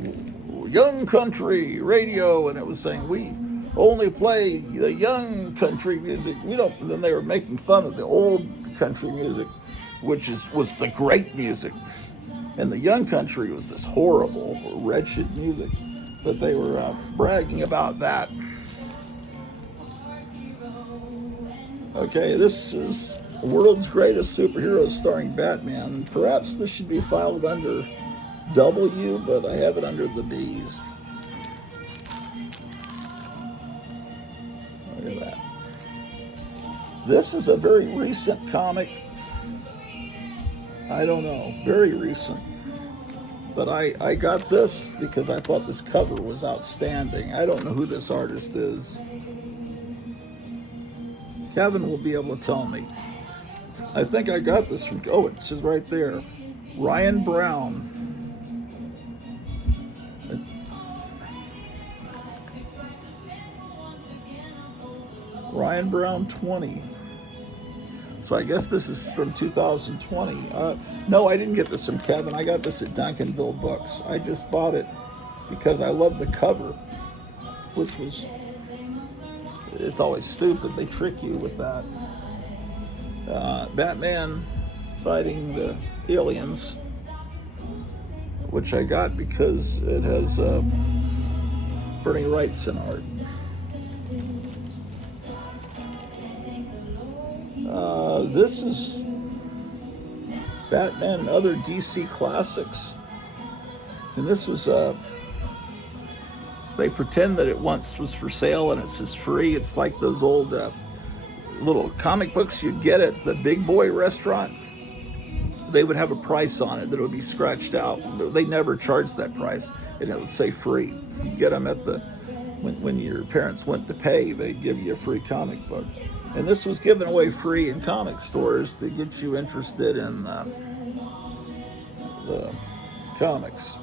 young country radio, and it was saying we only play the young country music. We don't. Then they were making fun of the old country music, which was the great music, and the young country was this horrible, wretched music. But they were bragging about that. Okay, this is the world's greatest superheroes starring Batman. Perhaps this should be filed under W, but I have it under the B's. Look at that. This is a very recent comic. I don't know, very recent. But I got this because I thought this cover was outstanding. I don't know who this artist is. Kevin will be able to tell me. I think I got this from, oh, it says right there, Ryan Brown. Ryan Brown 20. So I guess this is from 2020. No, I didn't get this from Kevin. I got this at Duncanville Books. I just bought it because I love the cover, which was, it's always stupid. They trick you with that. Batman fighting the aliens, which I got because it has Bernie Wrightson art. This is Batman and other DC classics. And this was, they pretend that it once was for sale and it's just free. It's like those old little comic books you'd get at the Big Boy restaurant. They would have a price on it that would be scratched out. They never charged that price, and it would say free. You get them at the, when your parents went to pay, they'd give you a free comic book. And this was given away free in comic stores to get you interested in the comics.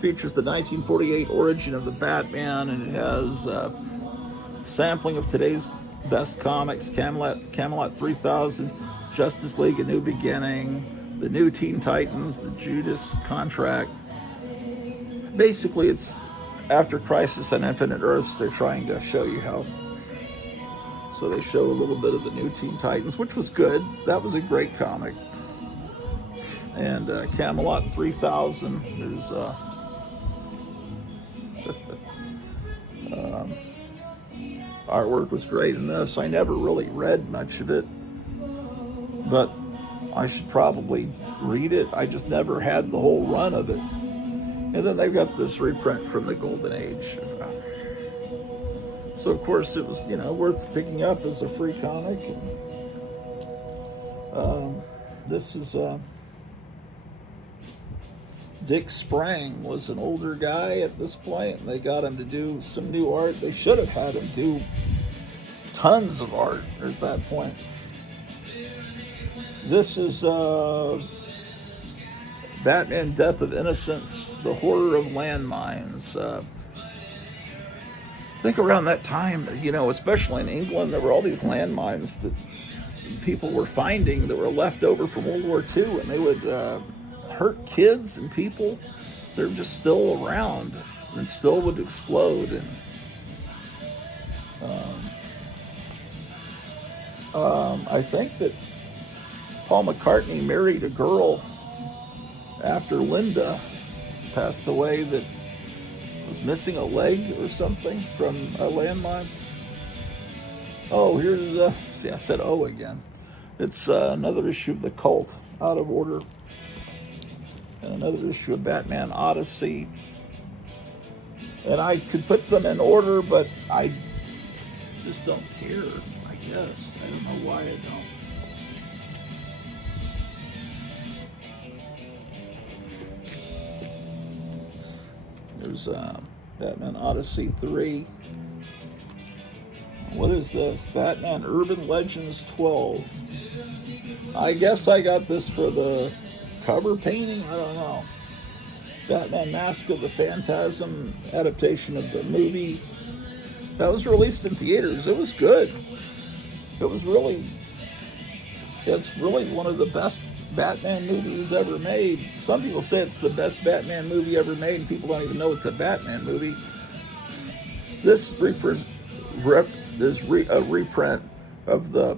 Features the 1948 origin of the Batman, and it has sampling of today's best comics: Camelot 3000, Justice League: A New Beginning, the New Teen Titans, the Judas Contract. Basically, it's after Crisis on Infinite Earths. They're trying to show you how. So they show a little bit of the New Teen Titans, which was good. That was a great comic. And Camelot 3000. There's artwork was great in this. I never really read much of it, but I should probably read it. I just never had the whole run of it. And then they've got this reprint from the Golden Age. So of course it was, worth picking up as a free comic. And, this is Dick Sprang was an older guy at this point, and they got him to do some new art. They should have had him do tons of art at that point. This is Batman Death of Innocence, the horror of landmines. I think around that time, especially in England, there were all these landmines that people were finding that were left over from World War II, and they would hurt kids and people. They're just still around and still would explode. And I think that Paul McCartney married a girl after Linda passed away that was missing a leg or something from a landmine. Oh, here's see, I said oh again. It's another issue of The Cult, Out of Order, and another issue of Batman Odyssey. And I could put them in order, but I just don't care, I guess. I don't know why I don't. There's Batman Odyssey 3. What is this? Batman Urban Legends 12. I guess I got this for the cover painting? I don't know. Batman Mask of the Phantasm adaptation of the movie. That was released in theaters. It was good. It's really one of the best Batman movies ever made. Some people say it's the best Batman movie ever made, and people don't even know it's a Batman movie. This is a reprint of the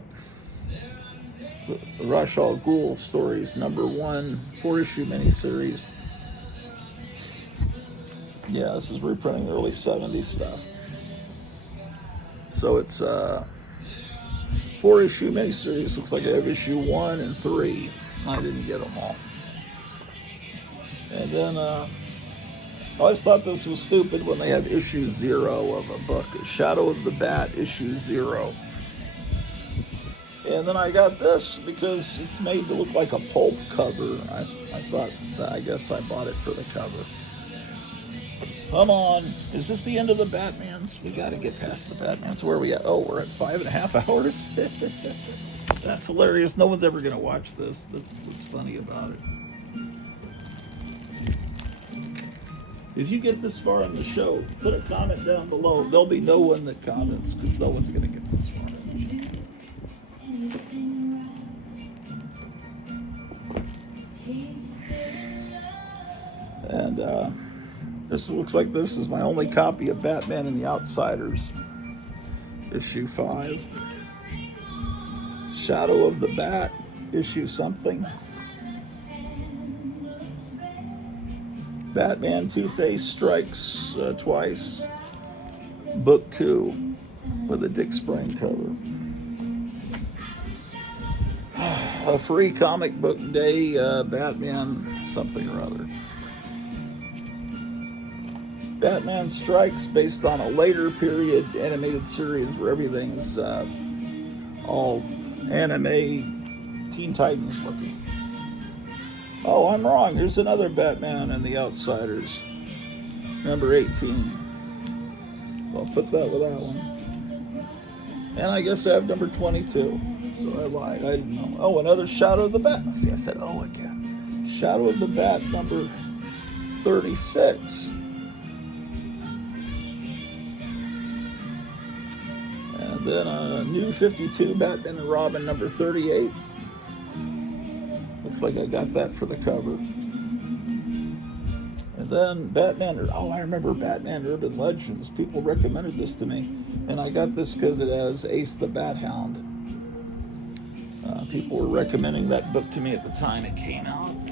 Ra's al Ghul stories, #1, 4-issue miniseries. Yeah, this is reprinting early 70s stuff. So it's 4-issue miniseries. Looks like I have issue 1 and 3. I didn't get them all. And then I always thought this was stupid when they had issue 0 of a book, Shadow of the Bat, issue 0. And then I got this because it's made to look like a pulp cover. I thought, I guess I bought it for the cover. Come on, is this the end of the Batmans? We got to get past the Batmans. Where are we at? Oh, we're at 5.5 hours. That's hilarious. No one's ever going to watch this. That's what's funny about it. If you get this far on the show, put a comment down below. There'll be no one that comments because no one's going to get this far. And this looks like this is my only copy of Batman and the Outsiders, issue 5. Shadow of the Bat, issue something. Batman Two-Face strikes twice, book 2 with a Dick Sprang cover. A free comic book day, Batman something or other. Batman Strikes, based on a later period animated series where everything's all anime Teen Titans looking. Oh, I'm wrong. Here's another Batman and the Outsiders. Number 18. I'll put that with that one. And I guess I have number 22. So I lied. I didn't know. Oh, another Shadow of the Bat. See, I said oh again. Shadow of the Bat, number 36. And then a new 52, Batman and Robin, number 38. Looks like I got that for the cover. And then Batman, oh, I remember Batman Urban Legends. People recommended this to me. And I got this because it has Ace the Bat Hound. People were recommending that book to me at the time it came out. And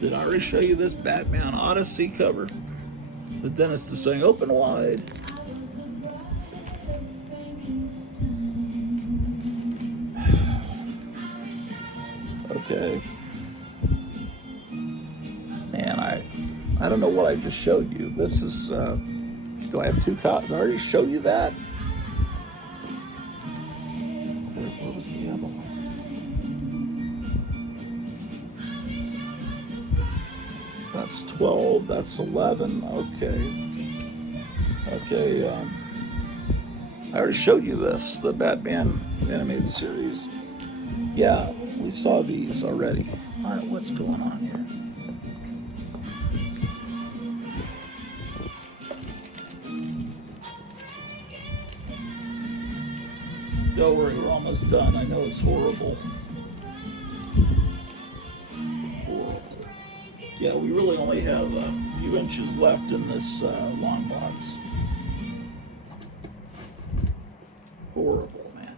did I already show you this Batman Odyssey cover? The dentist is saying, open wide. Okay. Man, I don't know what I just showed you. This is, do I have two copies? Did I already show you that? Where was the other one? That's 12, that's 11, okay, I already showed you this, the Batman animated series. Yeah, we saw these already. All right, what's going on here? Don't worry, we're almost done. I know it's horrible. Yeah, we really only have a few inches left in this long box. Horrible, man.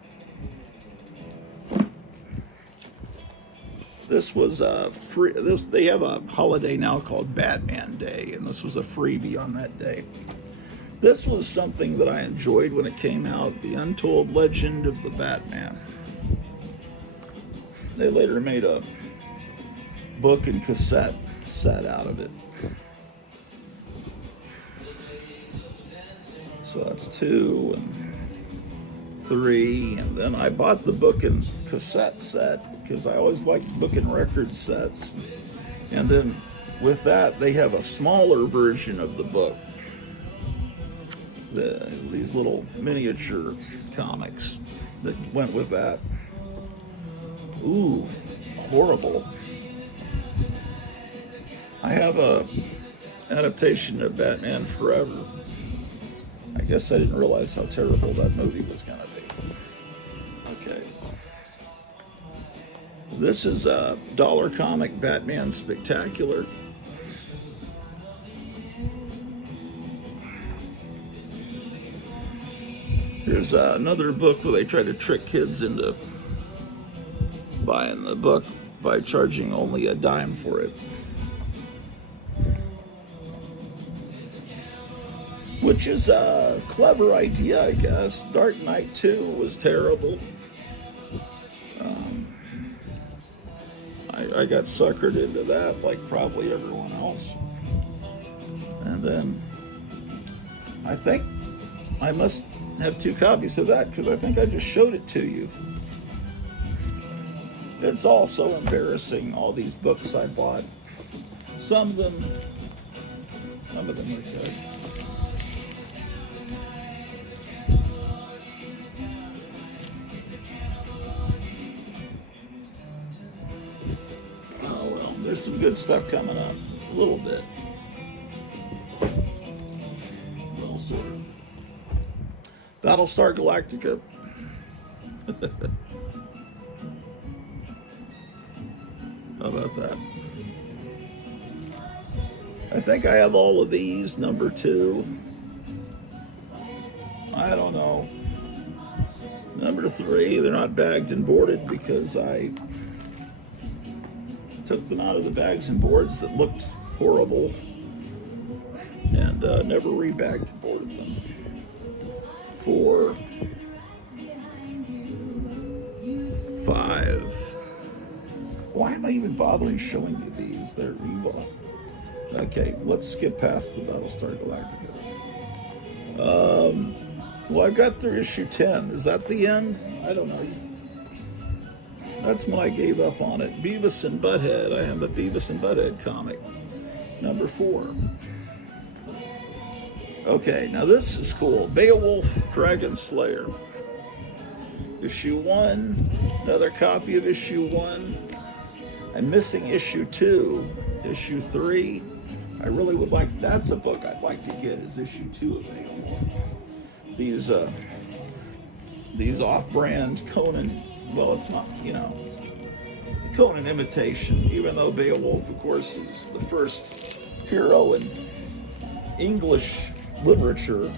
This was free. They have a holiday now called Batman Day, and this was a freebie on that day. This was something that I enjoyed when it came out, The Untold Legend of the Batman. They later made a book and cassette set out of it. So that's 2 and 3, and then I bought the book and cassette set because I always liked book and record sets. And then with that, they have a smaller version of the book. These little miniature comics that went with that. Ooh, horrible. I have a adaptation of Batman Forever. I guess I didn't realize how terrible that movie was going to be. Okay. This is a dollar comic Batman Spectacular. Here's another book where they try to trick kids into buying the book by charging only a dime for it. Which is a clever idea, I guess. Dark Knight 2 was terrible. I got suckered into that like probably everyone else. And then I think I must have 2 copies of that because I think I just showed it to you. It's all so embarrassing, all these books I bought. Some of them are good. There's some good stuff coming up. A little bit. Well, sort of. Battlestar Galactica. How about that? I think I have all of these. Number 2. I don't know. Number 3, they're not bagged and boarded because I took them out of the bags and boards that looked horrible and never rebagged and boarded them. 4, 5. Why am I even bothering showing you these? They're evil. Okay, let's skip past the Battlestar Galactica. Well, I've got through issue 10. Is that the end? I don't know. That's when I gave up on it. Beavis and Butthead. I have a Beavis and Butthead comic. Number 4. Okay, now this is cool. Beowulf Dragon Slayer. Issue 1. Another copy of issue 1. I'm missing issue 2. Issue 3. I really would like, that's a book I'd like to get, is issue 2 of Beowulf. These off-brand Conan, well, it's not, it's Conan imitation, even though Beowulf, of course, is the first hero in English literature.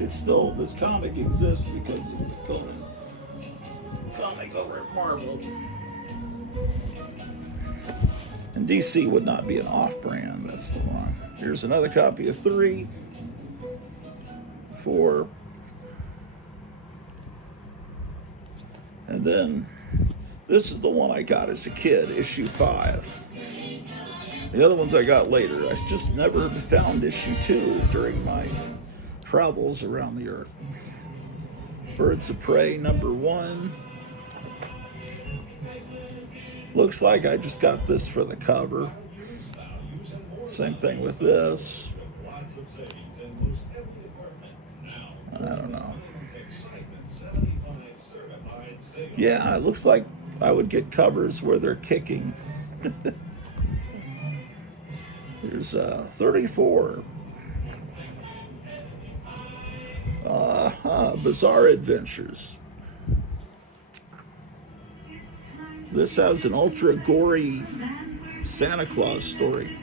It's still, this comic exists because of the Conan comic over at Marvel. And DC would not be an off-brand, that's the one. Here's another copy of 3, 4, and then this is the one I got as a kid, issue 5. The other ones I got later. I just never found issue 2 during my travels around the earth. Birds of Prey, number 1. Looks like I just got this for the cover. Same thing with this. I don't know. Yeah, it looks like I would get covers where they're kicking. Here's 34. Bizarre Adventures. This has an ultra gory Santa Claus story.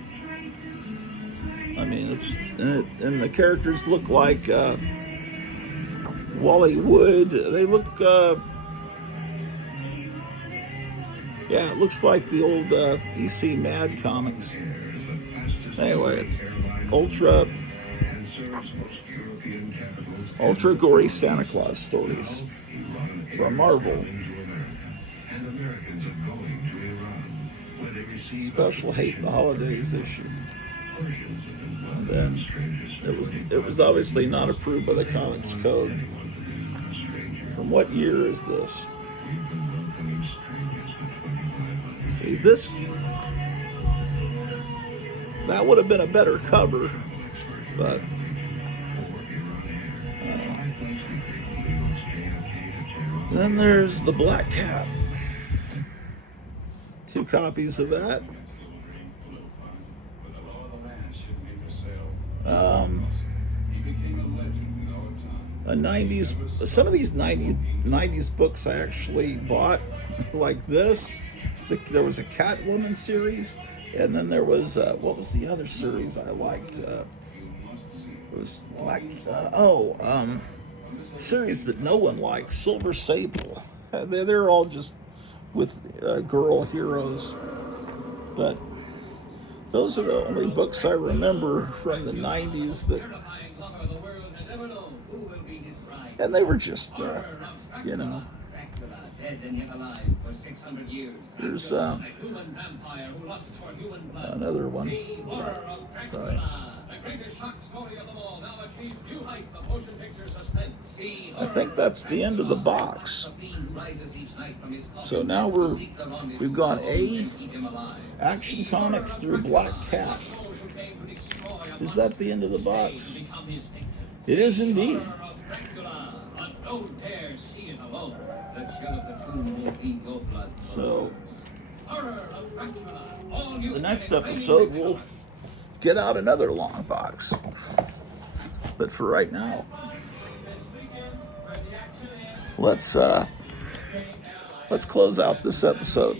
I mean, and the characters look like Wally Wood. They look, yeah, it looks like the old EC Mad comics. Anyway, it's ultra gory Santa Claus stories from Marvel. Special Hate the Holidays issue. And then it was obviously not approved by the Comics Code. From what year is this? See, this, that would have been a better cover, but then there's the Black Cat. 2 copies of that. A 90s, some of these 90s books I actually bought, like this. There was a Catwoman series, and then there was, what was the other series I liked? It was like, series that no one likes, Silver Sable. They're all just with girl heroes, but those are the only books I remember from the 90s that, and they were just, Here's another one. Sorry. I think that's the end of the box. So now we've gone Action Comics through Black Cat. Is that the end of the box? It is indeed. So The next episode, we'll get out another long box. But for right now, let's close out this episode.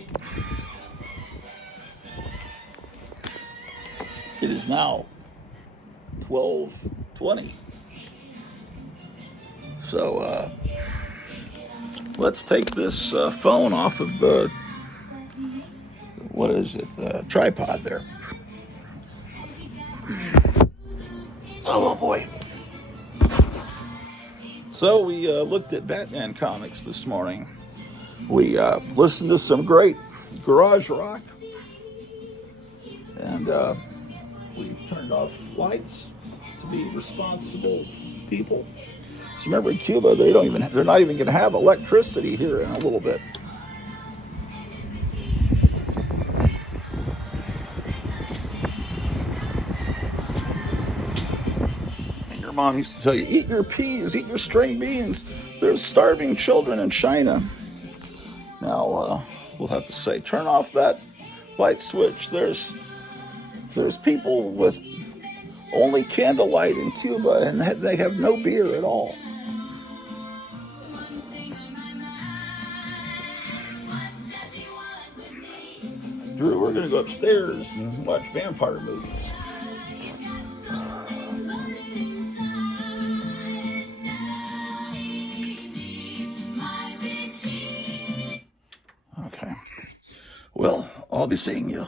It is now 12:20. So let's take this phone off of the, what is it, tripod there. Oh boy. So we looked at Batman comics this morning. We listened to some great garage rock. And we turned off lights to be responsible people. So remember, in Cuba, they're not even going to have electricity here in a little bit. And your mom used to tell you, eat your peas, eat your string beans. There's starving children in China. Now, we'll have to say, turn off that light switch. There's people with only candlelight in Cuba, and they have no beer at all. Drew, we're going to go upstairs and watch vampire movies. Okay. Well, I'll be seeing you